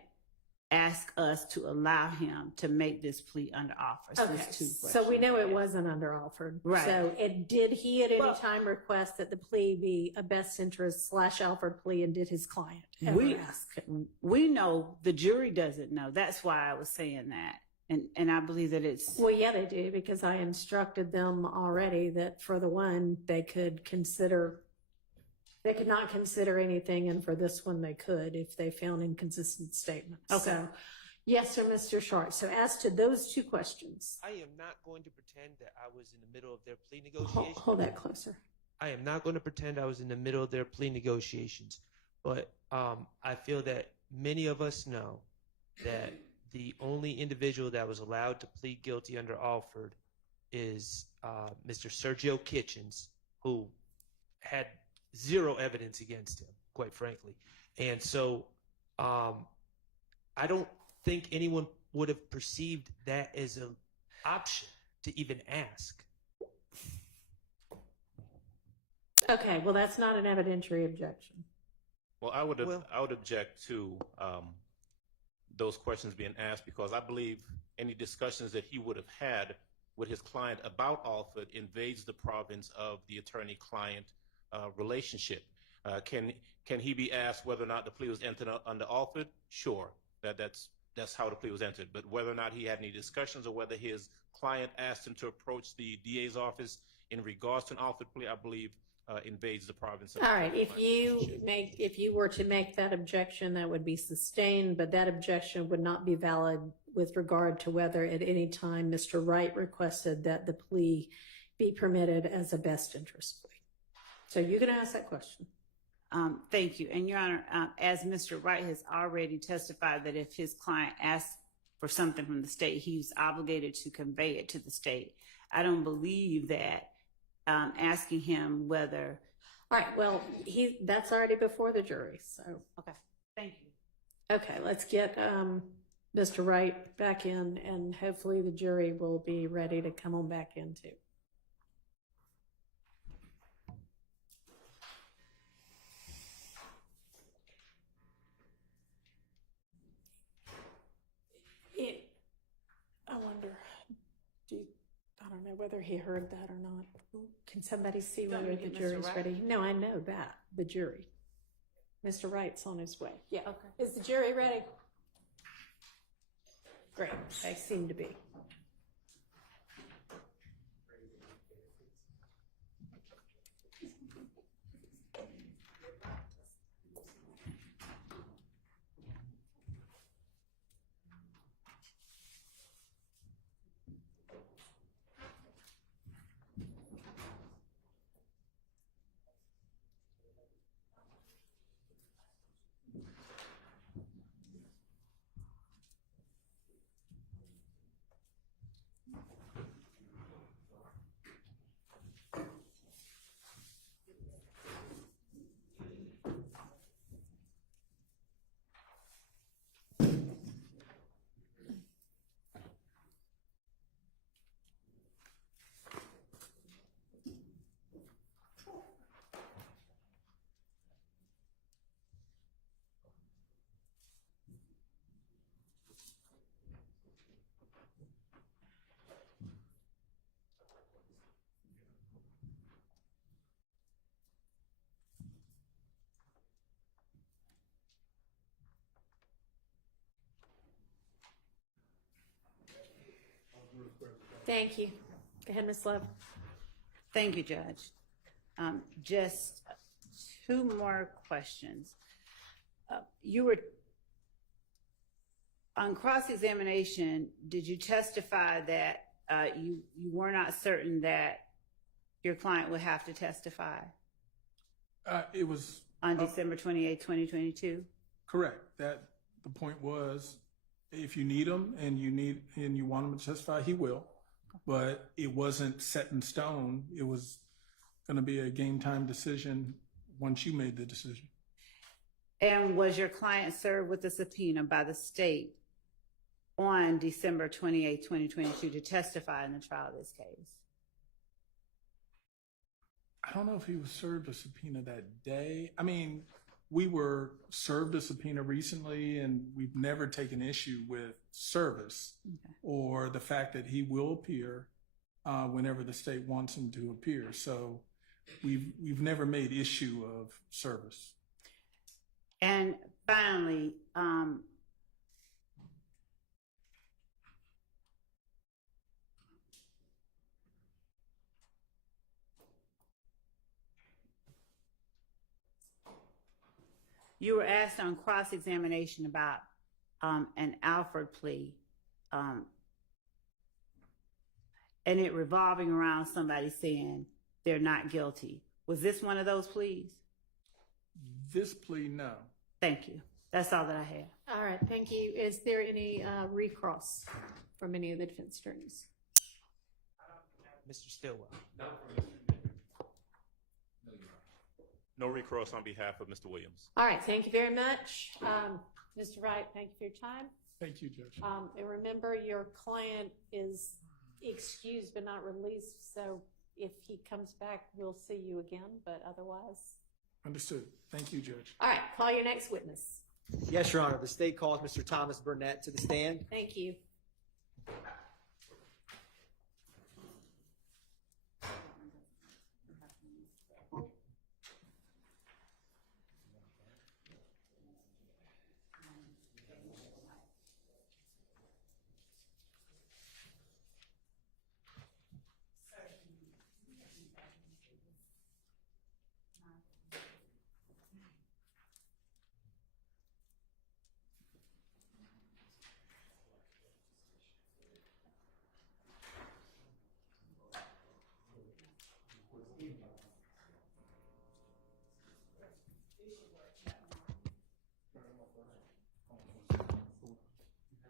ask us to allow him to make this plea under Alford? So Okay, there's two so we know it questions. wasn't under Alford. Right. So did he at any Well- time request that the plea be a best interest / Alford plea, and did his client ever We- ask? We know, the jury doesn't know. That's why I was saying that. And I believe that it's, Well, yeah, they do, because I instructed them already that for the one, they could not consider anything, and for this one, they could if they found inconsistent statements. Okay. So, yes, sir, Mr. Short. So as to those two questions, I am not going to pretend that I was in the middle of their plea hold, negotiations. hold that closer. I am not going to pretend I was in the middle of their plea negotiations, but I feel that many of us know that the only individual that was allowed to plead guilty under Alford is Mr. Sergio Kitchens, who had zero evidence against him, quite frankly. And so I don't think anyone would have perceived that as an option to even ask. Okay, well, that's not an evidentiary objection. Well, I would object to those questions being asked, because I believe any discussions that he would have had with his client about Alford invades the province of the attorney-client relationship. Can he be asked whether or not the plea was entered under Alford? Sure, that's how the plea was entered. But whether or not he had any discussions or whether his client asked him to approach the DA's office In regards to an offered plea, I believe invades the province of. All right, if you were to make that objection, that would be sustained, but that objection would not be valid with regard to whether at any time Mr. Wright requested that the plea be permitted as a best interest plea. So you can ask that question. Thank you. And Your Honor, as Mr. Wright has already testified that if his client asks for something from the state, he's obligated to convey it to the state. I don't believe that asking him whether. All right, well, that's already before the jury, so. Okay, thank you. Okay, let's get Mr. Wright back in, and hopefully the jury will be ready to come on back in too. I wonder, I don't know whether he heard that or not. Can somebody see You want whether me to the get Mr. jury's Wright? ready? No, I know that, the jury. Mr. Wright's on his way. Yeah. Okay. Is the jury ready? Great, they seem to be. Thank you. Go ahead, Ms. Love. Thank you, Judge. Just two more questions. You were on cross-examination. Did you testify that you were not certain that your client would have to testify It was on December 28, 2022? correct. That the point was, if you need him and you want him to testify, he will. But it wasn't set in stone. It was going to be a game time decision once you made the decision. And was your client served with a subpoena by the state on December 28, 2022 to testify in the trial of this case? I don't know if he was served a subpoena that day. I mean, we were served a subpoena recently, and we've never taken issue with service or the fact that he will appear whenever the state wants him to appear. So we've never made issue of service. And finally, you were asked on cross-examination about an Alford plea, and it revolving around somebody saying they're not guilty. Was this one of those pleas? This plea, no. Thank you. That's all that I have. All right, thank you. Is there any recross from any of the defense attorneys? Mr. Stillwell. No recross on behalf of Mr. Williams. All right, thank you very much. Mr. Wright, thank you for your time. Thank you, Judge. And remember, your client is excused but not released, so if he comes back, we'll see you again, but otherwise. Understood. Thank you, Judge. All right, call your next witness. Yes, Your Honor. The state calls Mr. Thomas Burnett to the stand. Thank you.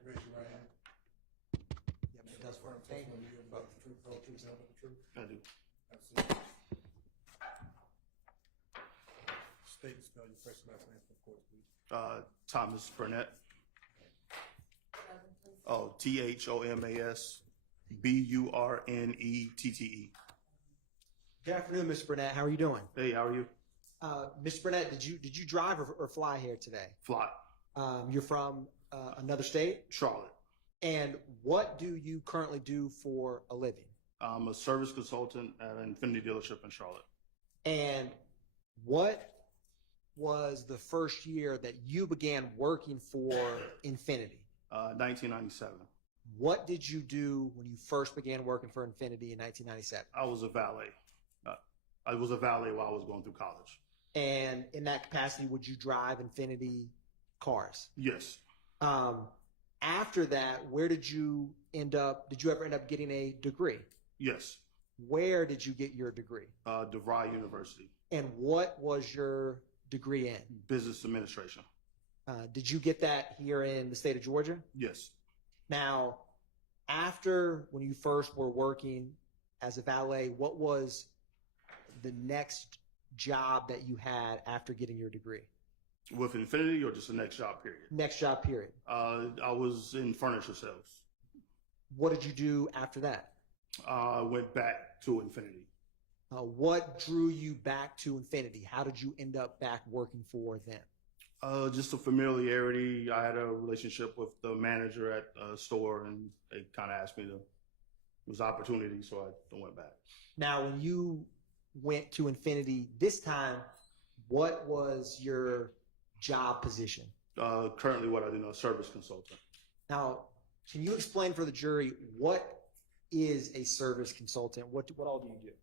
Raise your right hand. Yep, it does work. Thank you. About the truth, whole truth, nothing but the truth. I do. Absolutely. State and spell your first and last name for the court, please. Thomas Burnett. Oh, THOMAS BURNETTE. Good afternoon, Mr. Burnett. How are you doing? Hey, how are you? Mr. Burnett, did you drive or fly here today? Fly. You're from another state? Charlotte. And what do you currently do for a living? I'm a service consultant at an Infinity dealership in Charlotte. And what was the first year that you began working for Infinity? 1997. What did you do when you first began working for Infinity in 1997? I was a valet. I was a valet while I was going through college. And in that capacity, would you drive Infinity cars? Yes. After that, where did you end up? Did you ever end up getting a degree? Yes. Where did you get your degree? DeVry University. And what was your degree in? Business administration. Did you get that here in the state of Georgia? Yes. Now, after when you first were working as a valet, what was the next job that you had after getting your degree? With Infinity or just the next job period? Next job period. I was in furniture sales. What did you do after that? I went back to Infinity. What drew you back to Infinity? How did you end up back working for them? Just a familiarity. I had a relationship with the manager at a store, and they kind of asked me to. It was opportunity, so I went back. Now, when you went to Infinity this time, what was your job position? Currently, what I do, a service consultant. Now, can you explain for the jury what is a service consultant? What all do you do?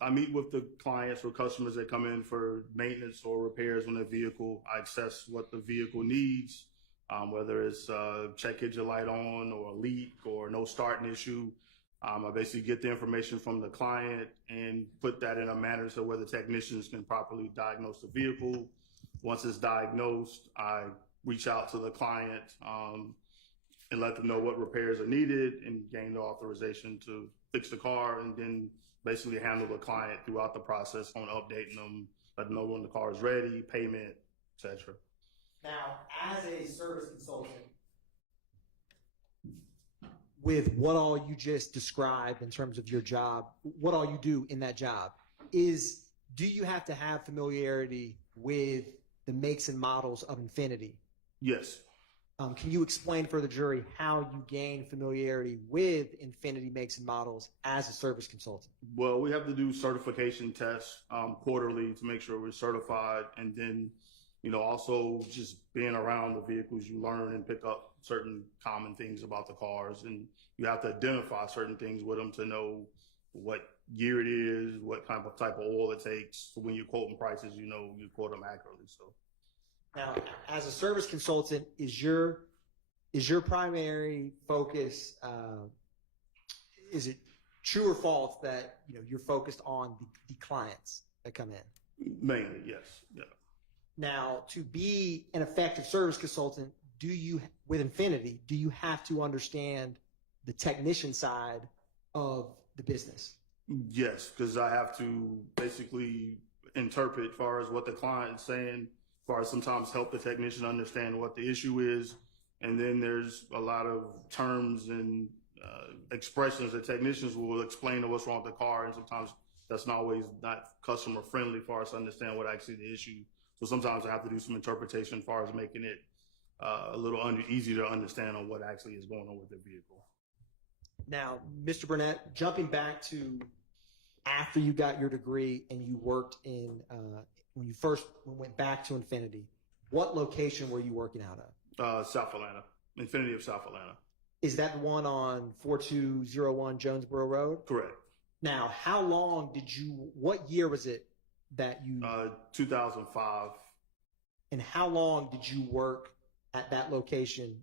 I meet with the clients or customers that come in for maintenance or repairs on their vehicle. I assess what the vehicle needs, whether it's check engine light on or a leak or no starting issue. I basically get the information from the client and put that in a manner so where the technicians can properly diagnose the vehicle. Once it's diagnosed, I reach out to the client and let them know what repairs are needed and gain the authorization to fix the car, and then basically handle the client throughout the process on updating them, let them know when the car is ready, payment, etc. Now, as a service consultant, with what all you just described in terms of your job, what all you do in that job, do you have to have familiarity with the makes and models of Infinity? Yes. Can you explain for the jury how you gain familiarity with Infinity makes and models as a service consultant? Well, we have to do certification tests quarterly to make sure we're certified, and then, also just being around the vehicles, you learn and pick up certain common things about the cars, and you have to identify certain things with them to know what year it is, what type of oil it takes. So when you're quoting prices, you quote them accurately. So. Now, as a service consultant, is your primary focus? Is it true or false that you're focused on the clients that come in? Mainly, yes. Yeah. Now, to be an effective service consultant, with Infinity, do you have to understand the technician side of the business? Yes, because I have to basically interpret as far as what the client's saying. As far as sometimes help the technician understand what the issue is. And then there's a lot of terms and expressions that technicians will explain to what's wrong with the car. And sometimes that's not always not customer friendly as far as to understand what actually the issue. So sometimes I have to do some interpretation as far as making it a little easier to understand on what actually is going on with the vehicle. Now, Mr. Burnett, jumping back to after you got your degree and you worked in when you first went back to Infinity, what location were you working out of? South Atlanta, Infinity of South Atlanta. Is that the one on 4201 Jonesboro Road? Correct. Now, what year was it that you? 2005. And how long did you work at that location?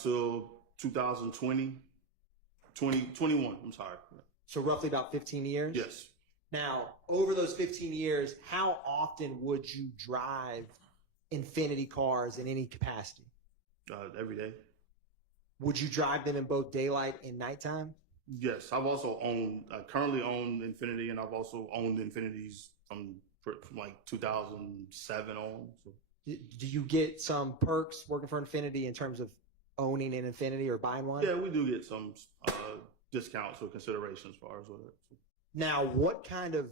Till 2020, 2021, I'm sorry. So roughly about 15 years? Yes. Now, over those 15 years, how often would you drive Infiniti cars in any capacity? Every day. Would you drive them in both daylight and nighttime? Yes, I've also currently own Infiniti, and I've also owned Infinitis from like 2007 on. So. Do you get some perks working for Infiniti in terms of owning an Infiniti or buying one? Yeah, we do get some discounts or considerations as far as with it. Now, what kind of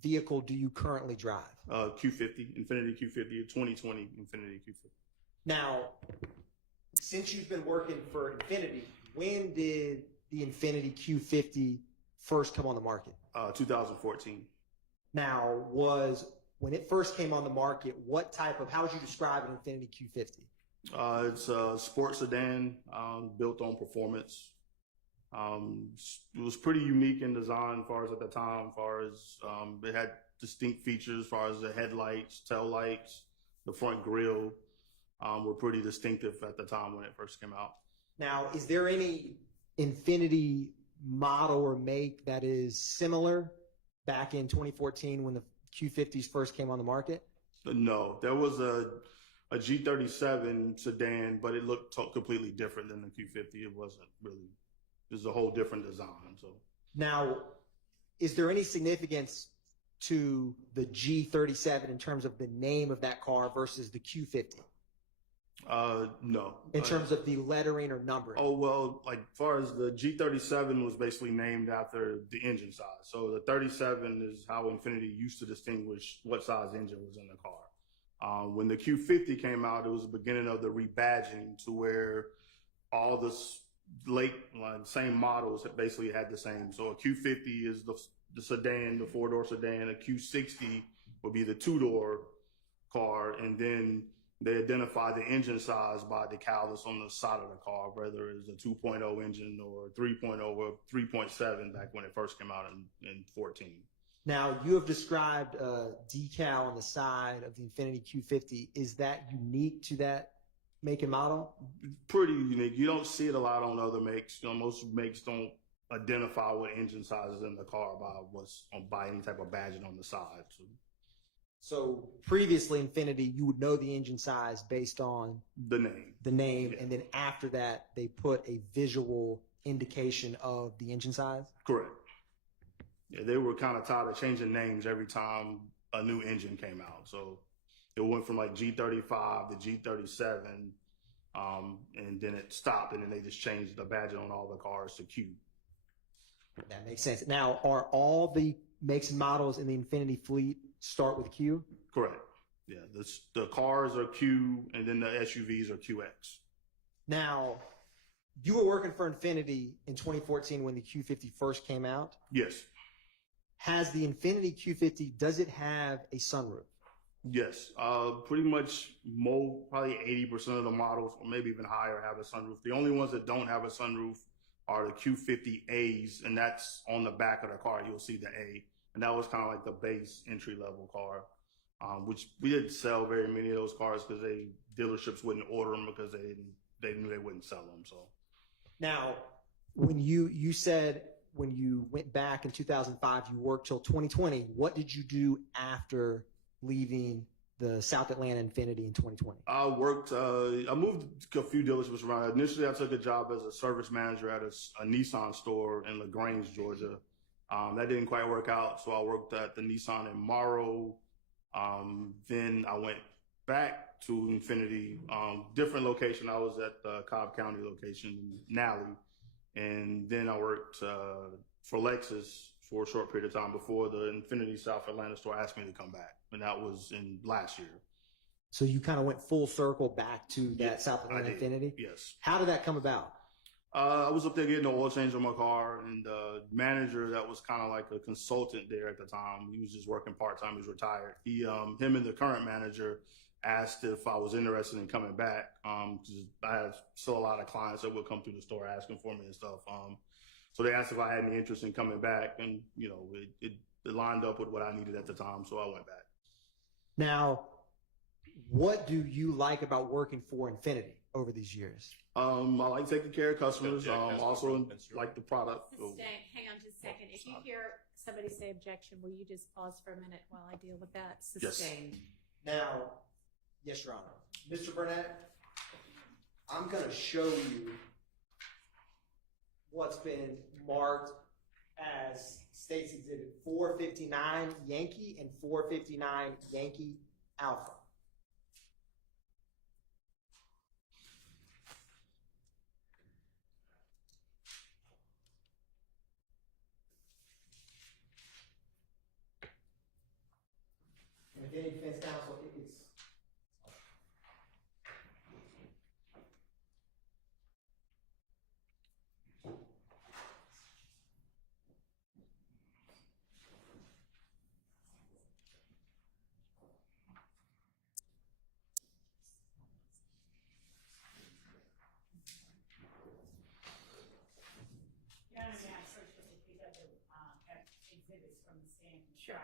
vehicle do you currently drive? Q50, Infiniti Q50, 2020 Infiniti Q50. Now, since you've been working for Infiniti, when did the Infiniti Q50 first come on the market? 2014. Now, when it first came on the market, how would you describe an Infiniti Q50? It's a sports sedan built on performance. It was pretty unique in design as far as at the time, as far as it had distinct features as far as the headlights, tail lights, the front grille were pretty distinctive at the time when it first came out. Now, is there any Infiniti model or make that is similar back in 2014 when the Q50s first came on the market? No, there was a G37 sedan, but it looked completely different than the Q50. It wasn't really. It was a whole different design. So now, is there any significance to the G37 in terms of the name of that car versus the Q50? No. In terms of the lettering or numbering? Oh, well, like as far as the G37 was basically named after the engine size. So the 37 is how Infiniti used to distinguish what size engine was in the car. When the Q50 came out, it was the beginning of the rebadging to where all the same models basically had the same. So a Q50 is the sedan, the 4-door sedan. A Q60 would be the 2-door car, and then they identify the engine size by the decals on the side of the car, whether it's a 2.0 engine or 3.0 or 3.7 back when it first came out in 14. Now, you have described a decal on the side of the Infiniti Q50. Is that unique to that make and model? Pretty unique. You don't see it a lot on other makes. Most makes don't identify what engine size is in the car by any type of badging on the side. So previously, Infiniti, you would know the engine size based on the name. Yeah. And then after that, they put a visual indication of the engine size? Correct. Yeah, they were kind of tired of changing names every time a new engine came out. So it went from like G35 to G37, and then it stopped, and then they just changed the badging on all the cars to Q. That makes sense. Now, are all the makes and models in the Infiniti fleet start with Q? Correct. Yeah, the cars are Q, and then the SUVs are QX. Now, you were working for Infiniti in 2014 when the Q50 first came out. Yes. Has the Infiniti Q50, does it have a sunroof? Yes. Pretty much probably 80% of the models, or maybe even higher, have a sunroof. The only ones that don't have a sunroof are the Q50As, and that's on the back of the car. You'll see the A. And that was kind of like the base entry-level car, which we didn't sell very many of those cars because dealerships wouldn't order them because they knew they wouldn't sell them. So now, when you said when you went back in 2005, you worked till 2020. What did you do after leaving the South Atlanta Infiniti in 2020? I moved to a few dealerships around. Initially, I took a job as a service manager at a Nissan store in LaGrange, Georgia. That didn't quite work out, so I worked at the Nissan in Morrow. Then I went back to Infiniti, different location. I was at the Cobb County location in Nally. And then I worked for Lexus for a short period of time before the Infiniti South Atlanta store asked me to come back. And that was in last year. So you kind of went full circle back to that South Atlanta Infiniti? Yes. How did that come about? I was up there getting an oil change on my car, and the manager that was kind of like a consultant there at the time, he was just working part-time, he was retired. Him and the current manager asked if I was interested in coming back. I had still a lot of clients that would come through the store asking for me and stuff. So they asked if I had any interest in coming back, and it lined up with what I needed at the time, so I went back. Now, what do you like about working for Infiniti over these years? I like taking care of customers. Also like the product. Hang on just a second. If you hear somebody say objection, will you just pause for a minute while I deal with that? Sustained. Now, Yes, Your Honor. Mr. Burnett, I'm going to show you what's been marked as State's Exhibit 459 Yankee and 459 Yankee Alpha. And again, defense counsel, it's exhibits from the stand. Sure.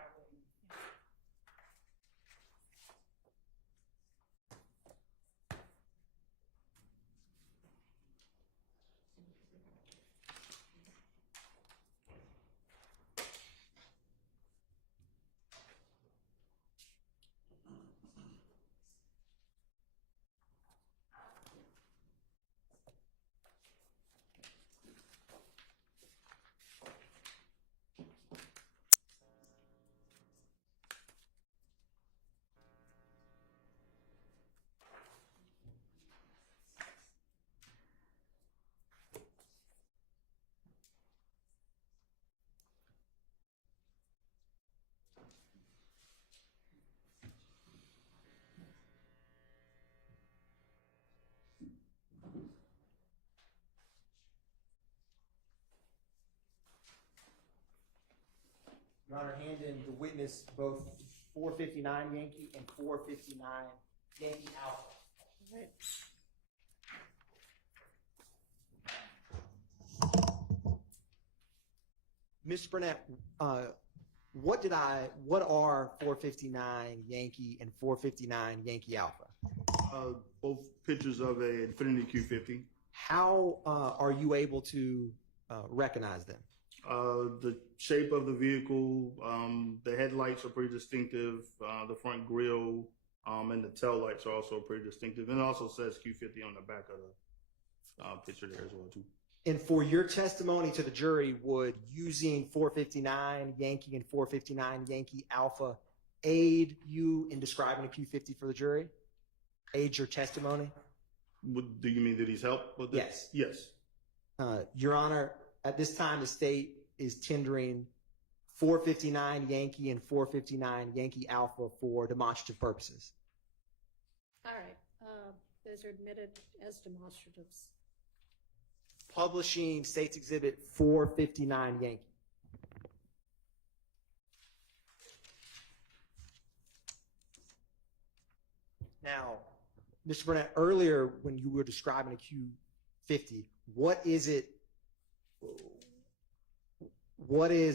Your Honor, hand in the witness both 459 Yankee and 459 Yankee Alpha. Right. Mr. Burnett, what are 459 Yankee and 459 Yankee Alpha? Both pictures of a Infiniti Q50. How are you able to recognize them? The shape of the vehicle, the headlights are pretty distinctive. The front grille and the tail lights are also pretty distinctive. And it also says Q50 on the back of the picture there as well too. And for your testimony to the jury, would using 459 Yankee and 459 Yankee Alpha aid you in describing a Q50 for the jury? Aid your testimony? Do you mean that he's helped with this? Yes. Yes. Your Honor, at this time, the state is tendering 459 Yankee and 459 Yankee Alpha for demonstrative purposes. All right. Those are admitted as demonstratives. Publishing State's Exhibit 459 Yankee. Now, Mr. Burnett, earlier when you were describing a Q50, what is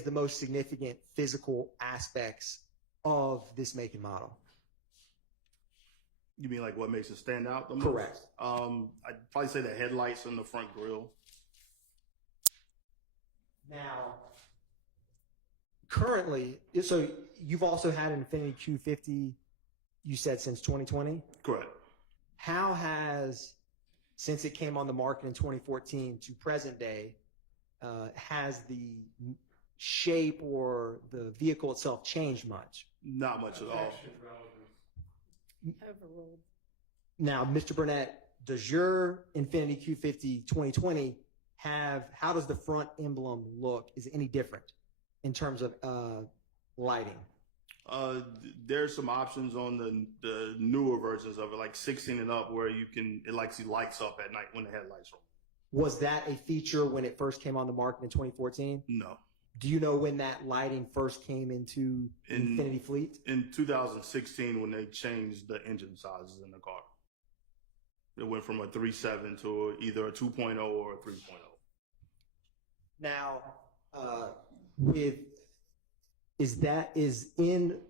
the most significant physical aspects of this make and model? You mean like what makes it stand out the most? Correct. I'd probably say the headlights and the front grille. Now, currently, so you've also had an Infiniti Q50, you said, since 2020? Correct. How has, since it came on the market in 2014 to present day, has the shape or the vehicle itself changed much? Not much at all. Overruled. Now, Mr. Burnett, does your Infiniti Q50 2020 how does the front emblem look? Is it any different in terms of lighting? There's some options on the newer versions of it, like 16 and up, where it likes lights up at night when the headlights are on. Was that a feature when it first came on the market in 2014? No. Do you know when that lighting first came into Infiniti fleet? In 2016, when they changed the engine sizes in the car. It went from a 3.7 to either a 2.0 or a 3.0. Now, is in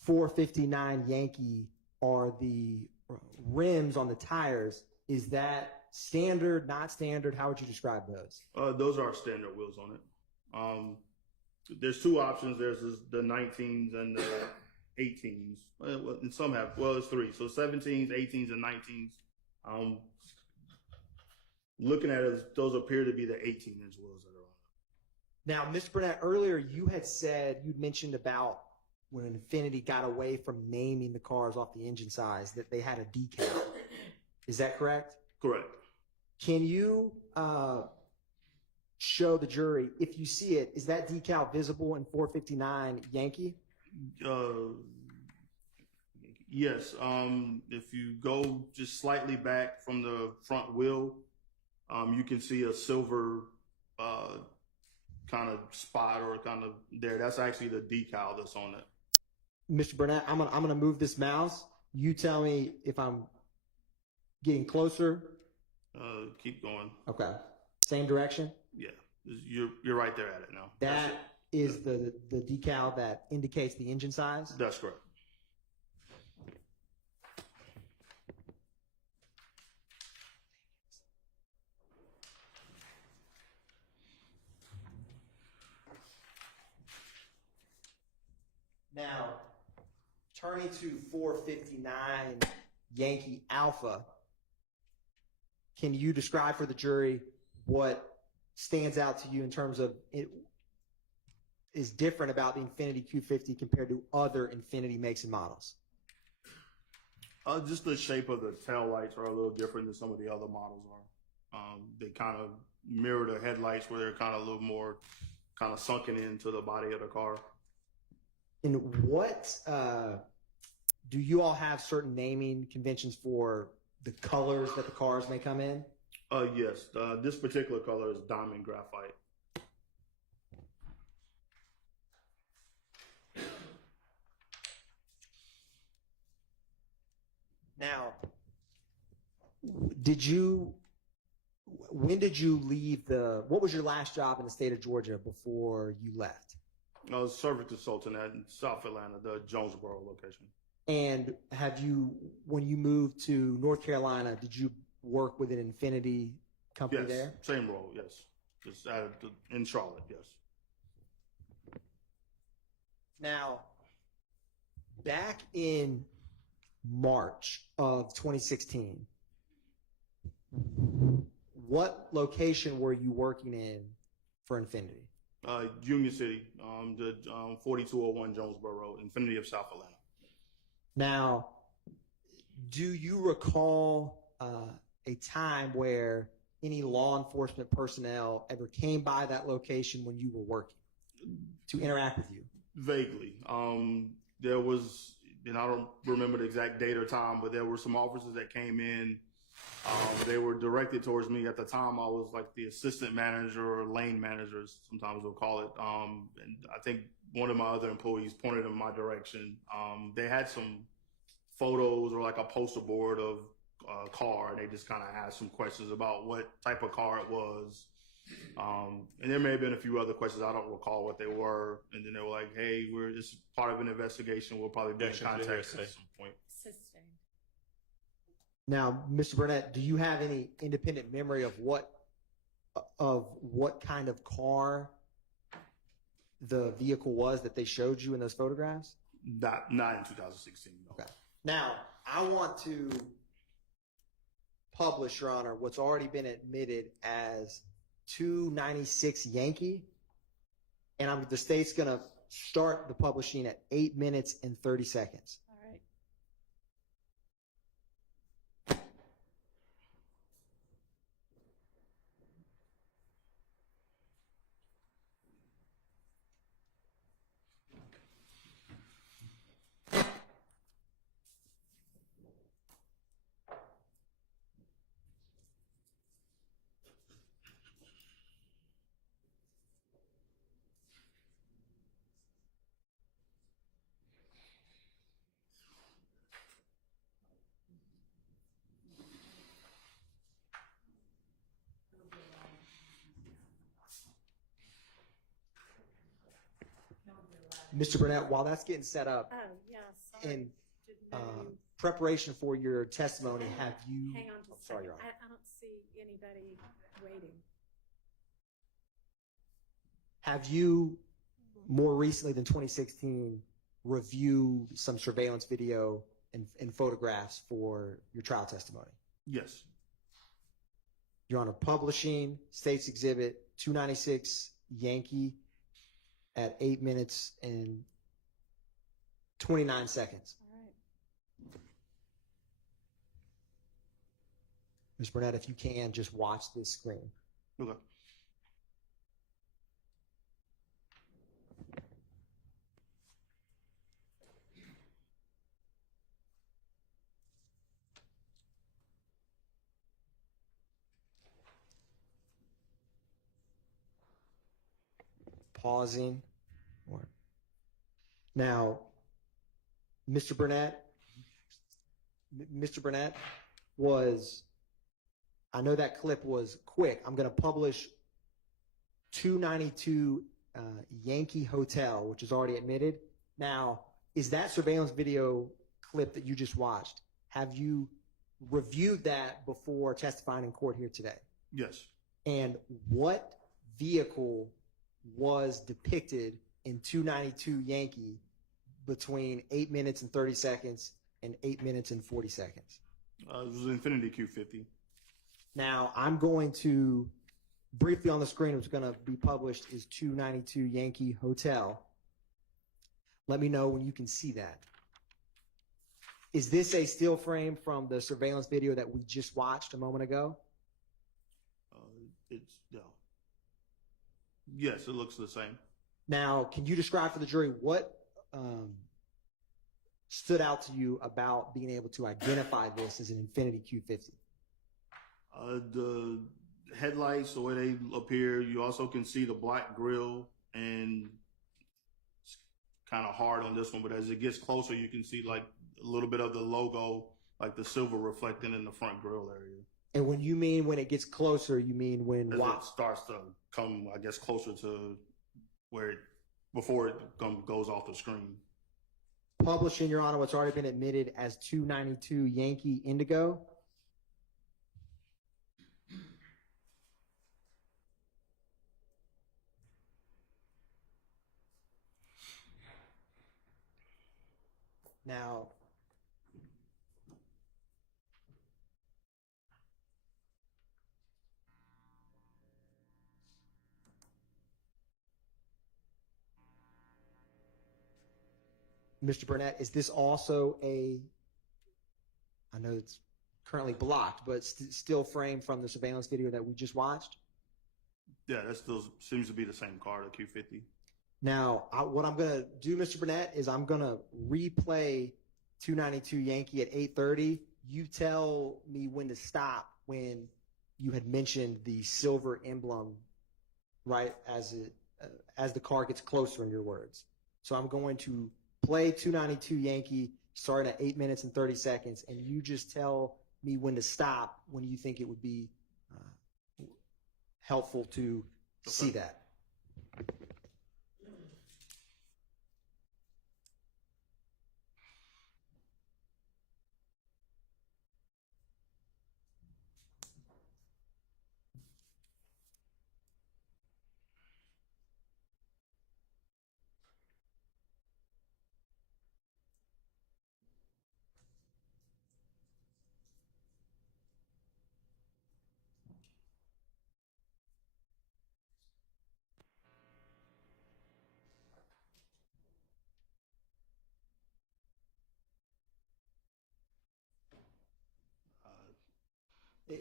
459 Yankee, are the rims on the tires, is that standard, not standard? How would you describe those? Those are standard wheels on it. There's two options. There's the 19s and 18s. Well, and some have, well, it's 3. So 17s, 18s, and 19s. Looking at it, those appear to be the 18-inch wheels that are on. Now, Mr. Burnett, earlier you had said, you'd mentioned about when Infiniti got away from naming the cars off the engine size, that they had a decal. Is that correct? Correct. Can you show the jury, if you see it, is that decal visible in 459 Yankee? Yes. If you go just slightly back from the front wheel, you can see a silver kind of spot or kind of there. That's actually the decal that's on it. Mr. Burnett, I'm gonna move this mouse. You tell me if I'm getting closer. Keep going. Okay. Same direction? Yeah. You're right there at it now. That is the decal that indicates the engine size? That's correct. Now, turning to 459 Yankee Alpha, can you describe for the jury what stands out to you in terms of it is different about the Infiniti Q50 compared to other Infiniti makes and models? Just the shape of the tail lights are a little different than some of the other models are. They kind of mirror the headlights where they're kind of a little more kind of sunken into the body of the car. And what do you all have certain naming conventions for the colors that the cars may come in? Yes. This particular color is diamond graphite. Now, when did you leave what was your last job in the state of Georgia before you left? I was service consultant at South Atlanta, the Jonesboro location. And when you moved to North Carolina, did you work with an Infiniti company Yes, there? same role, yes. Just in Charlotte, yes. Now, back in March of 2016, what location were you working in for Infiniti? Union City, the 4201 Jonesboro Road, Infinity of South Atlanta. Now, do you recall a time where any law enforcement personnel ever came by that location when you were working to interact with you? Vaguely. There was, and I don't remember the exact date or time, but there were some officers that came in. They were directed towards me. At the time, I was like the assistant manager or lane manager, sometimes we'll call it. And I think one of my other employees pointed in my direction. They had some photos or like a poster board of a car, and they just kind of asked some questions about what type of car it was. And there may have been a few other questions. I don't recall what they were. And then they were like, hey, it's part of an investigation. We'll probably be in contact at some point. Now, Mr. Burnett, do you have any independent memory of what kind of car the vehicle was that they showed you in those photographs? Not in 2016. No. Okay. Now, I want to publish, Your Honor, what's already been admitted as 296 Yankee, and the state's going to start the publishing at 8 minutes and 30 seconds. All right. Mr. Burnett, while that's getting set up, Oh, yeah, sorry. in Didn't know you- preparation for your testimony, have you? Hang on just a Sorry, second. Your Honor. I don't see anybody waiting. Have you, more recently than 2016, review some surveillance video and photographs for your trial testimony? Yes. Your Honor, publishing State's Exhibit 296 Yankee at 8 minutes and 29 seconds. All right. Ms. Burnett, if you can, just watch this screen. Okay. Pausing. Now, Mr. Burnett was, I know that clip was quick. I'm going to publish 292 Yankee Hotel, which is already admitted. Now, is that surveillance video clip that you just watched, have you reviewed that before testifying in court here today? Yes. And what vehicle was depicted in 292 Yankee between 8 minutes and 30 seconds and 8 minutes and 40 seconds? It was Infinity Q50. Now, I'm going to, briefly on the screen, what's going to be published is 292 Yankee Hotel. Let me know when you can see that. Is this a still frame from the surveillance video that we just watched a moment ago? No. Yes, it looks the same. Now, can you describe for the jury what stood out to you about being able to identify this as an Infinity Q50? The headlights, the way they appear, you also can see the black grille, and it's kind of hard on this one, but as it gets closer, you can see like a little bit of the logo, like the silver reflecting in the front grille area. And when you mean when it gets closer, you mean when As it starts to come, I guess, closer to where before it goes off the screen. Publishing, Your Honor, what's already been admitted as 292 Yankee Indigo. Now, Mr. Burnett, is this also I know it's currently blocked, but still framed from the surveillance video that we just watched? Yeah, that still seems to be the same car, the Q50. Now, what I'm going to do, Mr. Burnett, is I'm going to replay 292 Yankee at 8:30. You tell me when to stop when you had mentioned the silver emblem, right, as the car gets closer, in your words. So I'm going to play 292 Yankee starting at 8 minutes and 30 seconds, and you just tell me when to stop when you think it would be helpful to see that.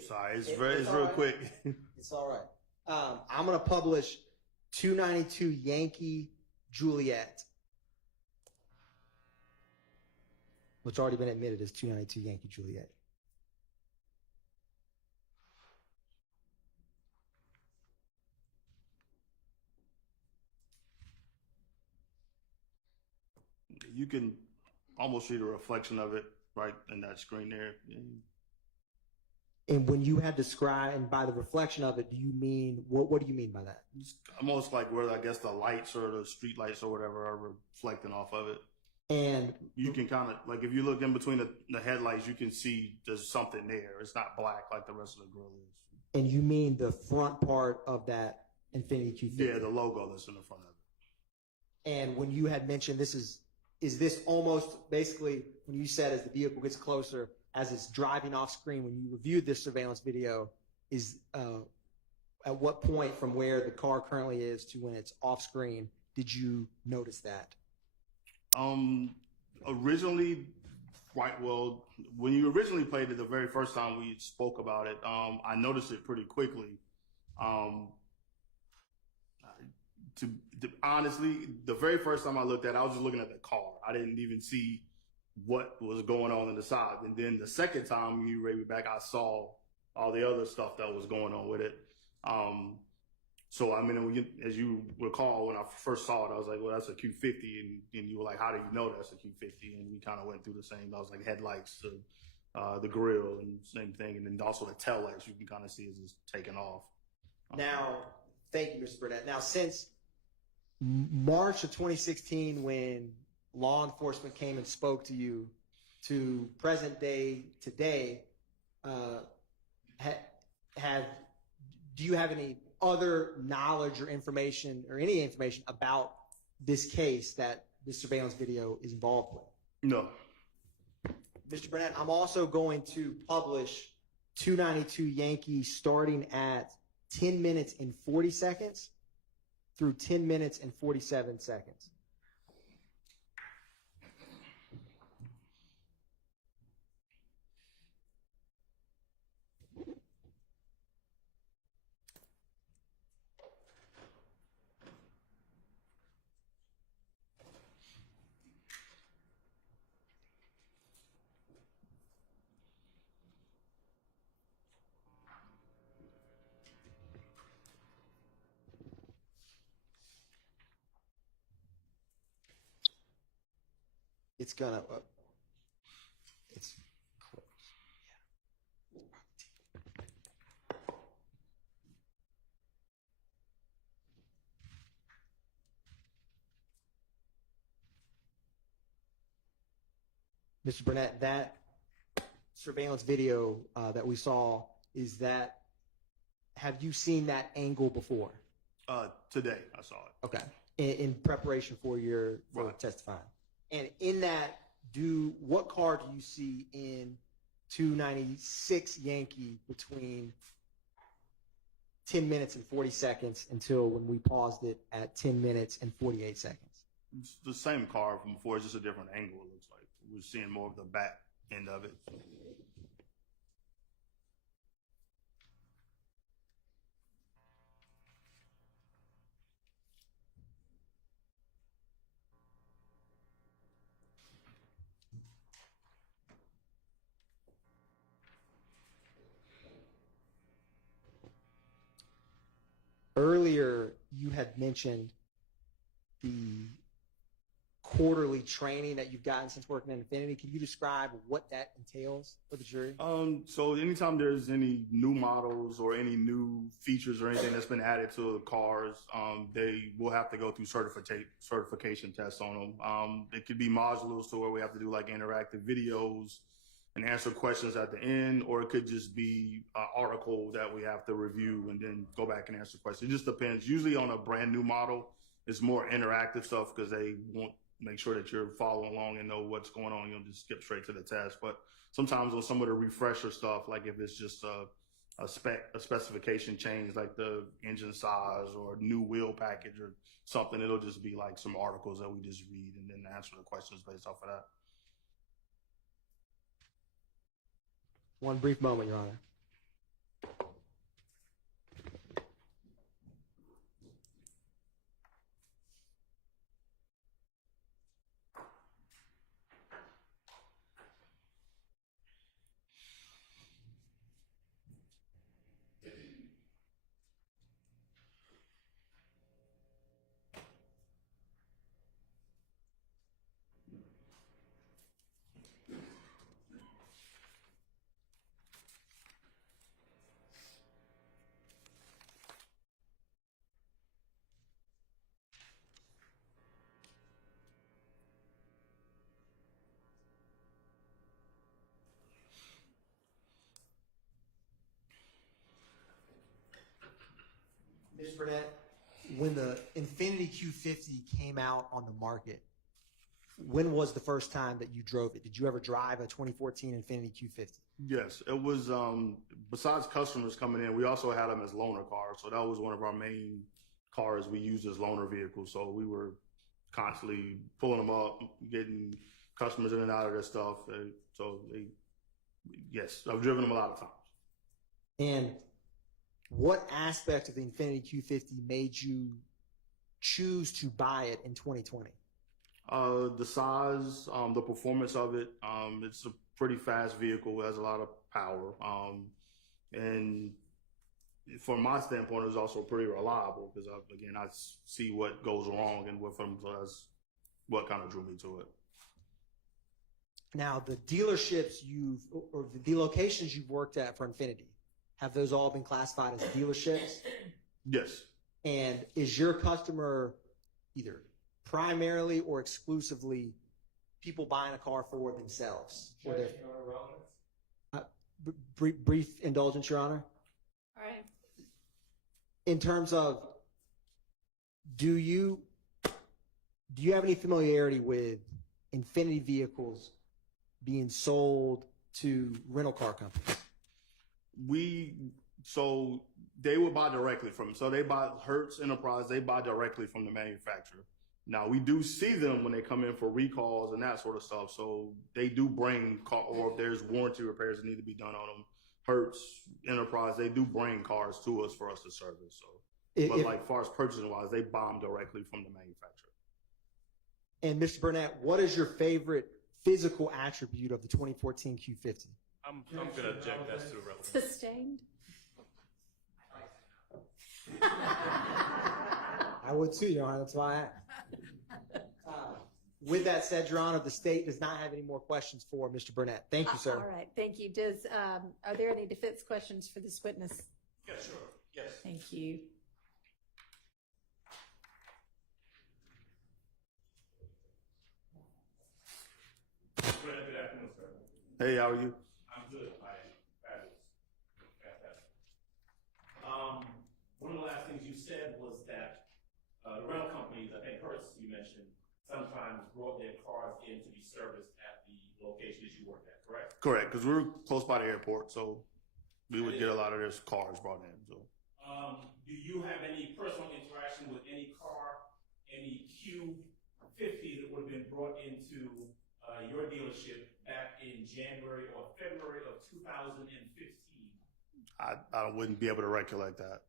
Sorry, it's real quick. It's all right. I'm going to publish 292 Yankee Juliet. What's already been admitted as 292 Yankee Juliet. You can almost see the reflection of it right in that screen there. And when you had described, and by the reflection of it, do you mean, what do you mean by that? It's almost like where I guess the lights or the street lights or whatever are reflecting off of it. And you can kind of, like, if you look in between the headlights, you can see there's something there. It's not black like the rest of the grill is. And you mean the front part of that Infinity Q50? Yeah, the logo that's in the front of it. And when you had mentioned this is is this almost basically when you said as the vehicle gets closer, as it's driving off screen, when you reviewed this surveillance video, is at what point from where the car currently is to when it's off screen did you notice that? Originally, right. Well, when you originally played it, the very first time we spoke about it, I noticed it pretty quickly. Honestly, the very first time I looked at it, I was just looking at the car. I didn't even see what was going on the side. And then the second time you read me back, I saw all the other stuff that was going on with it. So, I mean, as you recall, when I first saw it, I was like, well, that's a Q50. And you were like, how do you know that's a Q50? And we kind of went through the same. I was like, headlights to the grill and same thing. And then also the tail lights you can kind of see as it's taking off. Now, thank you, Mr. Burnett. Now, since March of 2016, when law enforcement came and spoke to you, to present day today, do you have any other knowledge or information or any information about this case that this surveillance video is involved with? No. Mr. Burnett, I'm also going to publish 292 Yankee starting at 10 minutes and 40 seconds through 10 minutes and 47 seconds. It's gonna, it's close. Yeah. Mr. Burnett, that surveillance video that we saw, have you seen that angle before? Today I saw it. Okay. In preparation for testifying. And in that, what car do you see in 296 Yankee between 10 minutes and 40 seconds until when we paused it at 10 minutes and 48 seconds? It's the same car from before, it's just a different angle, it looks like. We're seeing more of the back end of it. Earlier, you had mentioned the quarterly training that you've gotten since working in Infinity. Can you describe what that entails for the jury? So anytime there's any new models or any new features or anything that's been added to cars, they will have to go through certification tests on them. It could be modules to where we have to do like interactive videos and answer questions at the end, or it could just be an article that we have to review and then go back and answer questions. It just depends. Usually on a brand new model, it's more interactive stuff because they want make sure that you're following along and know what's going on. You don't just skip straight to the test. But sometimes on some of the refresher stuff, like if it's just a specification change, like the engine size or new wheel package or something, it'll just be like some articles that we just read and then answer the questions based off of that. One brief moment, Your Honor. Ms. Burnett, when the Infiniti Q50 came out on the market, when was the first time that you drove it? Did you ever drive a 2014 Infiniti Q50? Yes, it was. Besides customers coming in, we also had them as loaner cars. So that was one of our main cars we used as loaner vehicles. So we were constantly pulling them up, getting customers in and out of their stuff. Yes, I've driven them a lot of times. And what aspect of the Infiniti Q50 made you choose to buy it in 2020? The size, the performance of it. It's a pretty fast vehicle. It has a lot of power. And from my standpoint, it's also pretty reliable because, I see what goes wrong and with them. So that's what kind of drew me to it. Now, the dealerships or the locations you've worked at for Infiniti, have those all been classified as dealerships? Yes. And is your customer either primarily or exclusively people buying a car for themselves? Or brief indulgence, Your Honor. All right. In terms of, do you have any familiarity with Infiniti vehicles being sold to rental car companies? So they would buy directly from them. So they buy Hertz Enterprise, they buy directly from the manufacturer. Now, we do see them when they come in for recalls and that sort of stuff. So they do bring or if there's warranty repairs that need to be done on them, Hertz Enterprise, they do bring cars to us for us to service. So, but like far as purchasing wise, they buy them directly from the manufacturer. And Mr. Burnett, what is your favorite physical attribute of the 2014 Q50? I'm going to object. That's too relevant. Sustained. I would too, Your Honor. That's why I asked. With that said, Your Honor, the state does not have any more questions for Mr. Burnett. Thank you, sir. All right, thank you. Are there any defense questions for this witness? Yeah, sure. Yes. Thank you. Good afternoon, sir. Hey, how are you? I'm good. I am fabulous. Fantastic. One of the last things you said was that the rental companies, I think Hertz, you mentioned, sometimes brought their cars in to be serviced at the locations you worked at, correct? Correct, because we're close by the airport, so we would get a lot of their cars brought in. So, do you have any personal interaction with any car, any Q50 that would have been brought into your dealership back in January or February of 2015? I wouldn't be able to recollect that.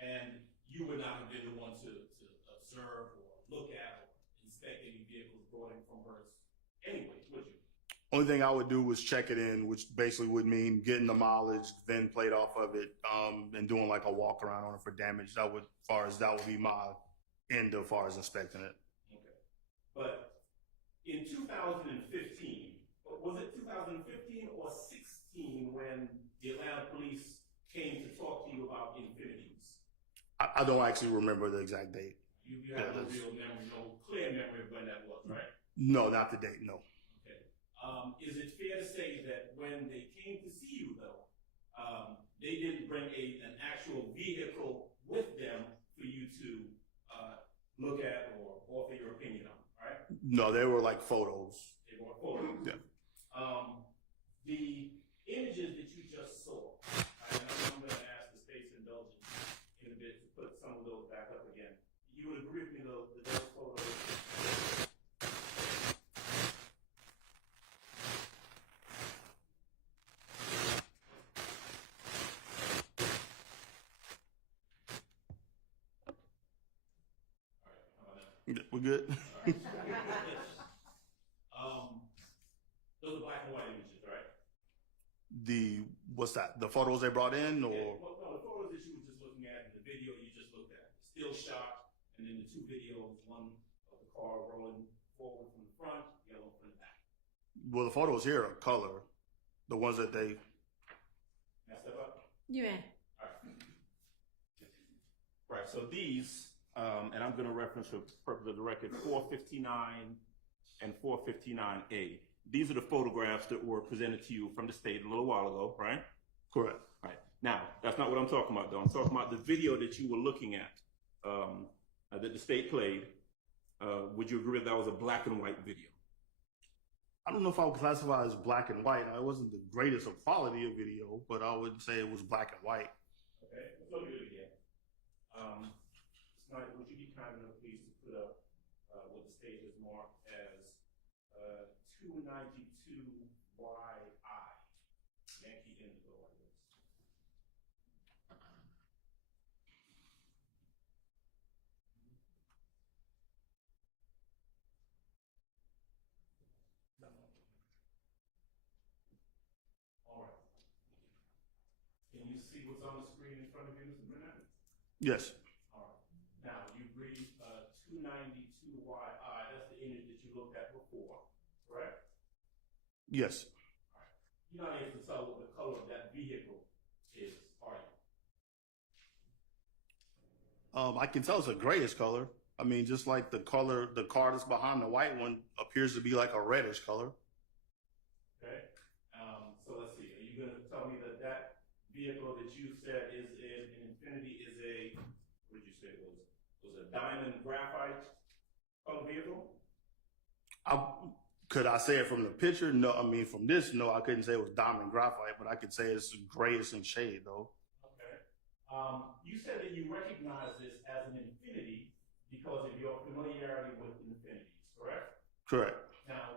And you would not have been the one to observe or look at or inspect any vehicles brought in from Hertz anyway, would you? Only thing I would do was check it in, which basically would mean getting the mileage, then plate off of it, and doing like a walk around on it for damage. That would be my end as far as inspecting it. Okay. But in 2015, was it 2015 or 16 when the Atlanta police came to talk to you about Infinitis? I don't actually remember the exact date. You have no real memory, no clear memory of when that was, right? No, not the date, no. Okay. Is it fair to say that when they came to see you, though, they didn't bring an actual vehicle with them for you to look at or offer your opinion on, right? No, they were like photos. They were photos. Yeah. The images that you just saw, and I'm going to ask the state's indulgence in a bit to put some of those back up again. You would agree with me, though, that those photos. All right, how about that? We're good. Those are black and white images, right? What's that? The photos they brought in, or? Yeah, well, no, the photos that you were just looking at, the video you just looked at, still shot, and then the two videos, one of the car rolling forward from the front, the other one from the back. Well, the photos here are color. The ones that they. Can I step up? You may. All right. Right. So these, and I'm going to reference for purpose of the record, 459 and 459A. These are the photographs that were presented to you from the state a little while ago, right? Correct. Right. Now, that's not what I'm talking about, though. I'm talking about the video that you were looking at, that the state played. Would you agree that was a black and white video? I don't know if I would classify it as black and white. It wasn't the greatest of quality of video, but I would say it was black and white. Okay, let's look at it again. Snyder, would you be kind enough, please, to put up what the state has marked as 292 YI, Yankee Indigo, I guess. All right. Can you see what's on the screen in front of you, Mr. Burnett? Yes. All right. Now, you read 292 YI. That's the image that you looked at before, correct? Yes. All right. You're not able to tell what the color of that vehicle is, are you? I can tell it's a grayish color. I mean, just like the color, the car that's behind the white one appears to be like a reddish color. Okay. So let's see. Are you going to tell me that that vehicle that you said is an Infiniti is a, what did you say it was a diamond graphite color vehicle? Could I say it from the picture? No, I mean from this, no, I couldn't say it was diamond graphite, but I could say it's grayish in shade though. Okay. You said that you recognize this as an Infiniti because of your familiarity with Infinitis, correct? Correct. Now,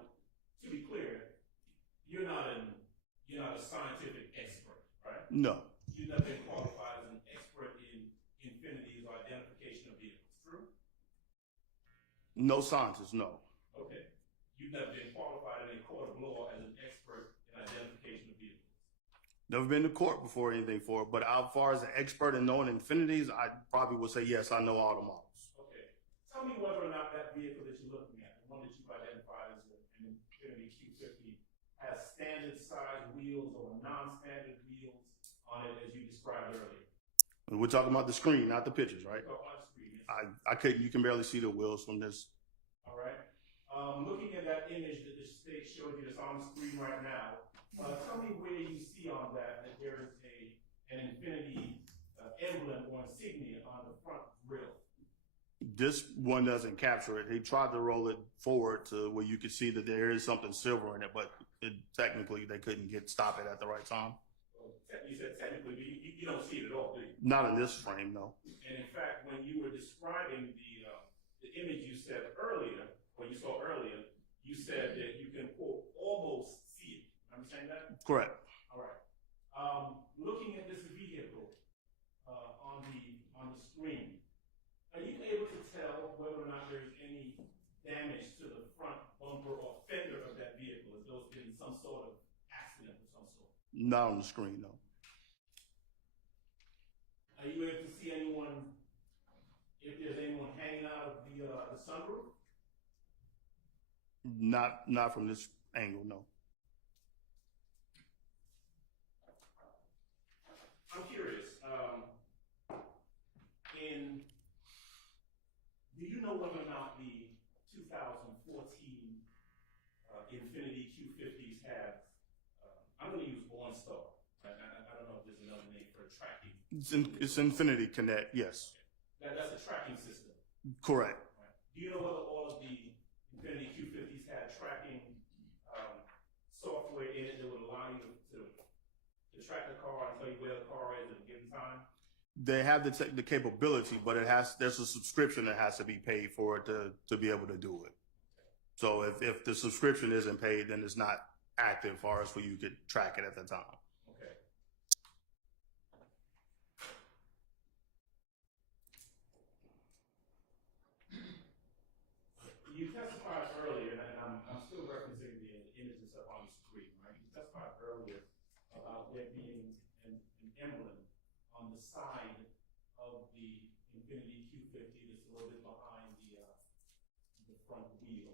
to be clear, you're not a scientific expert, right? No. You've never been qualified as an expert in Infinitis or identification of vehicles, true? No scientist, no. Okay. You've never been qualified in a court of law as an expert in identification of vehicles. Never been to court before or anything for it, but as far as an expert in knowing Infinitis, I probably would say yes, I know all the models. Okay. Tell me whether or not that vehicle that you're looking at, the one that you've identified as an Infiniti Q50, has standard size wheels or non-standard wheels on it as you described earlier. And we're talking about the screen, not the pictures, right? So on the screen, yes. I couldn't, you can barely see the wheels from this. All right. Looking at that image that the state showed you that's on the screen right now, tell me where you see on that there is an Infiniti emblem or insignia on the front grille. This one doesn't capture it. He tried to roll it forward to where you could see that there is something silver in it, but technically they couldn't stop it at the right time. Well, you said technically, but you don't see it at all, do you? Not in this frame, no. And in fact, when you were describing the image you said earlier, or you saw earlier, you said that you can quote almost see it. Understand that? Correct. All right. Looking at this vehicle on the screen, are you able to tell whether or not there's any damage to the front bumper or fender of that vehicle, as though it's been some sort of accident of some sort? Not on the screen, no. Are you able to see anyone, if there's anyone hanging out of the sunroof? Not from this angle, no. I'm curious. Do you know whether or not the 2014 Infiniti Q50s have? I'm going to use OnStar. I don't know if there's another name for tracking. It's Infiniti Connect, yes. That's a tracking system. Correct. Right. Do you know whether all of the Infiniti Q50s had tracking software in it that would allow you to track the car and tell you where the car is at a given time? They have the capability, but there's a subscription that has to be paid for it to be able to do it. So if the subscription isn't paid, then it's not active as far as where you could track it at the time. Okay. You testified earlier, and I'm still referencing the images up on the screen, right? You testified earlier about there being an emblem on the side of the Infiniti Q50 that's a little bit behind the front wheel,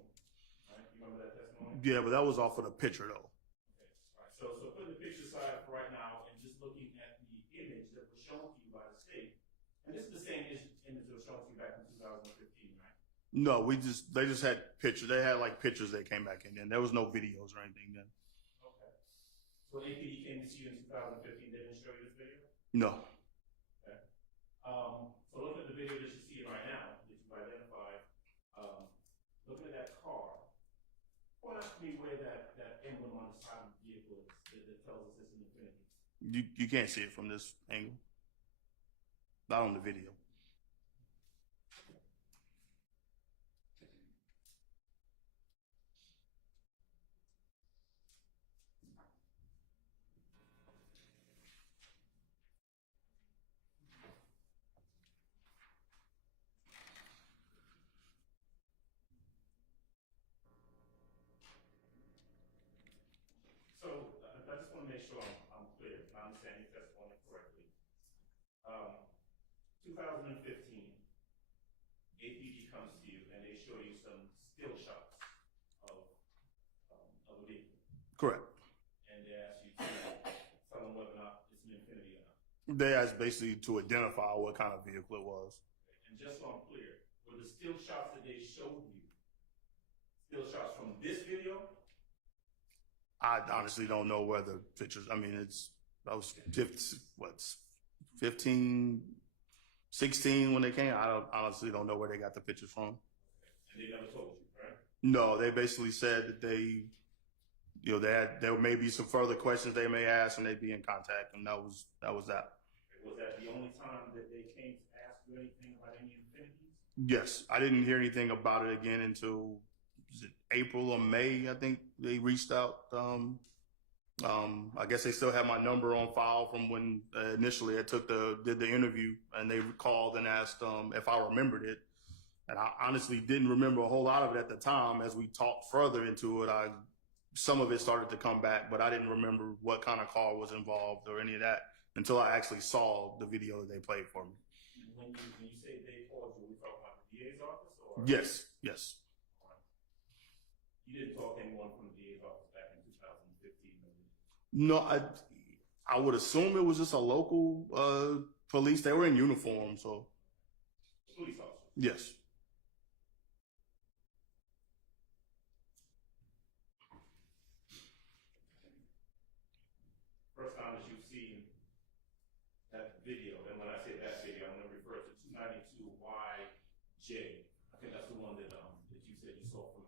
right? You remember that testimony? Yeah, but that was off of the picture though. Okay, all right. So putting the picture aside for right now and just looking at the image that was shown to you by the state, and this is the same image that was shown to you back in 2015, right? No, they just had pictures. They had like pictures that came back in then. There was no videos or anything then. Okay. So APD came to see you in 2015, they didn't show you this video? No. Okay. So looking at the video that you see right now, that you've identified, looking at that car, point out to me where that tells us it's an Infiniti. You can't see it from this angle. Not on the video. So I just want to make sure I'm clear. I understand your testimony correctly. 2015, APG comes to you and they show you some still shots of a vehicle. Correct. And they ask you to tell them whether or not it's an Infiniti or not. They asked basically to identify what kind of vehicle it was. And just so I'm clear, were the still shots that they showed you still shots from this video? I honestly don't know where the pictures. I mean, I was 15, 16 when they came. I honestly don't know where they got the pictures from. And they never told you, right? No, they basically said that there may be some further questions they may ask, and they'd be in contact, and that was that. Was that the only time that they came to ask you anything about any Infinitis? Yes, I didn't hear anything about it again until was it April or May. I think they reached out. I guess they still have my number on file from when initially I did the interview, and they called and asked if I remembered it. And I honestly didn't remember a whole lot of it at the time. As we talked further into it, some of it started to come back, but I didn't remember what kind of car was involved or any of that until I actually saw the video that they played for me. When you say they called you, were we talking about the DA's office? Or? Yes, yes. You didn't talk to anyone from the DA's office back in 2015? No, I would assume it was just a local police. They were in uniform, so. Police officer? Yes. First time that you've seen that video, and when I say that video, I'm going to refer to 292YJ. I think that's the one that you said you saw from.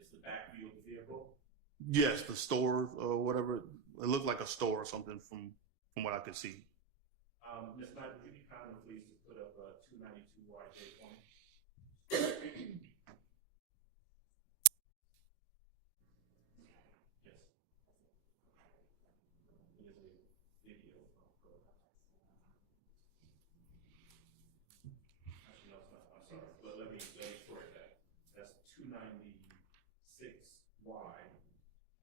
It's the back view of the vehicle. Yes, the store or whatever. It looked like a store or something from what I could see. Ms. Knight, would you be kind enough, please, to put up 292YJ for me? Yes. Here's a video from actually, no, it's not. I'm sorry, but let me correct that. That's 296Y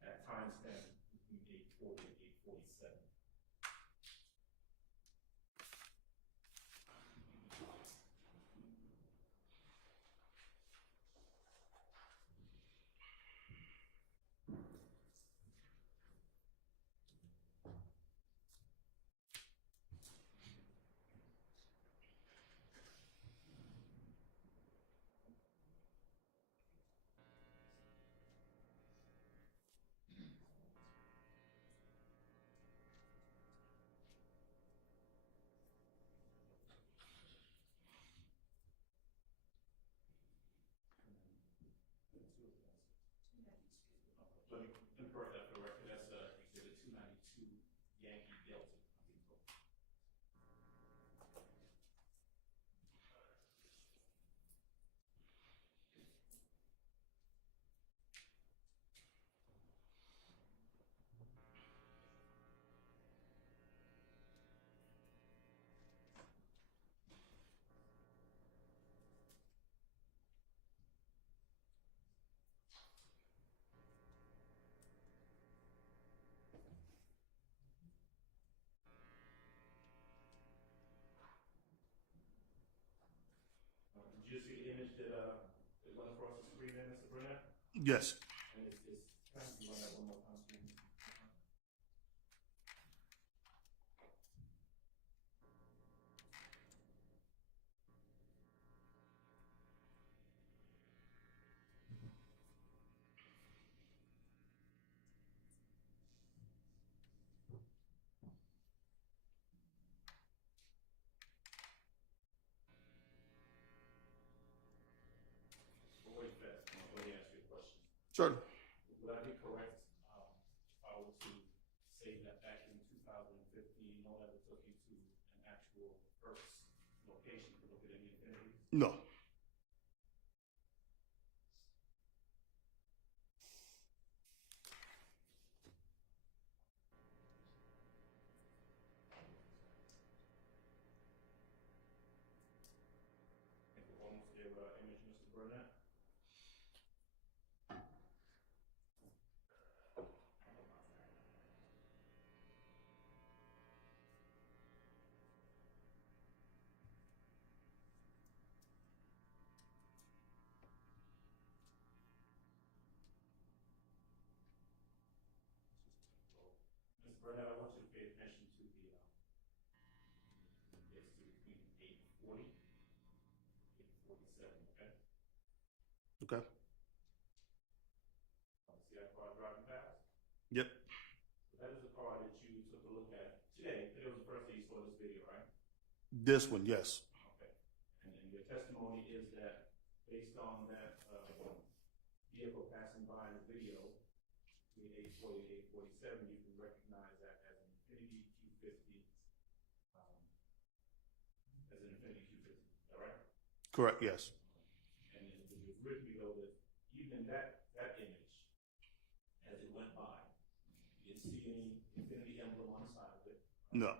at timestamp between 8:40 and 8:47. Let me correct that for the record. That's exhibit 292 Yankee Delta. Did you see the image that went across the screen there, Mr. Burnett? Yes. And it's kind of run that one more time, please. Wait fast. Let me ask you a question. Sure. Would I be correct if I were to say that No. Image, Mr. Burnett. Mr. Burnett, I want you to pay attention to the, it's between 8:40, 8:47, okay? Okay. See that car driving past? Yep. So that is a car that you took a look at today. Today was the first day you saw this video, right? This one, yes. Okay. And your testimony is that based on that vehicle passing by in the video between 8:40 and 8:47, you can recognize that as an Infiniti Q50, as an Infiniti Q50. Is that right? Correct, yes. And then you agreed with me though that even that image, as it went by, you didn't see any Infiniti emblem on the side of it. No.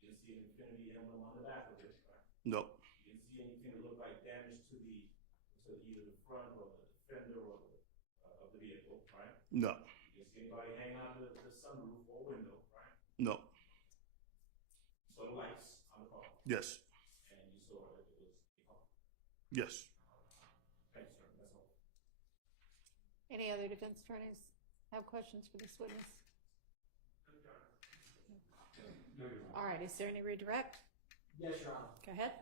You didn't see an Infiniti emblem on the back of it, right? No. You didn't see anything that looked like damage to either the front or the fender or of the vehicle, right? No. You didn't see anybody hanging out the sunroof or window, right? No. You saw the lights on the car, Yes. and you saw that it was a car. Yes. Thank you, sir. That's all. Any other defense attorneys have questions for this witness? All right, is there any redirect? Yes, Your Honor. Go ahead.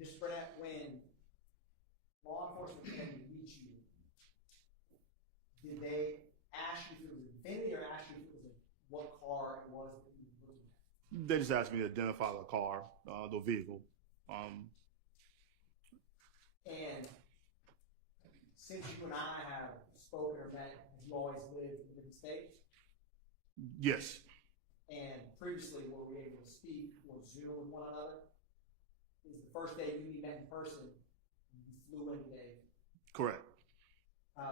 Mr. Burnett, when law enforcement came to meet you, did they ask you if it was Infiniti or ask you if it was what car it was that you were looking at? They just asked me to identify the car, the vehicle. And since you and I have spoken or met, have you always lived in different states? Yes. And previously, were we able to speak or Zoom with one another? Is the first day you met in person, you flew in today? Correct.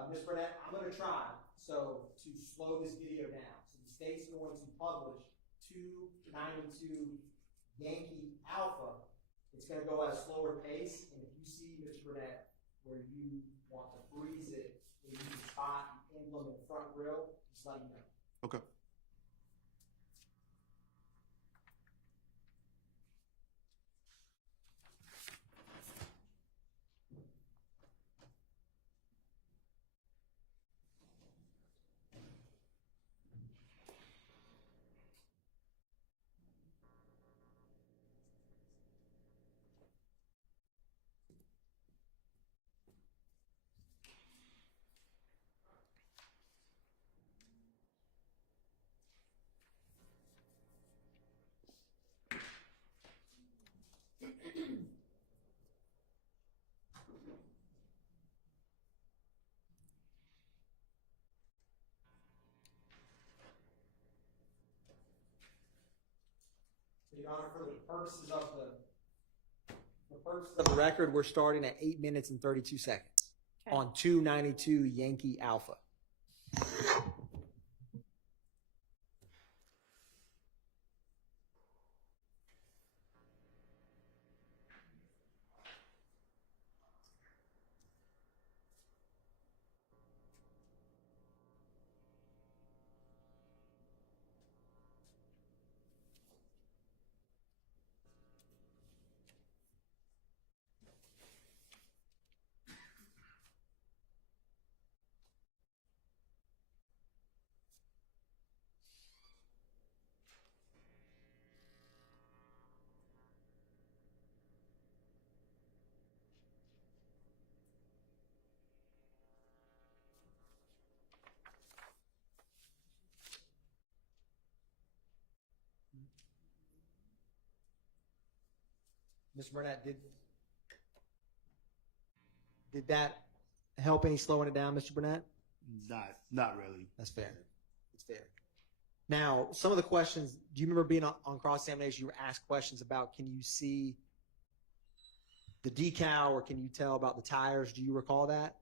Ms. Burnett, I'm going to try to slow this video down. So the state's going to publish 292 Yankee Alpha. It's going to go at a slower pace, and if you see, Mr. Burnett, where you want to freeze it, where you can spot the emblem in the front grille, just let me know. Okay. Your Honor, for the purposes of the record, we're starting at 8 minutes and 32 seconds Okay. on 292 Yankee Alpha. Mr. Burnett, did that help any slowing it down, Mr. Burnett? Not really. That's fair. It's fair. Now, some of the questions, do you remember being on cross-examination, you were asked questions about, can you see the decal, or can you tell about the tires? Do you recall that?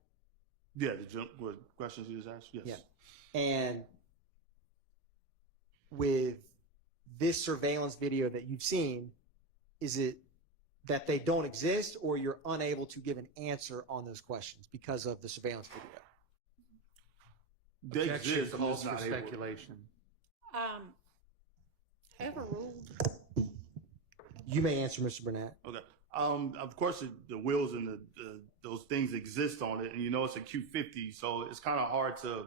Yeah, the jump what questions you just asked? Yes. Yeah. And with this surveillance video that you've seen, is it that they don't exist, or you're unable to give an answer on those questions because of the surveillance video? They Objection exist, I'm calls just for not able- speculation. Overruled. You may answer, Mr. Burnett. Okay. Of course, the wheels and those things exist on it, and you know it's a Q50, so it's kind of hard to.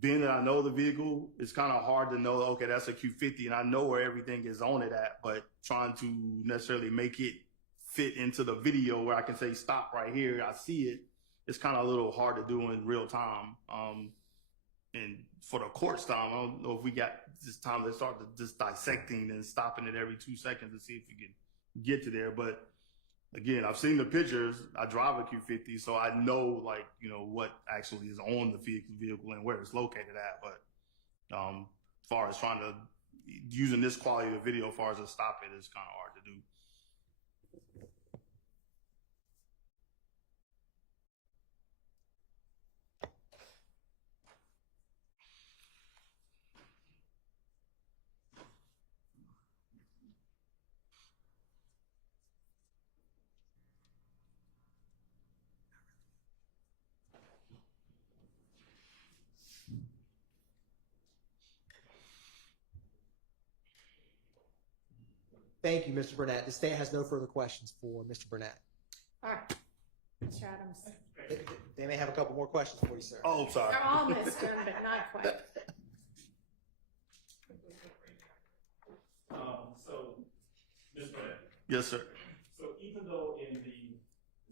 Being that I know the vehicle, it's kind of hard to know. Okay, that's a Q50, and I know where everything is on it at. But trying to necessarily make it fit into the video where I can say stop right here, I see it. It's kind of a little hard to do in real time. And for the court's time, I don't know if we got this time to start just dissecting and stopping it every 2 seconds to see if we can get to there. But again, I've seen the pictures. I drive a Q50, so I know, like, you know, what actually is on the vehicle and where it's located at. But as far as trying to using this quality of video, as far as to stop it, is kind of hard to do. Thank you, Mr. Burnett. The state has no further questions for Mr. Burnett. All right, Mr. Adams. They may have a couple more questions for you, sir. Oh, sorry. They're almost done, but not quite. So, Mr. Burnett, Yes, sir. so even though in the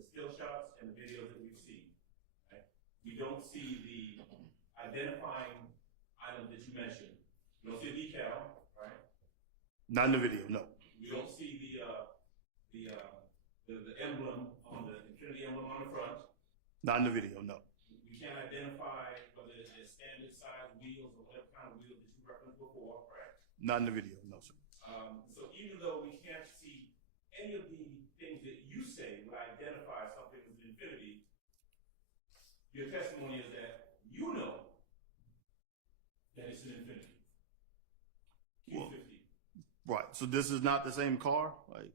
still shots and the videos that we've seen, right, we don't see the identifying item that you mentioned. We don't see a decal, right? Not in the video, no. We don't see the emblem on the Infinity emblem on the front. Not in the video, no. We can't identify whether it's standard size wheels or whatever kind of wheels that you referenced before, right? Not in the video, no, sir. So even though we can't see any of the things that you say would identify something as an Infinity, your testimony is that you know that it's an Infinity. Well, Q50. Right. So this is not the same car? Like,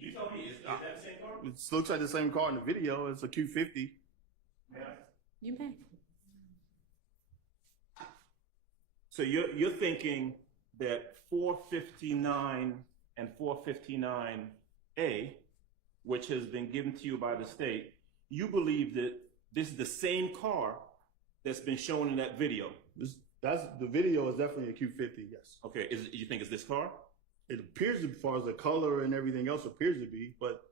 You tell me, is that the same car? it looks like the same car in the video. It's a Q50. May I? You may. So you're thinking that 459 and 459A, which has been given to you by the state, you believe that this is the same car that's been shown in that video? The video is definitely a Q50, yes. Okay, you think it's this car? It appears to be, as far as the color and everything else appears to be, but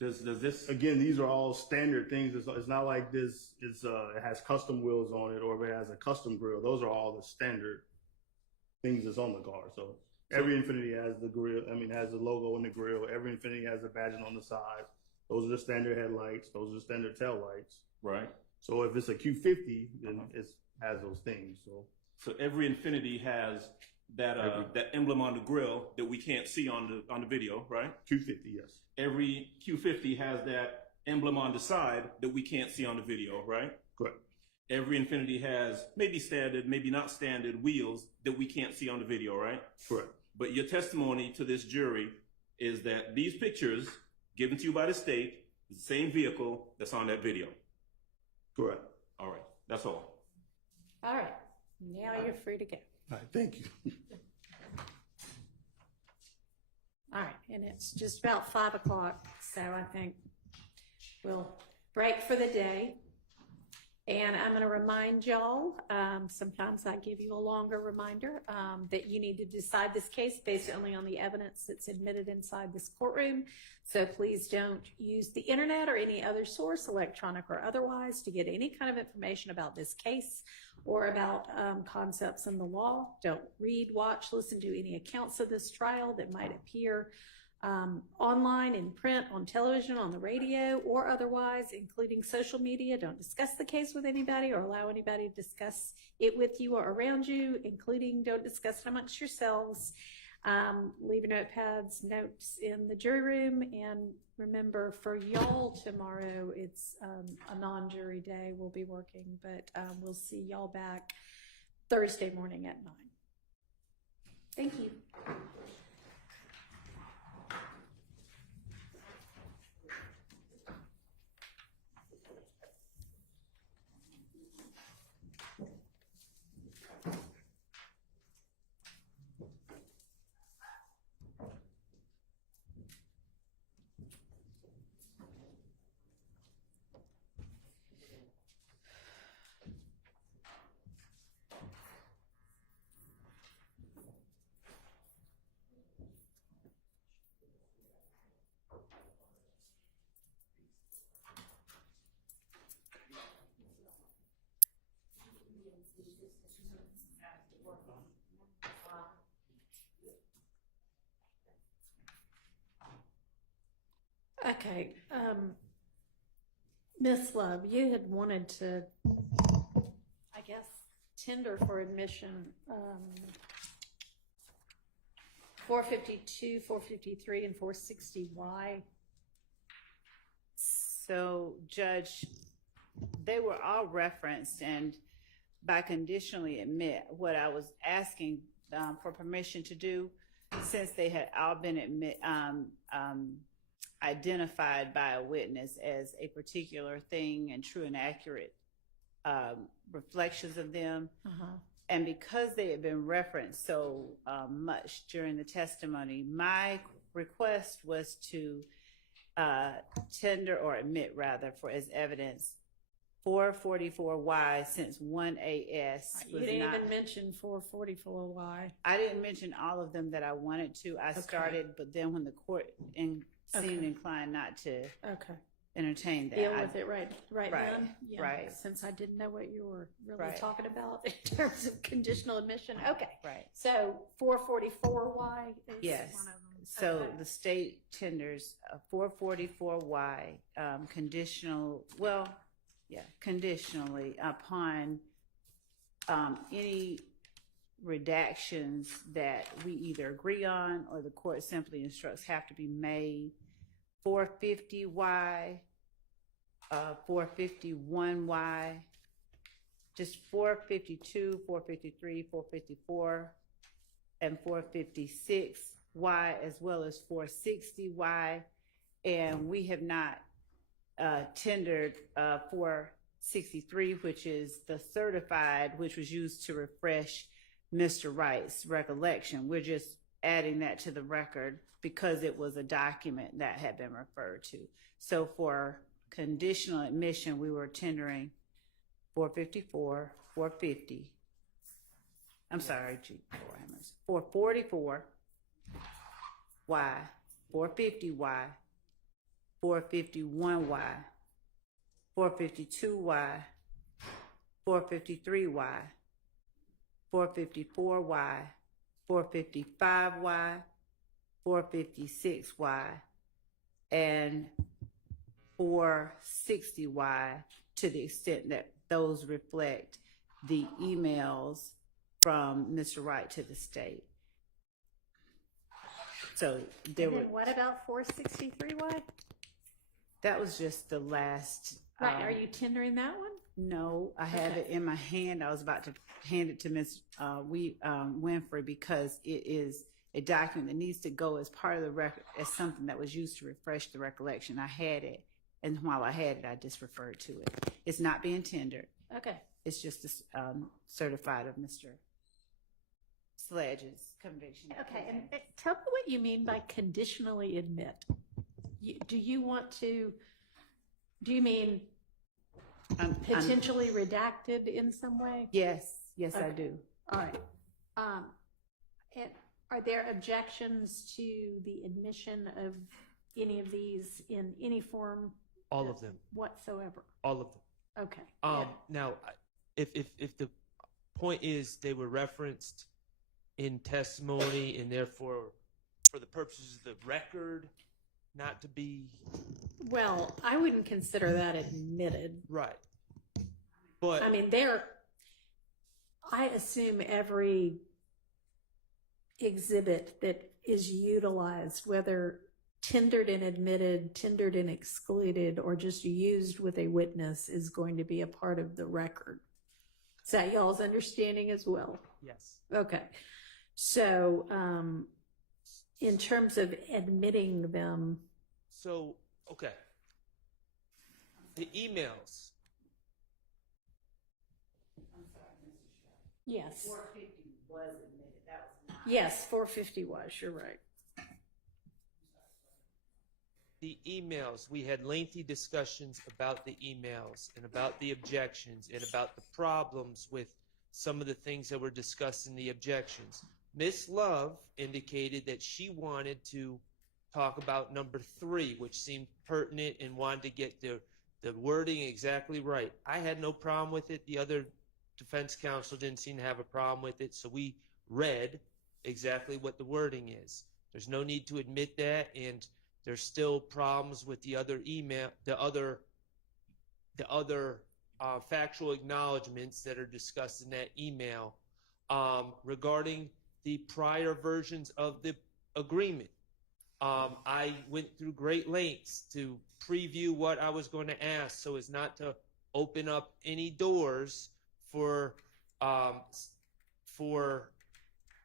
does this? Again, these are all standard things. It's not like this. It has custom wheels on it, or if it has a custom grill. Those are all the standard things that's on the car. So every Infinity has the grill. I mean, has the logo in the grill. Every Infinity has a badging on the side. Those are the standard headlights. Those are the standard tail lights. Right. So if it's a Q50, then it has those things. So every Infinity has that emblem on the grill that we can't see on the video, right? Q50, yes. Every Q50 has that emblem on the side that we can't see on the video, right? Correct. Every Infinity has maybe standard, maybe not standard wheels that we can't see on the video, right? Correct. But your testimony to this jury is that these pictures given to you by the state is the same vehicle that's on that video. Correct. All right. That's all. All right, now you're free to go. All right. Thank you. All right, and it's just about 5 o'clock, so I think we'll break for the day. And I'm going to remind y'all, sometimes I give you a longer reminder, that you need to decide this case based only on the evidence that's admitted inside this courtroom. So please don't use the internet or any other source, electronic or otherwise, to get any kind of information about this case or about concepts in the law. Don't read, watch, listen to any accounts of this trial that might appear online, in print, on television, on the radio, or otherwise, including social media. Don't discuss the case with anybody or allow anybody to discuss it with you or around you, including don't discuss it amongst yourselves. Leave your notepads, notes in the jury room, and remember for y'all tomorrow, it's a non-jury day. We'll be working, but we'll see y'all back Thursday morning at 9. Thank you. Okay, Miss Love, you had wanted to, I guess, tender for admission 452, 453, and 460Y. So, Judge, they were all referenced, and by conditionally admit, what I was asking for permission to do, since they had all been identified by a witness as a particular thing and true and accurate reflections of them. And because they had been referenced so much during the testimony, my request was to tender or admit rather for as evidence 444Y, since 1AS You was didn't not. even mention 444Y. I didn't mention all of them that I wanted to. I started, but then when the court seemed inclined not to entertain that, Deal with it right then? Yeah, right. Since I didn't know what you were really Right. talking about in terms of conditional admission. Okay. Right. So 444Y is Yes. one of them. So Okay. the state tenders 444Y conditionally upon any redactions that we either agree on or the court simply instructs have to be made. 450Y, 451Y, just 452, 453, 454, and 456Y, as well as 460Y. And we have not tendered 463, which is the certified, which was used to refresh Mr. Wright's recollection. We're just adding that to the record because it was a document that had been referred to. So for conditional admission, we were tendering 454, 450. I'm sorry, 444Y, 450Y, 451Y, 452Y, 453Y, 454Y, 455Y, 456Y, and 460Y, to the extent that those reflect the emails from Mr. Wright to the state. So there And were. then what about 463Y? That was just the last. Right, are you tendering that one? No, I have it in my hand. I was about to hand it to Ms. Winfrey because it is a document that needs to go as part of the record, as something that was used to refresh the recollection. I had it, and while I had it, I just referred to it. It's not being tendered. Okay. It's just certified of Mr. Sledge's conviction. Okay, and tell me what you mean by conditionally admit. Do you mean potentially redacted in some way? Yes, I Okay. do. All right. And are there objections to the admission of any of these in any form? All of them. Whatsoever? All of them. Okay. Now, if the point is they were referenced in testimony and therefore for the purposes of the record, not to be Well, I wouldn't consider that admitted. right. But I mean, I assume every exhibit that is utilized, whether tendered and admitted, tendered and excluded, or just used with a witness, is going to be a part of the record. Is that y'all's understanding as well? Yes. Okay. So, in terms of admitting them, So, okay. The emails. yes. 450 was admitted. That was not. Yes, 450 was, you're right. The emails, we had lengthy discussions about the emails and about the objections and about the problems with some of the things that were discussed in the objections. Ms. Love indicated that she wanted to talk about number 3, which seemed pertinent and wanted to get the wording exactly right. I had no problem with it. The other defense counsel didn't seem to have a problem with it, so we read exactly what the wording is. There's no need to admit that, and there's still problems with the other email, the other factual acknowledgments that are discussed in that email regarding the prior versions of the agreement. I went through great lengths to preview what I was going to ask so as not to open up any doors for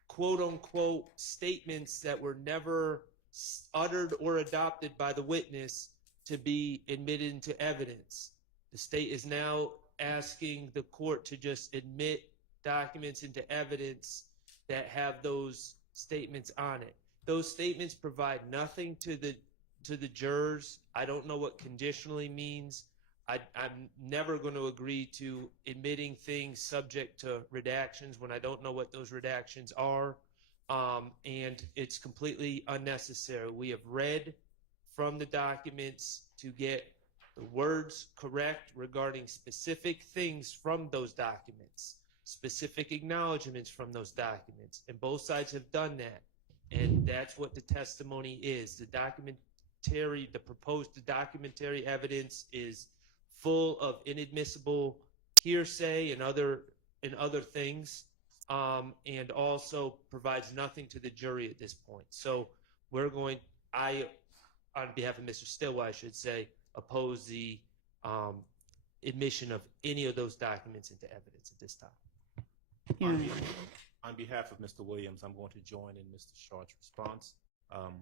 quote-unquote statements that were never uttered or adopted by the witness to be admitted into evidence. The state is now asking the court to just admit documents into evidence that have those statements on it. Those statements provide nothing to the jurors. I don't know what conditionally means. I'm never going to agree to admitting things subject to redactions when I don't know what those redactions are. And it's completely unnecessary. We have read from the documents to get the words correct regarding specific things from those documents, specific acknowledgments from those documents, and both sides have done that. And that's what the testimony is. The proposed documentary evidence is full of inadmissible hearsay and other things. And also provides nothing to the jury at this point. So on behalf of Mr. Stilwell, I should say, oppose the admission of any of those documents into evidence at this time. On behalf of Mr. Williams, I'm going to join in Mr. Short's response.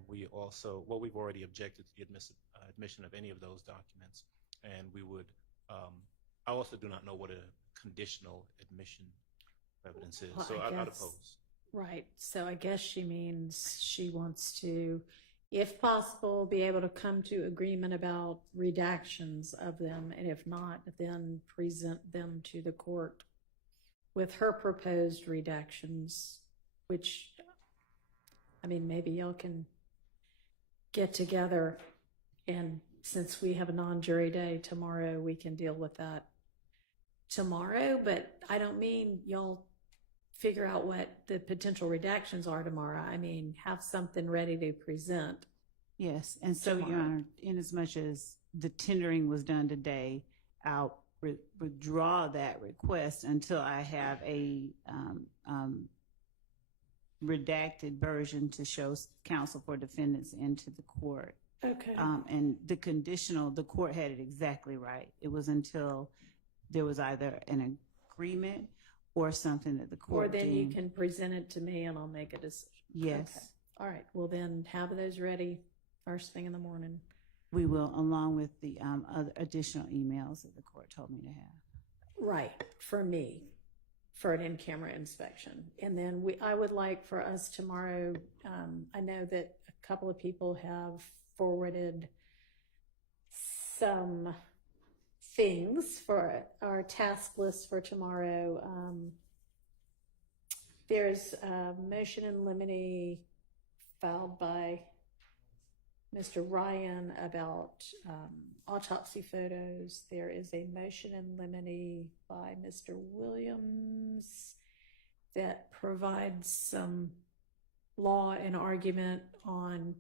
We've already objected to the admission of any of those documents, and we would. I also do not know what a conditional admission evidence is, Well, so I I'd guess- oppose. Right. So I guess she means she wants to, if possible, be able to come to agreement about redactions of them, and if not, then present them to the court with her proposed redactions, which, I mean, maybe y'all can get together, and since we have a non-jury day tomorrow, we can deal with that tomorrow. But I don't mean y'all figure out what the potential redactions are tomorrow. I mean, have something ready to present. Yes, and so, Your Honor, in as much as the tendering was done today, I'll withdraw that request until I have a redacted version to show counsel for defendants into the court. Okay. And the court had it exactly right. It was until there was either an agreement or something that the court Or then you deemed- can present it to me and I'll make a decision. Yes. Okay. All right. Well, then have those ready first thing in the morning. We will, along with the other additional emails that the court told me to have. Right. For me, for an in-camera inspection. And then I would like for us tomorrow, I know that a couple of people have forwarded some things for our task list for tomorrow. There's a motion in limine filed by Mr. Ryan about autopsy photos. There is a motion in limine by Mr. Williams that provides some law and argument on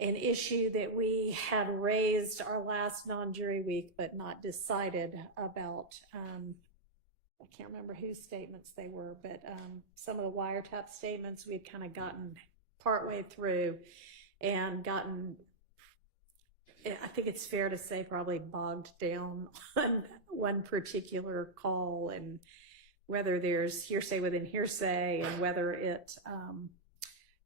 an issue that we had raised our last non-jury week but not decided about I can't remember whose statements they were, but some of the wiretap statements we had kind of gotten partway through and gotten, I think it's fair to say, probably bogged down on one particular call and whether there's hearsay within hearsay and whether it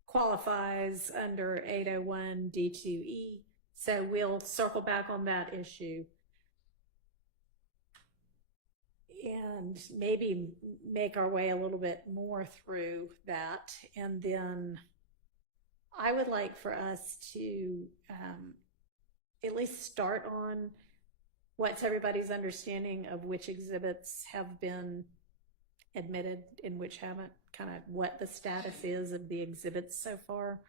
qualifies under 801 D2E. So we'll circle back on that issue and maybe make our way a little bit more through that. And then I would like for us to at least start on what's everybody's understanding of which exhibits have been admitted and which haven't, kind of what the status is of the exhibits so far.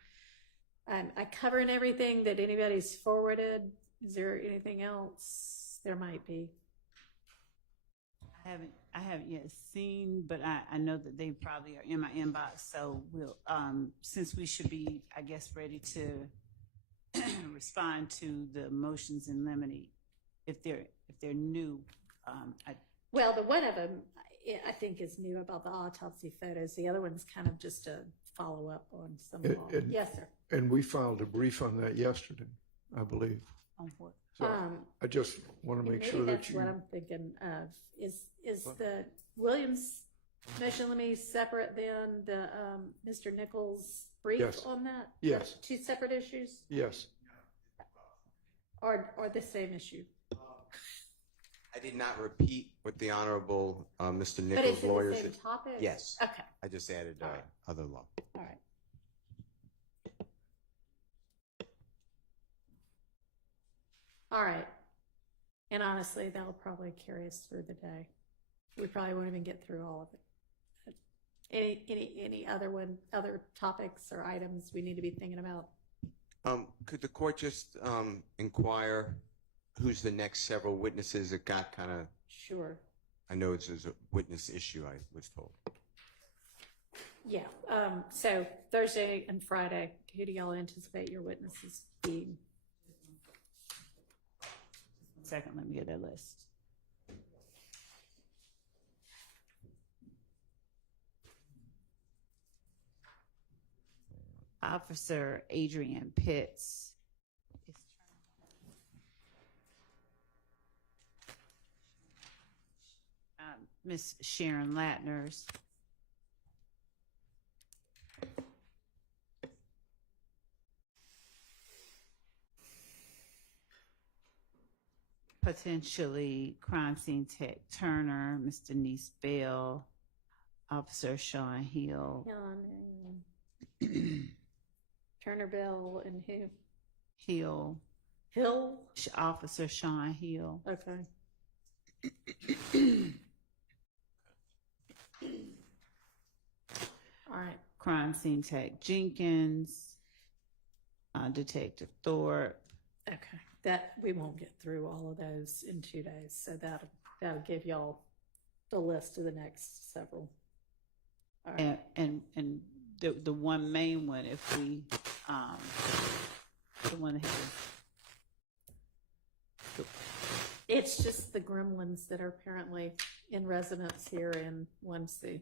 I covering everything that anybody's forwarded. Is there anything else? There might be. I haven't yet seen, but I know that they probably are in my inbox. So we'll, since we should be, I guess, ready to respond to the motions in limine, if they're new. Well, the one of them I think is new about the autopsy photos. The other one's kind of just a follow up on some of them. Yes, sir. And we filed a brief on that yesterday, I believe. On what? So I just want to make maybe sure that's that you. what I'm thinking of. Is the Williams motion limine separate than the Mr. Nichols brief Yes. on that? Yes. Two separate issues, Yes. or the same issue? I did not repeat what the Honorable Mr. But Nichols' is it lawyers. the same topic? Yes. Okay. I just added All right. other law. All right. All right. And honestly, that'll probably carry us through the day. We probably won't even get through all of it. Any other topics or items we need to be thinking about? Could the court just inquire who's the next several witnesses? It got kind of, Sure. I know it's a witness issue, I was told. Yeah. So Thursday and Friday, who do y'all anticipate your witnesses being? Second, let me get that list. Officer Adrian Pitts. Miss Sharon Latners. Potentially crime scene tech Turner, Miss Denise Bell, Officer Sean Hill. Turner Bell and who? Hill. Officer Sean Hill. Okay. All right. Crime scene tech Jenkins, Detective Thorpe. Okay. That we won't get through all of those in 2 days, so that'll give y'all the list of the next several. All right. And the one main one, if we the one that has It's just the gremlins that are apparently in residence here in 1C.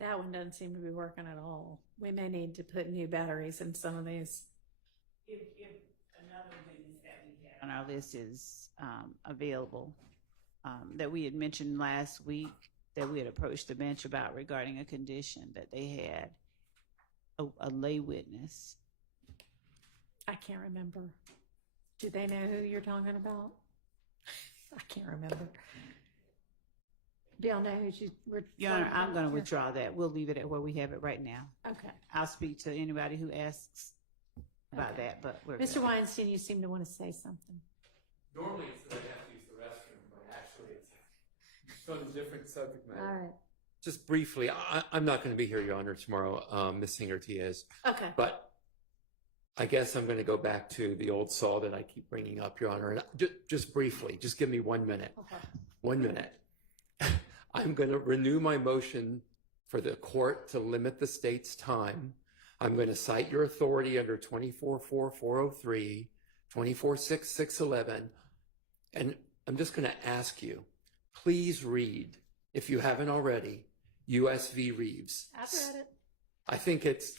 That one doesn't seem to be working at all. We may need to put new batteries in some of these. if another witness that we have on our list is available, that we had mentioned last week, that we had approached the bench about regarding a condition that they had, a lay witness. I can't remember. Do they know who you're talking about? I can't remember. Do y'all know who we're Your Honor, I'm going to here? withdraw that. We'll leave it at where we have it right now. Okay. I'll speak to anybody who asks about Okay. that, but we're Mr. good. Weinstein, you seem to want to say something. Normally it's that I have to use the restroom, but actually it's on a different subject matter. All right. Just briefly, I'm not going to be here, Your Honor, tomorrow. Ms. Singer-T is. Okay. But I guess I'm going to go back to the old saw that I keep bringing up, Your Honor. And just briefly, just give me 1 minute. Okay. 1 minute. I'm going to renew my motion for the court to limit the state's time. I'm going to cite your authority under 24.4.403, 24.6.611, and I'm just going to ask you, please read, if you haven't already, U.S. v. Reeves. I've read it. I think it's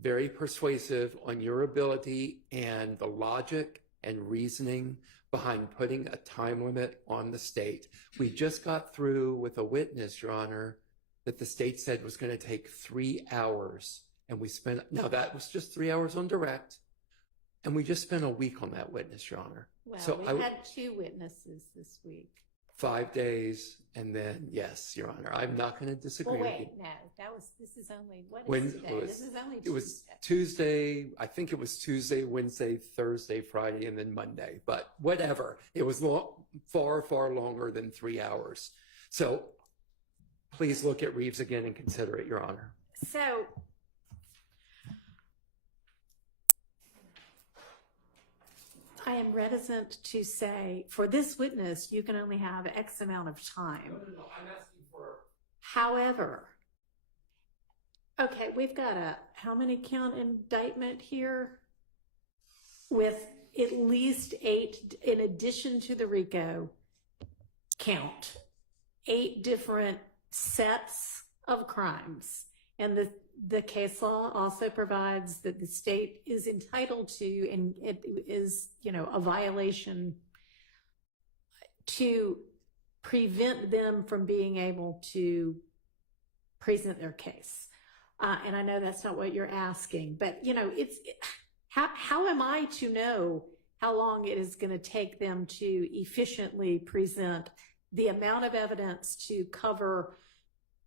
very persuasive on your ability and the logic and reasoning behind putting a time limit on the state. We just got through with a witness, Your Honor, that the state said was going to take 3 hours. And we spent, now that was just 3 hours on direct. And we just spent a week on that witness, Your Honor. Well, So we had 2 witnesses this week. 5 days, and then, yes, Your Honor, I'm not going to disagree Well, with you. wait, no, this is only, what When is today? it was- This is only It was Tuesday. Tuesday, I think it was Tuesday, Wednesday, Thursday, Friday, and then Monday. But whatever, it was far, far longer than 3 hours. So please look at Reeves again and consider it, Your Honor. So, I am reticent to say, for this witness, you can only have X amount of time. No, I'm asking for... However, okay, we've got a, how many count indictment here? With at least 8, in addition to the RICO count, 8 different sets of crimes. And the case law also provides that the state is entitled to, and it is, a violation to prevent them from being able to present their case. And I know that's not what you're asking, but how am I to know how long it is going to take them to efficiently present the amount of evidence to cover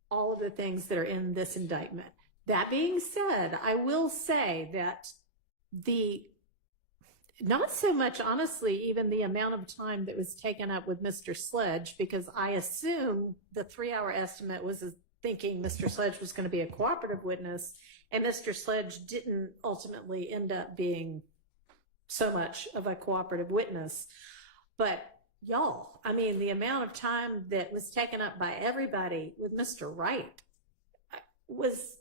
all of the things that are in this indictment? That being said, I will say that not so much, honestly, even the amount of time that was taken up with Mr. Sledge, because I assume the 3-hour estimate was thinking Mr. Sledge was going to be a cooperative witness, and Mr. Sledge didn't ultimately end up being so much of a cooperative witness. But y'all, I mean, the amount of time that was taken up by everybody with Mr. Wright was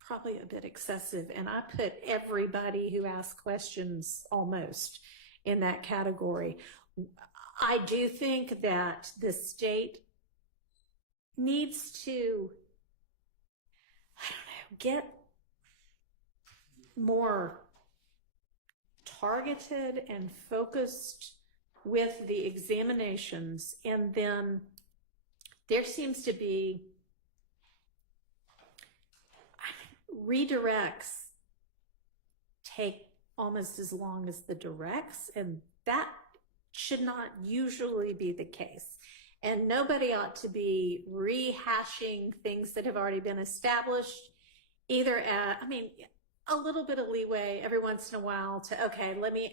probably a bit excessive. And I put everybody who asked questions almost in that category. I do think that the state needs to, get more targeted and focused with the examinations. And then there seems to be redirects take almost as long as the directs, and that should not usually be the case. And nobody ought to be rehashing things that have already been established, either at, a little bit of leeway every once in a while to, okay, let me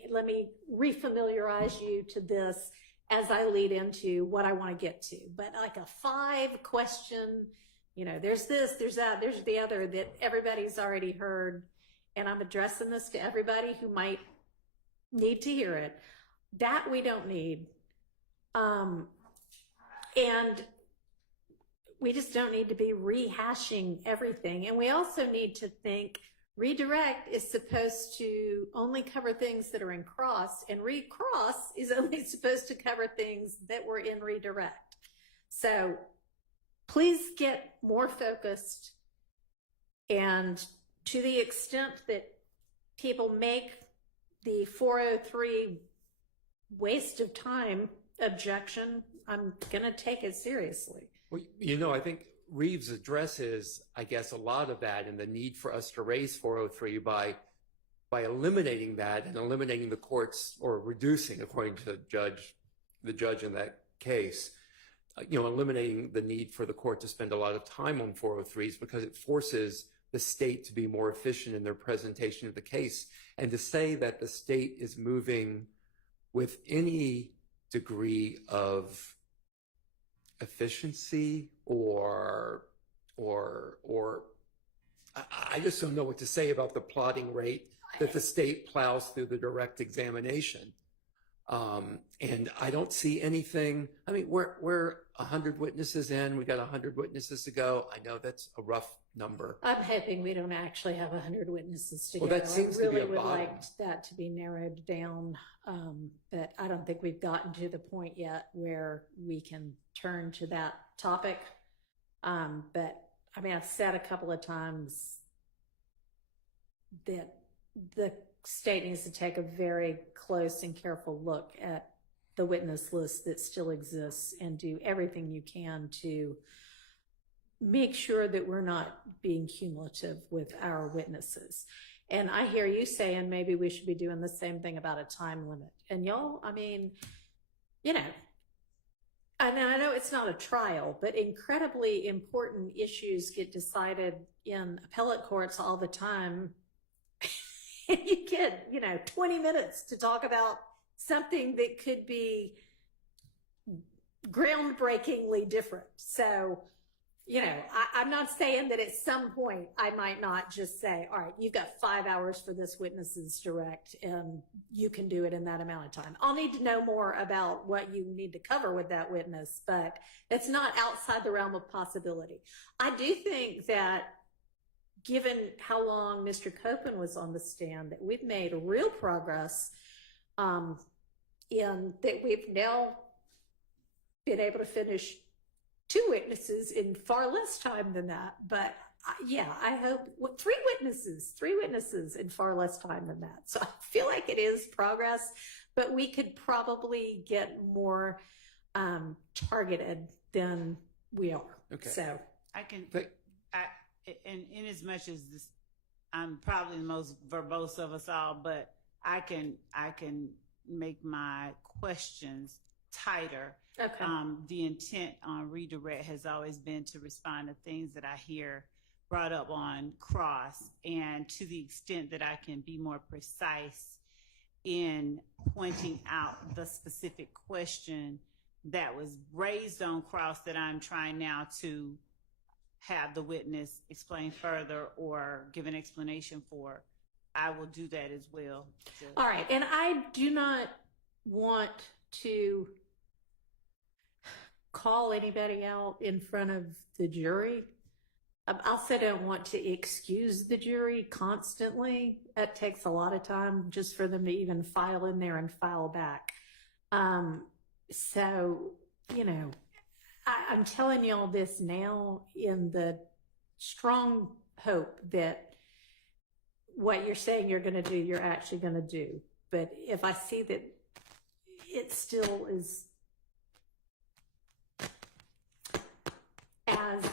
refamiliarize you to this as I lead into what I want to get to. But like a 5-question, there's this, there's that, there's the other that everybody's already heard, and I'm addressing this to everybody who might need to hear it. That we don't need. And we just don't need to be rehashing everything. And we also need to think redirect is supposed to only cover things that are in cross, and recross is only supposed to cover things that were in redirect. So please get more focused, and to the extent that people make the 403 waste of time objection, I'm going to take it seriously. Well, I think Reeves addresses, I guess, a lot of that and the need for us to raise 403 by eliminating that and eliminating the courts, or reducing, according to the judge in that case, eliminating the need for the court to spend a lot of time on 403s, because it forces the state to be more efficient in their presentation of the case. And to say that the state is moving with any degree of efficiency or I just don't know what to say about the plotting rate that the state plows through the direct examination. And I don't see anything. I mean, we're 100 witnesses in. We got 100 witnesses to go. I know that's a rough number. I'm hoping we don't actually have 100 witnesses to Well, go. that seems I to be really a would bottom. like that to be narrowed down, but I don't think we've gotten to the point yet where we can turn to that topic. But I mean, I've said a couple of times that the state needs to take a very close and careful look at the witness list that still exists and do everything you can to make sure that we're not being cumulative with our witnesses. And I hear you saying maybe we should be doing the same thing about a time limit. And y'all, I mean, you know, I know it's not a trial, but incredibly important issues get decided in appellate courts all the time. You get, 20 minutes to talk about something that could be groundbreakingly different. So, I'm not saying that at some point I might not just say, all right, you've got 5 hours for this witness's direct and you can do it in that amount of time. I'll need to know more about what you need to cover with that witness, but it's not outside the realm of possibility. I do think that given how long Mr. Copeland was on the stand, that we've made real progress in that we've now been able to finish 2 witnesses in far less time than that. But I hope 3 witnesses in far less time than that. So I feel like it is progress, but we could probably get more targeted than we are. Okay. So I can, and in as much as this, I'm probably the most verbose of us all, but I can make my questions tighter. Okay. The intent on redirect has always been to respond to things that I hear brought up on cross, and to the extent that I can be more precise in pointing out the specific question that was raised on cross that I'm trying now to have the witness explain further or give an explanation for, I will do that as well. All right. And I do not want to call anybody out in front of the jury. I also don't want to excuse the jury constantly. That takes a lot of time just for them to even file in there and file back. So, I'm telling y'all this now in the strong hope that what you're saying you're going to do, you're actually going to do. But if I see that it still is as,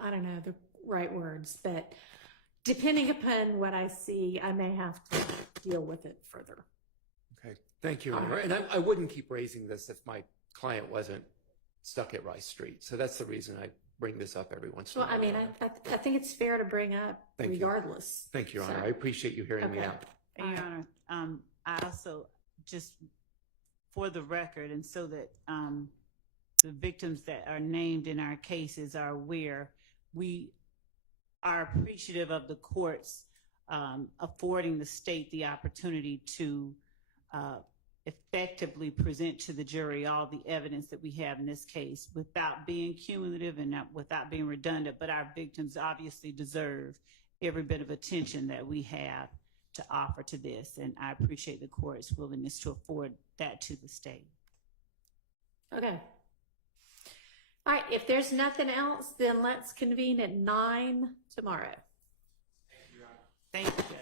I don't know the right words, but depending upon what I see, I may have to deal with it further. Okay. Thank you, Honor. And I wouldn't keep raising this if my client wasn't stuck at Rice Street. So that's the reason I bring this up every once in a while. Well, I mean, I think it's fair to bring up regardless. Thank you, Honor. I appreciate you hearing me out. And Your Honor, I also, just for the record, and so that the victims that are named in our cases are aware, we are appreciative of the courts affording the state the opportunity to effectively present to the jury all the evidence that we have in this case without being cumulative and without being redundant. But our victims obviously deserve every bit of attention that we have to offer to this. And I appreciate the court's willingness to afford that to the state. Okay. All right. If there's nothing else, then let's convene at 9 tomorrow. Thank you, Judge.